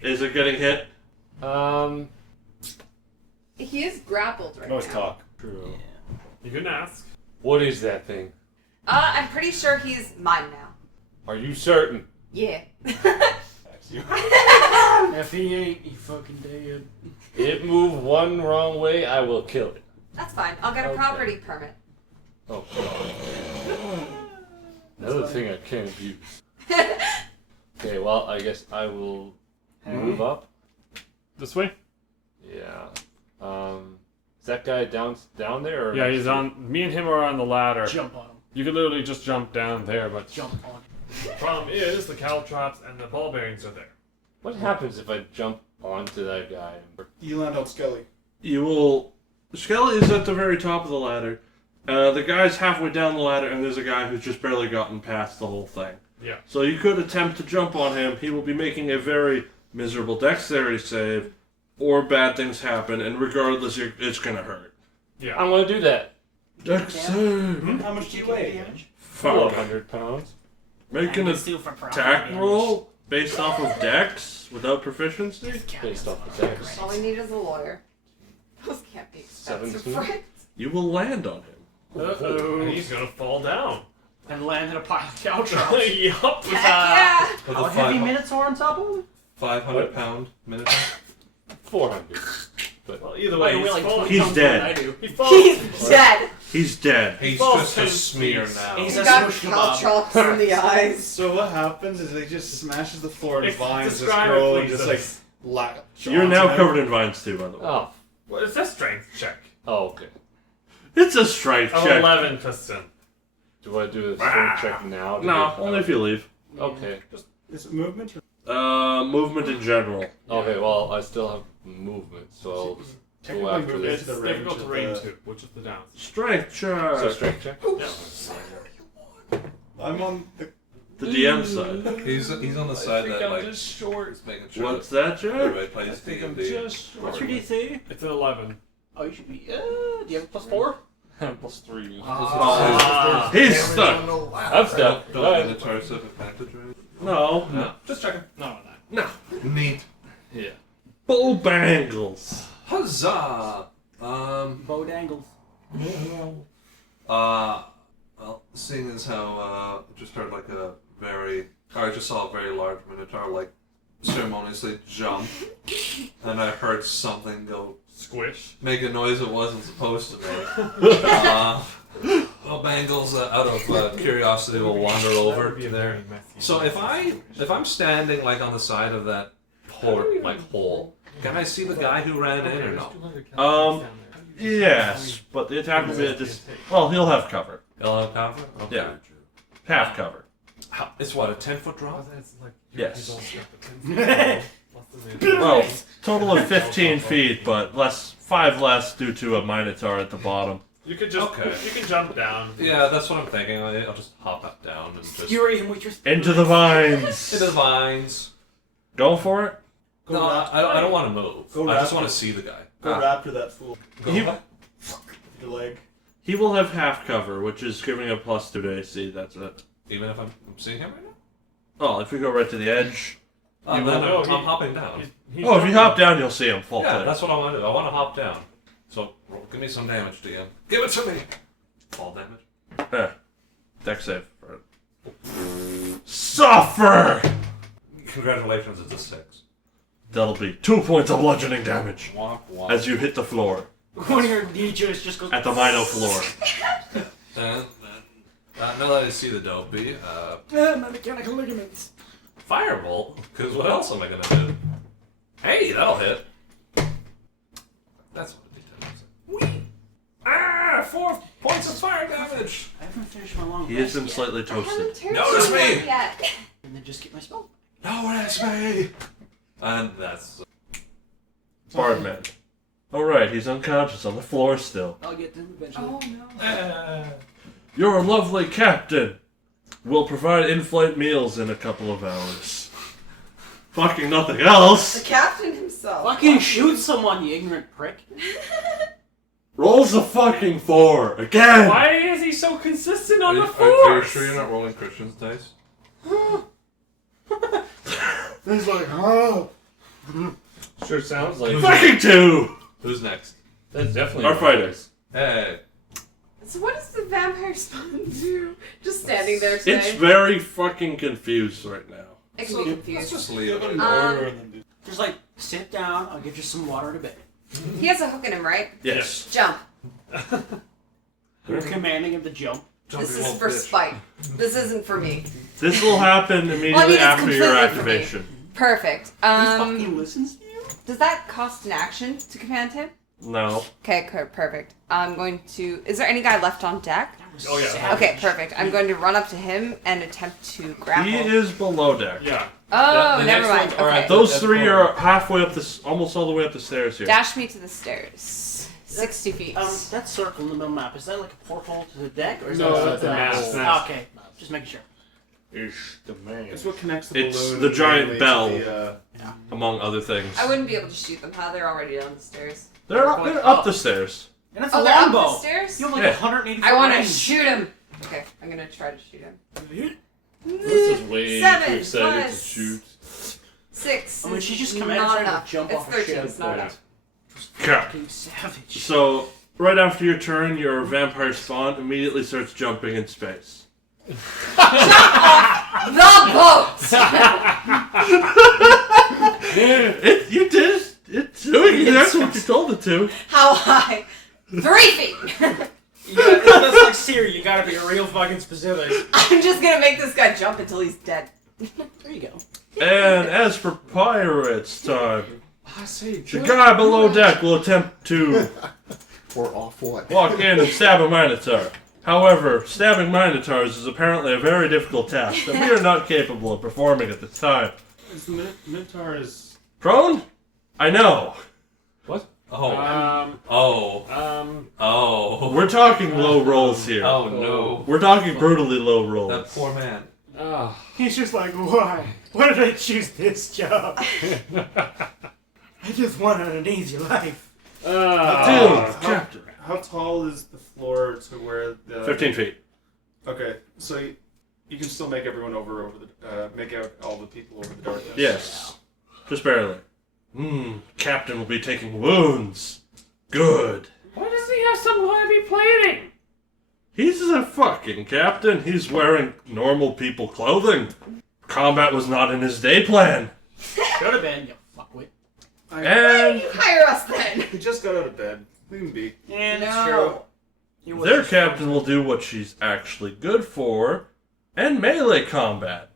Is it getting hit? He is grappled right No, it's now. talk. True. You can ask. What is that thing? I'm pretty sure he's mine now. Are you certain? Yeah. If he ain't, he fucking dead. It moved one wrong way, I will kill it. That's fine. I'll get a Okay. property permit. Oh. Another thing I can't use. Okay, well, I guess I will move up. This way? Yeah. Is that guy down there? Or Yeah, he's on. Me and him are on the ladder. Jump on him. You could literally just jump down there, but Jump on him. the problem is the caltrops and the ball bearings are there. What happens if I jump onto that guy? You land on Skully. You will. Skelly is at the very top of the ladder. The guy's halfway down the ladder, and there's a guy who's just barely gotten past the whole thing. Yeah. So you could attempt to jump on him. He will be making a very miserable dexterity save, or bad things happen, and regardless, it's gonna hurt. Yeah. I'm gonna do that. Dex save. How much do you weigh? 400 pounds. Make an attack roll based off of dex without proficiency. Based off the dex. All we need is a lawyer. Those can't be expensive, 17. right? You will land on him. And he's gonna fall down. And land in a pile of caltrops. Yup. Heck yeah! With How a heavy Minotaur on top of him? 500-pound Minotaur. 400. But Well, either way, he's, falling. He's dead. I do. He falls. He's dead. He's dead. He's falls just a 10 smear feet. now. He's He a got smush kebab. caltrops in the eyes. So what happens is he just smashes the floor and vines just Describe grow it, and please. just like You're now covered in vines too, by the way. Oh. Well, it's a strength check. Oh, okay. It's a strength check. 11 piston. Do I do a strength check now? No, only if you leave. Okay. Is it movement? Movement in general. Okay, well, I still have movement, so I'll go after movement this. into the It's range difficult of terrain the- too, which is the downside. Strength check. So strength check? Yeah. I'm on the. The DM side. He's on the side that like just short. is making sure What's that, Jack? everybody plays D&D. What's your DC? It's an 11. Oh, you should be. Do you have a +4? Plus 3. Ah. He's stuck. I'm stuck. Don't Minotaurs have advantage, right? No. No. Just checking. No. No. Neat. Yeah. Bull bangles. Huzzah! Bow dangles. Well, seeing as how I just heard like I just saw a very large Minotaur like ceremoniously jump, and I heard something go Squish. make a noise it wasn't supposed to make. Well, Bangles, out of curiosity, will wander over there. So if I'm standing like on the side of that hole, can I see the guy who ran in or no? Yes, but the attack will be a well, he'll have cover. He'll have cover? Okay. Yeah. Half cover. It's what, a 10-foot drop? Yes. Well, total of 15 feet, but 5 less due to a Minotaur at the bottom. You could just you can jump down. Yeah, that's what I'm thinking. I'll just hop up down and just Fury him with your Into the vines. into the vines. Go for it. Go No, rap- I don't want to move. Go I just raptor- want to see the guy. Go raptor that fool. He, Your leg. he will have half cover, which is giving a +2 to AC. That's it. Even if I'm seeing him right now? Oh, if we go right to the edge. Then I'm hopping down. Oh, if you hop down, you'll see him full Yeah, play. that's what I want to do. I want to hop down. So, give me some damage, DM. Give it to me! Fall damage. Yeah. Dex save. Suffer! Congratulations, it's a 6. That'll be 2 points of bludgeoning damage Womp womp. as you hit the floor. One of your ninjas just goes At the Mino floor. And now that I see the dopey, my mechanical ligaments. Firebolt? Because what else am I going to do? Hey, that'll hit. That's what it did. Ah! 4 points of fire damage! I haven't finished my long He has been rest slightly I haven't toasted. turned Notice to me! one yet. yet. And then just get my spell. Notice me! And that's... Bardman. Alright, he's unconscious on the floor still. I'll get to him eventually. Oh no. Your lovely captain will provide in-flight meals in a couple of hours. Fucking nothing The else. captain himself. Fucking shoot someone, you ignorant prick. Rolls a fucking 4 again. Why is he so consistent on the Are you force? sure you're not rolling Christian's dice? He's like, oh. Sure sounds like Fucking 2. Who's next? that's definitely Our fighters. Hey. So what does the vampire spawn do? Just standing there It's saying. very fucking confused right now. It can So, be let's confused. just leave it. Just like, sit down, I'll give you some water to bed. He has a hook in him, right? Yes. Jump. You're commanding him to jump. This is for spite. This isn't for me. This will happen immediately it's after your completely for me. activation. Perfect. He fucking listens to you? Does that cost an action to command him? No. Okay, perfect. I'm going to. Is there any guy left on deck? Oh yeah. Savage. Okay, perfect. I'm going to run up to him and attempt to grapple. He is below deck. Yeah. Oh, The never next mind. one- alright, Okay. Those That's 3 cool. are halfway up this, almost all the way up the stairs here. Dash me to the stairs. 60 feet. That circle in the middle map, is that like a portal to the deck? Or is No, that that's a mass. Ah, okay, just making sure. Ish the man. It's what connects the It's balloon the giant mainly bell. to the, Among other things. I wouldn't be able to shoot them, huh? They're already down the stairs. They're up the stairs. And that's Oh, a they're up the longbow. stairs? You have like Yeah. 180 I want to range. shoot him. Okay, I'm gonna try to shoot him. This is way 7 too excited to plus shoot. 6. I mean, she just is commanded not him to enough. jump It's off a 13. ship. It's not enough. Okay. Fucking savage. So, right after your turn, your vampire spawn immediately starts jumping in space. The boat! You did. It's doing exactly what you told it to. How high? 3 feet! Yeah, that's like Siri, you gotta be real fucking specific. I'm just gonna make this guy jump until he's dead. There you go. And as for pirates time, I see. the guy below deck will attempt to Or off what? walk in and stab a Minotaur. However, stabbing Minotaurs is apparently a very difficult task that we are not capable of performing at this time. Is the Minotaur is. Prone? I know. What? Oh. Um. Oh. We're talking low rolls here. Oh no. We're talking brutally low That rolls. poor man. He's just like, why? Why did I choose this job? I just wanted an easy life. Captain. How tall is the floor to where the. 15 feet. Okay, so you can still make everyone over the. Make out all the people over the darkness? Yes. Just barely. Captain will be taking wounds. Good. Why does he have some heavy plating? He's a fucking captain. He's wearing normal people clothing. Combat was not in his day plan. Go to bed, you fuckwit. Why did And you hire us then? He just got out of bed. Leave him be. Yeah, that's No. true. He was their just- captain will do what she's actually good for, and melee combat.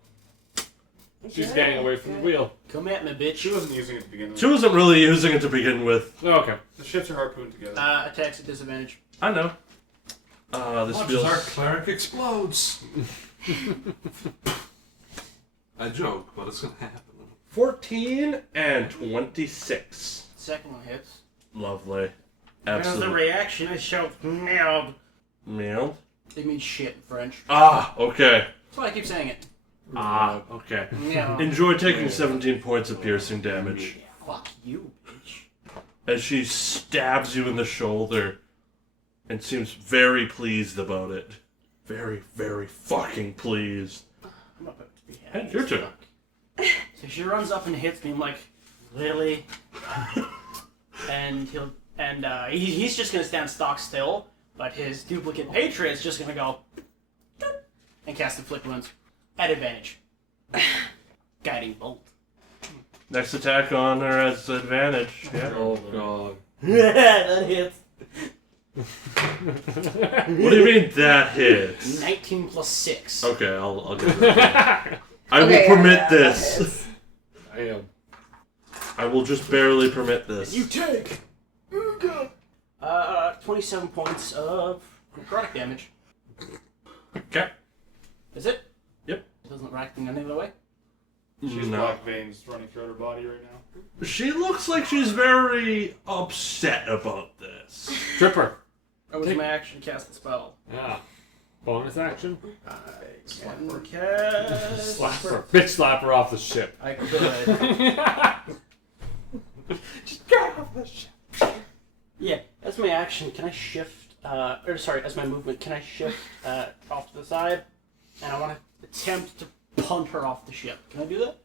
She's getting away from the wheel. Come at me, bitch. She wasn't using it to begin with. She wasn't really using it to begin with. Okay. The ships are harpooned together. Attacks at disadvantage. I know. This Watch feels... as our cleric explodes. I joke, but it's gonna happen. 14 and 26. Second one hits. Lovely. As a Absolutely. reaction, I shout, "Merde." Meow. It means shit in French. Ah, okay. That's why I keep saying it. Ah, okay. Yeah. Enjoy taking 17 points of piercing damage. Fuck you, bitch. As she stabs you in the shoulder and seems very pleased about it. Very, very fucking pleased. I'm about to be Hey, your turn. So she runs up and hits me. I'm like, really? and he's just gonna stand stock still, but his duplicate Patriot's just gonna go and cast Inflict Wounds at advantage. Guiding Bolt. Next attack on her has advantage. Yeah. Oh god. That hits. What do you mean that hits? 19 plus 6. Okay, I'll give that. I Okay, will permit yeah, this. I am. I will just barely permit this. You take 27 points of necrotic damage. Okay. Is it? Yep. It doesn't rack in any other way? She's No. black veins running throughout her body right now. She looks like she's very upset about this. Tripper. That was my action cast the spell. Yeah. Bonus action. I can cast... Slap her. Bitch slap her off the ship. I could. Just get off the ship. Yeah, as my action, can I shift, as my movement, can I shift off to the side? And I want to attempt to punt her off the ship. Can I do that?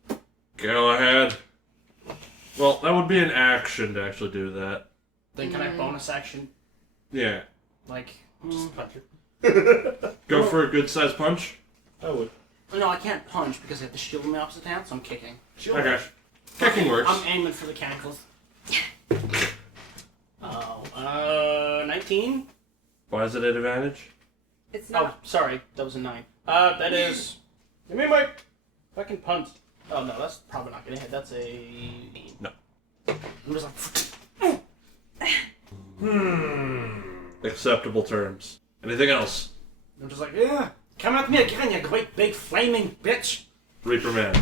Go ahead. Well, that would be an action to actually do that. Then can I bonus action, Yeah. like... Punch her. Go for a good sized punch. I would. No, I can't punch because I have the shield in my opposite hand, so I'm kicking. Okay. Kicking works. I'm aiming for the cankles. 19? Why is it at advantage? It's Oh, not. sorry, that was a 9. That is... Give me my fucking punt. Oh, no, that's probably not gonna hit. That's a... No. I'm just like... Acceptable terms. Anything else? I'm just like, yeah, come at me again, you great big flaming bitch. Reaper man.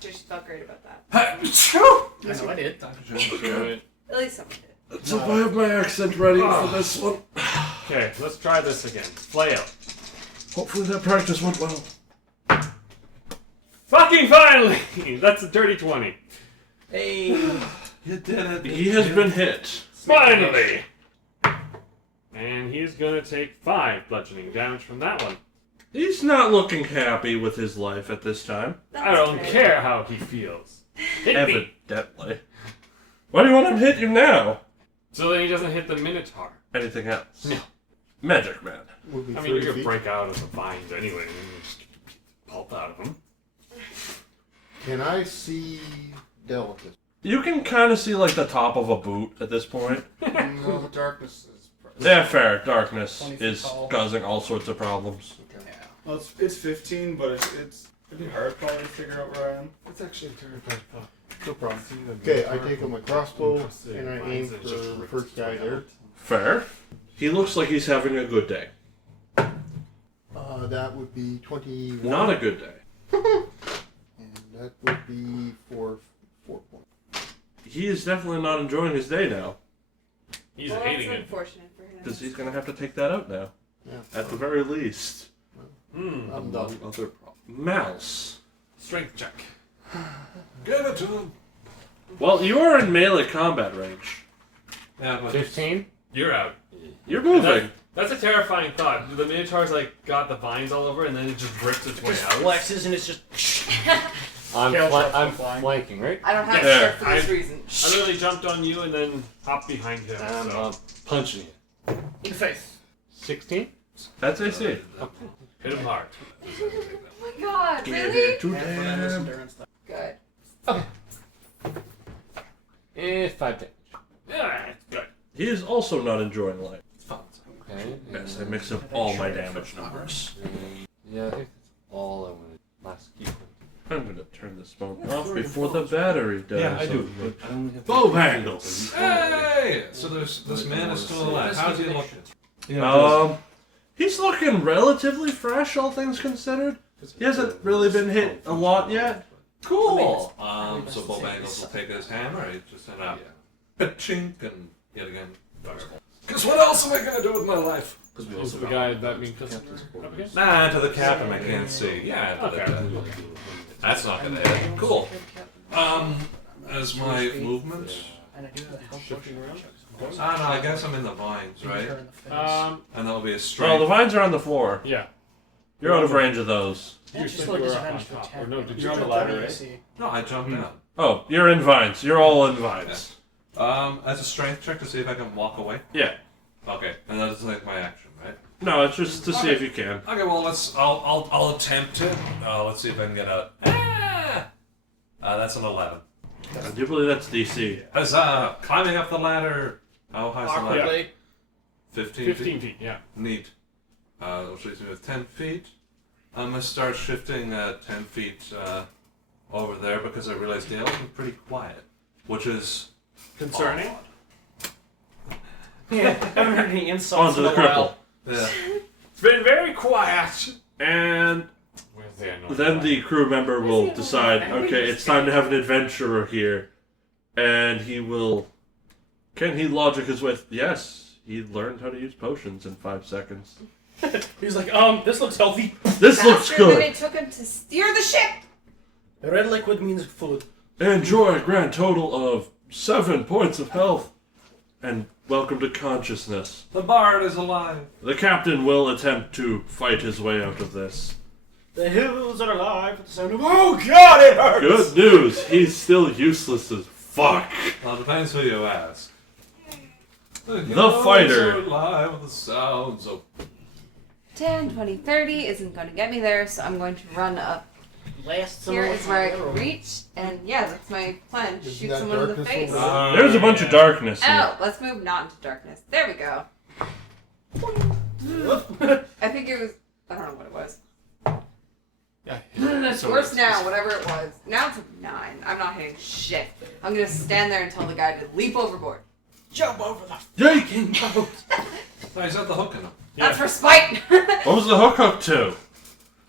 Just felt great about that. I know I did. At least someone did. Let's hope I have my accent ready for this one. Okay, let's try this again. Flail. Hopefully that practice went well. Fucking finally! That's a dirty 20. Hey. You did it. He has been hit. Finally! And he's gonna take 5 bludgeoning damage from that one. He's not looking happy with his life at this time. I don't care how he feels. Hit me! Evidently. Why do you want him to hit you now? So then he doesn't hit the Minotaur. Anything else? No. Magic man. I mean, you could break out of the vines anyway and just pulp out of them. Can I see Delicate? You can kind of see like the top of a boot at this point. No, the darkness is... Yeah, fair. Darkness 20 feet is tall. causing all sorts of problems. Okay. Well, it's 15, but it's pretty hard probably to figure out where I am. It's actually a terrifying thought. No problem. Okay, I take up my crossbow and I aim for the first guy there. Fair. He looks like he's having a good day. That would be 21. Not a good day. And that would be for 4 points. He is definitely not enjoying his day now. He's Well, hating that's it. unfortunate for him. Because he's going to have to take that out now. Yeah. At the very least. I'm done. Other problem. Mouse. Strength check. Give it to him. Well, you are in melee combat range. Yeah, but 15? You're out. You're moving. That's a terrifying thought. The Minotaur's like got the vines all over and then it just rips its way Just out. flexes and it's just... I'm Scale flanking, right? I don't have Yeah. to for this I- reason. I literally jumped on you and then hopped behind him. I'm So. punching you. In the face. 16? That's AC. Hit him hard. Oh my god, really? Too And for endless damn. endurance stuff. Good. 5 damage. Yeah, it's good. He is also not enjoying life. Okay. Yes, I mix up all my damage numbers. Yeah, I think that's all I wanted. Last key point. I'm going to turn this phone off before the battery dies. Yeah, I do. on me. But I only have Bow bangles. Hey! So this man is still alive. How's he looking? He's looking relatively fresh, all things considered. He hasn't really been hit a lot yet. Cool. So Bow Bangles will take his hammer. He just send out a chink and yet again. Because what else am I gonna do with my life? Because we Who's also the got guy one that of means those. up against? Nah, to the captain I can't see. Yeah, Okay. that's not gonna hit. Cool. As my movement. And I do have a health Shifting potion. around? No, I guess I'm in the vines, right? And that'll be a Well, strength. the vines are on the floor. Yeah. You're out of range of those. And You she's said still you were up on disadvantage to top. attack. Or no, did you You're on jump the ladder, down, right? right? No, I jumped down. Oh, you're in vines. You're all in vines. As a strength check to see if I can walk away. Yeah. Okay, and that's like my action, right? No, it's just to see if you can. Okay, well I'll attempt it. Let's see if I can get out. That's an 11. I do believe that's DC. As climbing up the ladder. How high is the ladder? Awkwardly. 15 feet, yeah. Neat. Which leaves me with 10 feet. I'm gonna start shifting 10 feet over there because I realized the elves are pretty quiet, which is Concerning? odd. Yeah, haven't heard any insults Onto in the a cripple. while. Yeah. It's been very quiet. And Where's the annoying then one? the crew member will decide, okay, it's time to have an adventurer here. And he will... Can he logic his way? Yes, he learned how to use potions in 5 seconds. He's like, this looks healthy. This looks Faster than good. it took him to steer the ship. Red liquid means food. Enjoy a grand total of 7 points of health. And welcome to consciousness. The bard is alive. The captain will attempt to fight his way out of this. The hills are alive with the sound of, oh god, it hurts! Good news, he's still useless as fuck. Well, it depends who you ask. The fighter. Are alive with the sounds of 10, 20, 30 isn't going to get me there, so I'm going to run up. Last Here is where I can reach, and yeah, that's my plan. Isn't Shoot that someone in the darkness face. over There's a bunch of darkness here. Oh, let's move not into darkness. There we go. I think it was. I don't know what it was. Yeah. It's worse now, whatever it was. Now it's a 9. I'm not hitting shit. I'm gonna stand there and tell the guy to leap overboard. Jump over the Yike! boat. No, he's got the hook in him. That's for spite. What was the hook hooked to?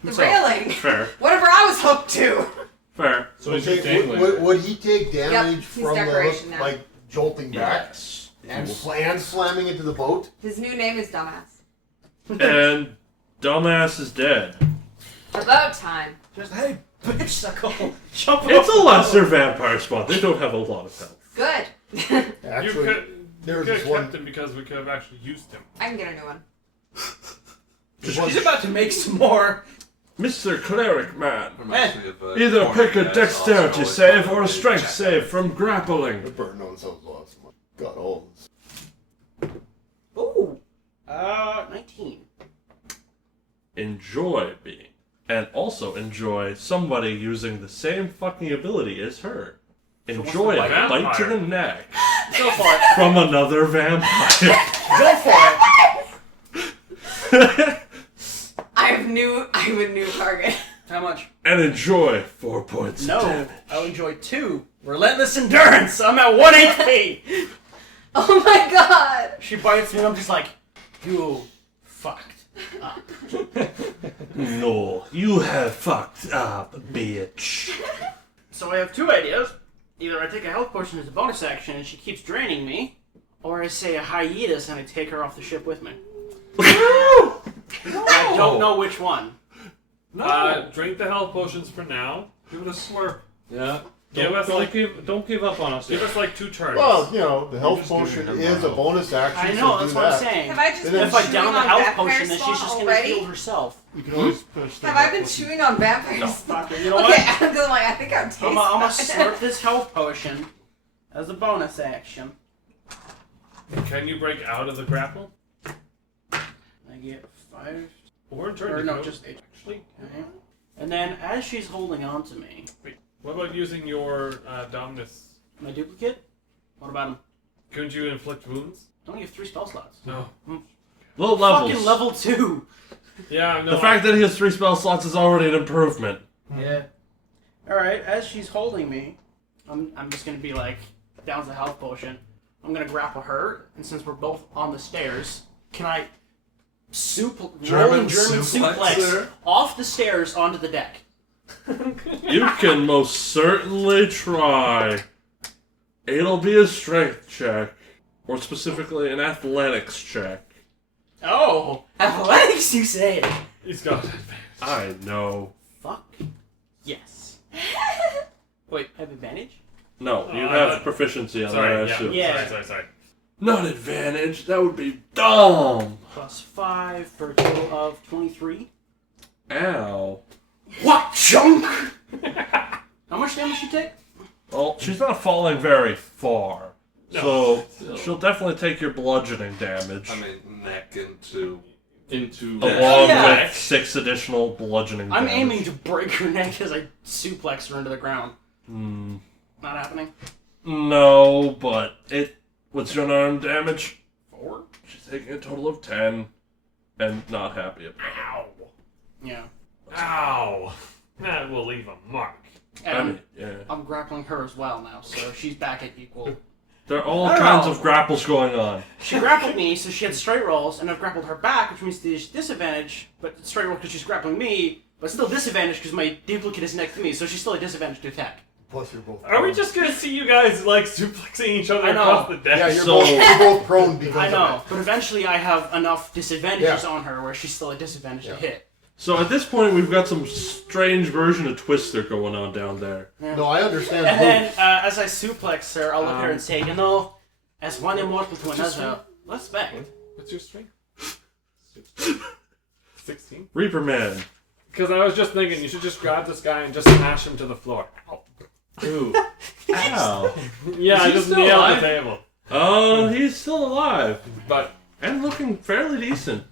The railing. Fair. Whatever I was hooked to. Fair. So he's just dangling. Would he take damage he's from the decoration hook, now. like jolting back Yes. and slamming into the boat? His new name is Dumbass. And dumbass is dead. About time. Just, hey, bitch suckle. Jump It's over a lesser vampire spawn. They don't have a lot of health. Good. Actually, there was could this have one. kept him because we could have actually used him. I can get a new one. He's about to make some more. Mr. Cleric Man. Reminds me of, Either pick a Corny guys dexterity also save always or a strength chat. save from grappling. The burn on sounds awesome. Got holes. Ooh. 19. Enjoy being. And also enjoy somebody using the same fucking ability as her. Enjoy a vampire? bite to the neck Go for it. from another vampire. Go for it. I have a new target. How much? And enjoy 4 points of No. damage. I'll enjoy 2. Relentless endurance. I'm at 1 HP. Oh my god! She bites me and I'm just like, you fucked up. No, you have fucked up, bitch. So I have 2 ideas. Either I take a health potion as a bonus action and she keeps draining me, or I say a hiatus and I take her off the ship with me. I don't know which one. No. Drink the health potions for now. Give it a slurp. Yeah. Give us like don't give up on us. give us like 2 turns. Well, you know, the health just giving potion her is a more bonus action. I so know, do that's what I'm that. saying. Have I just And been then If I chewing down the on health vampire potion, then she's spawn just gonna already? heal herself. You can always push. Have I been chewing on vampire No, spawn? fuck it. You know Okay, what? I'm like, I think I'm tasting. I'm gonna slurp this health potion as a bonus action. Can you break out of the grapple? I get 5. Or turn Or to no, go? just 8. Actually. Okay. And then as she's holding on to me, What about using your Dominus? my duplicate? What about him? Couldn't you inflict wounds? Don't have 3 spell slots. No. Low levels. Fucking level 2. Yeah, no. The fact that he has 3 spell slots is already an improvement. Yeah. Alright, as she's holding me, I'm just gonna be like, down the health potion. I'm gonna grapple her, and since we're both on the stairs, can I rolling German suplex her? off the stairs onto the deck? You can most certainly try. It'll be a strength check, or specifically an athletics check. Oh, athletics, you say? He's got advantage. I know. Fuck. Yes. Wait, I have advantage? No, you have proficiency on Sorry, that. yeah. Sorry. Not advantage. That would be dumb. Plus 5 for a total of 23. Ow. What chunk? How much damage you take? Well, she's not falling very far. No. So she'll definitely take your bludgeoning damage. I mean, neck into. Along with 6 additional bludgeoning I'm damage. aiming to break her neck as I suplex her into the ground. Hmm. Not happening? No, but it. What's your unarmed damage? 4? She's taking a total of 10. And not happy about it. Ow. Yeah. Ow. That will leave a mark. And yeah. I'm grappling her as well now, so she's back at equal. There are all kinds of grapples going on. She grappled me, so she had straight rolls, and I've grappled her back, which means there's disadvantage, but straight roll because she's grappling me, but still disadvantage because my duplicate is next to me, so she's still a disadvantage to attack. Plus you're both Are we just gonna see you guys like suplexing each other I know. across the deck? Yeah, you're both prone because I know, of it. but eventually I have enough disadvantages on her where she's still a disadvantage to hit. So at this point, we've got some strange version of Twister going on down there. Yeah. No, I understand. And then, as I suplex her, I'll look at her and say, as one immortal to another, respect. What's your strength? 16? Reaper Man. Because I was just thinking, you should just grab this guy and just smash him to the floor. Ow. Ooh. Ow. Yeah, Is I he just still nailed alive? the table. Oh, he's still alive. But and looking fairly decent.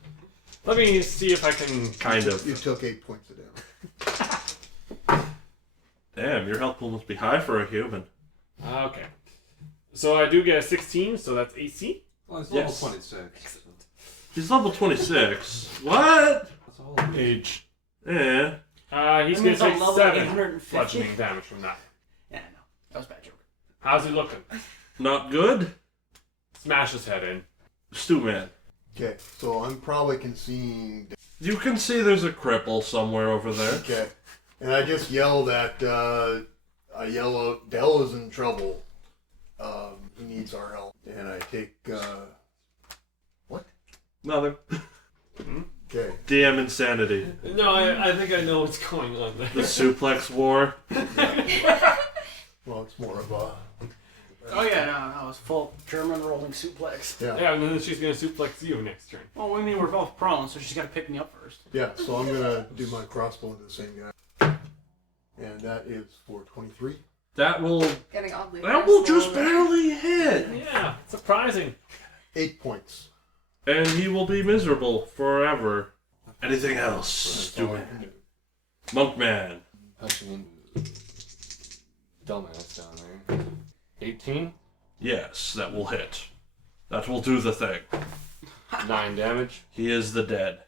Let me see if I can... Kind of. You took 8 points of damage. Damn, your health pool must be high for a human. Okay. So I do get a 16, so that's AC. Well, it's level 26. He's level 26. What? That's all. Age. Yeah. He's That going means to I'm take level 7 850. bludgeoning damage from that. Yeah, no. That was a bad joke. How's he looking? Not good? Smash his head in. Stew Man. Okay, so I'm probably conceding. You can see there's a cripple somewhere over there. Okay, and I just yell that I yell out, Del is in trouble. He needs our help, and I take what? Nothing. Okay. DM insanity. No, I think I know what's going on there. The suplex war. Well, it's more of a. Oh yeah, no, it was full German rolling suplex. Yeah, and then she's going to suplex you next turn. Well, I mean, we're both prone, so she's got to pick me up first. Yeah, so I'm gonna do my crossbow into the same guy, and that is for 23. That will. Getting oddly That will personal. just barely hit. Yeah, surprising. 8 points. And he will be miserable forever. Anything else? Do it. Monk Man. Punching dumbass down there. 18? Yes, that will hit. That will do the thing. 9 damage. He is the dead.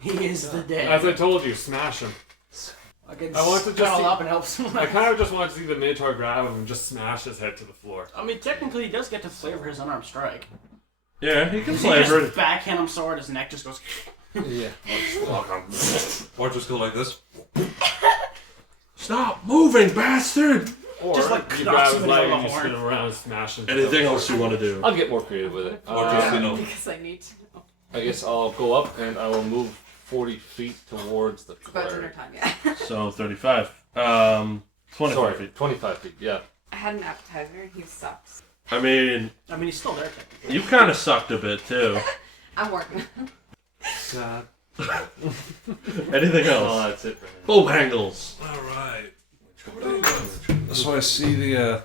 He is the dead. As I told you, smash him. I can I want to just cuddle see, up and help someone I else. kind of just want to see the Minotaur grab him and just smash his head to the floor. I mean, technically, he does get to flavor his unarmed strike. Yeah, he can He flavor just it. backhand him sword, his neck just goes. Yeah. Or just go like this. Stop moving, bastard! Or Just, like, you knocks grab him his in leg the and you horn. spin him around and smash him. to Anything the else you floor. want to do? I'll get more creative with it. Or just, you know. Because I need to. I guess I'll go up and I will move 40 feet towards the It's about dinner cleric. time, yeah. So 35. 25 Sorry, feet. 25 feet, yeah. I had an appetizer and he sucks. I mean, he's still there technically. you kind of sucked a bit too. I'm working. Sad. Anything else? Oh, that's it for me. Bow angles. Alright. So I see the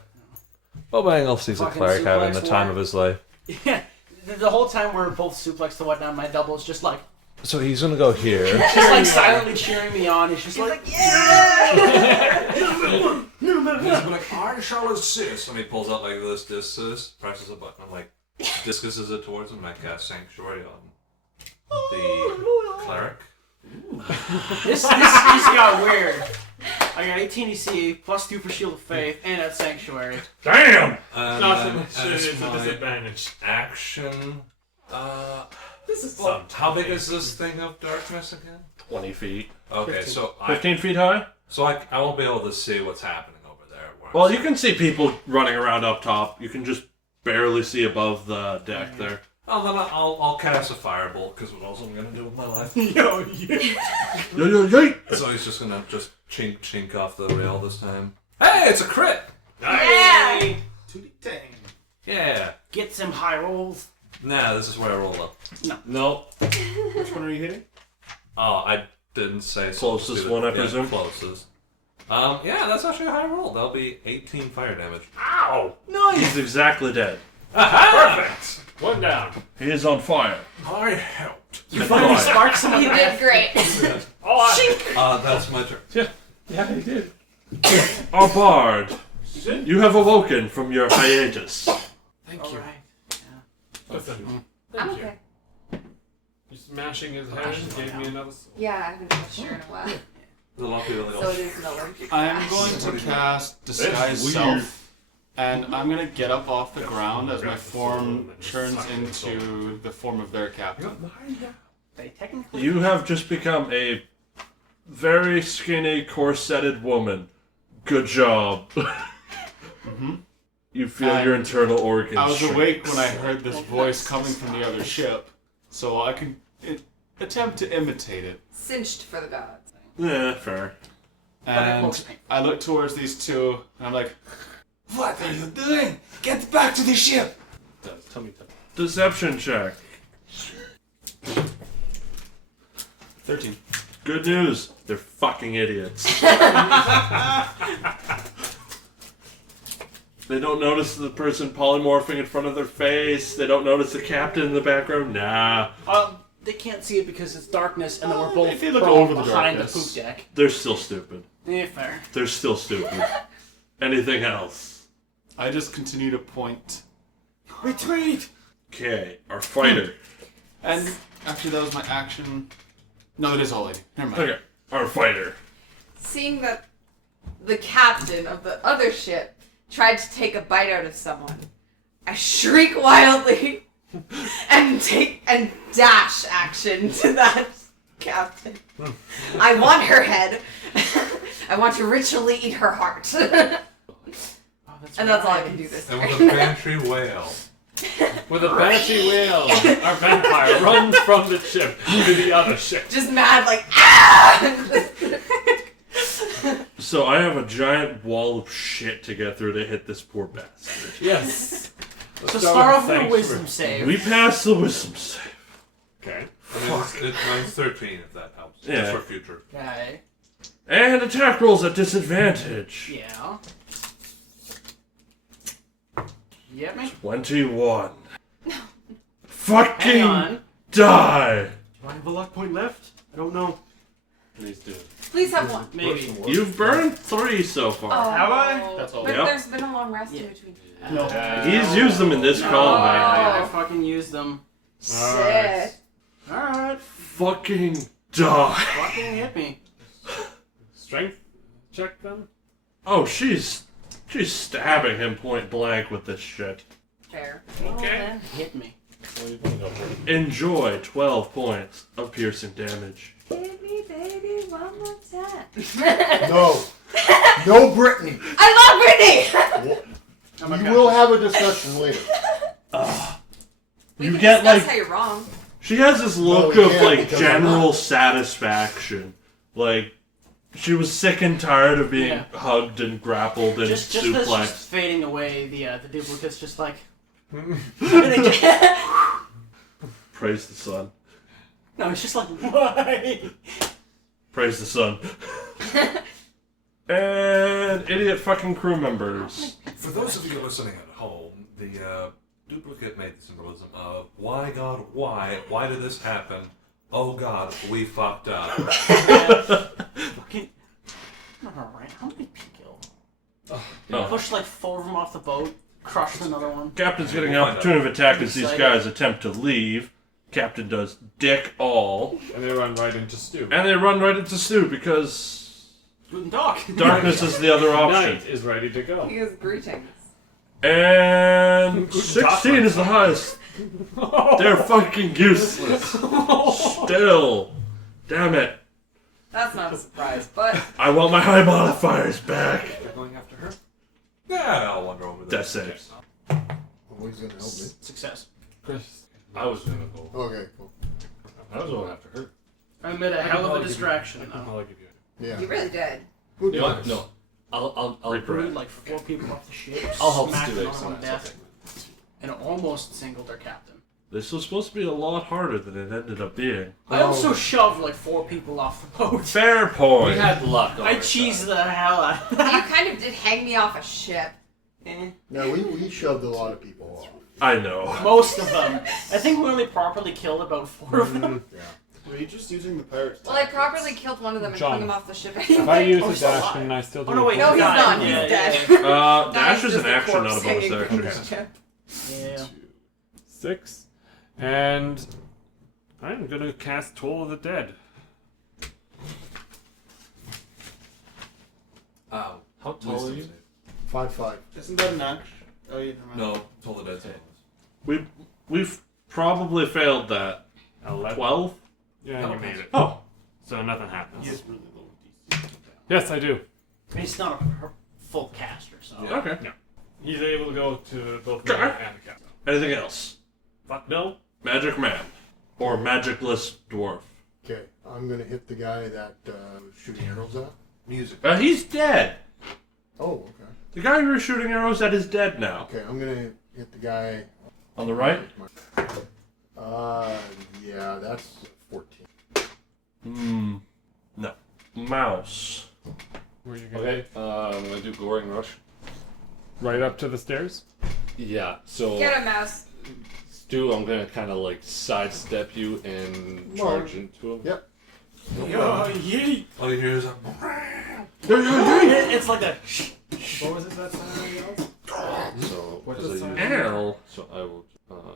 Bobangle sees a Fucking cleric having the suplex time war. of his life. Yeah, the whole time we're both suplexed and whatnot, my double is just like, So he's gonna go here. just like silently cheering me on. He's just like, yeah! He's gonna be like, I shall assist. And he pulls out like this discus, presses a button, and like discuses it towards him, and I cast Sanctuary on the cleric. this got weird. I got 18 EC, plus 2 for Shield of Faith, and that Sanctuary. Damn! And Not so then much as it's a my disadvantage. action. This is How big is this thing of darkness again? 20 feet. Okay, 15. so 15 feet high? I won't be able to see what's happening over there. Well, you can see people running around up top. You can just barely see above the deck there. Oh, then I'll cast a firebolt, because what else am I going to do with my life? Yo, yeah. So he's just going to just chink off the rail this time. Hey, it's a crit! Yeah! 2d10. Yeah. Get some high rolls. Nah, this is where I roll up. No. Which one are you hitting? Oh, I didn't say so. Closest one, I presume? Closest. Yeah, that's actually a high roll. That'll be 18 fire damage. Ow! He's exactly dead. Aha! Perfect. One down. He is on fire. I helped. You finally sparked someone. You did great. That's my turn. Yeah, he did. Our bard, you have awoken from your hiatus. Thank you. Alright. Listen, I'm thank you. okay. You smashing his head gave me another soul. Yeah, I haven't touched her in a while. There's a lot of people that So go, it is an allergic I'm rash. going to cast Disguise That's Self, and I'm going to get up off the ground as my form turns into the form of their captain. They technically. You have just become a very skinny, corseted woman. Good job. You feel your And internal organs. I was shrink. awake when I heard this voice coming from the other ship, so I can attempt to imitate it. Cinched for the gods. Yeah, fair. And I look towards these two, and I'm like, "What are you doing? Get back to the ship!" Tell me. Deception check. 13. Good news. They're fucking idiots. They don't notice the person polymorphing in front of their face. They don't notice the captain in the background. Nah. They can't see it because it's darkness, and then we're both if you look prone over the behind darkness. the poop deck. They're still stupid. Yeah, fair. They're still stupid. Anything else? I just continue to point. Retreat! Okay, our fighter. And actually, that was my action. No, it is all lady. Never mind. Okay, our fighter. Seeing that the captain of the other ship tried to take a bite out of someone, I shriek wildly and dash action to that captain. I want her head. I want to ritually eat her heart. And that's all I can do this and turn. with a banshee whale. With a banshee whale, our vampire runs from the ship to the other ship. Just mad, like, ah! So I have a giant wall of shit to get through to hit this poor bastard. Yes. So start off with a wisdom save. We passed the wisdom save. Okay. Mine's 13 if that helps. Yeah. Just for future. Okay. And attack rolls at disadvantage. Yeah. Get me? 21. Hang Fucking on. die! Do I have a luck point left? I don't know. Please do. Please have one. Maybe. You've burned 3 so far. Oh. Have I? That's all. But Yep. there's been a long rest in between. No. He's used them in this combat. I fucking used them. Shit. Alright. Fucking die. Fucking hit me. Strength check then? Oh, she's stabbing him point blank with this shit. Fair. Okay. Hit me. Enjoy 12 points of piercing damage. Hit me, baby, one more time. No. No Brittany. I love Brittany! You will have a discussion later. We You can get, discuss like- how you're wrong. She has this look we of can't like because I'm general not. satisfaction. Like she was sick and tired of being Yeah. hugged and grappled and Just as she's suplexed. fading away, the duplicate's just like. Praise the sun. No, it's just like, why? Praise the sun. And idiot fucking crew members. For those of you listening at home, the duplicate made the symbolism of why God, why did this happen? Oh God, we fucked up. Fucking. Alright, how many people? Oh. Push like 4 of them off the boat, crush another one. Captain's getting an opportunity of attack as these guys attempt to leave. Captain does dick all. And they run right into Stu. And they run right into Stu because Guten Tag. darkness is the other option. Knight is ready to go. He goes, greetings. And 16 is the highest. They're fucking useless. Still. Damn it. That's not a surprise, but I want my high modifiers back. You're going after her? Yeah, I'll wander over there. Death saves. Always gonna help me. Success. Chris. I was gonna go. Okay, cool. I was going after her. I made a hell of a distraction. I can probably give you Yeah. You really did. Who You know what? does? No. I'll Brewed like 4 people off the ship. I'll help smacked Stu one of them X. death, and almost singled their captain. This was supposed to be a lot harder than it ended up being. I also shoved like 4 people off the boat. Fair point. We had luck on I our cheesed side. the hell out. You kind of did hang me off a ship. No, we shoved a lot of people off. I know. Most of them. I think we only properly killed about 4 of them. Yeah. Were you just using the pirates? Well, I properly killed one of them and John. hung him off the ship If I anyway. use Oh, the he's still dash, alive. can I still do Oh no, wait, No, he's died. not. Yeah, He's yeah, dead. yeah. Dash is just an a action, corpse not a bonus hanging from action. the ship. Yeah. 6. And I'm gonna cast Toll of the Dead. Ow. How tall are you? 5'5". Isn't that an action? Oh, you never mind. No, Toll the Dead's We've probably failed that. 11. 12? Yeah, you made it. Oh. So nothing happens. He has really low DC. Yes, I do. He's not a full caster, so. Yeah. Okay. He's able to go to both Okay. melee and the cap. Anything else? Fuck no. Magic man. Or magicless dwarf. Okay, I'm gonna hit the guy that shooting arrows at. music. He's dead. Oh, okay. The guy you were shooting arrows at is dead now. Okay, I'm gonna hit the guy. On the right? Yeah, that's 14. No. Mouse. Where are you going? Okay, I'm gonna do Goring Rush. Right up to the stairs? Yeah, so Get a mouse. Stu, I'm gonna kind of like sidestep you and charge into him. Yep. Yo, yee! All you hear is a. It's like a. What was it that sound you yelled? So, What because does I it use- sound? Ow. So I will.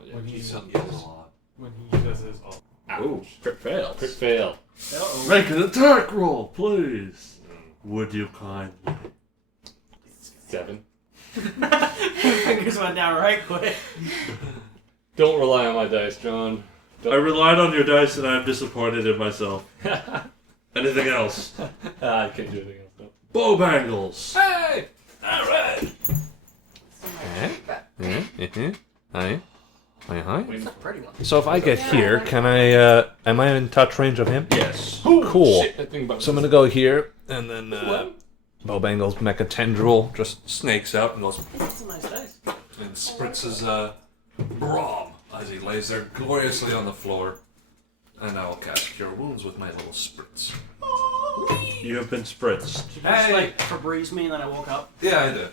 Yeah. When he Something yells yells a lot. when he does his all. Ooh, crit fails. Crit fail. Uh-oh. Make an attack roll, please. Would you kindly? 7. Fingers went down right quick. Don't rely on my dice, John. I relied on your dice and I'm disappointed in myself. Anything else? I can't do anything else. No. Bow bangles. Hey! Alright! Hi. Hi. It's a pretty one. So if I get here, can I, am I in touch range of him? Yes. Cool. Shit, I think about So I'm gonna go here, and then, Bowbangle's mecha tendril just snakes out and goes, That's a nice dice. and spritzes, Braum as he lays there gloriously on the floor. And I will cast Cure Wounds with my little spritz. You have been spritzed. Did you just like Febreze me and then I woke up? Yeah, I did.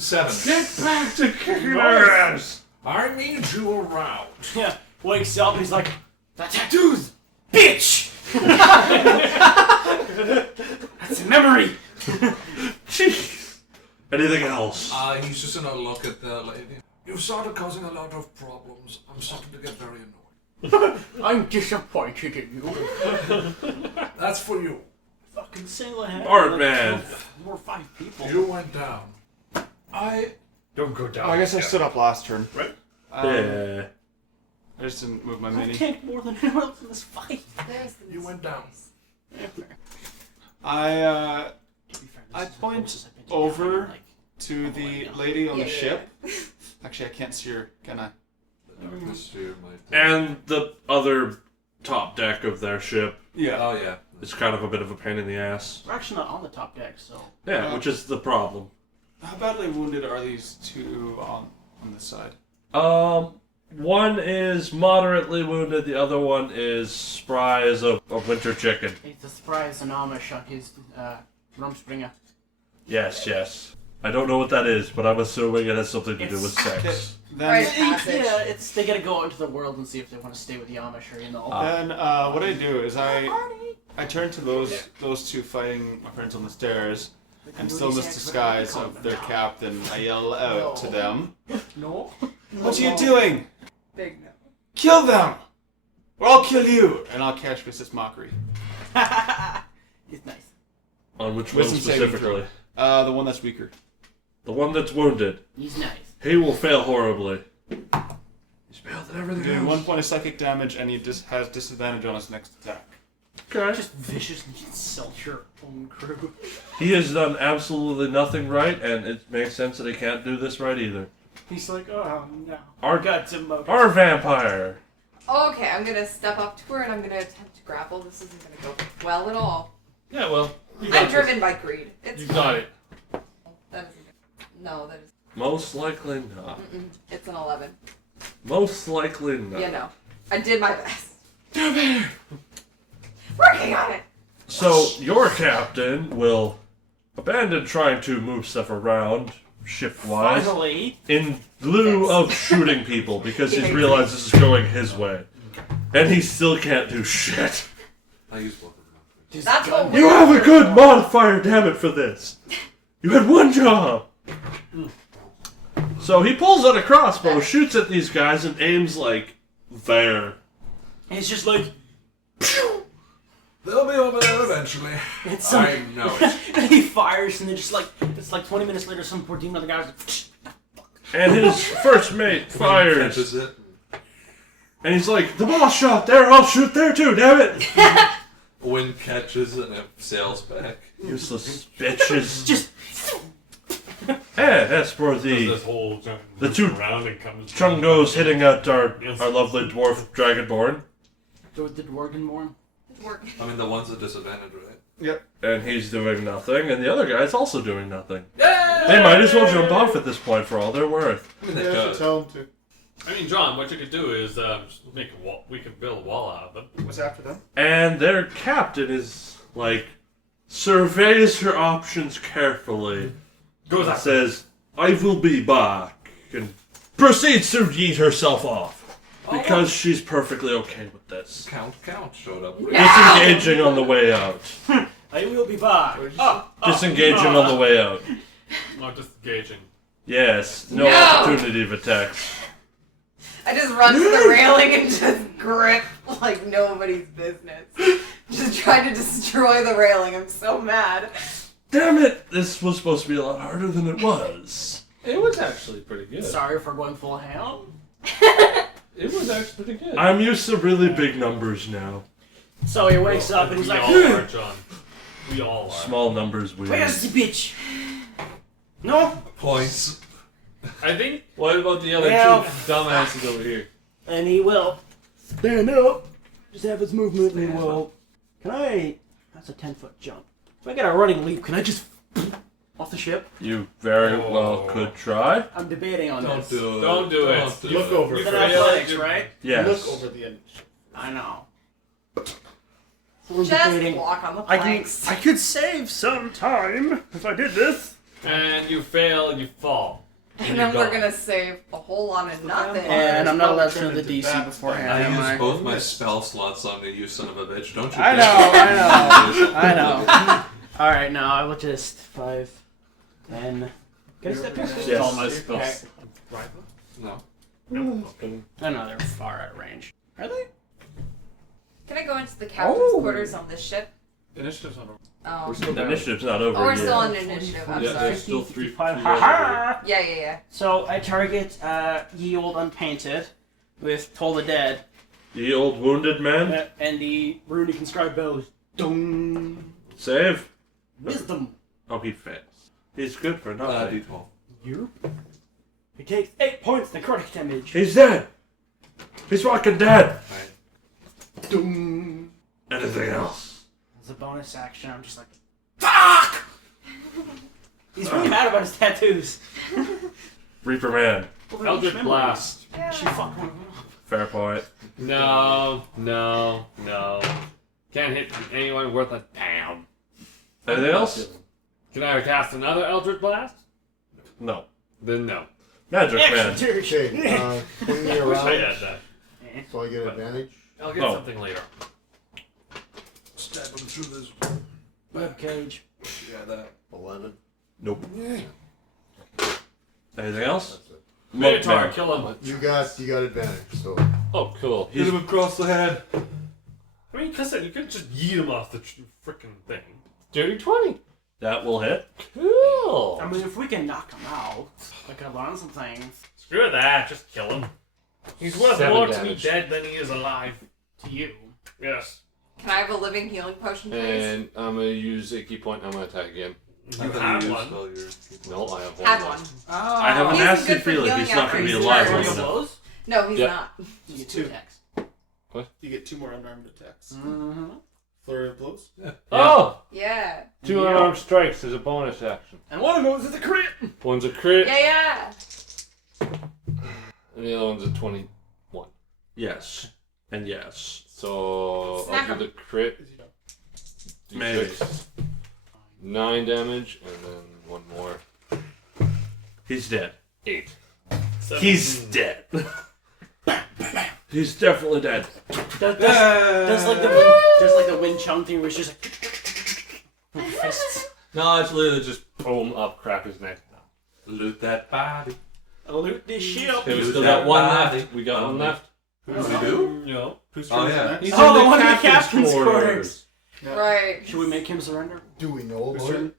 7. Get back to kicking our ass! I need you around. Yeah. Wakes up and he's like, the tattoos! Bitch! That's a memory! Jeez. Anything else? He's just gonna look at the lady. You've started causing a lot of problems. I'm starting to get very annoyed. I'm disappointed in you. That's for you. Fucking single-handed. Bardman. 4 or 5 people. You went down. Don't go down. Oh, I guess I stood up last turn. Yeah. I just didn't move my I mini. tanked more than anyone else in this fight. There's the You went down. I point over to the lady on the Yeah. ship. Actually, I can't see her. Can I? The darkness sphere might. And the other top deck of their ship. Yeah. Oh yeah. It's kind of a bit of a pain in the ass. We're actually not on the top deck, so. Yeah, which is the problem. How badly wounded are these two on this side? One is moderately wounded, the other one is spry as a winter chicken. It's a surprise and Amish on his Rumspringer. Yes, yes. I don't know what that is, but I'm assuming it has something to do with It's- sex. Then, Yeah, it's they gotta go out into the world and see if they want to stay with the Amish or then what I do is I turn to those two fighting my friends on the stairs, and still in this disguise of their captain, I yell out to them, No. "What are you doing? big no. Kill them! Or I'll kill you!" And I'll catch Mrs. Mockery. He's nice. On which one Wisdom saving specifically? The one that's weaker. The one that's wounded. He's nice. He will fail horribly. He's failed at everything Doing else. 1 point of psychic damage, and he has disadvantage on his next attack. Okay. Just viciously insult your own crew. He has done absolutely nothing right, and it makes sense that he can't do this right either. He's like, oh no. Our Guts and motives. Our vampire. Okay, I'm gonna step up to her and I'm gonna attempt to grapple. This isn't gonna go well at all. Yeah, well. I'm driven by greed. It's You got it. That isn't good. No, that is. Most likely not. It's an 11. Most likely not. Yeah, no. I did my best. Working on it. So your captain will abandon trying to move stuff around shift-wise Finally. in lieu of shooting people because he's realized this is going his way, and he still can't do shit. I use both of them. That's what You have a good modifier, damn it, for this. You had one job. So he pulls out a crossbow, shoots at these guys, and aims like there. And it's just like, They'll be over there eventually. it's I know it. and he fires, and then just like, it's like 20 minutes later, some poor demon other guy's like, And his first mate fires. Catches it. And he's like, the boss shot there, I'll shoot there too, damn it. Wind catches it and it sails back. Useless bitches. just. And as for This whole the two around and comes chungos hitting at our lovely dwarf dragonborn. The Dwargenborn. I mean, the one's at disadvantage, right? Yep. And he's doing nothing, and the other guy's also doing nothing. They might as well jump off at this point for all they're worth. I mean, they Yeah, I should could. tell him to. I mean, John, what you could do is just make a wall. We could build a wall out of them. What's after them? And their captain is like surveys her options carefully. Goes and after. says, I will be back, and proceeds to yeet herself off. Because she's perfectly okay with this. Count showed up. Disengaging on the way out. I will be back. Disengaging on the way out. Not disengaging. Yes, no No! opportunity of attacks. I just run to the railing and just grip like nobody's business. Just trying to destroy the railing. I'm so mad. Damn it! This was supposed to be a lot harder than it was. It was actually pretty good. Sorry for going full ham. It was actually pretty good. I'm used to really big numbers now. So he wakes up and he's we like, all are, John. We all are. Small numbers weird. where's the bitch? No? Points. I think. What about the other Well- two dumbasses over here? And he will stand up, just have his movement, and he will. Can I? That's a 10-foot jump. If I get a running leap, can I just off the ship? You very well could try. I'm debating on Don't this. do it. Don't do it. do Look it. over. It's You an failed. athletics, right? Yes. Look over the end. I know. So we're Just debating. walk on the I planks. could save some time if I did this. And you fail, you fall. And then we're gonna save a whole lot of nothing. And I'm not allowed to Turn know the into DC bats. beforehand, I am use I? both my spell slots on you, son of a bitch. Don't you? I know. I know. Alright, now I will just 5, 10. Can I step here? Yes. All my spells. No. I know they're far out of range. Are they? Can I go into the captain's Oh. quarters on this ship? Initiative's on. Oh. We're still The down. initiative's not over Oh, we're yet. still on initiative. I'm Yeah, sorry. there's still three. 55. three Ha Yeah, yeah, yeah. So I target Ye Old Unpainted with Toll the Dead, The old wounded man. and the runic inscribed bells. Dung. Save. Wisdom. Oh, he fails. He's good for nothing. D12. You? He takes 8 points necrotic damage. He's dead. He's fucking dead. Dung. Anything else? As a bonus action, I'm just like, fuck! He's really mad about his tattoos. Reaper man. Eldritch Blast. She fucked one. Fair point. No. Can't hit anyone worth a pound. Anything else? Can I cast another Eldritch Blast? No. Then no. Magic man. Extra Okay, swing me I wish I around had that. so I get advantage. I'll get Oh. something later. Stab him through this. Web cage. Yeah, that. 11. Nope. Anything else? That's it. Minotaur, Man. kill him. You got advantage, so. Oh, cool. Hit him across the head. I mean, listen, you could just yeet him off the frickin' thing. Dirty 20. That will hit. Cool. I mean, if we can knock him out, I could learn some things. Screw that, just kill him. He's worth 7 more damage. to me dead than he is alive to you. Yes. Can I have a living healing potion, please? And I'm gonna use a key point. I'm gonna attack again. You have one. No, I have one. Had left. one. I have a He's nasty good for feeling healing he's not after going to be he's alive hurt. long Your enough. blows? No, he's Yeah. not. You get 2 attacks. You get 2 more unarmed attacks. Mm-hmm. Flurry of blows. Oh! Yeah. 2 unarmed strikes is a bonus action. And one of those is a crit. One's a crit, Yeah. And the other one's a 21. Yes. And yes. So Smack I'll do the crit. Maybe. D6, 9 damage, and then one more. He's dead. 8. He's dead. He's definitely dead. There's like the wind chunk thing where it's just like fists. No, it's literally just boom up, crack his neck. Loot that body. Loot this ship. Okay, we Who's still that got one body? left. We got one left. Who's he do? No. Who's Oh, turn is it yeah. next? He's Oh, in the the one in the captain's captain's quarters. Yeah. Right. Should we make him surrender? Do we know Who's about turn? it?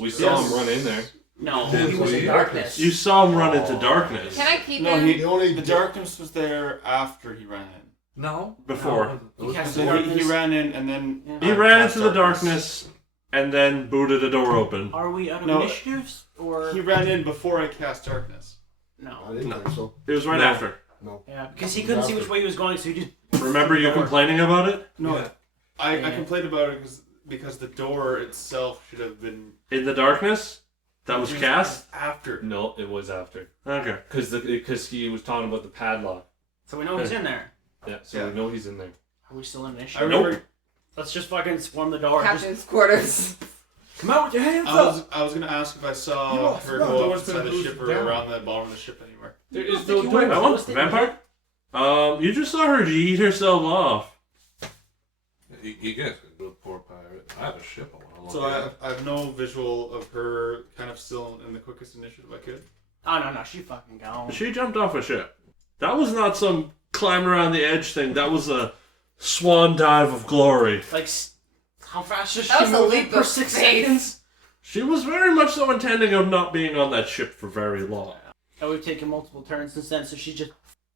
We saw Yes. him run in there. No, Did he was in we? darkness. You saw him run into darkness. Can I keep No, him? The only The darkness was there after he ran in. No. Before. No, it was He before. He ran in and then He ran into the darkness and then booted a door open. Are we out of No. initiatives or He ran in before I cast darkness. I no? didn't think so. It was right No. after. No. Yeah, because he couldn't see which way he was going, so he just. Remember you complaining about it? No, Yeah. I Yeah. complained about it because the door itself should have been In the darkness? That was cast? after. No, it was after. Okay. Because he was talking about the padlock. So we know he's in there. Yeah, so Yeah. we know he's in there. Are we still in I initiative? remember Let's just fucking swarm the door. Just Captain's quarters. come out with your hands I was gonna ask if I saw No, her no, go door's up inside been the moved ship or down. around the bottom of the ship anywhere. There don't is think no you door. went That one? Stay Vampire? You just saw her eat herself off. You guys could do a poor pirate. I have a ship I want to look So at. I have no visual of her kind of still in the quickest initiative I could. Oh no, she fucking gone. She jumped off a ship. That was not some climb around the edge thing. That was a swan dive of glory. Like, how fast does That she was a move leap per of 6 faith. seconds? She was very much so intending of not being on that ship for very long. And we've taken multiple turns since then, so she just.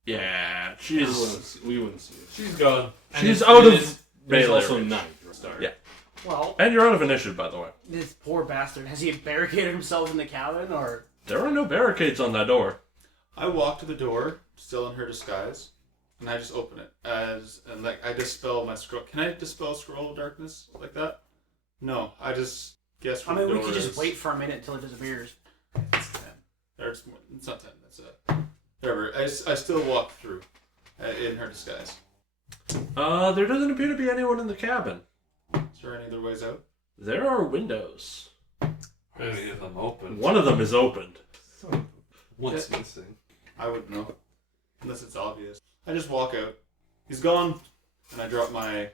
Yeah, We she's wouldn't see it. She's gone. And she's it out of is melee also range. night. Start. Yeah. Well, And you're out of initiative, by the way. this poor bastard. Has he barricaded himself in the cabin, or? There are no barricades on that door. I walk to the door, still in her disguise, and I just open it and I dispel my scroll. Can I dispel scroll of darkness like that? No, I just guess. I where mean, the we could door just is. wait for a minute until it disappears. It's 10. Or it's not 10. That's whatever. I still walk through in her disguise. There doesn't appear to be anyone in the cabin. Is there any other ways out? There are windows. Any of them open? One of them is opened. What's missing? I wouldn't know, unless it's obvious. I just walk out. He's gone, and I drop my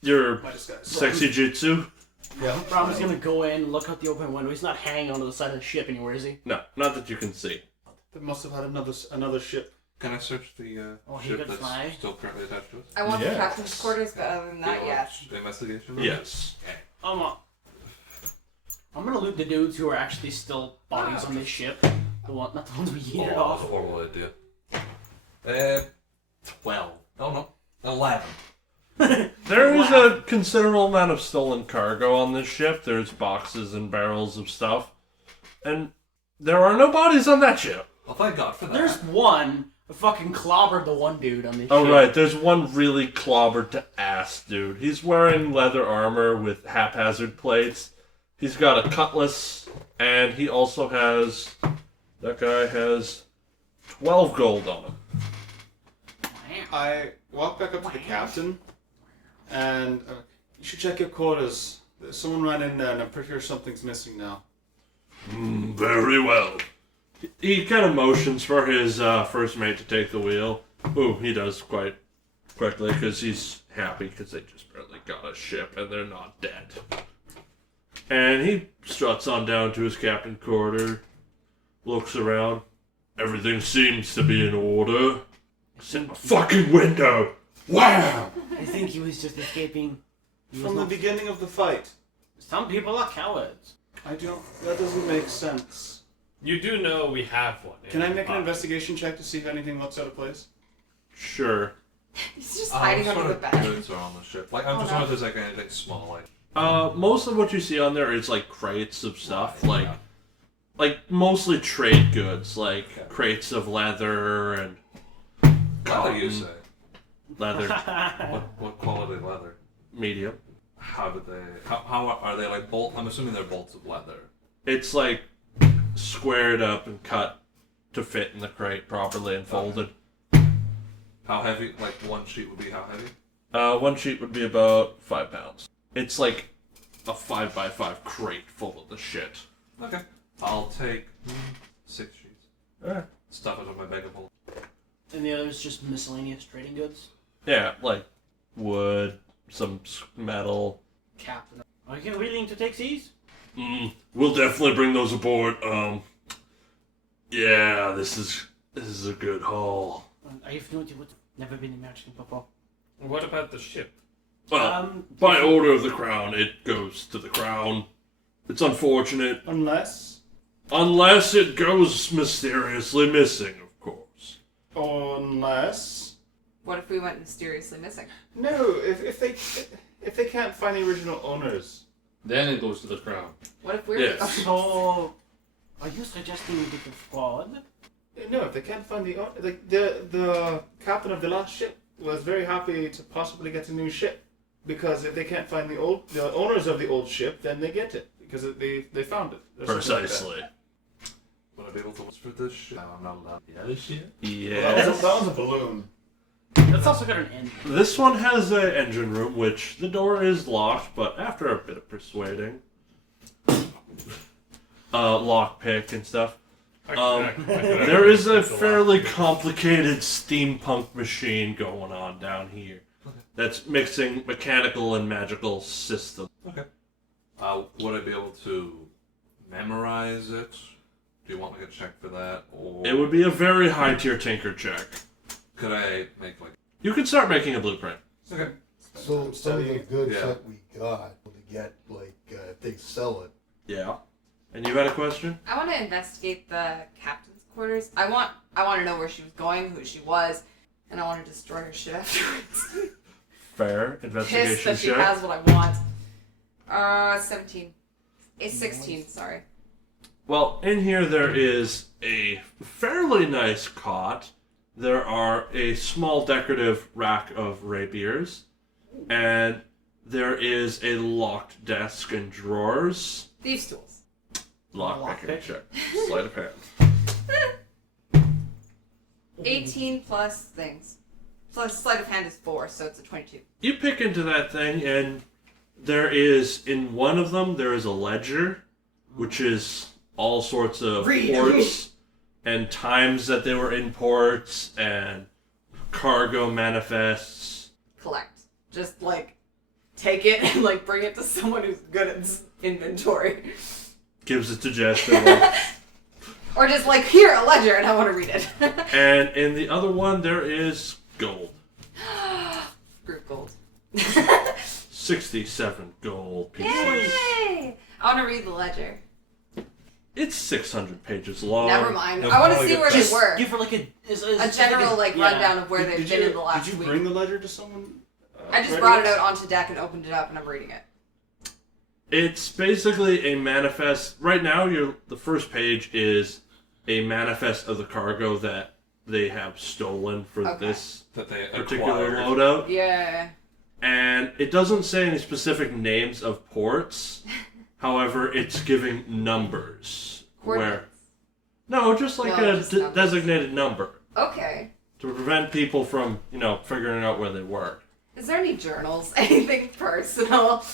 Your disguise. sexy jutsu? Yeah. Braum's gonna go in, look out the open window. He's not hanging onto the side of the ship anywhere, is he? No, not that you can see. They must have had another ship. Can I search the Oh, he ship could that's fly. still currently attached to us? I want the Yes. captain's quarters, but other than that, yes. Investigation? Yes. I'm gonna loot the dudes who are actually still bodies on this ship. Not the ones we yeeted Oh, off. that's a horrible idea. 12. Oh no, 11. There is a considerable amount of stolen cargo on this ship. There's boxes and barrels of stuff. And there are no bodies on that ship. Well, thank God for that. There's one. I fucking clobbered the one dude on this Oh, ship. right. There's one really clobbered to ass dude. He's wearing leather armor with haphazard plates. He's got a cutlass, and he also has... That guy has 12 gold on him. I walk back up to the captain, and you should check your quarters. Someone ran in there, and I'm pretty sure something's missing now. Very well. He kind of motions for his first mate to take the wheel. Ooh, he does quite quickly because he's happy because they just barely got a ship and they're not dead. And he struts on down to his captain quarter, looks around. Everything seems to be in order. It's in the fucking window. Wow! I think he was just escaping. From the beginning of the fight. Some people are cowards. That doesn't make sense. You do know we have one. Can I make an investigation check to see if anything looks out of place? Sure. He's just hiding under the bed. Goods are on the ship. Like, I'm Oh, just no. wondering if there's like anything small, like Most of what you see on there is like crates of stuff, like mostly trade goods, like crates of leather and Leather, you say? leather, What quality leather? medium. How do they? How are they like bolt? I'm assuming they're bolts of leather. It's like squared up and cut to fit in the crate properly and folded. How heavy? Like one sheet would be how heavy? One sheet would be about 5 pounds. It's like a 5x5 crate full of the shit. Okay. I'll take 6 sheets. Alright. Stuff it in my bag of holding. And the other's just miscellaneous trading goods? Yeah, like wood, some metal. Captain. Are you willing to take these? We'll definitely bring those aboard. Yeah, this is a good haul. I've noticed what's never been imagined before. What about the ship? Well, by order of the crown, it goes to the crown. It's unfortunate. Unless it goes mysteriously missing, of course. Unless... What if we went mysteriously missing? No, if they can't find the original owners. Then it goes to the crown. What if we're... Yes. So, are you suggesting we get a fraud? No, if they can't find the captain of the last ship was very happy to possibly get a new ship, because if they can't find the owners of the old ship, then they get it because they found it. Or something like that. Precisely. Would I be able to watch for this shit? I'm not allowed. The other shit? Yeah. That one's a balloon. That's also got an engine. This one has an engine room, which the door is locked, but after a bit of persuading, lockpick and stuff, there is a fairly complicated steampunk machine going on down here that's mixing mechanical and magical systems. Okay. Would I be able to memorize it? Do you want me to check for that, or It would be a very high tier tinker check. could I make like? You could start making a blueprint. Okay. So some of the goods Yeah. that we got to get, like, if they sell it. Yeah. And you had a question? I want to investigate the captain's quarters. I want to know where she was going, who she was, and I want to destroy her shit afterwards. Fair Pissed investigation that she check. has what I want. 17. It's 16, sorry. Well, in here there is a fairly nice cot. There are a small decorative rack of rapiers, and there is a locked desk and drawers. Thieves' tools. Lockpicking check. Sleight of hand. 18 plus things. Plus sleight of hand is 4, so it's a 22. You pick into that thing, and there is, in one of them, there is a ledger, which is all sorts of ports and times that they were in ports and cargo manifests. Collect. Just, like, take it and, like, bring it to someone who's good at inventory. Gives it to Jester. Or just, like, here, a ledger, and I want to read it. And in the other one, there is gold. Group gold. 67 gold pieces. Yay! I want to read the ledger. It's 600 pages long. Never mind. I want to see where they were. Give her like a general rundown of where they've Did been you- in the last Did you week. bring the ledger to someone? I just brought it out onto deck and opened it up, and I'm reading it. It's basically a manifest. Right now, the first page is a manifest of the cargo that they have stolen for this that they particular acquired. loadout. Yeah. And it doesn't say any specific names of ports. However, it's giving numbers. Coordinates. No, just like No, a just numbers. designated number. Okay. To prevent people from, figuring out where they were. Is there any journals? Anything personal?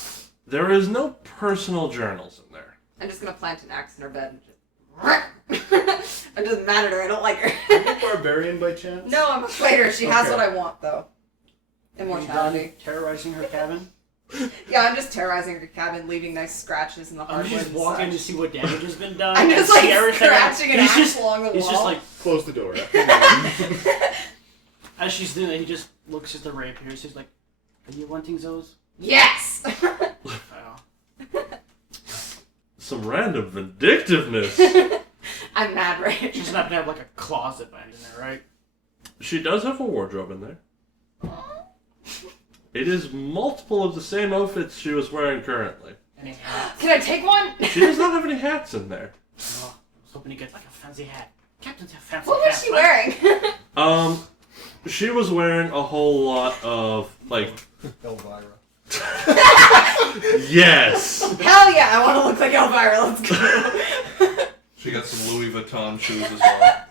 There is no personal journals in there. I'm just gonna plant an axe in her bed and just... It doesn't matter to her, I don't like her. Are you a barbarian by chance? No, I'm a fighter. She has Okay. what I want, though. Are you done Immortality. terrorizing her cabin? Yeah, I'm just terrorizing her cabin, leaving nice scratches in the I'm hardwood just and walking to such. see what damage has been done. I'm just, and like, see everything. scratching an He's axe just- along the He's just wall. like, Close the door. as she's doing it, he just looks at the rapiers. He's like, "Are you wanting those?" Yes! Oh. Some random vindictiveness. I'm mad right She doesn't happen to have like a closet behind in there, right? She does have a wardrobe in there. It is multiple of the same outfits she was wearing currently. Any hats? Can I take one? She does not have any hats in there. Oh, I was hoping to get like a fancy hat. Captains have fancy What was hats. she wearing? She was wearing a whole lot of, like... Elvira. Yes! Hell yeah, I want to look like Elvira. Let's go. She got some Louis Vuitton shoes as well.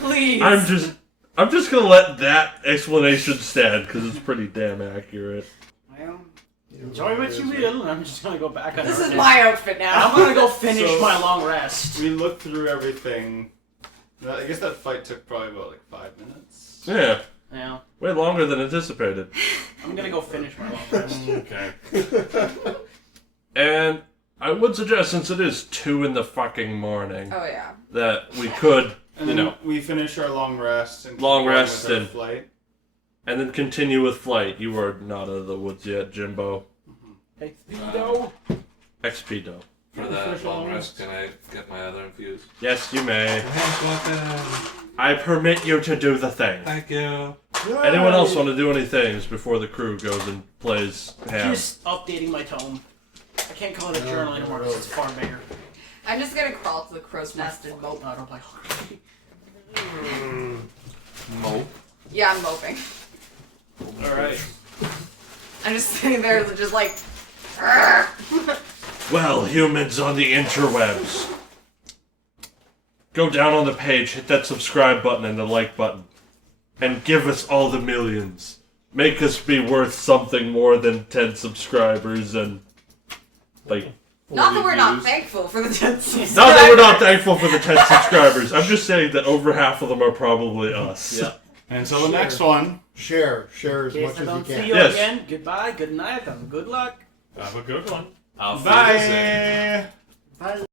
Please. I'm just gonna let that explanation stand, because it's pretty damn accurate. Well, enjoy what you will. I'm just gonna go back on This our is deck. my outfit now. I'm gonna go finish So- my long rest. We looked through everything. I guess that fight took probably about like 5 minutes. Yeah. Yeah. Way longer than anticipated. I'm gonna go finish my long rest. Okay. And I would suggest, since it is 2 in the fucking morning, Oh yeah. that we could, And then we finish our long rest and Long keep going rest with our and- flight. and then continue with flight. You are not out of the woods yet, Jimbo. Speedo. Expedo. For that long rest, can I get my other infused? Yes, you may. Yes, I permit you to do the thing. thank you. Anyone else want to do any things before the crew goes and plays ham? Just updating my tome. I can't call it a journal anymore because it's far bigger. I'm just gonna crawl to the crow's nest and mope. I don't like. Mope. Yeah, I'm moping. Alright. I'm just sitting there, just like. Well, humans on the interwebs. Go down on the page, hit that subscribe button and the like button. And give us all the millions. Make us be worth something more than 10 subscribers and... like... Not that we're not views. thankful for the 10 subscribers. Not that we're not thankful for the 10 subscribers. I'm just saying that over half of them are probably us. Yeah. And so the next one. Share as In much case I as you don't see can. you Yes. again, goodbye, good night, and good luck. Have a good one. Auf Bye! Wiedersehen. Bye.